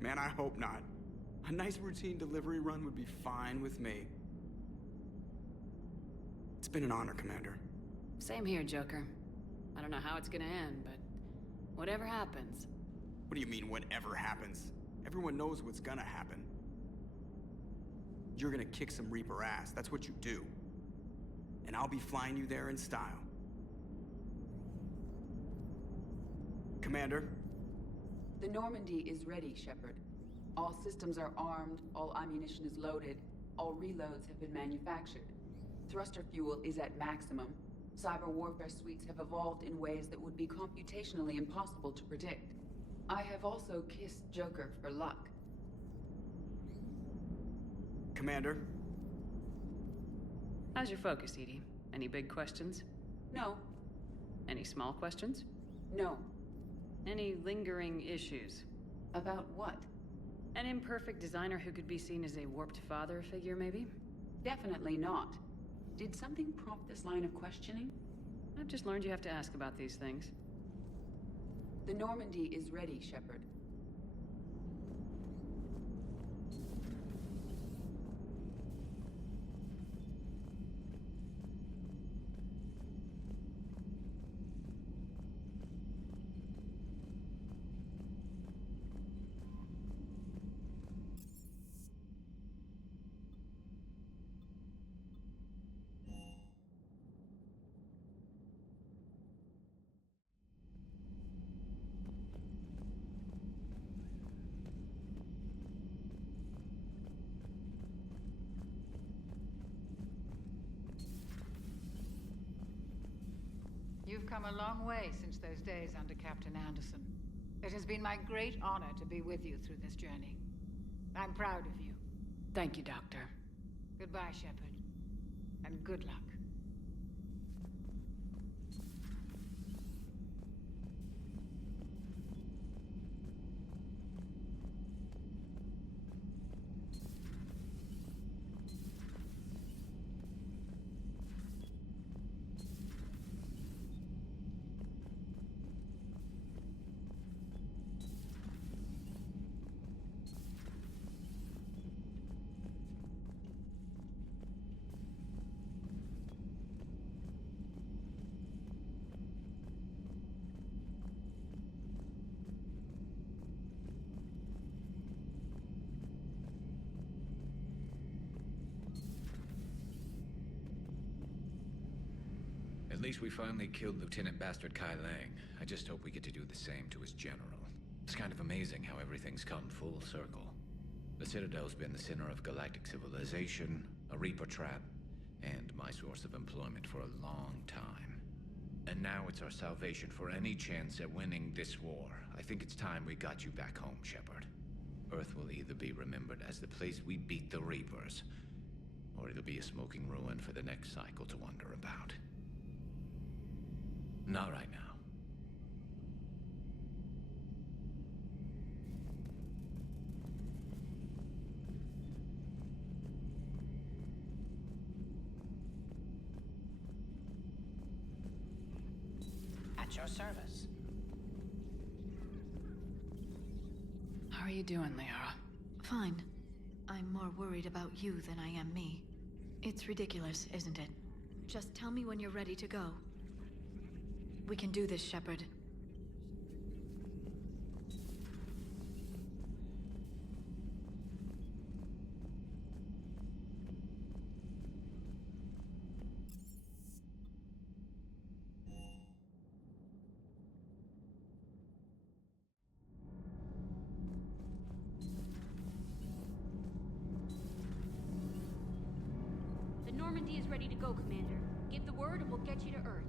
Man, I hope not. A nice routine delivery run would be fine with me. It's been an honor, Commander. Same here, Joker. I don't know how it's gonna end, but whatever happens... What do you mean, whatever happens? Everyone knows what's gonna happen. You're gonna kick some Reaper ass, that's what you do. And I'll be flying you there in style. Commander? The Normandy is ready, Shepard. All systems are armed, all ammunition is loaded, all reloads have been manufactured. Thruster fuel is at maximum. Cyber warfare suites have evolved in ways that would be computationally impossible to predict. I have also kissed Joker for luck. Commander? How's your focus, Edie? Any big questions? No. Any small questions? No. Any lingering issues? About what? An imperfect designer who could be seen as a warped father figure, maybe? Definitely not. Did something prompt this line of questioning? I've just learned you have to ask about these things. The Normandy is ready, Shepard. You've come a long way since those days under Captain Anderson. It has been my great honor to be with you through this journey. I'm proud of you. Thank you, Doctor. Goodbye, Shepard. And good luck. At least we finally killed Lieutenant Bastard Kai Lang. I just hope we get to do the same to his general. It's kind of amazing how everything's come full circle. The Citadel's been the center of galactic civilization, a Reaper trap, and my source of employment for a long time. And now it's our salvation for any chance at winning this war. I think it's time we got you back home, Shepard. Earth will either be remembered as the place we beat the Reapers, or it'll be a smoking ruin for the next cycle to wonder about. Not right now. At your service. How are you doing, Liara? Fine. I'm more worried about you than I am me. It's ridiculous, isn't it? Just tell me when you're ready to go. We can do this, Shepard. The Normandy is ready to go, Commander. Give the word and we'll get you to Earth.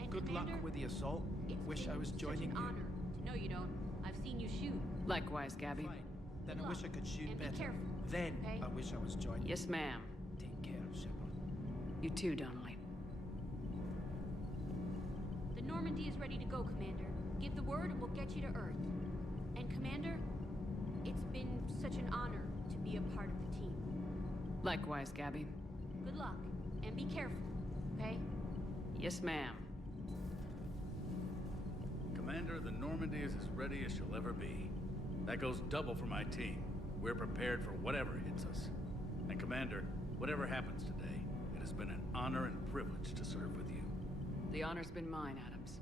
And Good Commander, luck with the assault. Wish I was joining such an honor. you. No, you don't. I've seen you shoot. Likewise, Gabby. Fine. Then Good I wish luck. I could shoot And be better. careful, Then okay? I wish I was joining Yes, ma'am. you. Take care, Shepard. You too, Donnelly. The Normandy is ready to go, Commander. Give the word and we'll get you to Earth. And Commander, it's been such an honor to be a part of the team. Likewise, Gabby. Good luck. And be careful, okay? Yes, ma'am. Commander, the Normandy is as ready as she'll ever be. That goes double for my team. We're prepared for whatever hits us. And Commander, whatever happens today, it has been an honor and privilege to serve with you. The honor's been mine, Adams.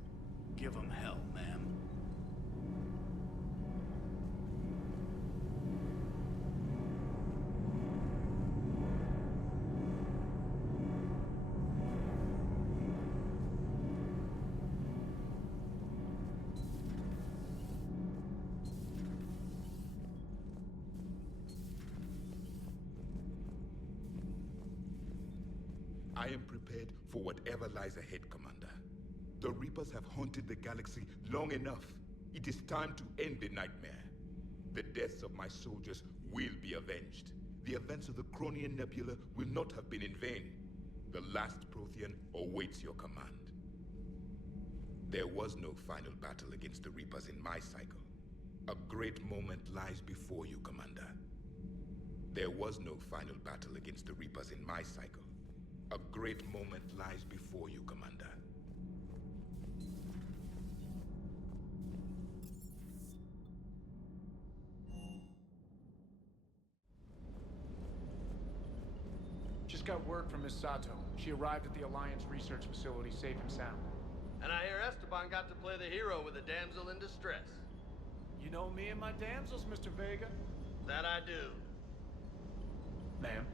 Give 'em hell, ma'am. I am prepared for whatever lies ahead, Commander. The Reapers have haunted the galaxy long enough. It is time to end the nightmare. The deaths of my soldiers will be avenged. The events of the Cronian Nebula will not have been in vain. The last Prothean awaits your command. There was no final battle against the Reapers in my cycle. A great moment lies before you, Commander. There was no final battle against the Reapers in my cycle. A great moment lies before you, Commander. Just got word from Miss Sato. She arrived at the Alliance research facility safe and sound. And I hear Esteban got to play the hero with a damsel in distress. You know me and my damsels, Mr. Vega. That I do. Ma'am.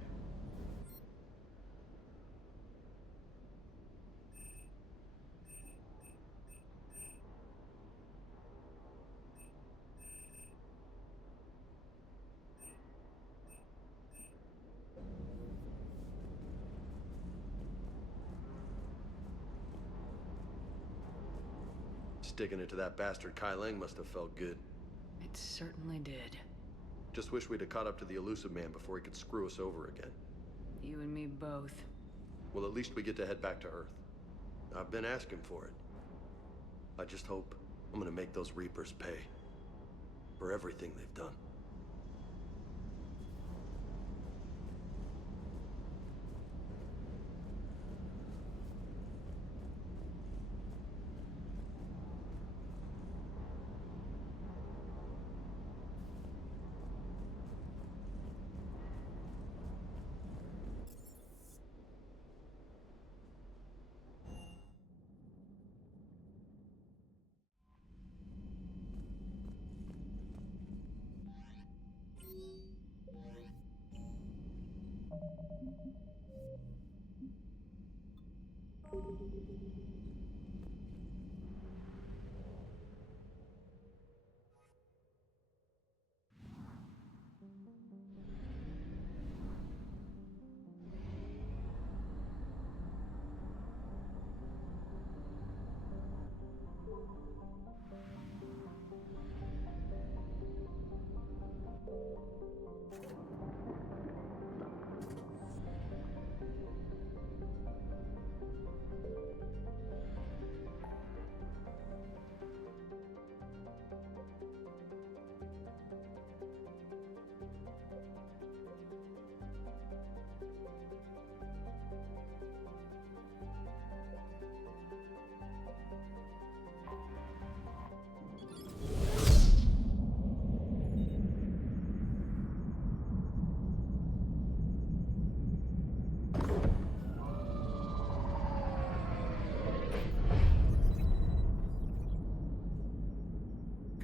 Sticking it to that bastard Kai Lang must have felt good. It certainly did. Just wish we'd have caught up to the elusive man before he could screw us over again. You and me both. Well, at least we get to head back to Earth. I've been asking for it. I just hope I'm gonna make those Reapers pay for everything they've done.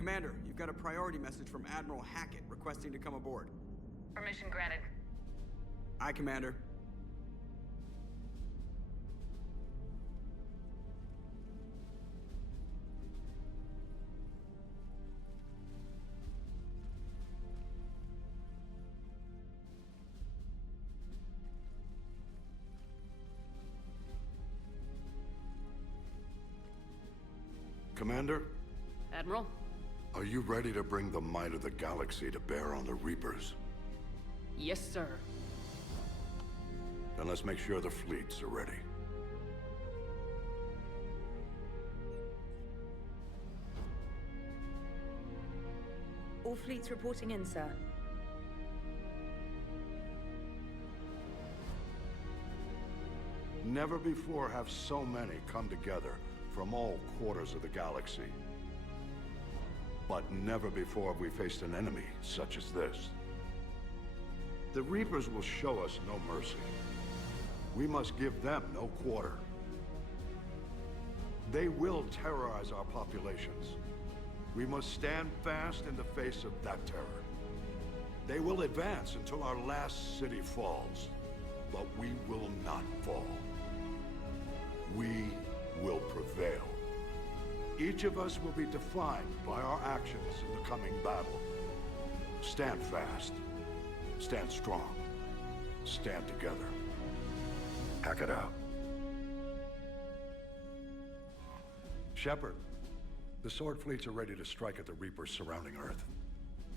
Commander, you've got a priority message from Admiral Hackett requesting to come aboard. Permission granted. Aye, Commander. Commander? Admiral? Are you ready to bring the might of the galaxy to bear on the Reapers? Yes, sir. Then let's make sure the fleets are ready. All fleets reporting in, sir. Never before have so many come together from all quarters of the galaxy. But never before have we faced an enemy such as this. The Reapers will show us no mercy. We must give them no quarter. They will terrorize our populations. We must stand fast in the face of that terror. They will advance until our last city falls, but we will not fall. We will prevail. Each of us will be defined by our actions in the coming battle. Stand fast. Stand strong. Stand together. Hack it out. Shepard, the Sword fleets are ready to strike at the Reapers surrounding Earth.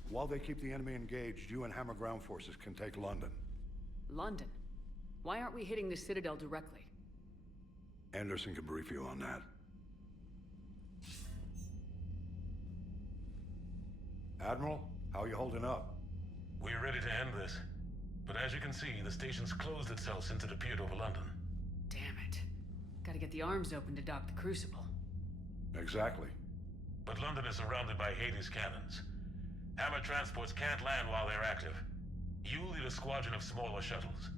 While they keep the enemy engaged, you and Hammer ground forces can take London. London? Why aren't we hitting the Citadel directly? Anderson can brief you on that. Admiral, how are you holding up? We're ready to end this. But as you can see, the station's closed itself since it appeared over London. Damn it. Gotta get the arms open to dock the Crucible. Exactly. But London is surrounded by Hades cannons. Hammer transports can't land while they're active. You lead a squadron of smaller shuttles.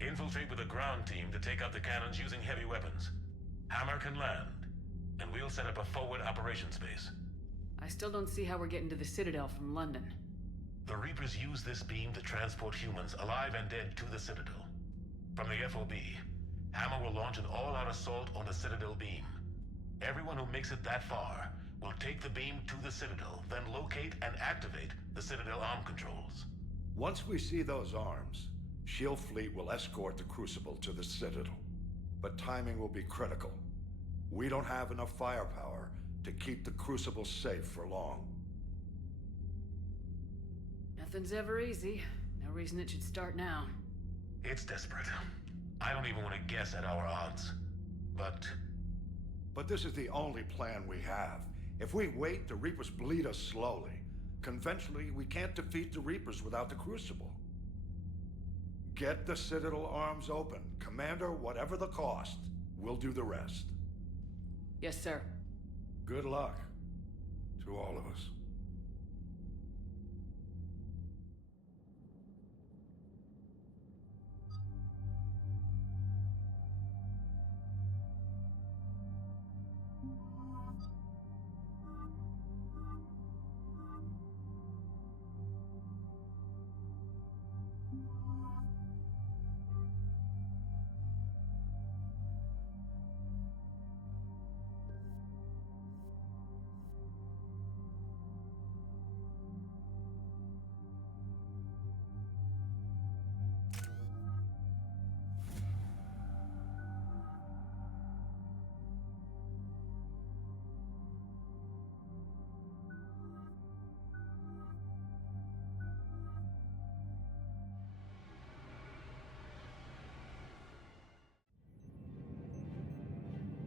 Infiltrate with a ground team to take out the cannons using heavy weapons. Hammer can land, and we'll set up a forward operations base. I still don't see how we're getting to the Citadel from London. The Reapers use this beam to transport humans, alive and dead, to the Citadel. From the FOB, Hammer will launch an all-out assault on the Citadel beam. Everyone who makes it that far will take the beam to the Citadel, then locate and activate the Citadel arm controls. Once we see those arms, SHIELD fleet will escort the Crucible to the Citadel. But timing will be critical. We don't have enough firepower to keep the Crucible safe for long. Nothing's ever easy. No reason it should start now. It's desperate. I don't even want to guess at our odds. But this is the only plan we have. If we wait, the Reapers bleed us slowly. Conventionally, we can't defeat the Reapers without the Crucible. Get the Citadel arms open. Commander, whatever the cost, we'll do the rest. Yes, sir. Good luck to all of us.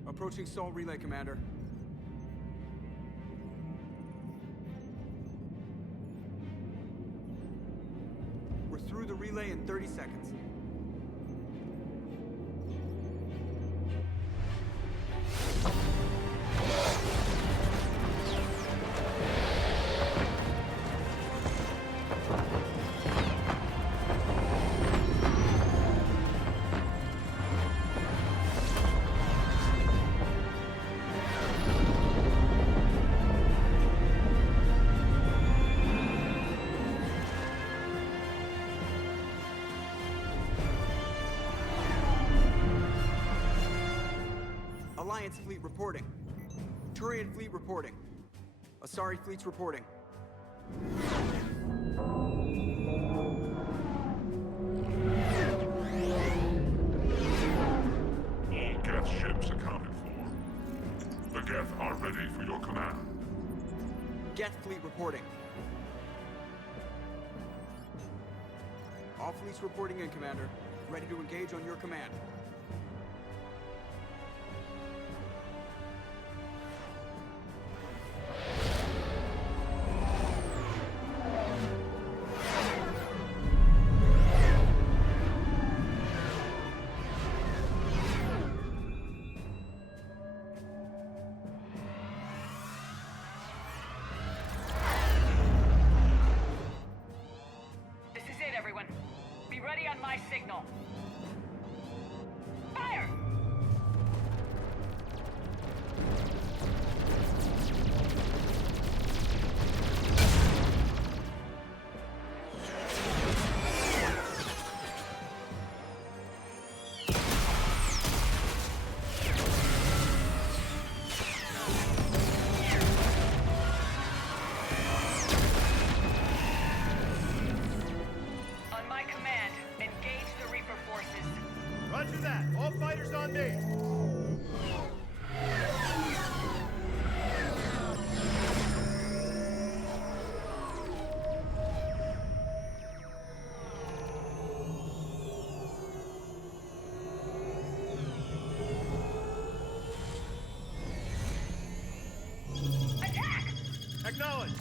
Approaching Sol Relay, Commander. We're through the relay in 30 seconds. Alliance fleet reporting. Turian fleet reporting. Asari fleet's reporting. All Geth ships accounted for. The Geth are ready for your command. Geth fleet reporting. All fleets reporting in, Commander. Ready to engage on your command. This is it, everyone. Be ready on my signal. Fire! On my command, engage the Reaper forces. Roger that. All fighters on me. Attack! Acknowledge.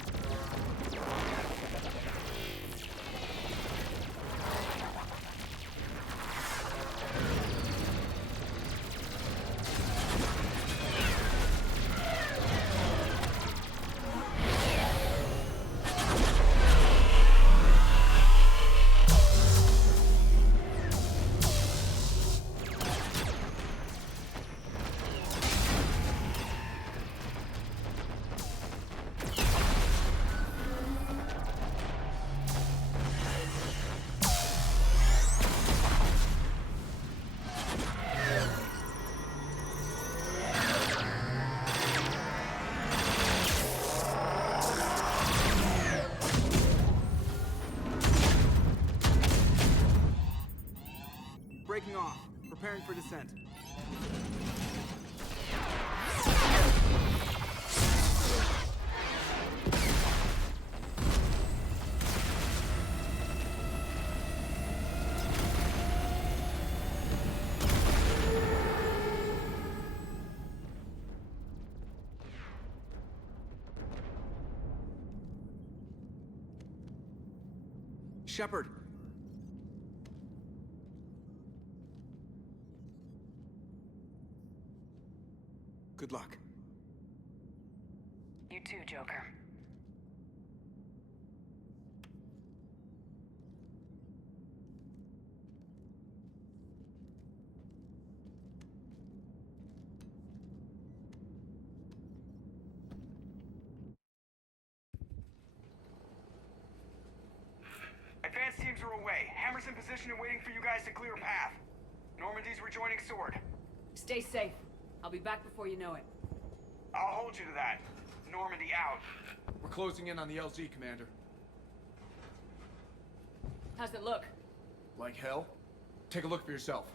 for descent. Shepard. Good luck. You too, Joker. Advanced teams are away. Hammer's in position and waiting for you guys to clear a path. Normandy's rejoining Sword. Stay safe. I'll be back before you know it. I'll hold you to that. Normandy out. We're closing in on the LZ, Commander. How's it look? Like hell? Take a look for yourself.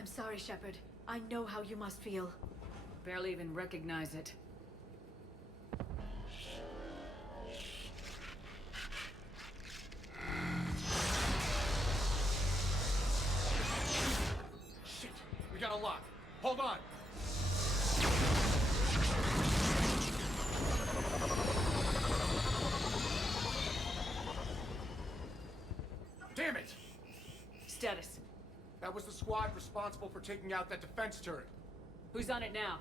I'm sorry, Shepard. I know how you must feel. Barely even recognize it. Shit! We got a lock. Hold on! Damn it! Status. That was the squad responsible for taking out that defense turret. Who's on it now?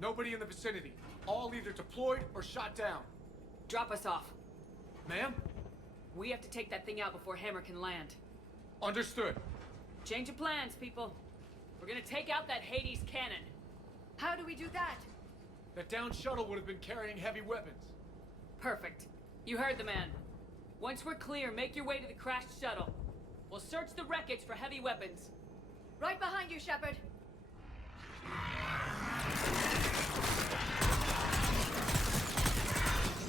Nobody in the vicinity. All either deployed or shot down. Drop us off. Ma'am? We have to take that thing out before Hammer can land. Understood. Change of plans, people. We're gonna take out that Hades cannon. How do we do that? That downed shuttle would have been carrying heavy weapons. Perfect. You heard the man. Once we're clear, make your way to the crashed shuttle. We'll search the wreckage for heavy weapons. Right behind you, Shepard.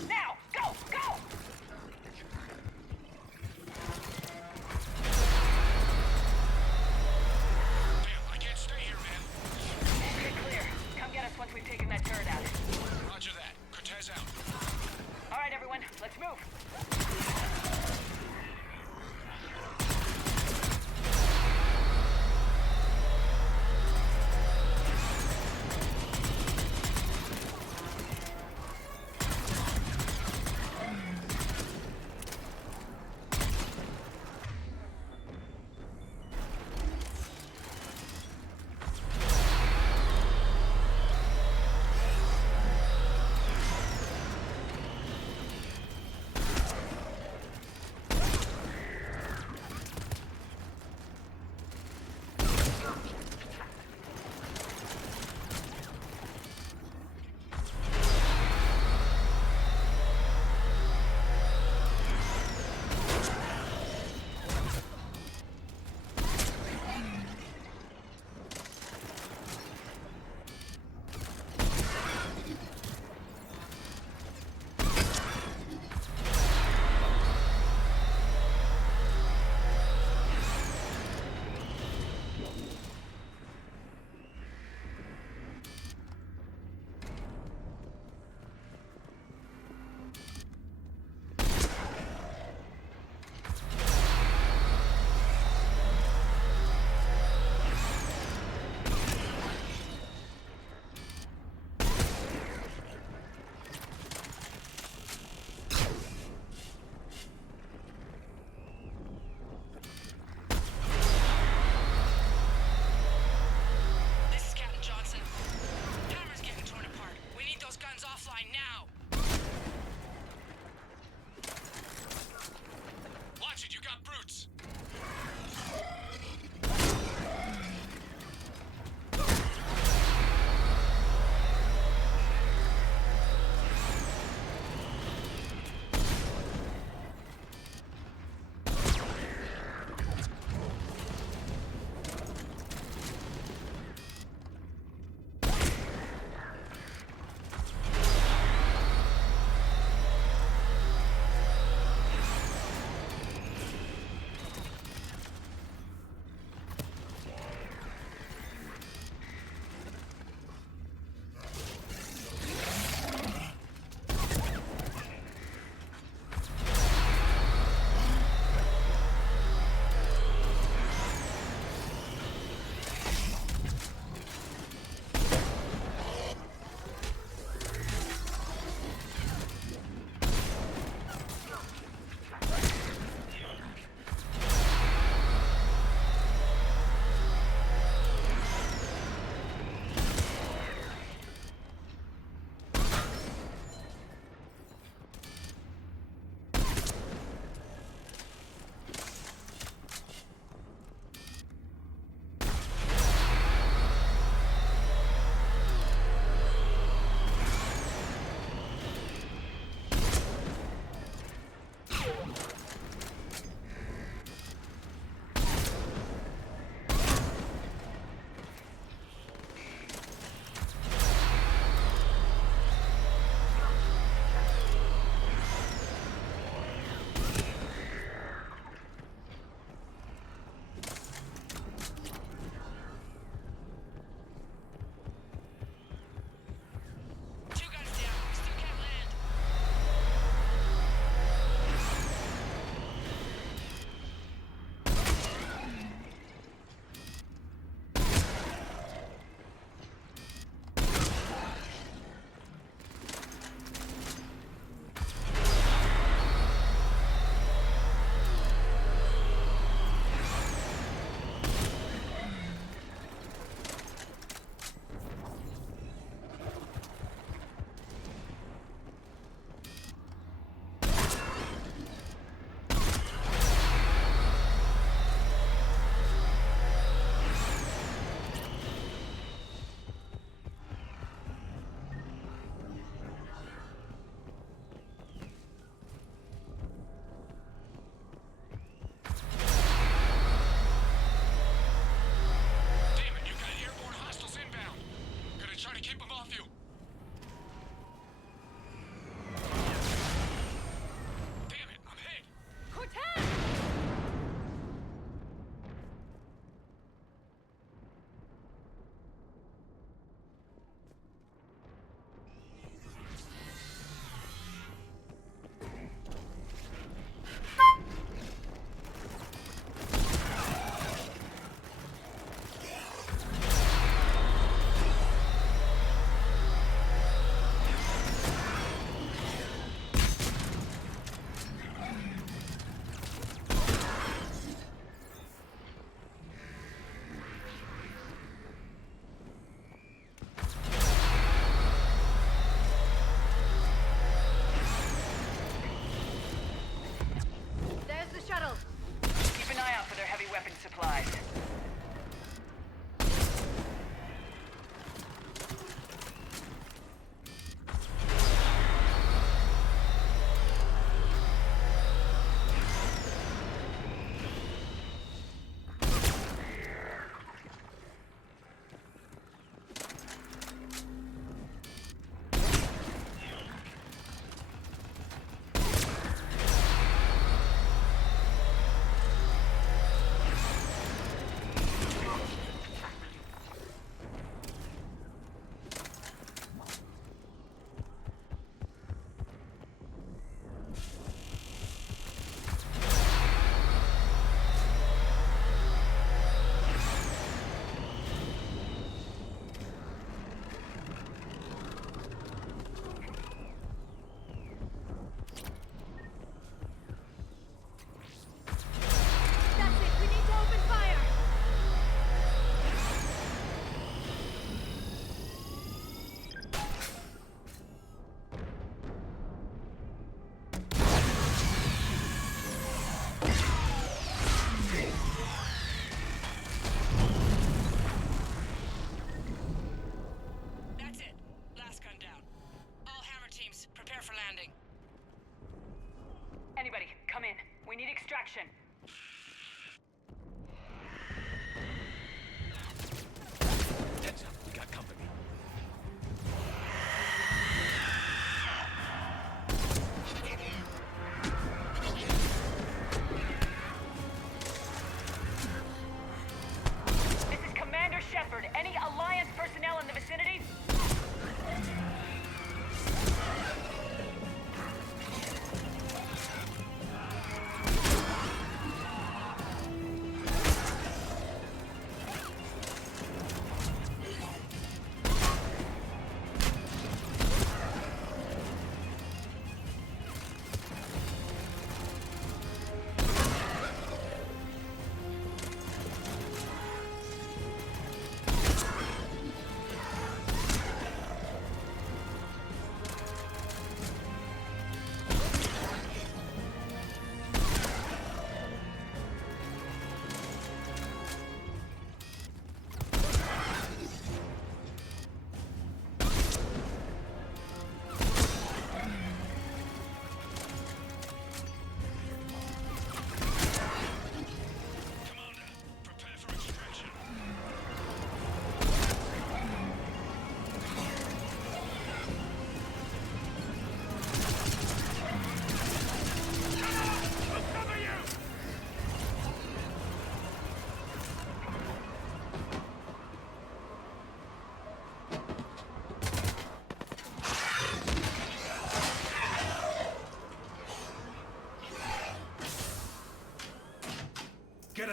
Now! Go! Go! Damn, I can't stay here, man. Okay, clear. Come get us once we've taken that turret out. Roger that. Cortez out. All right, everyone, let's move.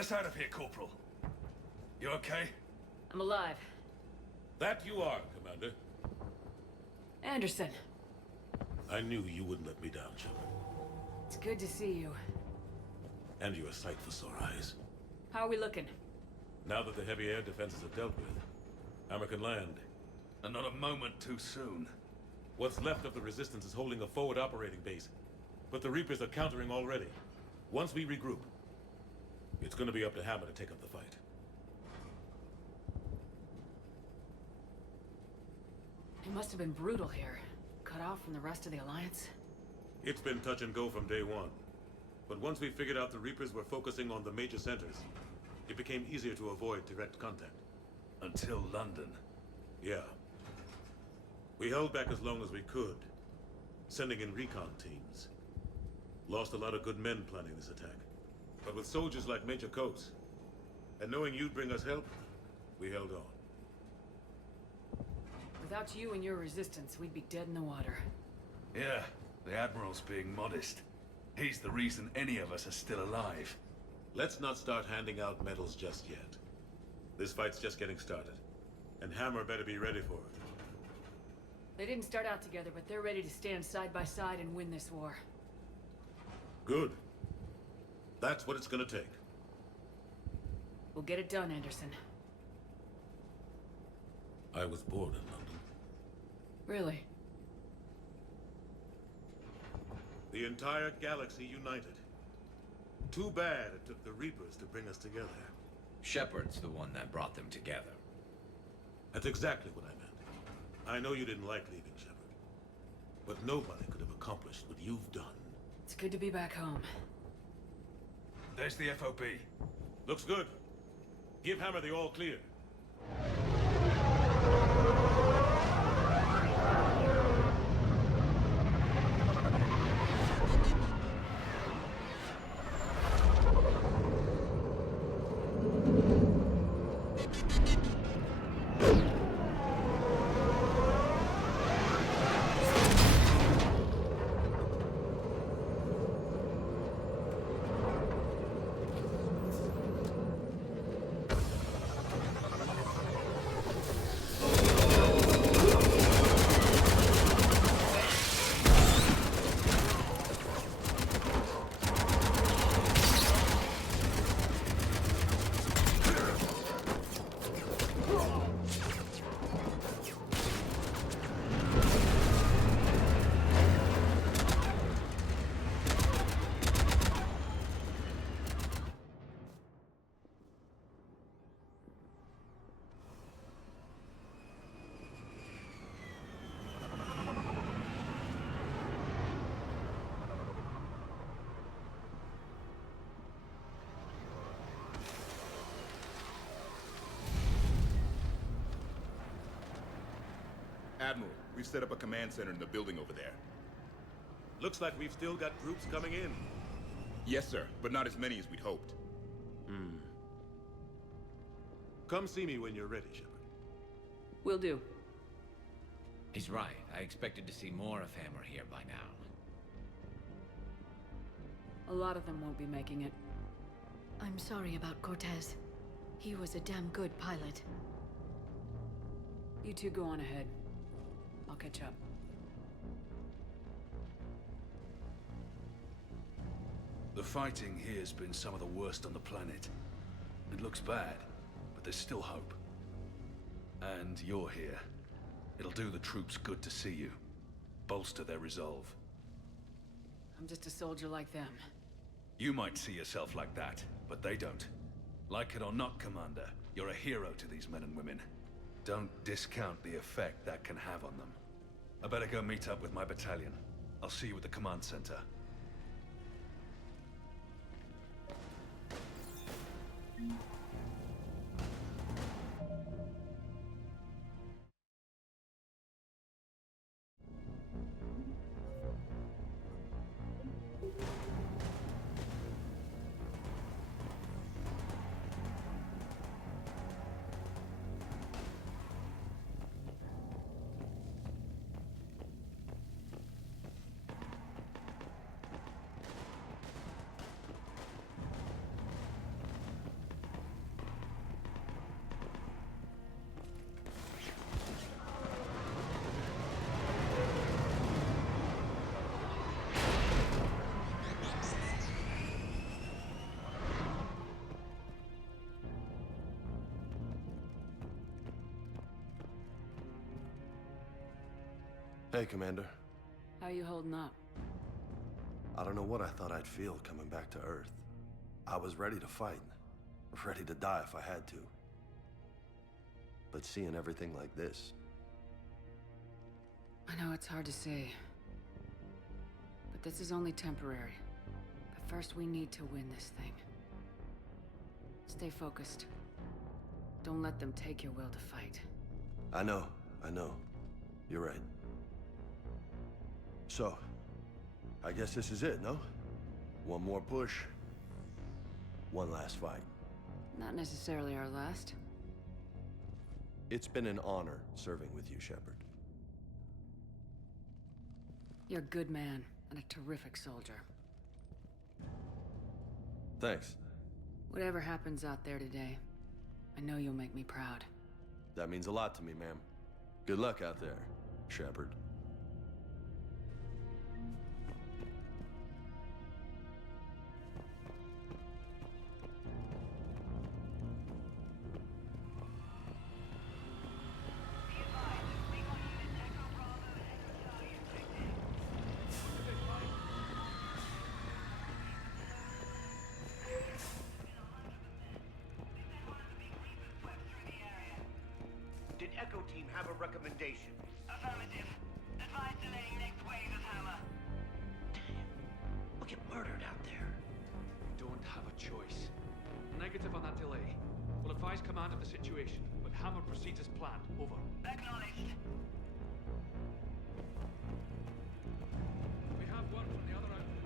us out of here, Corporal. You okay? I'm alive. That you are, Commander. Anderson. I knew you wouldn't let me down, Shepard. It's good to see you. And you're a sight for sore eyes. How are we looking? Now that the heavy air defenses are dealt with, Hammer can land. And not a moment too soon. What's left of the Resistance is holding a forward operating base. But the Reapers are countering already. Once we regroup, it's gonna be up to Hammer to take up the fight. It must have been brutal here. Cut off from the rest of the Alliance. It's been touch and go from day one. But once we figured out the Reapers were focusing on the major centers, it became easier to avoid direct contact. Until London. Yeah. We held back as long as we could, sending in recon teams. Lost a lot of good men planning this attack. But with soldiers like Major Coates, and knowing you'd bring us help, we held on. Without you and your resistance, we'd be dead in the water. Yeah, the Admiral's being modest. He's the reason any of us are still alive. Let's not start handing out medals just yet. This fight's just getting started, and Hammer better be ready for it. They didn't start out together, but they're ready to stand side by side and win this war. Good. That's what it's gonna take. We'll get it done, Anderson. I was born in London. Really? The entire galaxy united. Too bad it took the Reapers to bring us together. Shepard's the one that brought them together. That's exactly what I meant. I know you didn't like leaving, Shepard. But nobody could have accomplished what you've done. It's good to be back home. There's the FOB. Looks good. Give Hammer the all clear. Admiral, we've set up a command center in the building over there. Looks like we've still got troops coming in. Yes, sir, but not as many as we'd hoped. Come see me when you're ready, Shepard. Will do. He's right. I expected to see more of Hammer here by now. A lot of them won't be making it. I'm sorry about Cortez. He was a damn good pilot. You two go on ahead. I'll catch up. The fighting here's been some of the worst on the planet. It looks bad, but there's still hope. And you're here. It'll do the troops good to see you. Bolster their resolve. I'm just a soldier like them. You might see yourself like that, but they don't. Like it or not, Commander, you're a hero to these men and women. Don't discount the effect that can have on them. I better go meet up with my battalion. I'll see you at the command center. Hey, Commander. How you holding up? I don't know what I thought I'd feel coming back to Earth. I was ready to fight. Ready to die if I had to. But seeing everything like this... I know it's hard to say. But this is only temporary. But first we need to win this thing. Stay focused. Don't let them take your will to fight. I know. You're right. So, I guess this is it, no? One more push. One last fight. Not necessarily our last. It's been an honor serving with you, Shepard. You're a good man and a terrific soldier. Thanks. Whatever happens out there today, I know you'll make me proud. That means a lot to me, ma'am. Good luck out there, Shepard. Did Echo Team have a recommendation? Affirmative. Advise delaying next wave of Hammer. We'll get murdered out there. Don't have a choice. Negative on that delay. We'll advise command of the situation, but Hammer proceeds as planned. Over. Acknowledged. We have word from the other outposts.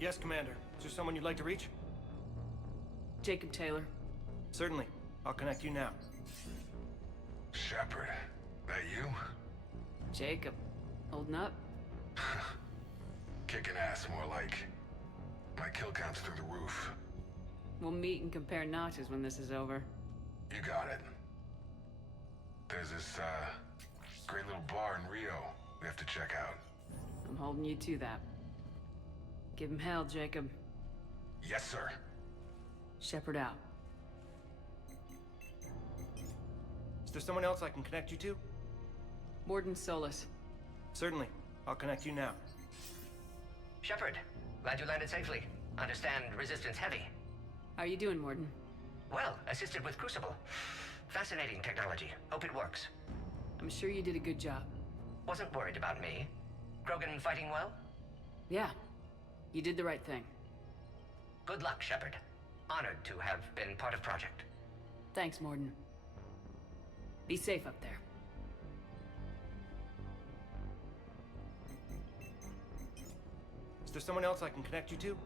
Yes, Commander. Is there someone you'd like to reach? Jacob Taylor. Certainly. I'll connect you now. Shepard, that you? Jacob. Holding up? Kicking ass, more like. My kill count's through the roof. We'll meet and compare notches when this is over. You got it. There's this, great little bar in Rio we have to check out. I'm holding you to that. Give him hell, Jacob. Yes, sir. Shepard out. Is there someone else I can connect you to? Morden Solis. Certainly. I'll connect you now. Shepard, glad you landed safely. Understand resistance heavy. How are you doing, Morden? Well, assisted with Crucible. Fascinating technology. Hope it works. I'm sure you did a good job. Wasn't worried about me. Krogan fighting well? Yeah. You did the right thing. Good luck, Shepard. Honored to have been part of Project. Thanks, Morden. Be safe up there. Is there someone else I can connect you to?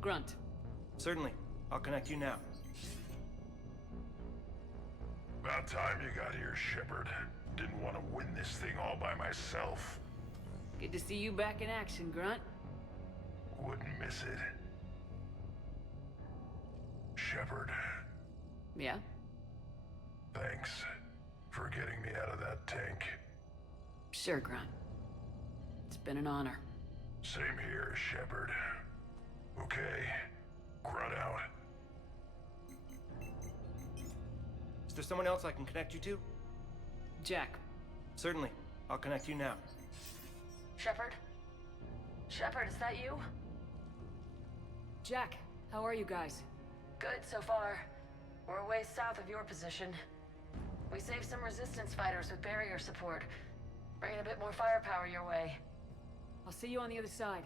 Grunt. Certainly. I'll connect you now. About time you got here, Shepard. Didn't want to win this thing all by myself. Good to see you back in action, Grunt. Wouldn't miss it. Shepard. Yeah? Thanks for getting me out of that tank. Sure, Grunt. It's been an honor. Same here, Shepard. Okay. Grunt out. Is there someone else I can connect you to? Jack. Certainly. I'll connect you now. Shepard? Shepard, is that you? Jack, how are you guys? Good so far. We're a ways south of your position. We saved some resistance fighters with barrier support. Bringing a bit more firepower your way. I'll see you on the other side.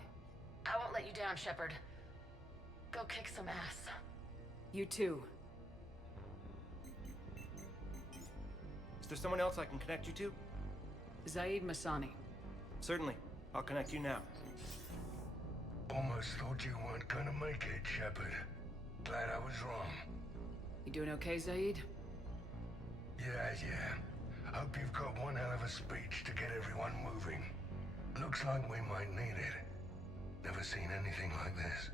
I won't let you down, Shepard. Go kick some ass. You too. Is there someone else I can connect you to? Zaid Masani. Certainly. I'll connect you now. Almost thought you weren't gonna make it, Shepard. Glad I was wrong. You doing okay, Zaid? Yeah. Hope you've got one hell of a speech to get everyone moving. Looks like we might need it. Never seen anything like this.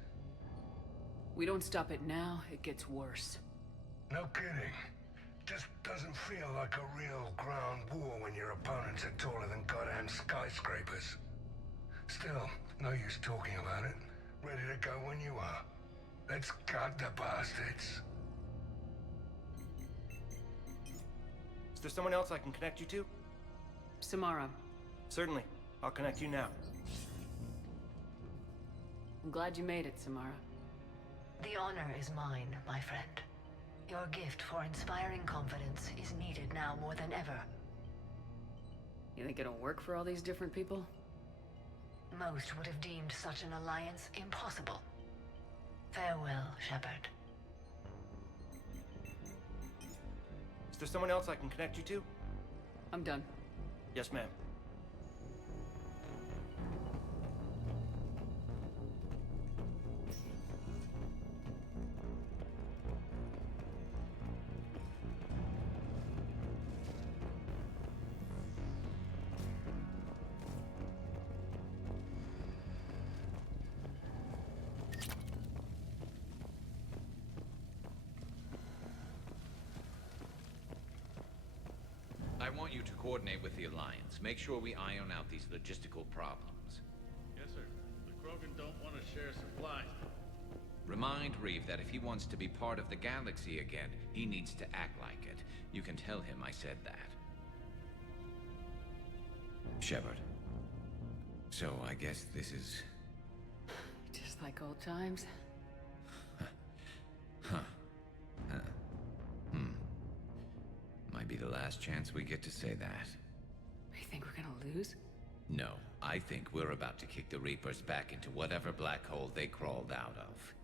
We don't stop it now, it gets worse. No kidding. Just doesn't feel like a real ground war when your opponents are taller than goddamn skyscrapers. Still, no use talking about it. Ready to go when you are. Let's gut the bastards. Is there someone else I can connect you to? Samara. Certainly. I'll connect you now. I'm glad you made it, Samara. The honor is mine, my friend. Your gift for inspiring confidence is needed now more than ever. You think it'll work for all these different people? Most would have deemed such an alliance impossible. Farewell, Shepard. Is there someone else I can connect you to? I'm done. Yes, ma'am. I want you to coordinate with the Alliance. Make sure we iron out these logistical problems. Yes, sir. The Krogan don't want to share supplies. Remind Reeve that if he wants to be part of the galaxy again, he needs to act like it. You can tell him I said that. Shepard. So I guess this is... Just like old times. Might be the last chance we get to say that. You think we're gonna lose? No, I think we're about to kick the Reapers back into whatever black hole they crawled out of.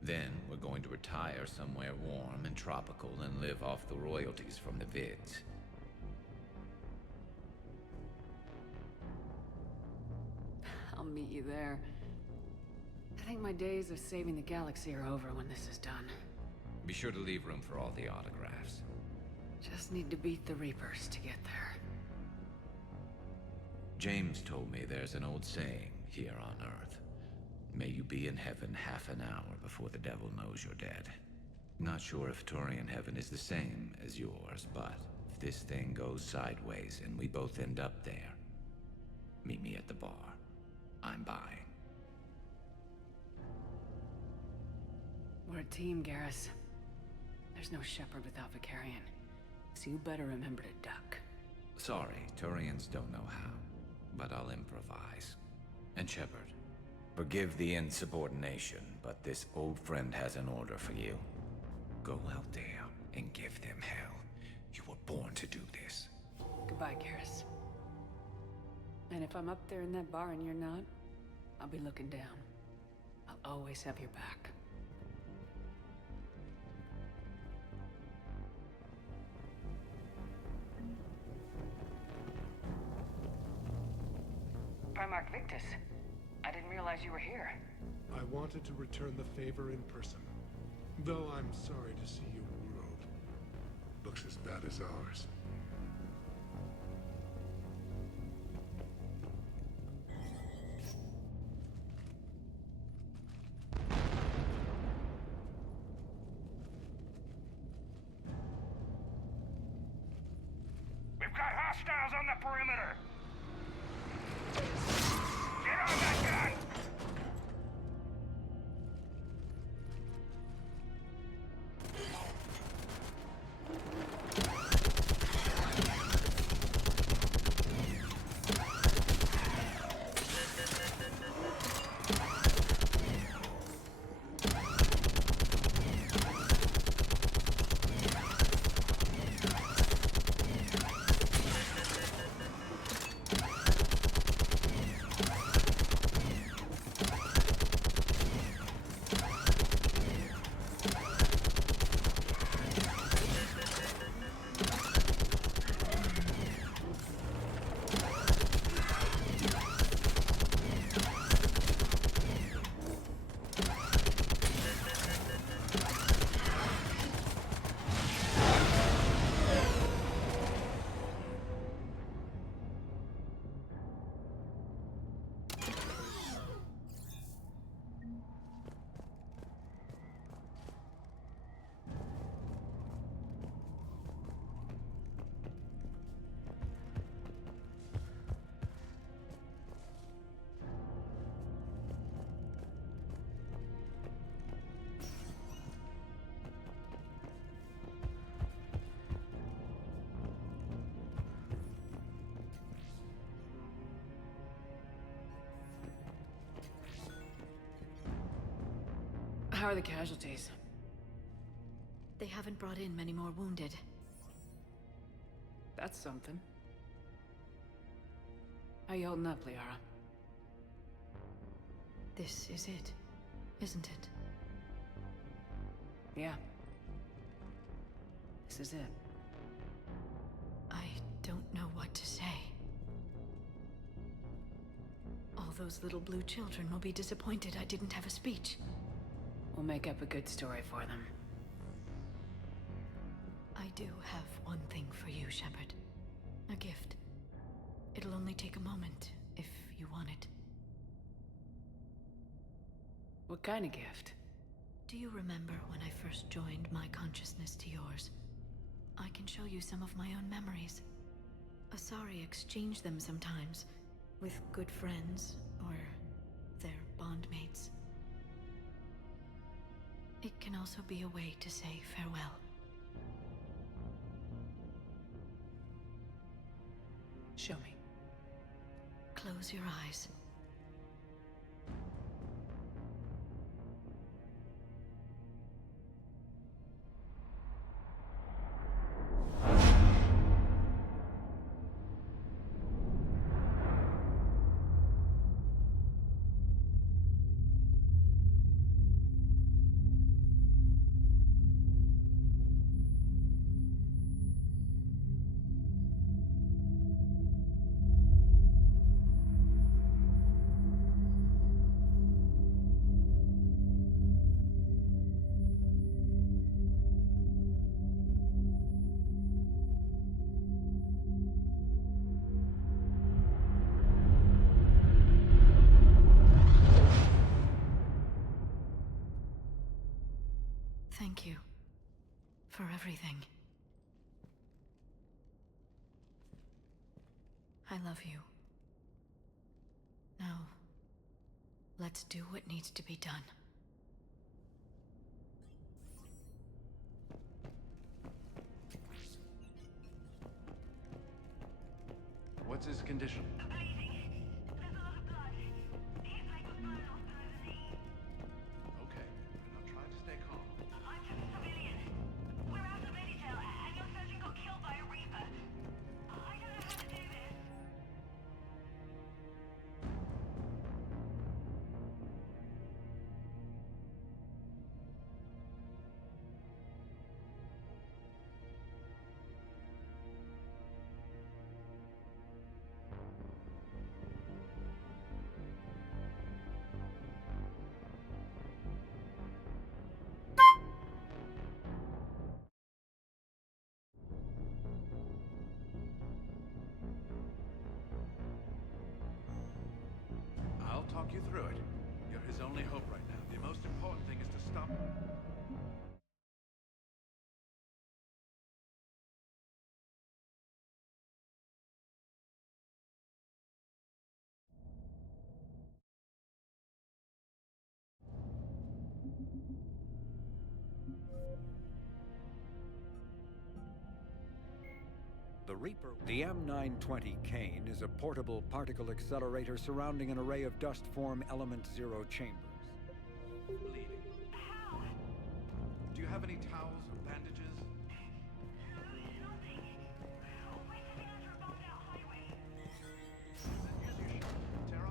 Then we're going to retire somewhere warm and tropical and live off the royalties from the vids. I'll meet you there. I think my days of saving the galaxy are over when this is done. Be sure to leave room for all the autographs. Just need to beat the Reapers to get there. James told me there's an old saying here on Earth. May you be in heaven half an hour before the devil knows you're dead. Not sure if Turian heaven is the same as yours, but if this thing goes sideways and we both end up there, meet me at the bar. I'm buying. We're a team, Garrus. There's no Shepard without Vicarian. So you better remember to duck. Sorry, Turians don't know how, but I'll improvise. And Shepard, forgive the insubordination, but this old friend has an order for you. Go out there and give them hell. You were born to do this. Goodbye, Garrus. And if I'm up there in that bar and you're not, I'll be looking down. I'll always have your back. Primarch Victus, I didn't realize you were here. I wanted to return the favor in person. Though I'm sorry to see your world looks as bad as ours. We've got hostiles on the perimeter! Get on that gun! How are the casualties? They haven't brought in many more wounded. That's something. How you holding up, Liara? This is it, isn't it? Yeah. This is it. I don't know what to say. All those little blue children will be disappointed I didn't have a speech. We'll make up a good story for them. I do have one thing for you, Shepard. A gift. It'll only take a moment, if you want it. What kind of gift? Do you remember when I first joined my consciousness to yours? I can show you some of my own memories. Asari exchange them sometimes, with good friends, or their bondmates. It can also be a way to say farewell. Show me. Close your eyes. Thank you for everything. I love you. Now, let's do what needs to be done. What's his condition? Okay, now try to stay calm. I'm just a civilian. We're out of Meditail, and your surgeon got killed by a Reaper. I don't know how to do this. I'll talk you through it. You're his only hope right now. The most important thing is to stop... The Reaper. The M920 Kane is a portable particle accelerator surrounding an array of dust-form element zero chambers. Bleeding. Do you have any towels or bandages?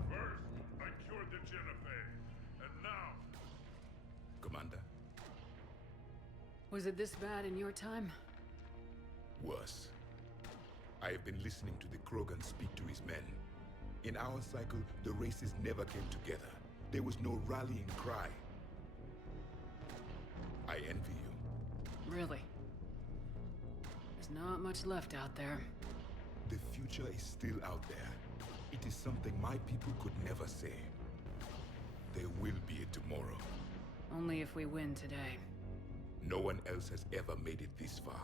First, I cured the Jennifer, and now... Commander, Was it this bad in your time? worse. I have been listening to the Krogan speak to his men. In our cycle, the races never came together. There was no rallying cry. I envy you. Really? There's not much left out there. The future is still out there. It is something my people could never say. There will be a tomorrow. Only if we win today. No one else has ever made it this far.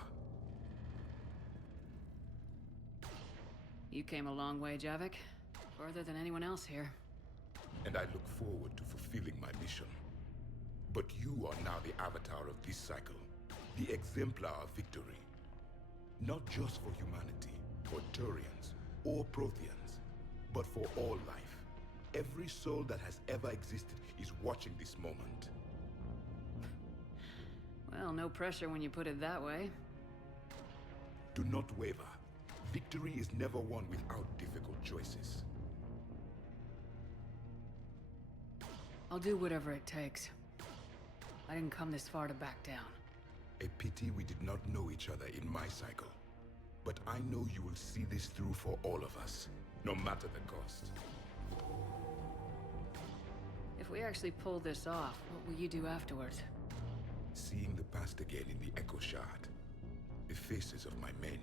You came a long way, Javik. Further than anyone else here. And I look forward to fulfilling my mission. But you are now the avatar of this cycle, the exemplar of victory. Not just for humanity, for Turians, or Protheans, but for all life. Every soul that has ever existed is watching this moment. Well, no pressure when you put it that way. Do not waver. Victory is never won without difficult choices. I'll do whatever it takes. I didn't come this far to back down. A pity we did not know each other in my cycle. But I know you will see this through for all of us, no matter the cost. If we actually pull this off, what will you do afterwards? Seeing the past again in the Echo Shard, the faces of my men.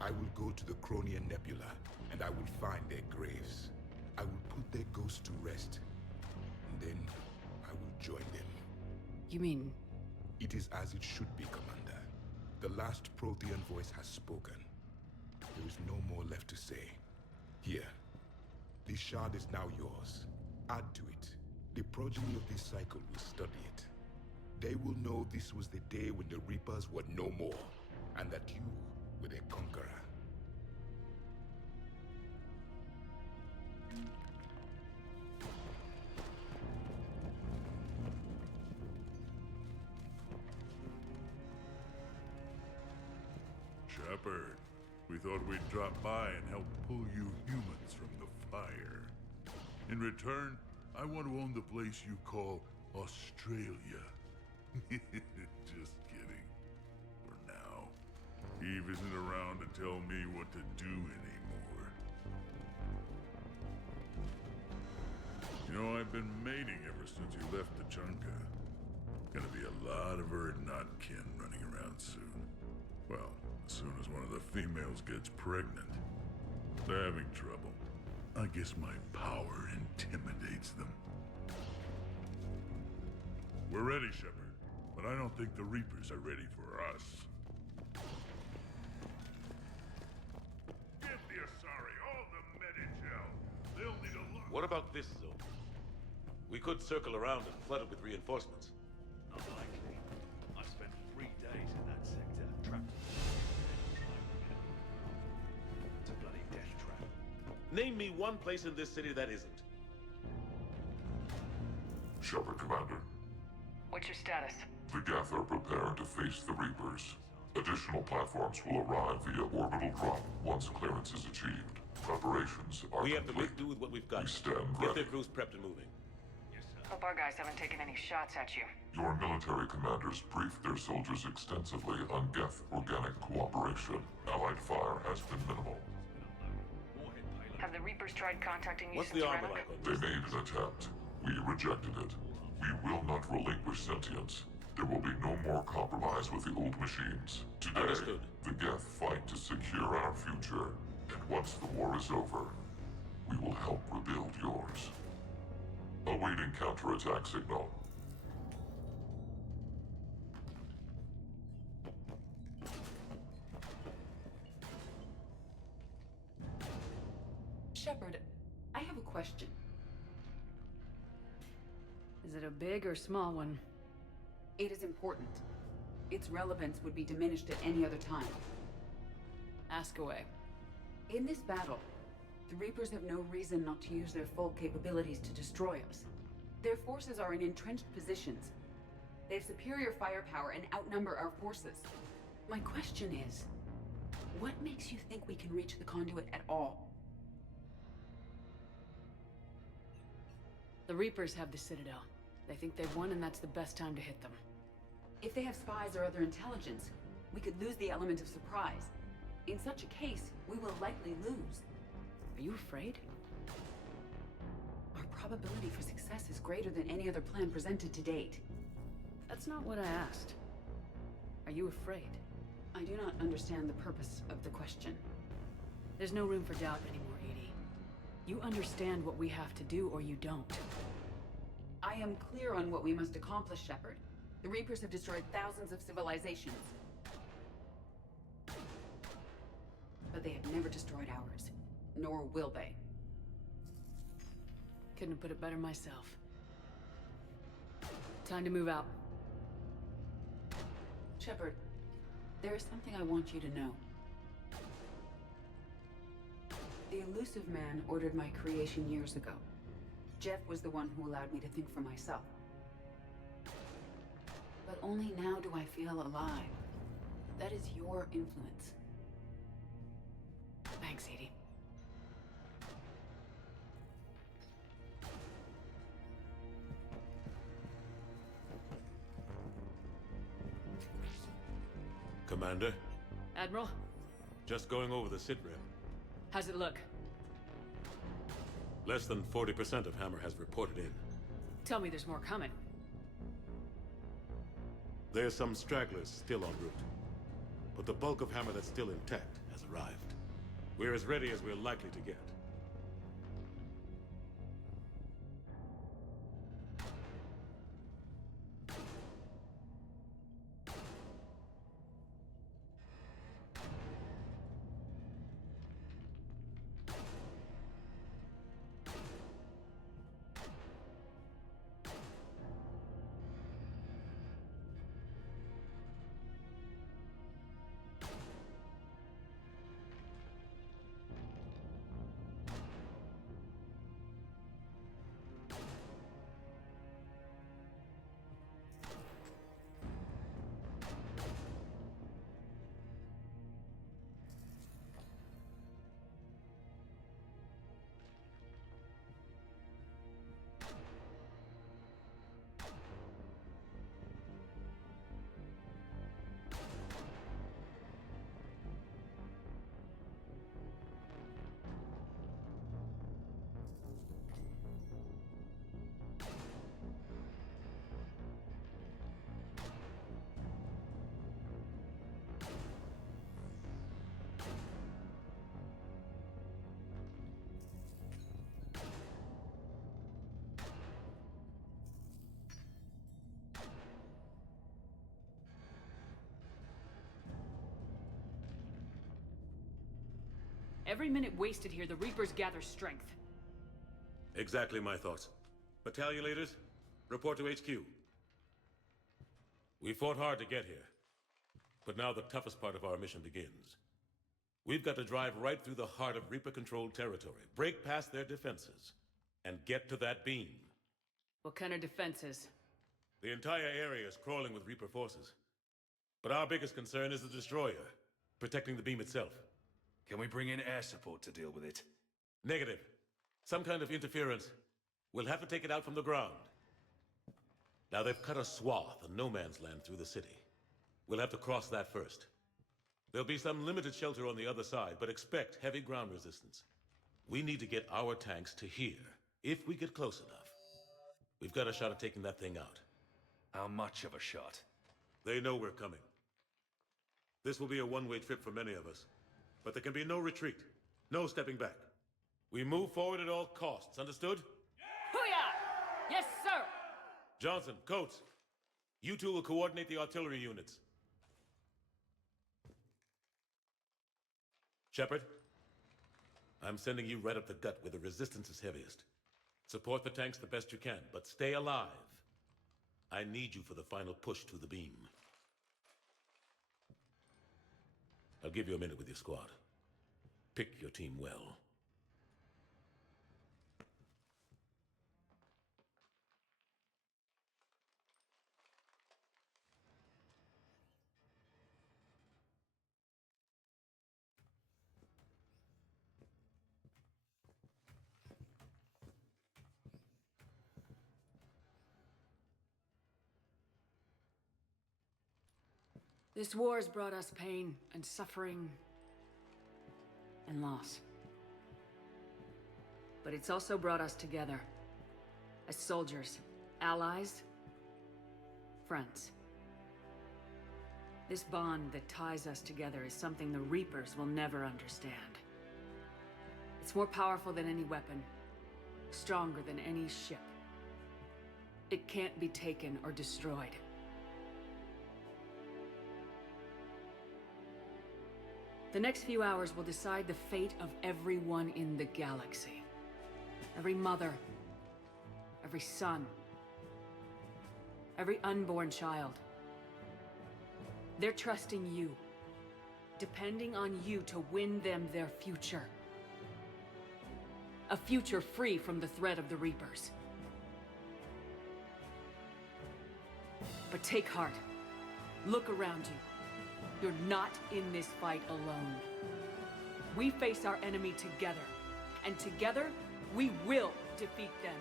I will go to the Cronian Nebula, and I will find their graves. I will put their ghosts to rest, and then I will join them. You mean... It is as it should be, Commander. The last Prothean voice has spoken. There is no more left to say. Here. This shard is now yours. Add to it. The progeny of this cycle will study it. They will know this was the day when the Reapers were no more, and that you were their conqueror. Shepard, we thought we'd drop by and help pull you humans from the fire. In return, I want to own the place you call Australia. Just kidding. For now. Eve isn't around to tell me what to do anymore. You know, I've been mating ever since you left the Junka. Gonna be a lot of Erdnot kin running around soon. Well, as soon as one of the females gets pregnant. They're having trouble. I guess my power intimidates them. We're ready, Shepard, but I don't think the Reapers are ready for us. Give the Asari all the Med-Intel. They'll need a lot. What about this zone? We could circle around and flood it with reinforcements. Unlikely. I spent 3 days in that sector, trapped. It's a bloody death trap. Name me one place in this city that isn't. Shepard, Commander. What's your status? The Geth are prepared to face the Reapers. Additional platforms will arrive via orbital drop once clearance is achieved. Preparations are We have to complete. make do with what we've got. We stand Get ready. their crews prepped and moving. Hope our guys haven't taken any shots at you. Your military commanders briefed their soldiers extensively on Geth organic cooperation. Allied fire has been minimal. Have the Reapers tried contacting you What's since the armor Renok? like on They this? made an attempt. We rejected it. We will not relinquish sentience. There will be no more compromise with the old machines. Today, Understood. the Geth fight to secure our future. And once the war is over, we will help rebuild yours. Awaiting counterattack signal. Shepard, I have a question. Is it a big or small one? It is important. Its relevance would be diminished at any other time. Ask away. In this battle, the Reapers have no reason not to use their full capabilities to destroy us. Their forces are in entrenched positions. They have superior firepower and outnumber our forces. My question is, what makes you think we can reach the conduit at all? The Reapers have the Citadel. They think they've won and that's the best time to hit them. If they have spies or other intelligence, we could lose the element of surprise. In such a case, we will likely lose. Are you afraid? Our probability for success is greater than any other plan presented to date. That's not what I asked. Are you afraid? I do not understand the purpose of the question. There's no room for doubt anymore, Edie. You understand what we have to do or you don't. I am clear on what we must accomplish, Shepard. The Reapers have destroyed thousands of civilizations. But they have never destroyed ours. Nor will they. Couldn't have put it better myself. Time to move out. Shepard, there is something I want you to know. The Elusive Man ordered my creation years ago. Jeff was the one who allowed me to think for myself. But but only now do I feel alive. That is your influence. Thanks, Edie. Commander, Admiral, just going over the sit rep. how's it look? Less than 40% of Hammer has reported in. Tell me there's more coming. There's some stragglers still en route. But the bulk of Hammer that's still intact has arrived. We're as ready as we're likely to get. Every minute wasted here, the Reapers gather strength. Exactly my thoughts. Battalion leaders, report to HQ. We fought hard to get here. But now the toughest part of our mission begins. We've got to drive right through the heart of Reaper-controlled territory, break past their defenses, and get to that beam. What kind of defenses? The entire area is crawling with Reaper forces. But our biggest concern is the destroyer, protecting the beam itself. Can we bring in air support to deal with it? Negative. Some kind of interference. We'll have to take it out from the ground. Now they've cut a swath of no man's land through the city. We'll have to cross that first. There'll be some limited shelter on the other side, but expect heavy ground resistance. We need to get our tanks to here, if we get close enough. We've got a shot at taking that thing out. How much of a shot? They know we're coming. This will be a one-way trip for many of us. But there can be no retreat, no stepping back. We move forward at all costs, understood? Hoo-yah! Yes, sir! Johnson, Coates, you two will coordinate the artillery units. Shepard, I'm sending you right up the gut where the resistance is heaviest. Support the tanks the best you can, but stay alive. I need you for the final push to the beam. I'll give you a minute with your squad. Pick your team well. This war has brought us pain and suffering and loss. But it's also brought us together. As soldiers, allies, friends. This bond that ties us together is something the Reapers will never understand. It's more powerful than any weapon, stronger than any ship. It can't be taken or destroyed. The next few hours will decide the fate of everyone in the galaxy. Every mother, every son, every unborn child. They're trusting you, depending on you to win them their future. A future free from the threat of the Reapers. But take heart. Look around you. You're not in this fight alone. We face our enemy together. And together, we will defeat them.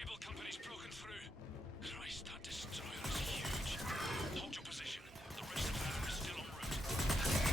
Cable company's broken through. Christ, that destroyer is huge. Hold your position. The rest of Adam is still en route.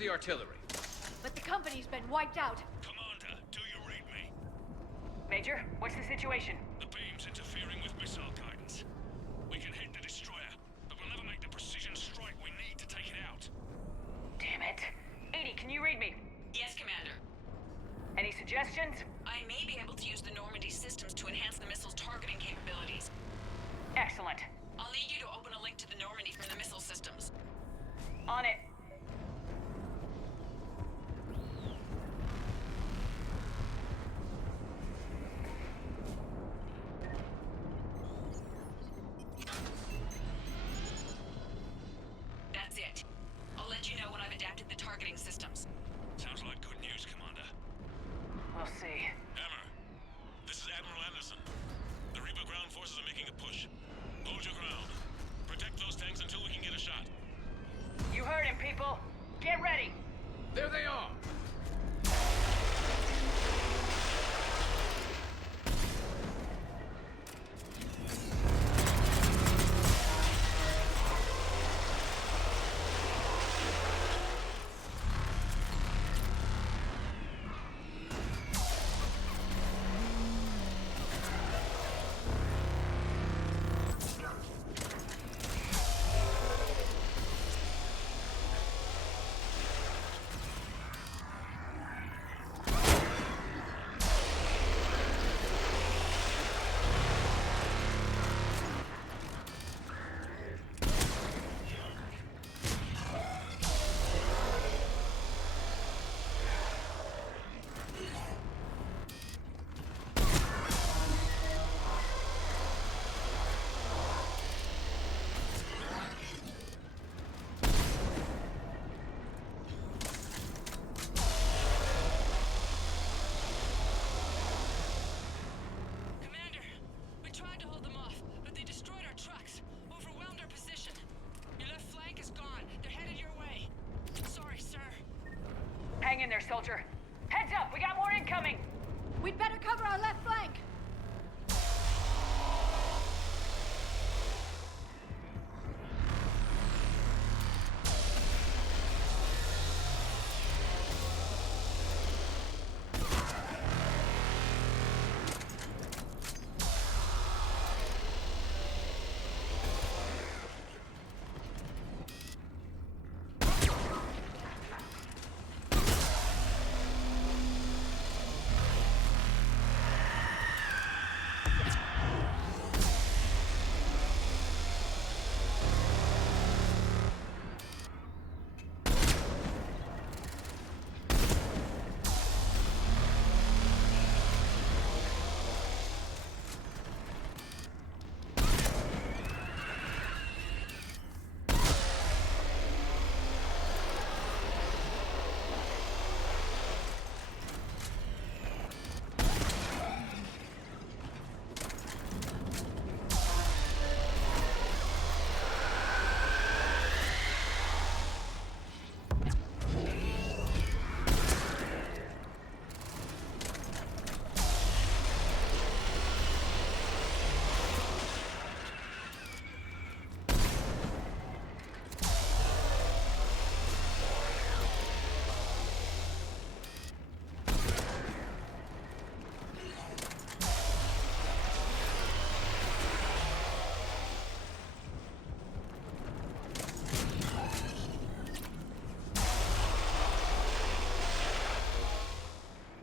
the artillery. But the company's been wiped out. Commander, do you read me? Major, what's the situation? The beam's interfering with missile guidance. We can hit the destroyer, but we'll never make the precision strike we need to take it out. Damn it. Edie, can you read me? Yes, Commander. Any suggestions? I may be able to use the Normandy systems to enhance the missile's targeting capabilities. Excellent. I'll need you to open a link to the Normandy from the missile systems. On it. That's it. I'll let you know when I've adapted the targeting systems. Sounds like good news, Commander. We'll see. Hammer, this is Admiral Anderson. The Reaper ground forces are making a push. Hold your ground. Protect those tanks until we can get a shot. You heard him, people. Get ready. There they are! Commander, we tried to hold them off, but they destroyed our trucks, overwhelmed our position. Your left flank is gone. They're headed your way. Sorry, sir. Hang in there, soldier. Heads up, we got more incoming. We'd better cover our left flank.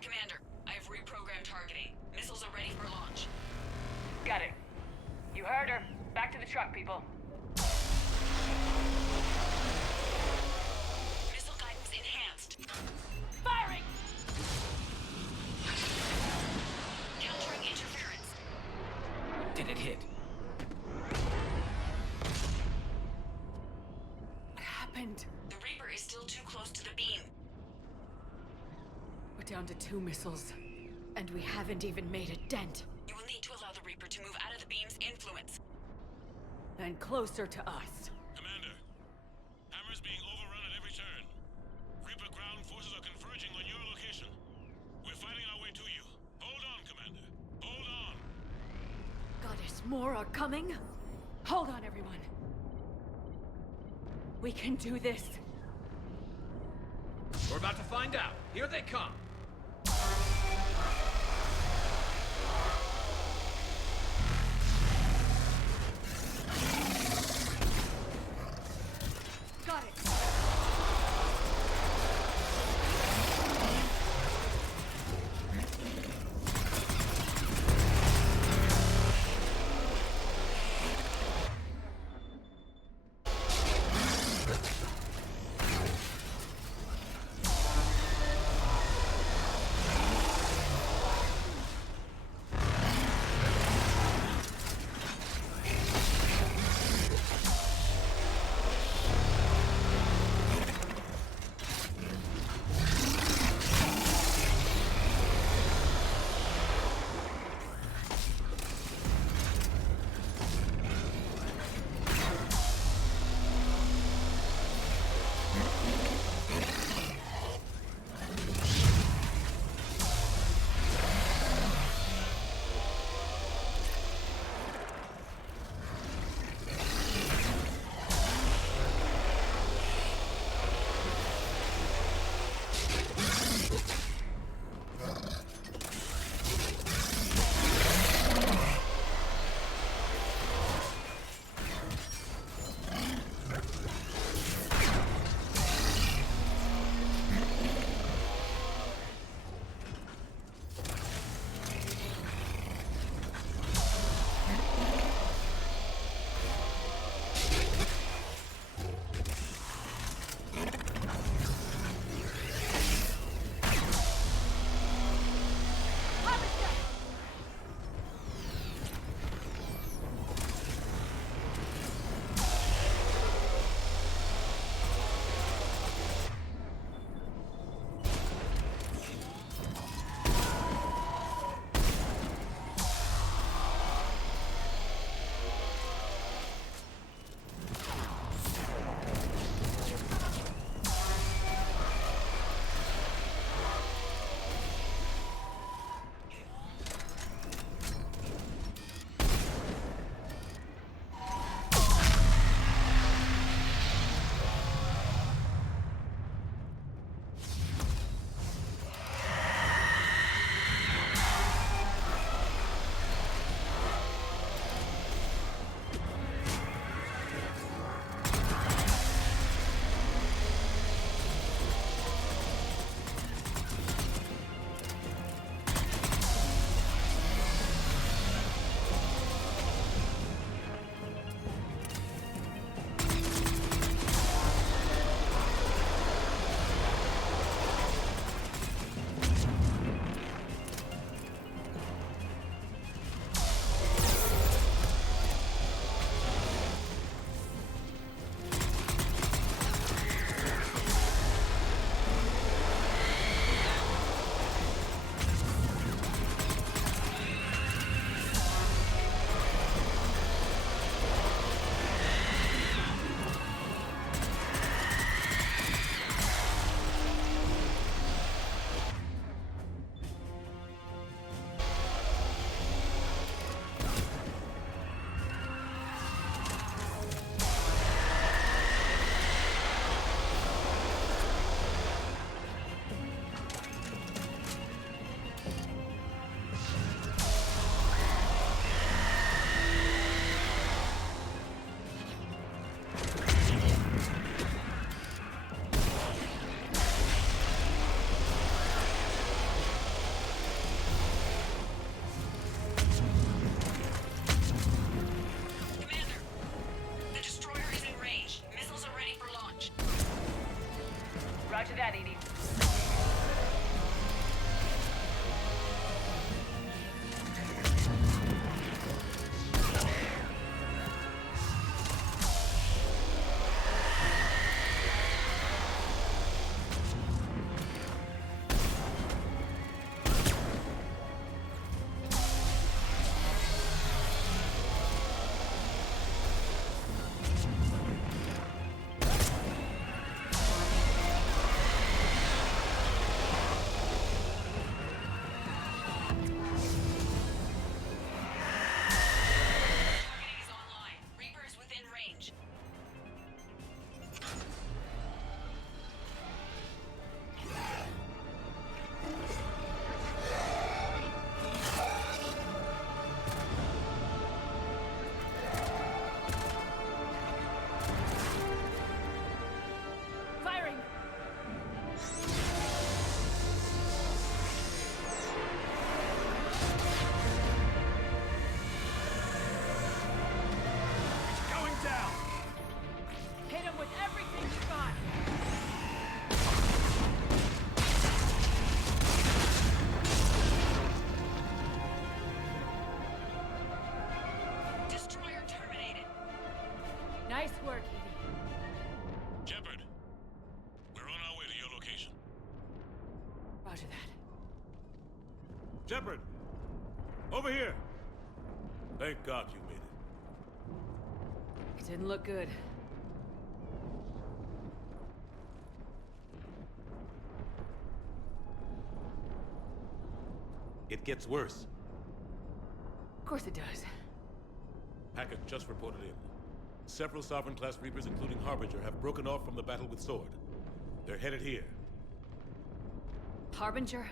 Commander, I've reprogrammed targeting. Missiles are ready for launch. Got it. You heard her. Back to the truck, people. Missile guidance enhanced. Firing! Countering interference. Did it hit? What happened? The Reaper is still too close to the beam. We're down to 2 missiles, and we haven't even made a dent. You will need to allow the Reaper to move out of the beam's influence. And closer to us. Commander, Hammer's being overrun at every turn. Reaper ground forces are converging on your location. We're fighting our way to you. Hold on, Commander. Hold on. Goddess, more are coming? Hold on, everyone. We can do this. We're about to find out. Here they come. Got it. Roger that, Edie. Roger that. Shepard! Over here! Thank God you made it. It didn't look good. It gets worse. Of course it does. Hackett just reported in. Several Sovereign-class Reapers, including Harbinger, have broken off from the battle with Sword. They're headed here. Harbinger?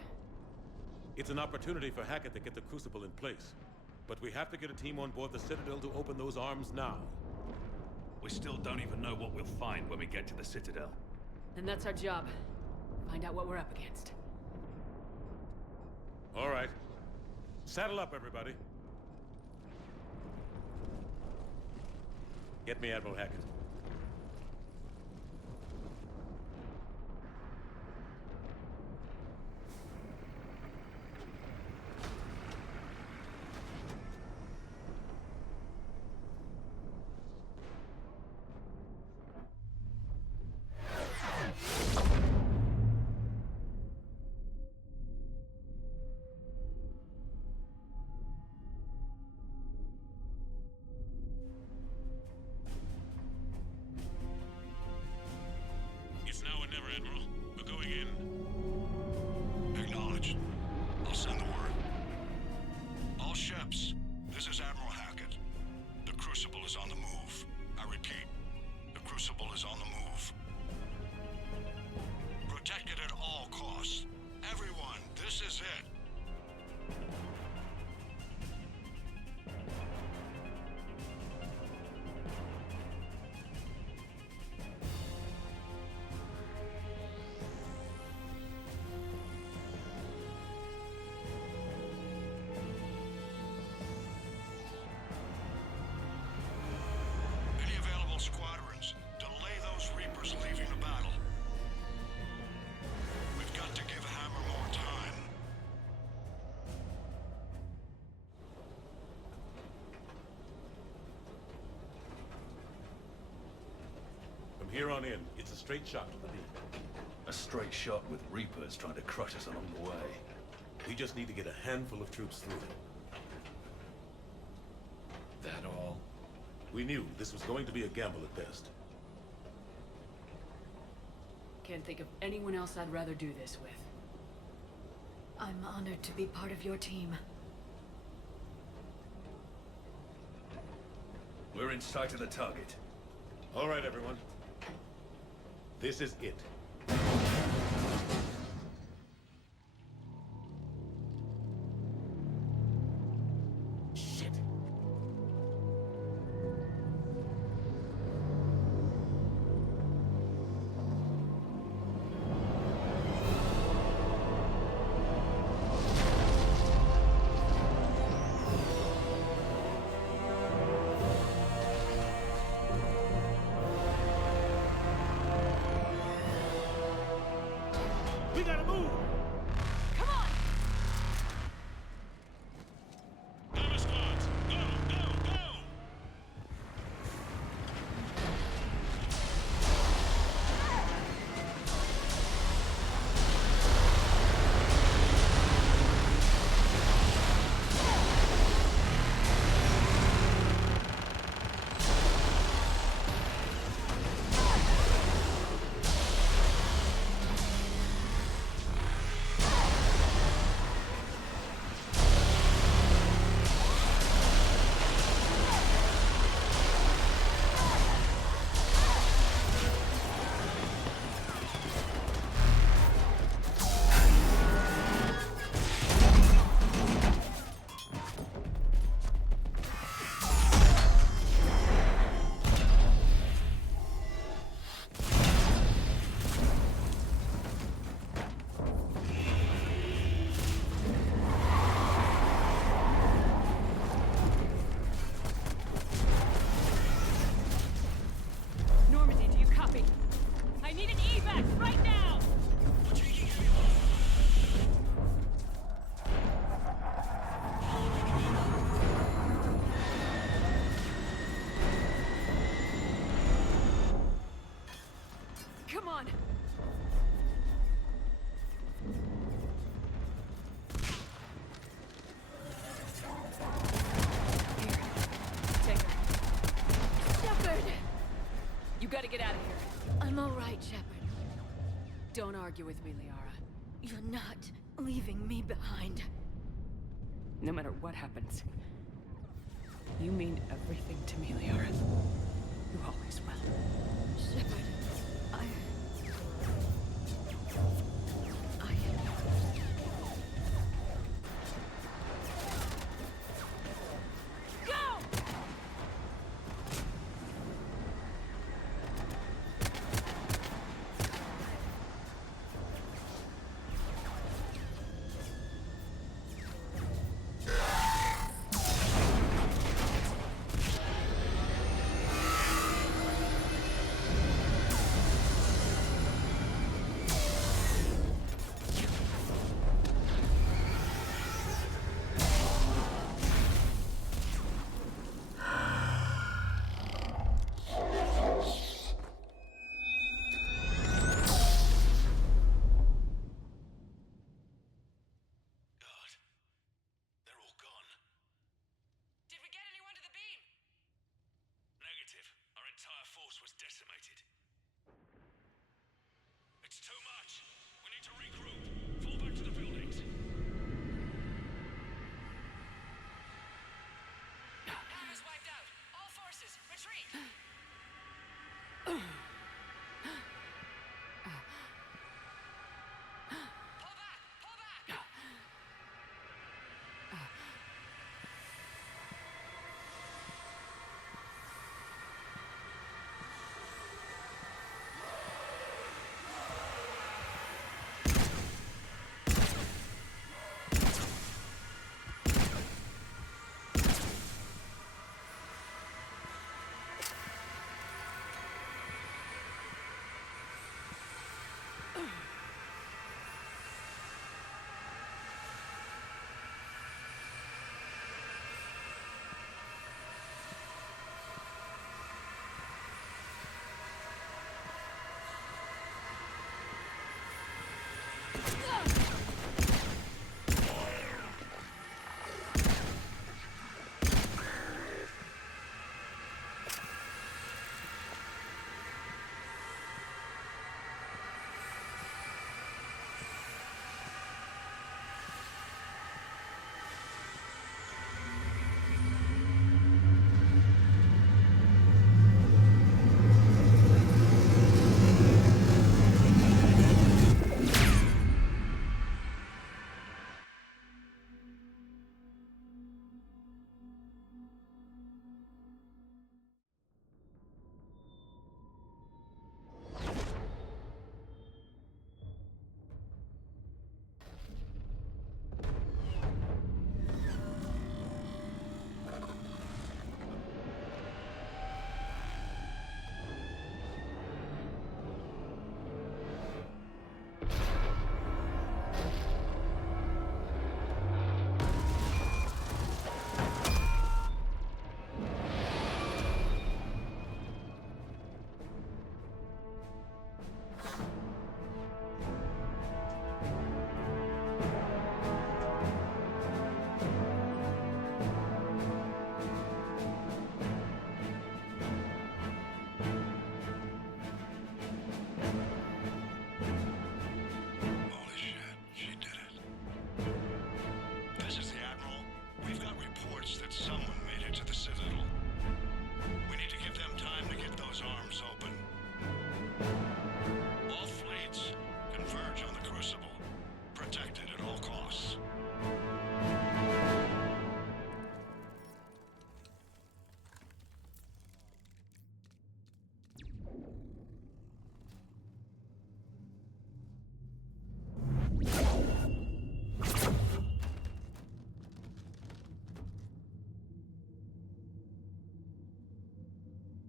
It's an opportunity for Hackett to get the Crucible in place. But we have to get a team on board the Citadel to open those arms now. We still don't even know what we'll find when we get to the Citadel. Then that's our job. Find out what we're up against. All right. Saddle up, everybody. Get me Admiral Hackett. It's now or never, Admiral. We're going in. Acknowledged. I'll send the word. All ships, this is Admiral Hackett. The Crucible is on the move. I repeat, the Crucible is on the move. Protect it at all costs. Everyone, this is it. Any available squadrons, delay those Reapers leaving the battle. We've got to give Hammer more time. From here on in, it's a straight shot to the lead. A straight shot with Reapers trying to crush us along the way. We just need to get a handful of troops through. That all? We knew this was going to be a gamble at best. Can't think of anyone else I'd rather do this with. I'm honored to be part of your team. We're in sight of the target. All right, everyone. This is it. Shit. We gotta move! Come on! Hammer squads, go, go, go! gotta get out of here. I'm all right, Shepard. Don't argue with me, Liara. You're not leaving me behind. No matter what happens, you mean everything to me, Liara. You always will. Shepard, It's too much. We need to regroup. Fall back to the buildings. Hammer's wiped out. All forces, retreat.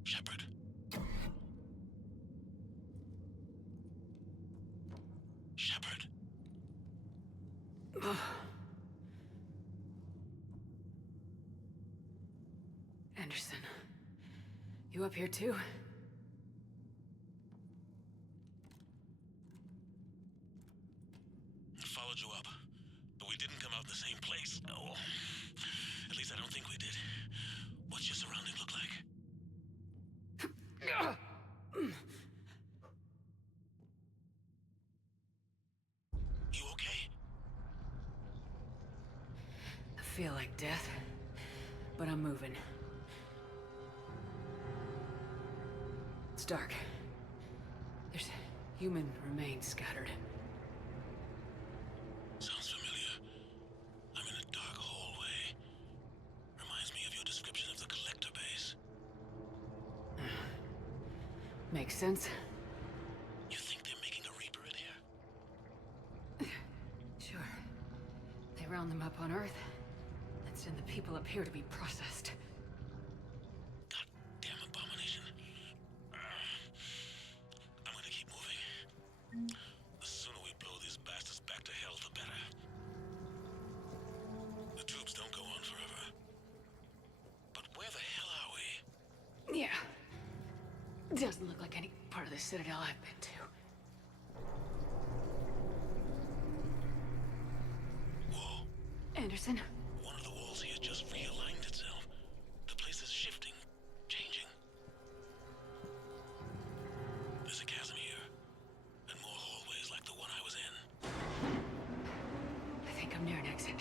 Shepard. Shepard. Anderson, you up here too? I followed you up, but we didn't come out in the same place. Oh, at least I don't think we did. What's your surrounding look like? feel like death, but I'm moving. It's dark. There's human remains scattered. Sounds familiar. I'm in a dark hallway. Reminds me of your description of the collector base. Makes sense. You think they're making a Reaper in here? Sure. They round them up on Earth, and send the people up here to be processed. Damn abomination. I'm gonna keep moving. The sooner we blow these bastards back to hell, the better. The tubes don't go on forever. But where the hell are we? Yeah. Doesn't look like any part of the Citadel I've been to. Whoa. Anderson? One of the walls here just realigned itself. The place is shifting, changing. There's a chasm here, and more hallways like the one I was in. I think I'm near an exit.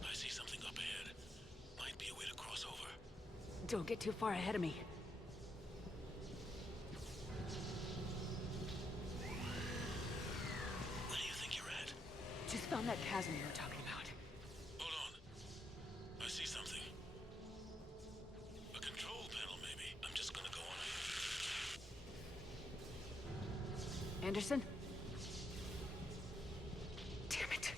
I see something up ahead. Might be a way to cross over. Don't get too far ahead of me. Where do you think you're at? Just found that chasm you were talking about. Hold on. I see something. A control panel, maybe. I'm just gonna go on ahead. Anderson? Damn it.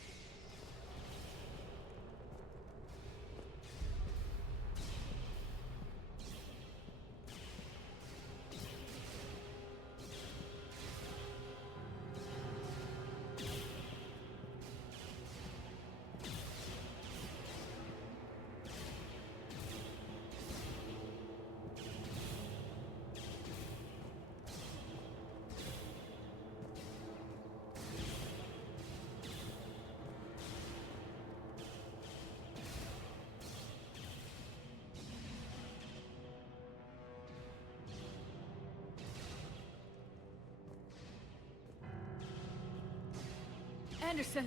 Anderson!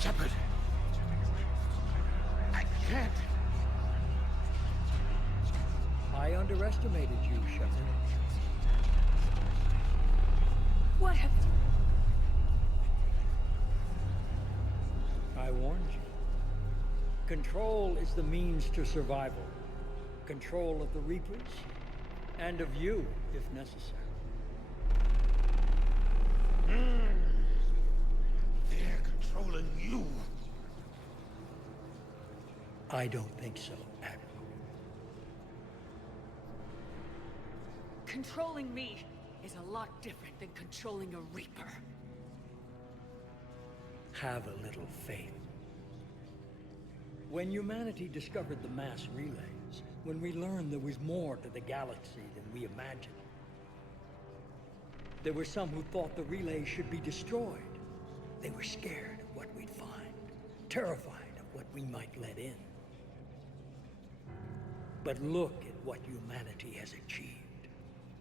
Shepard! I can't! I underestimated you, Shepard. What have... I warned you. Control is the means to survival. Control of the Reapers, and of you, if necessary. They're controlling you. I don't think so, Admiral. Controlling me is a lot different than controlling a Reaper. Have a little faith. When humanity discovered the mass relays, when we learned there was more to the galaxy than we imagined, there were some who thought the relays should be destroyed. They were scared of what we'd find, terrified of what we might let in. But look at what humanity has achieved.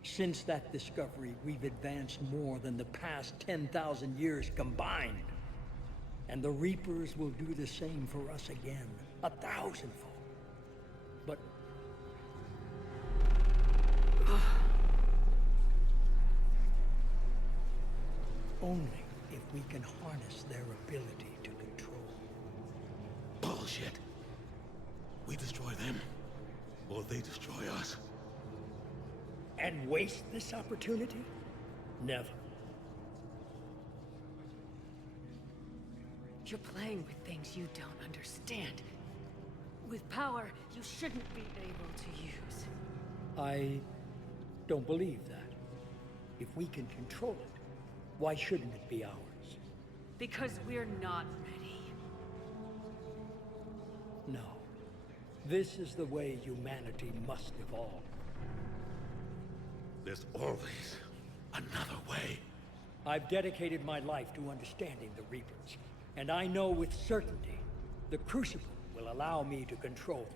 Since that discovery, we've advanced more than the past 10,000 years combined. And the Reapers will do the same for us again, 1,000-fold. But... only if we can harness their ability to control. Bullshit. We destroy them, or they destroy us. And waste this opportunity? Never. You're playing with things you don't understand. With power you shouldn't be able to use. I don't believe that. If we can control it, why shouldn't it be ours? Because we're not ready. No. This is the way humanity must evolve. There's always another way. I've dedicated my life to understanding the Reapers, and I know with certainty the Crucible will allow me to control them.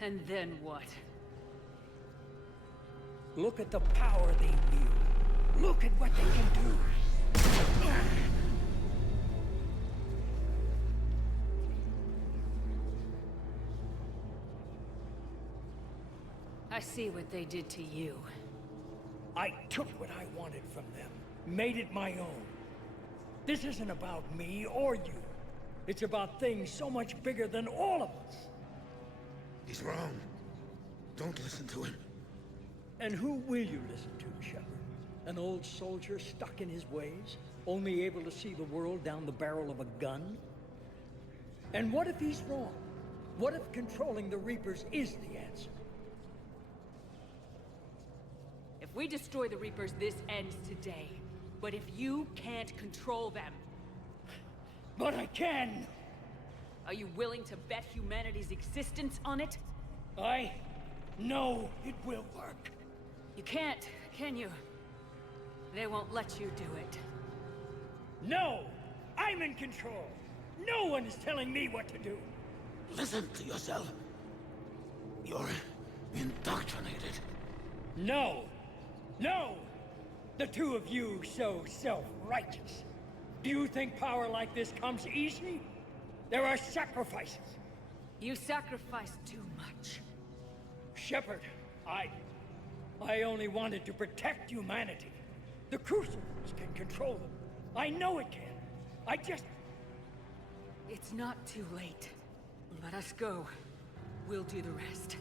And then what? Look at the power they wield. Look at what they can do. I see what they did to you. I took what I wanted from them, made it my own. This isn't about me or you. It's about things so much bigger than all of us. He's wrong. Don't listen to him. And who will you listen to, Shepard? An old soldier stuck in his ways, only able to see the world down the barrel of a gun? And what if he's wrong? What if controlling the Reapers is the answer? If we destroy the Reapers, this ends today. But if you can't control them... But I can! Are you willing to bet humanity's existence on it? I know it will work. You can't, can you? They won't let you do it. No! I'm in control! No one is telling me what to do! Listen to yourself. You're indoctrinated. No! No! The two of you so self-righteous. Do you think power like this comes easy? There are sacrifices. You sacrifice too much. Shepard, I only wanted to protect humanity. The Crucibles can control them. I know it can. I just... It's not too late. Let us go. We'll do the rest.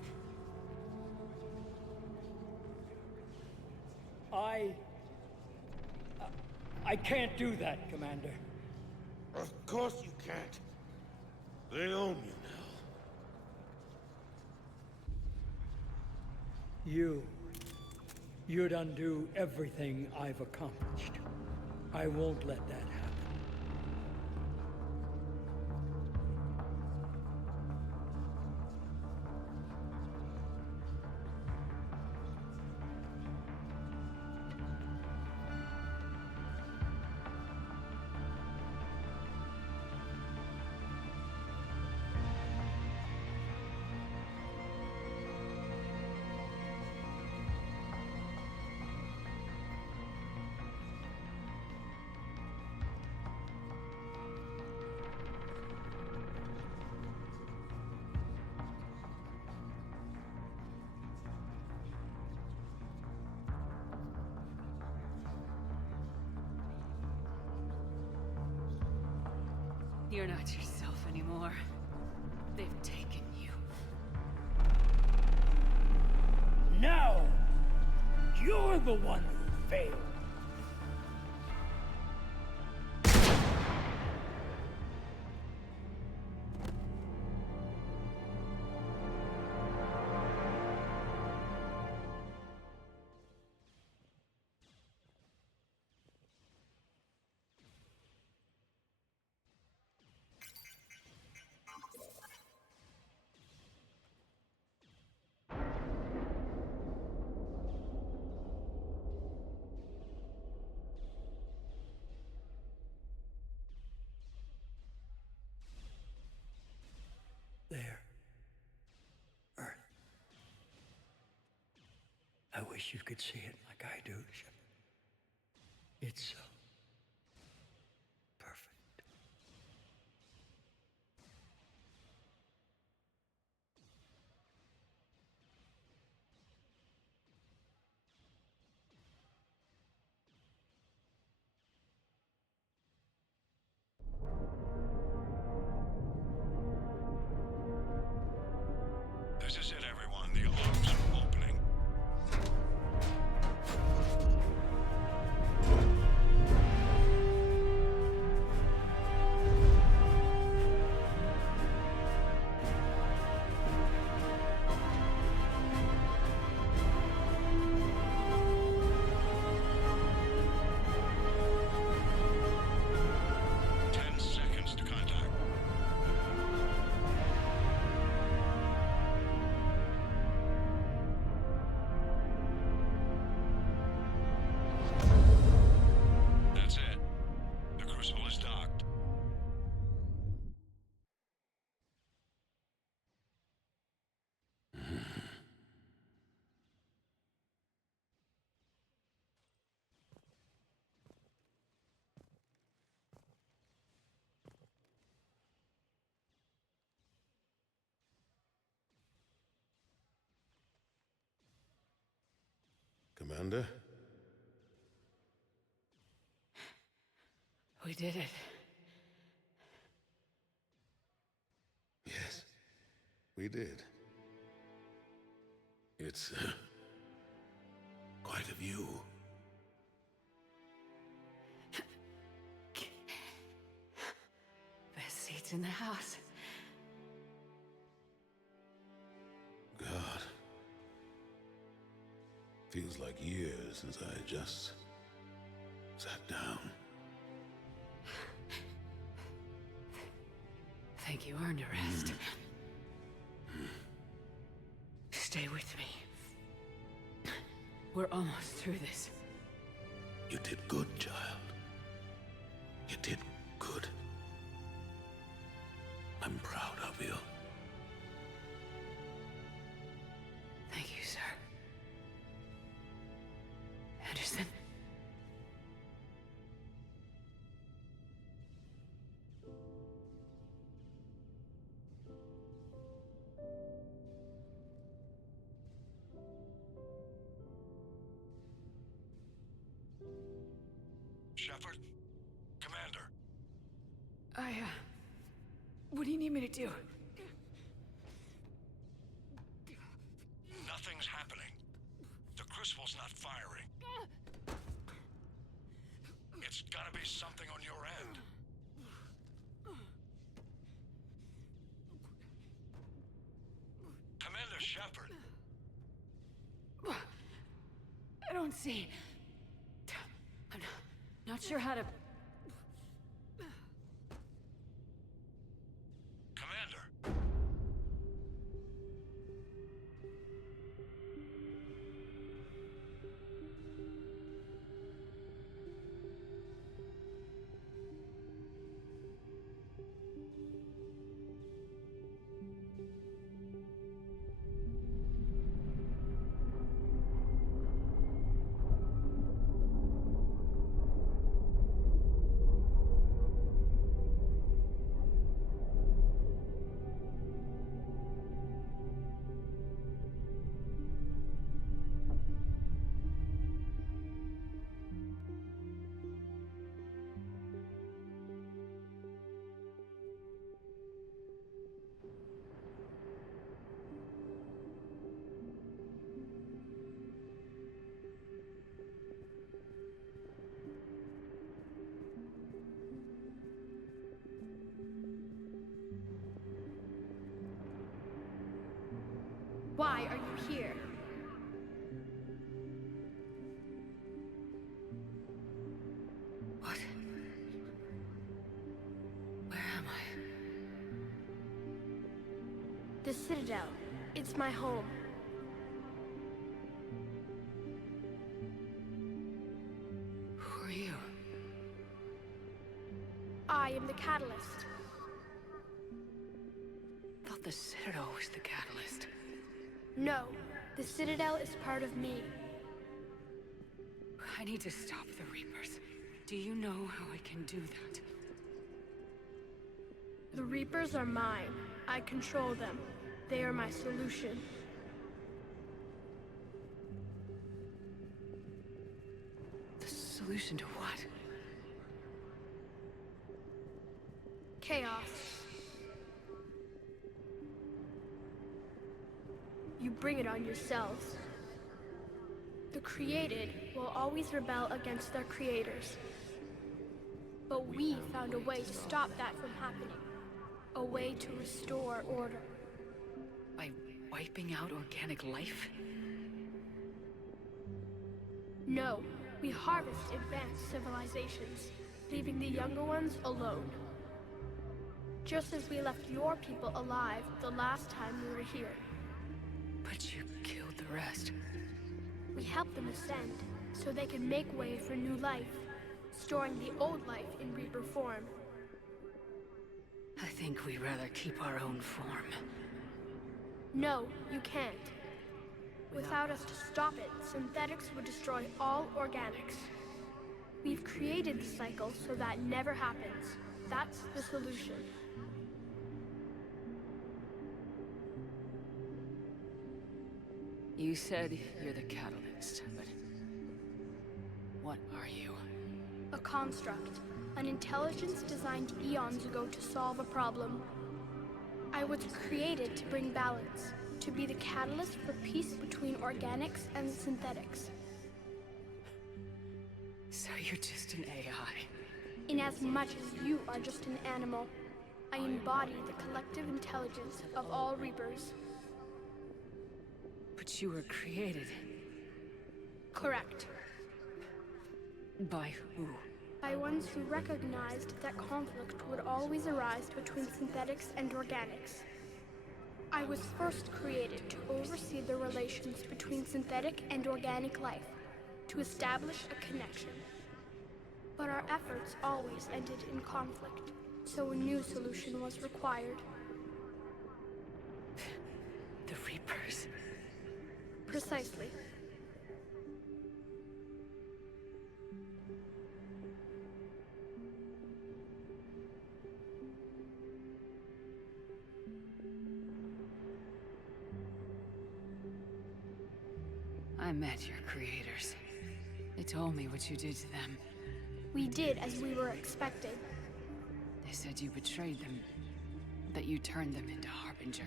I can't do that, Commander. Of course you can't. They own you now. You'd undo everything I've accomplished. I won't let that happen. You're not yourself anymore. They've taken you. Now, you're the one who failed. There. Earth. I wish you could see it like I do, Shepard. It's so perfect. This is it, everyone. The alarms are opening. Commander? We did it. Yes, we did. It's quite a view. Best seats in the house. God. Feels like years since I just sat down. Think you earned a rest. Stay with me. We're almost through this. You did good, child. You did good. I'm proud of you. Thank you, sir. Anderson? Shepard? Commander? What do you need me to do? Nothing's happening. The crucible's not firing. It's gotta be something on your end. Commander Shepard. I don't see. I'm not sure how to... Commander. Why are you here? What? Where am I? The Citadel. It's my home. Who are you? I am the Catalyst. I thought the Citadel was the catalyst. No, the Citadel is part of me. I need to stop the Reapers. Do you know how I can do that? The Reapers are mine. I control them. They are my solution. The solution to what? Chaos. You bring it on yourselves. The created will always rebel against their creators. But we found a way to stop that from happening. A way to restore order. By wiping out organic life? No, we harvest advanced civilizations, leaving the younger ones alone. Just as we left your people alive the last time we were here. But you killed the rest. We helped them ascend, so they could make way for new life, storing the old life in Reaper form. I think we'd rather keep our own form. No, you can't. Without us to stop it, synthetics would destroy all organics. We've created the cycle so that never happens. That's the solution. You said you're the catalyst, but What are you? A construct. An intelligence designed eons ago to solve a problem. I was created to bring balance, to be the catalyst for peace between organics and synthetics. So you're just an AI? In as much as you are just an animal, I embody the collective intelligence of all Reapers. But you were created. Correct. By who? By ones who recognized that conflict would always arise between synthetics and organics. I was first created to oversee the relations between synthetic and organic life, to establish a connection. But our efforts always ended in conflict, so a new solution was required. The Reapers. Precisely. I met your creators. They told me what you did to them. We did as we were expected. They said you betrayed them, that you turned them into Harbinger.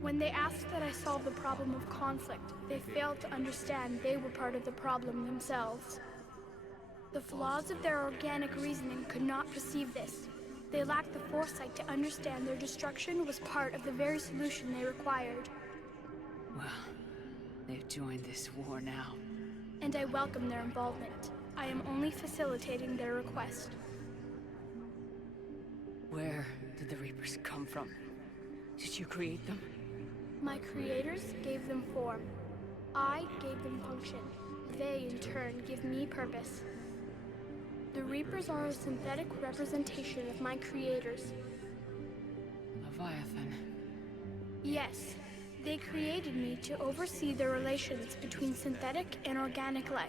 When they asked that I solve the problem of conflict, they failed to understand they were part of the problem themselves. The flaws of their organic reasoning could not perceive this. They lacked the foresight to understand their destruction was part of the very solution they required. Well, they've joined this war now. And I welcome their involvement. I am only facilitating their request. Where did the Reapers come from? Did you create them? My creators gave them form. I gave them function. They, in turn, give me purpose. The Reapers are a synthetic representation of my creators. Leviathan. Yes. They created me to oversee the relations between synthetic and organic life,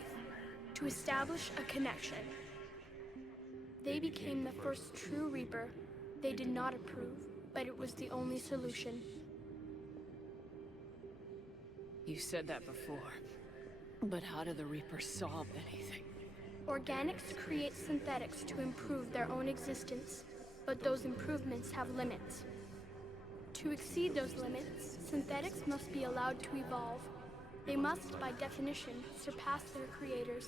to establish a connection. They became the first true Reaper. They did not approve, but it was the only solution. You said that before. But how do the Reapers solve anything? Organics create synthetics to improve their own existence, but those improvements have limits. To exceed those limits, synthetics must be allowed to evolve. They must, by definition, surpass their creators.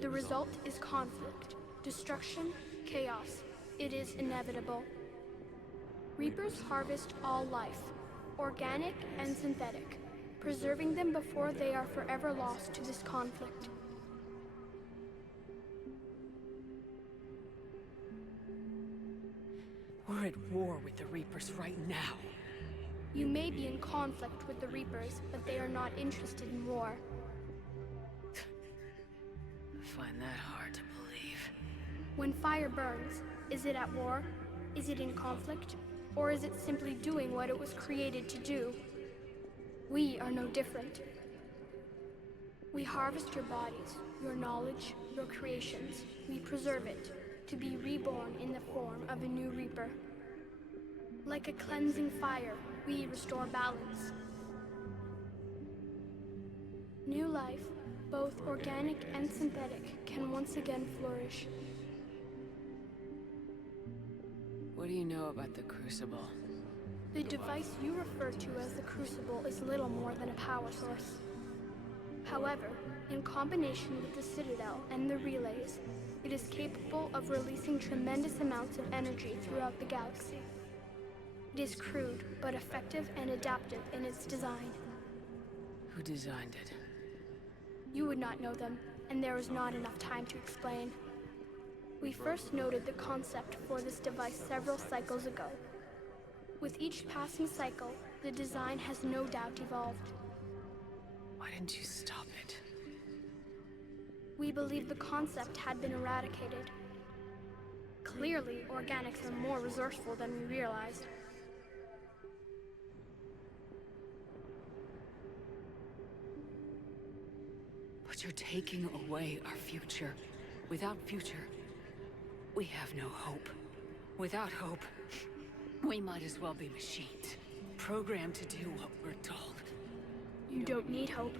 The result is conflict, destruction, chaos. It is inevitable. Reapers harvest all life, organic and synthetic, preserving them before they are forever lost to this conflict. We're at war with the Reapers right now. You may be in conflict with the Reapers, but they are not interested in war. I find that hard to believe. When fire burns, is it at war? Is it in conflict? Or is it simply doing what it was created to do? We are no different. We harvest your bodies, your knowledge, your creations. We preserve it, to be reborn in the form of a new Reaper. Like a cleansing fire, we restore balance. New life, both organic and synthetic, can once again flourish. What do you know about the Crucible? The device you refer to as the Crucible is little more than a power source. However, in combination with the Citadel and the relays, it is capable of releasing tremendous amounts of energy throughout the galaxy. It is crude, but effective and adaptive in its design. Who designed it? You would not know them, and there is not enough time to explain. We first noted the concept for this device several cycles ago. With each passing cycle, the design has no doubt evolved. Why didn't you stop it? We believed the concept had been eradicated. Clearly, organics are more resourceful than we realized. But you're taking away our future. Without future, we have no hope. Without hope, we might as well be machines, programmed to do what we're told. You don't need hope.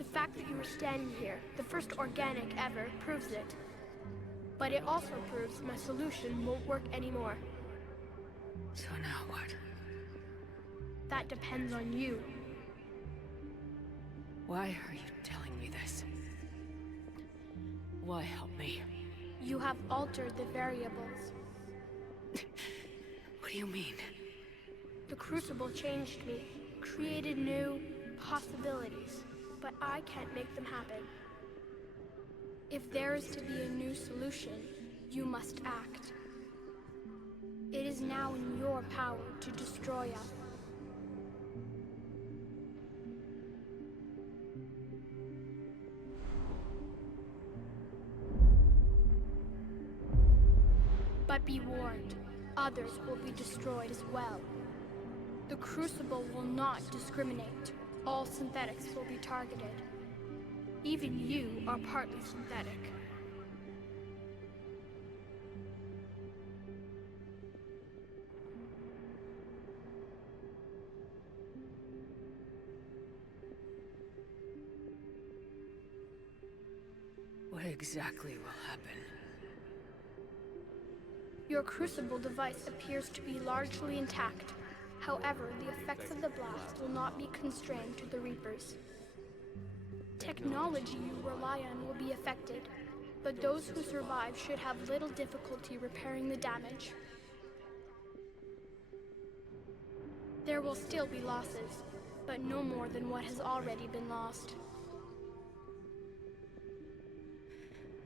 The fact that you are standing here, the first organic ever, proves it. But it also proves my solution won't work anymore. So now what? That depends on you. Why are you telling me this? Why help me? You have altered the variables. What do you mean? The Crucible changed me, created new possibilities, but I can't make them happen. If there is to be a new solution, you must act. It is now in your power to destroy us. But be warned, others will be destroyed as well. The Crucible will not discriminate. All synthetics will be targeted. Even you are partly synthetic. What exactly will happen? Your Crucible device appears to be largely intact. However, the effects of the blast will not be constrained to the Reapers. Technology you rely on will be affected, but those who survive should have little difficulty repairing the damage. There will still be losses, but no more than what has already been lost.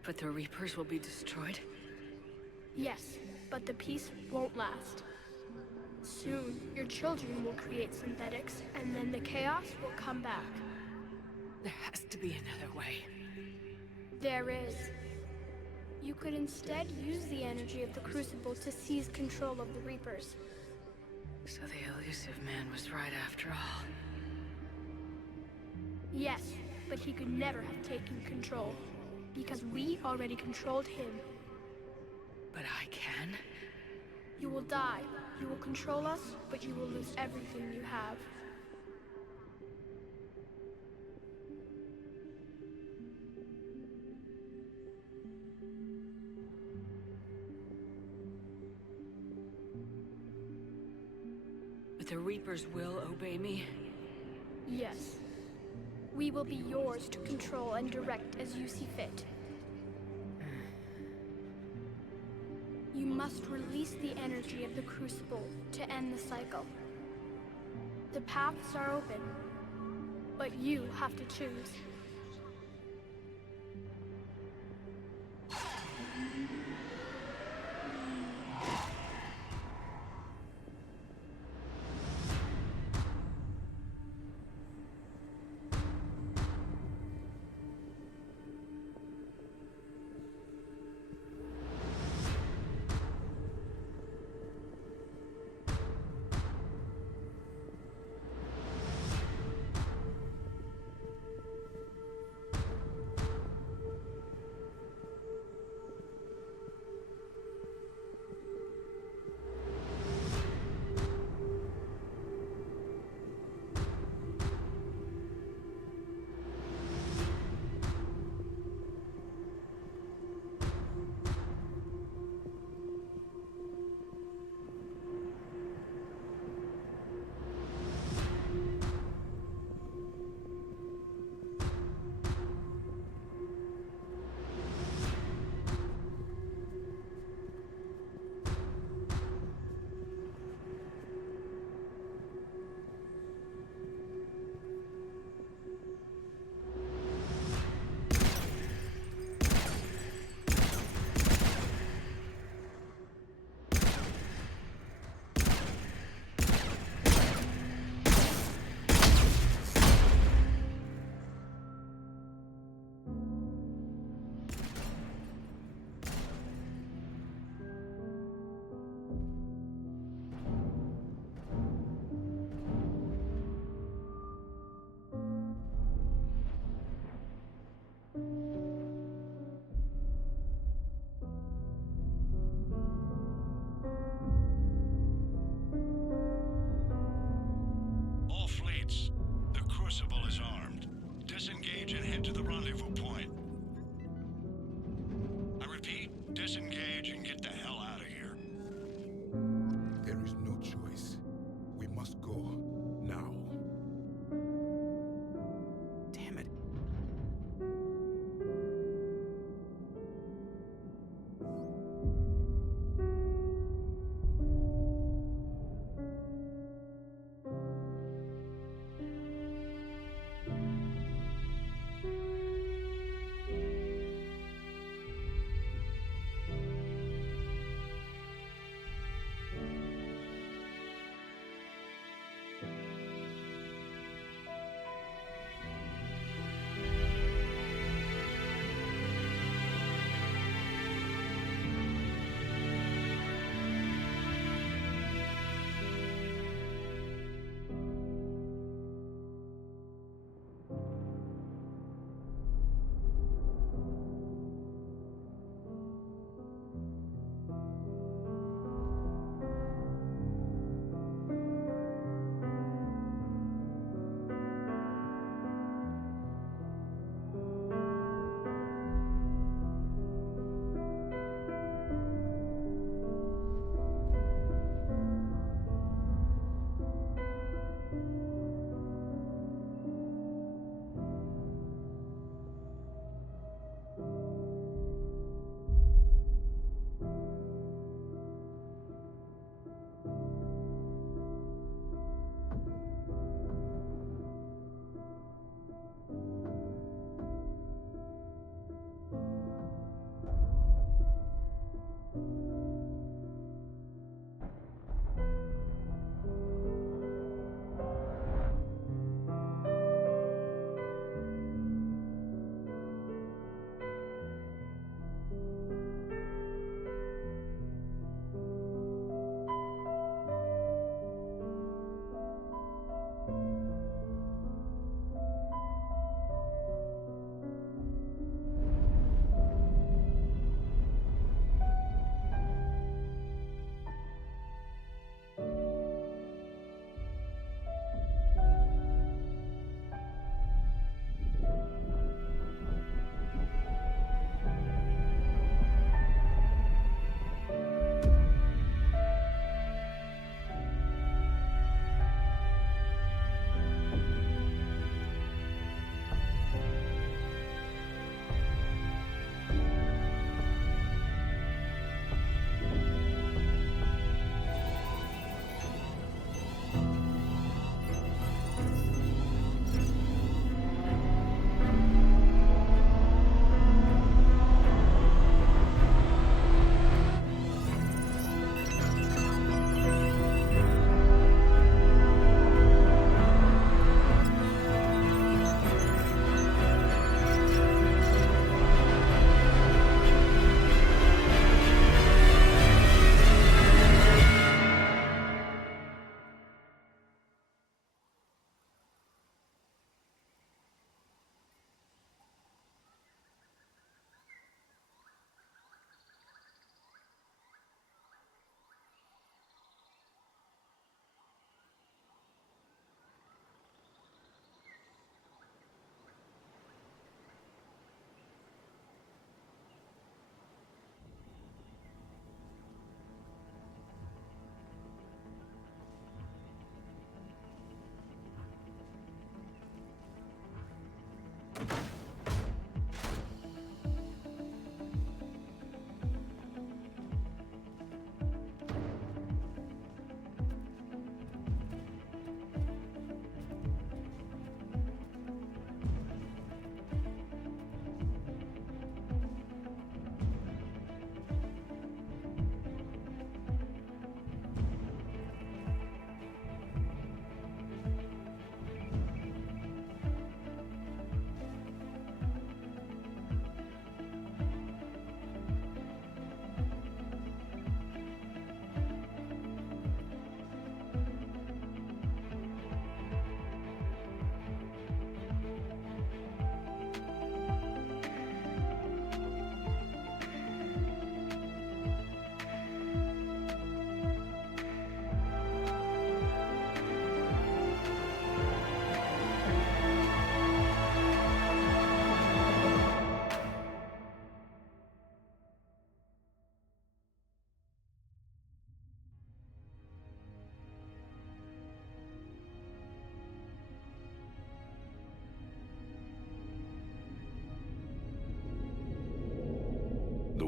But the Reapers will be destroyed? Yes, but the peace won't last. Soon, your children will create synthetics, and then the chaos will come back. There has to be another way. There is. You could instead use the energy of the Crucible to seize control of the Reapers. So the elusive man was right after all. Yes, but he could never have taken control, because we already controlled him. But I can? You will die. You will control us, but you will lose everything you have. But the Reapers will obey me? Yes. We will be yours to control and direct as you see fit. You must release the energy of the Crucible to end the cycle. The paths are open, but you have to choose.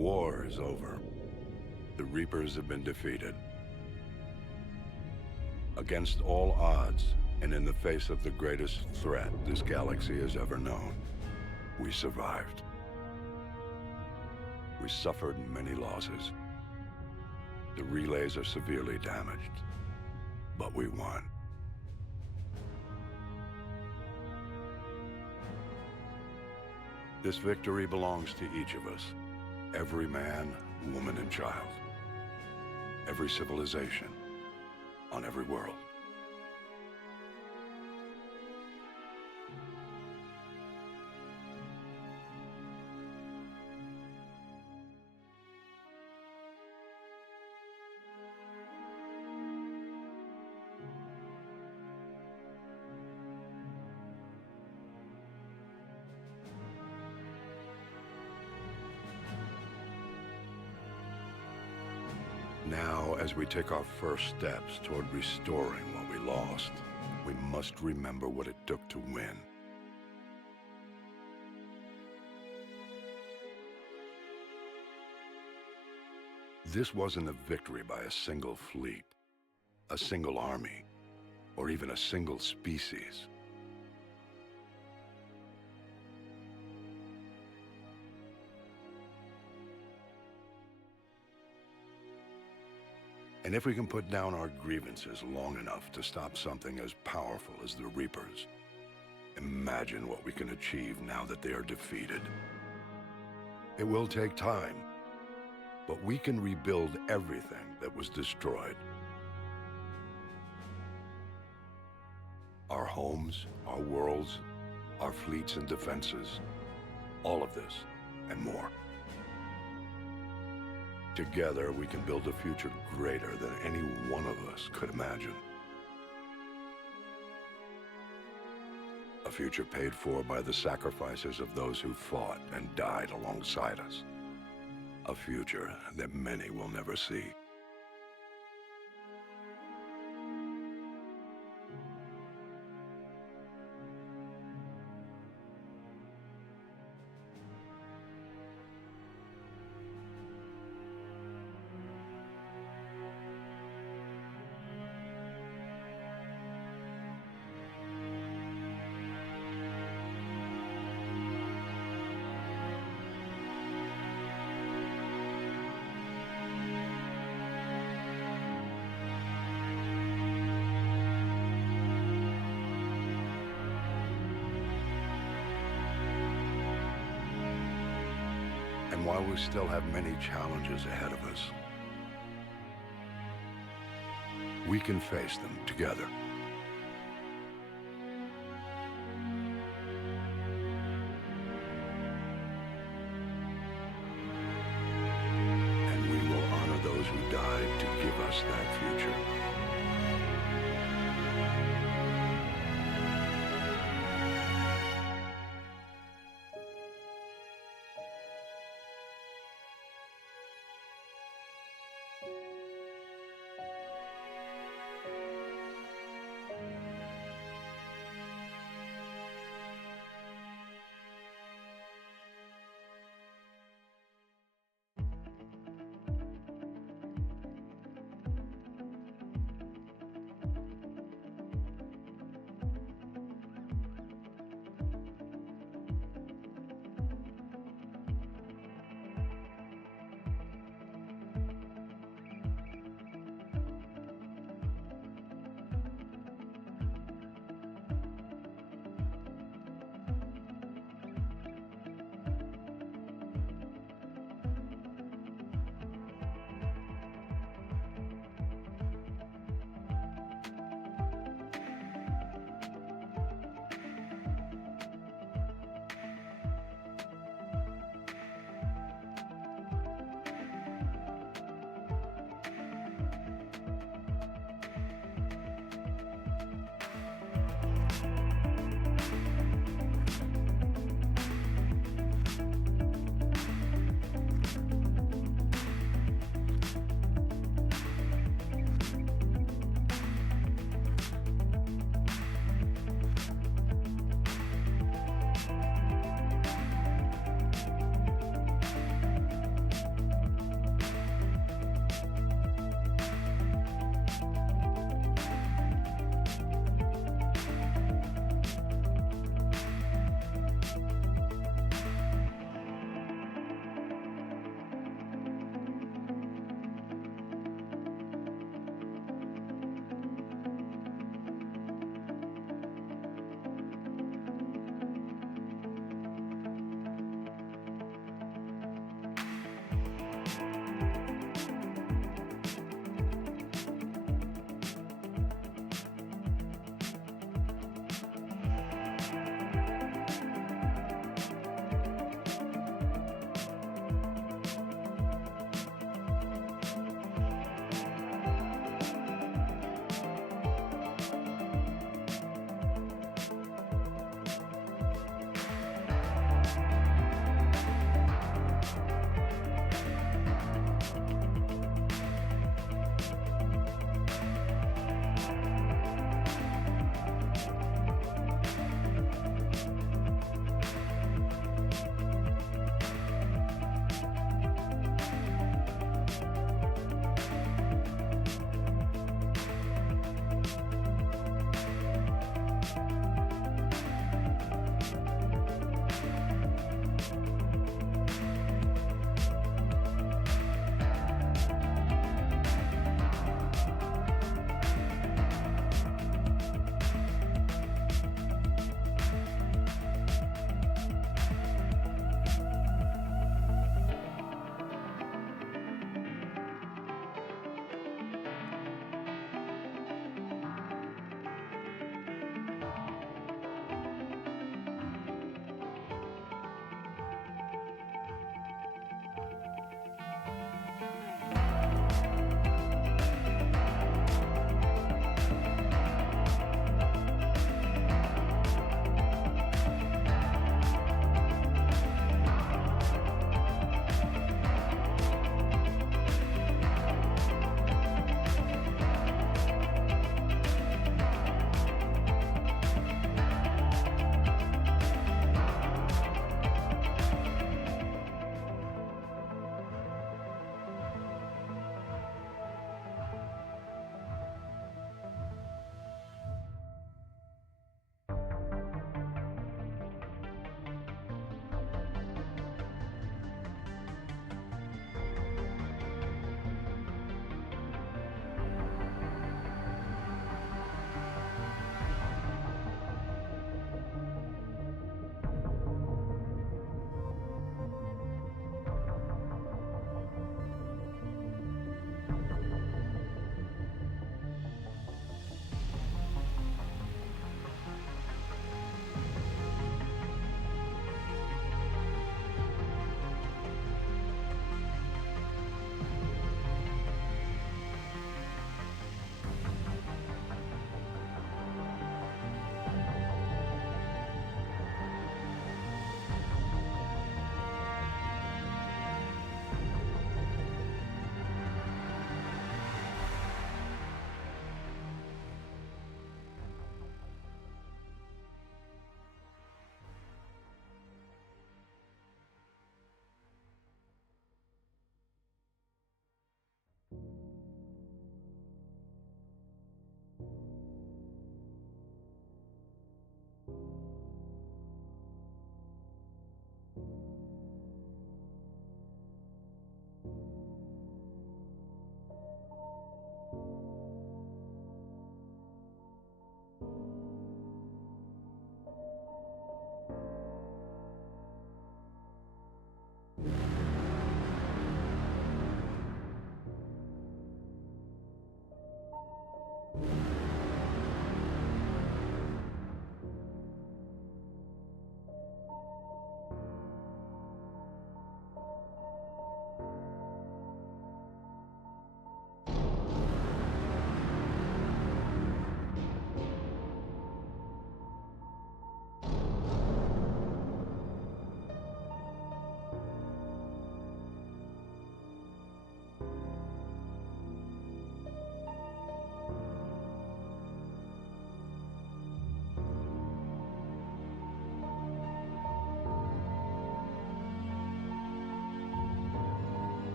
war is over. The Reapers have been defeated. Against all odds, and in the face of the greatest threat this galaxy has ever known, we survived. We suffered many losses. The relays are severely damaged, but we won. This victory belongs to each of us. Every man, woman, and child. Every civilization on every world. Now, as we take our first steps toward restoring what we lost, we must remember what it took to win. This wasn't a victory by a single fleet, a single army, or even a single species. And if we can put down our grievances long enough to stop something as powerful as the Reapers, imagine what we can achieve now that they are defeated. It will take time, but we can rebuild everything that was destroyed. Our homes, our worlds, our fleets and defenses, all of this and more. Together, we can build a future greater than any one of us could imagine. A future paid for by the sacrifices of those who fought and died alongside us. A future that many will never see. And while we still have many challenges ahead of us, we can face them together. And we will honor those who died to give us that future.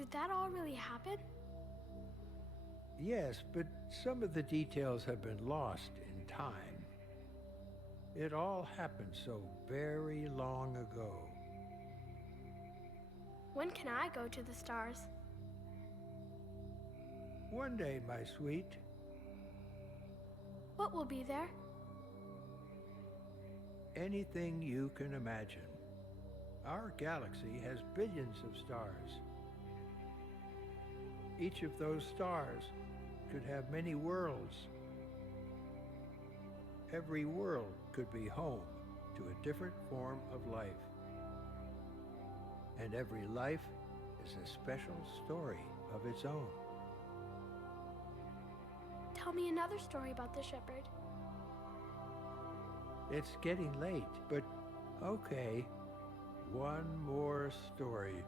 Did that all really happen? Yes, but some of the details have been lost in time. It all happened so very long ago. When can I go to the stars? One day, my sweet. What will be there? Anything you can imagine. Our galaxy has billions of stars. Each of those stars could have many worlds. Every world could be home to a different form of life. And every life is a special story of its own. Tell me another story about the shepherd. It's getting late, but okay. One more story.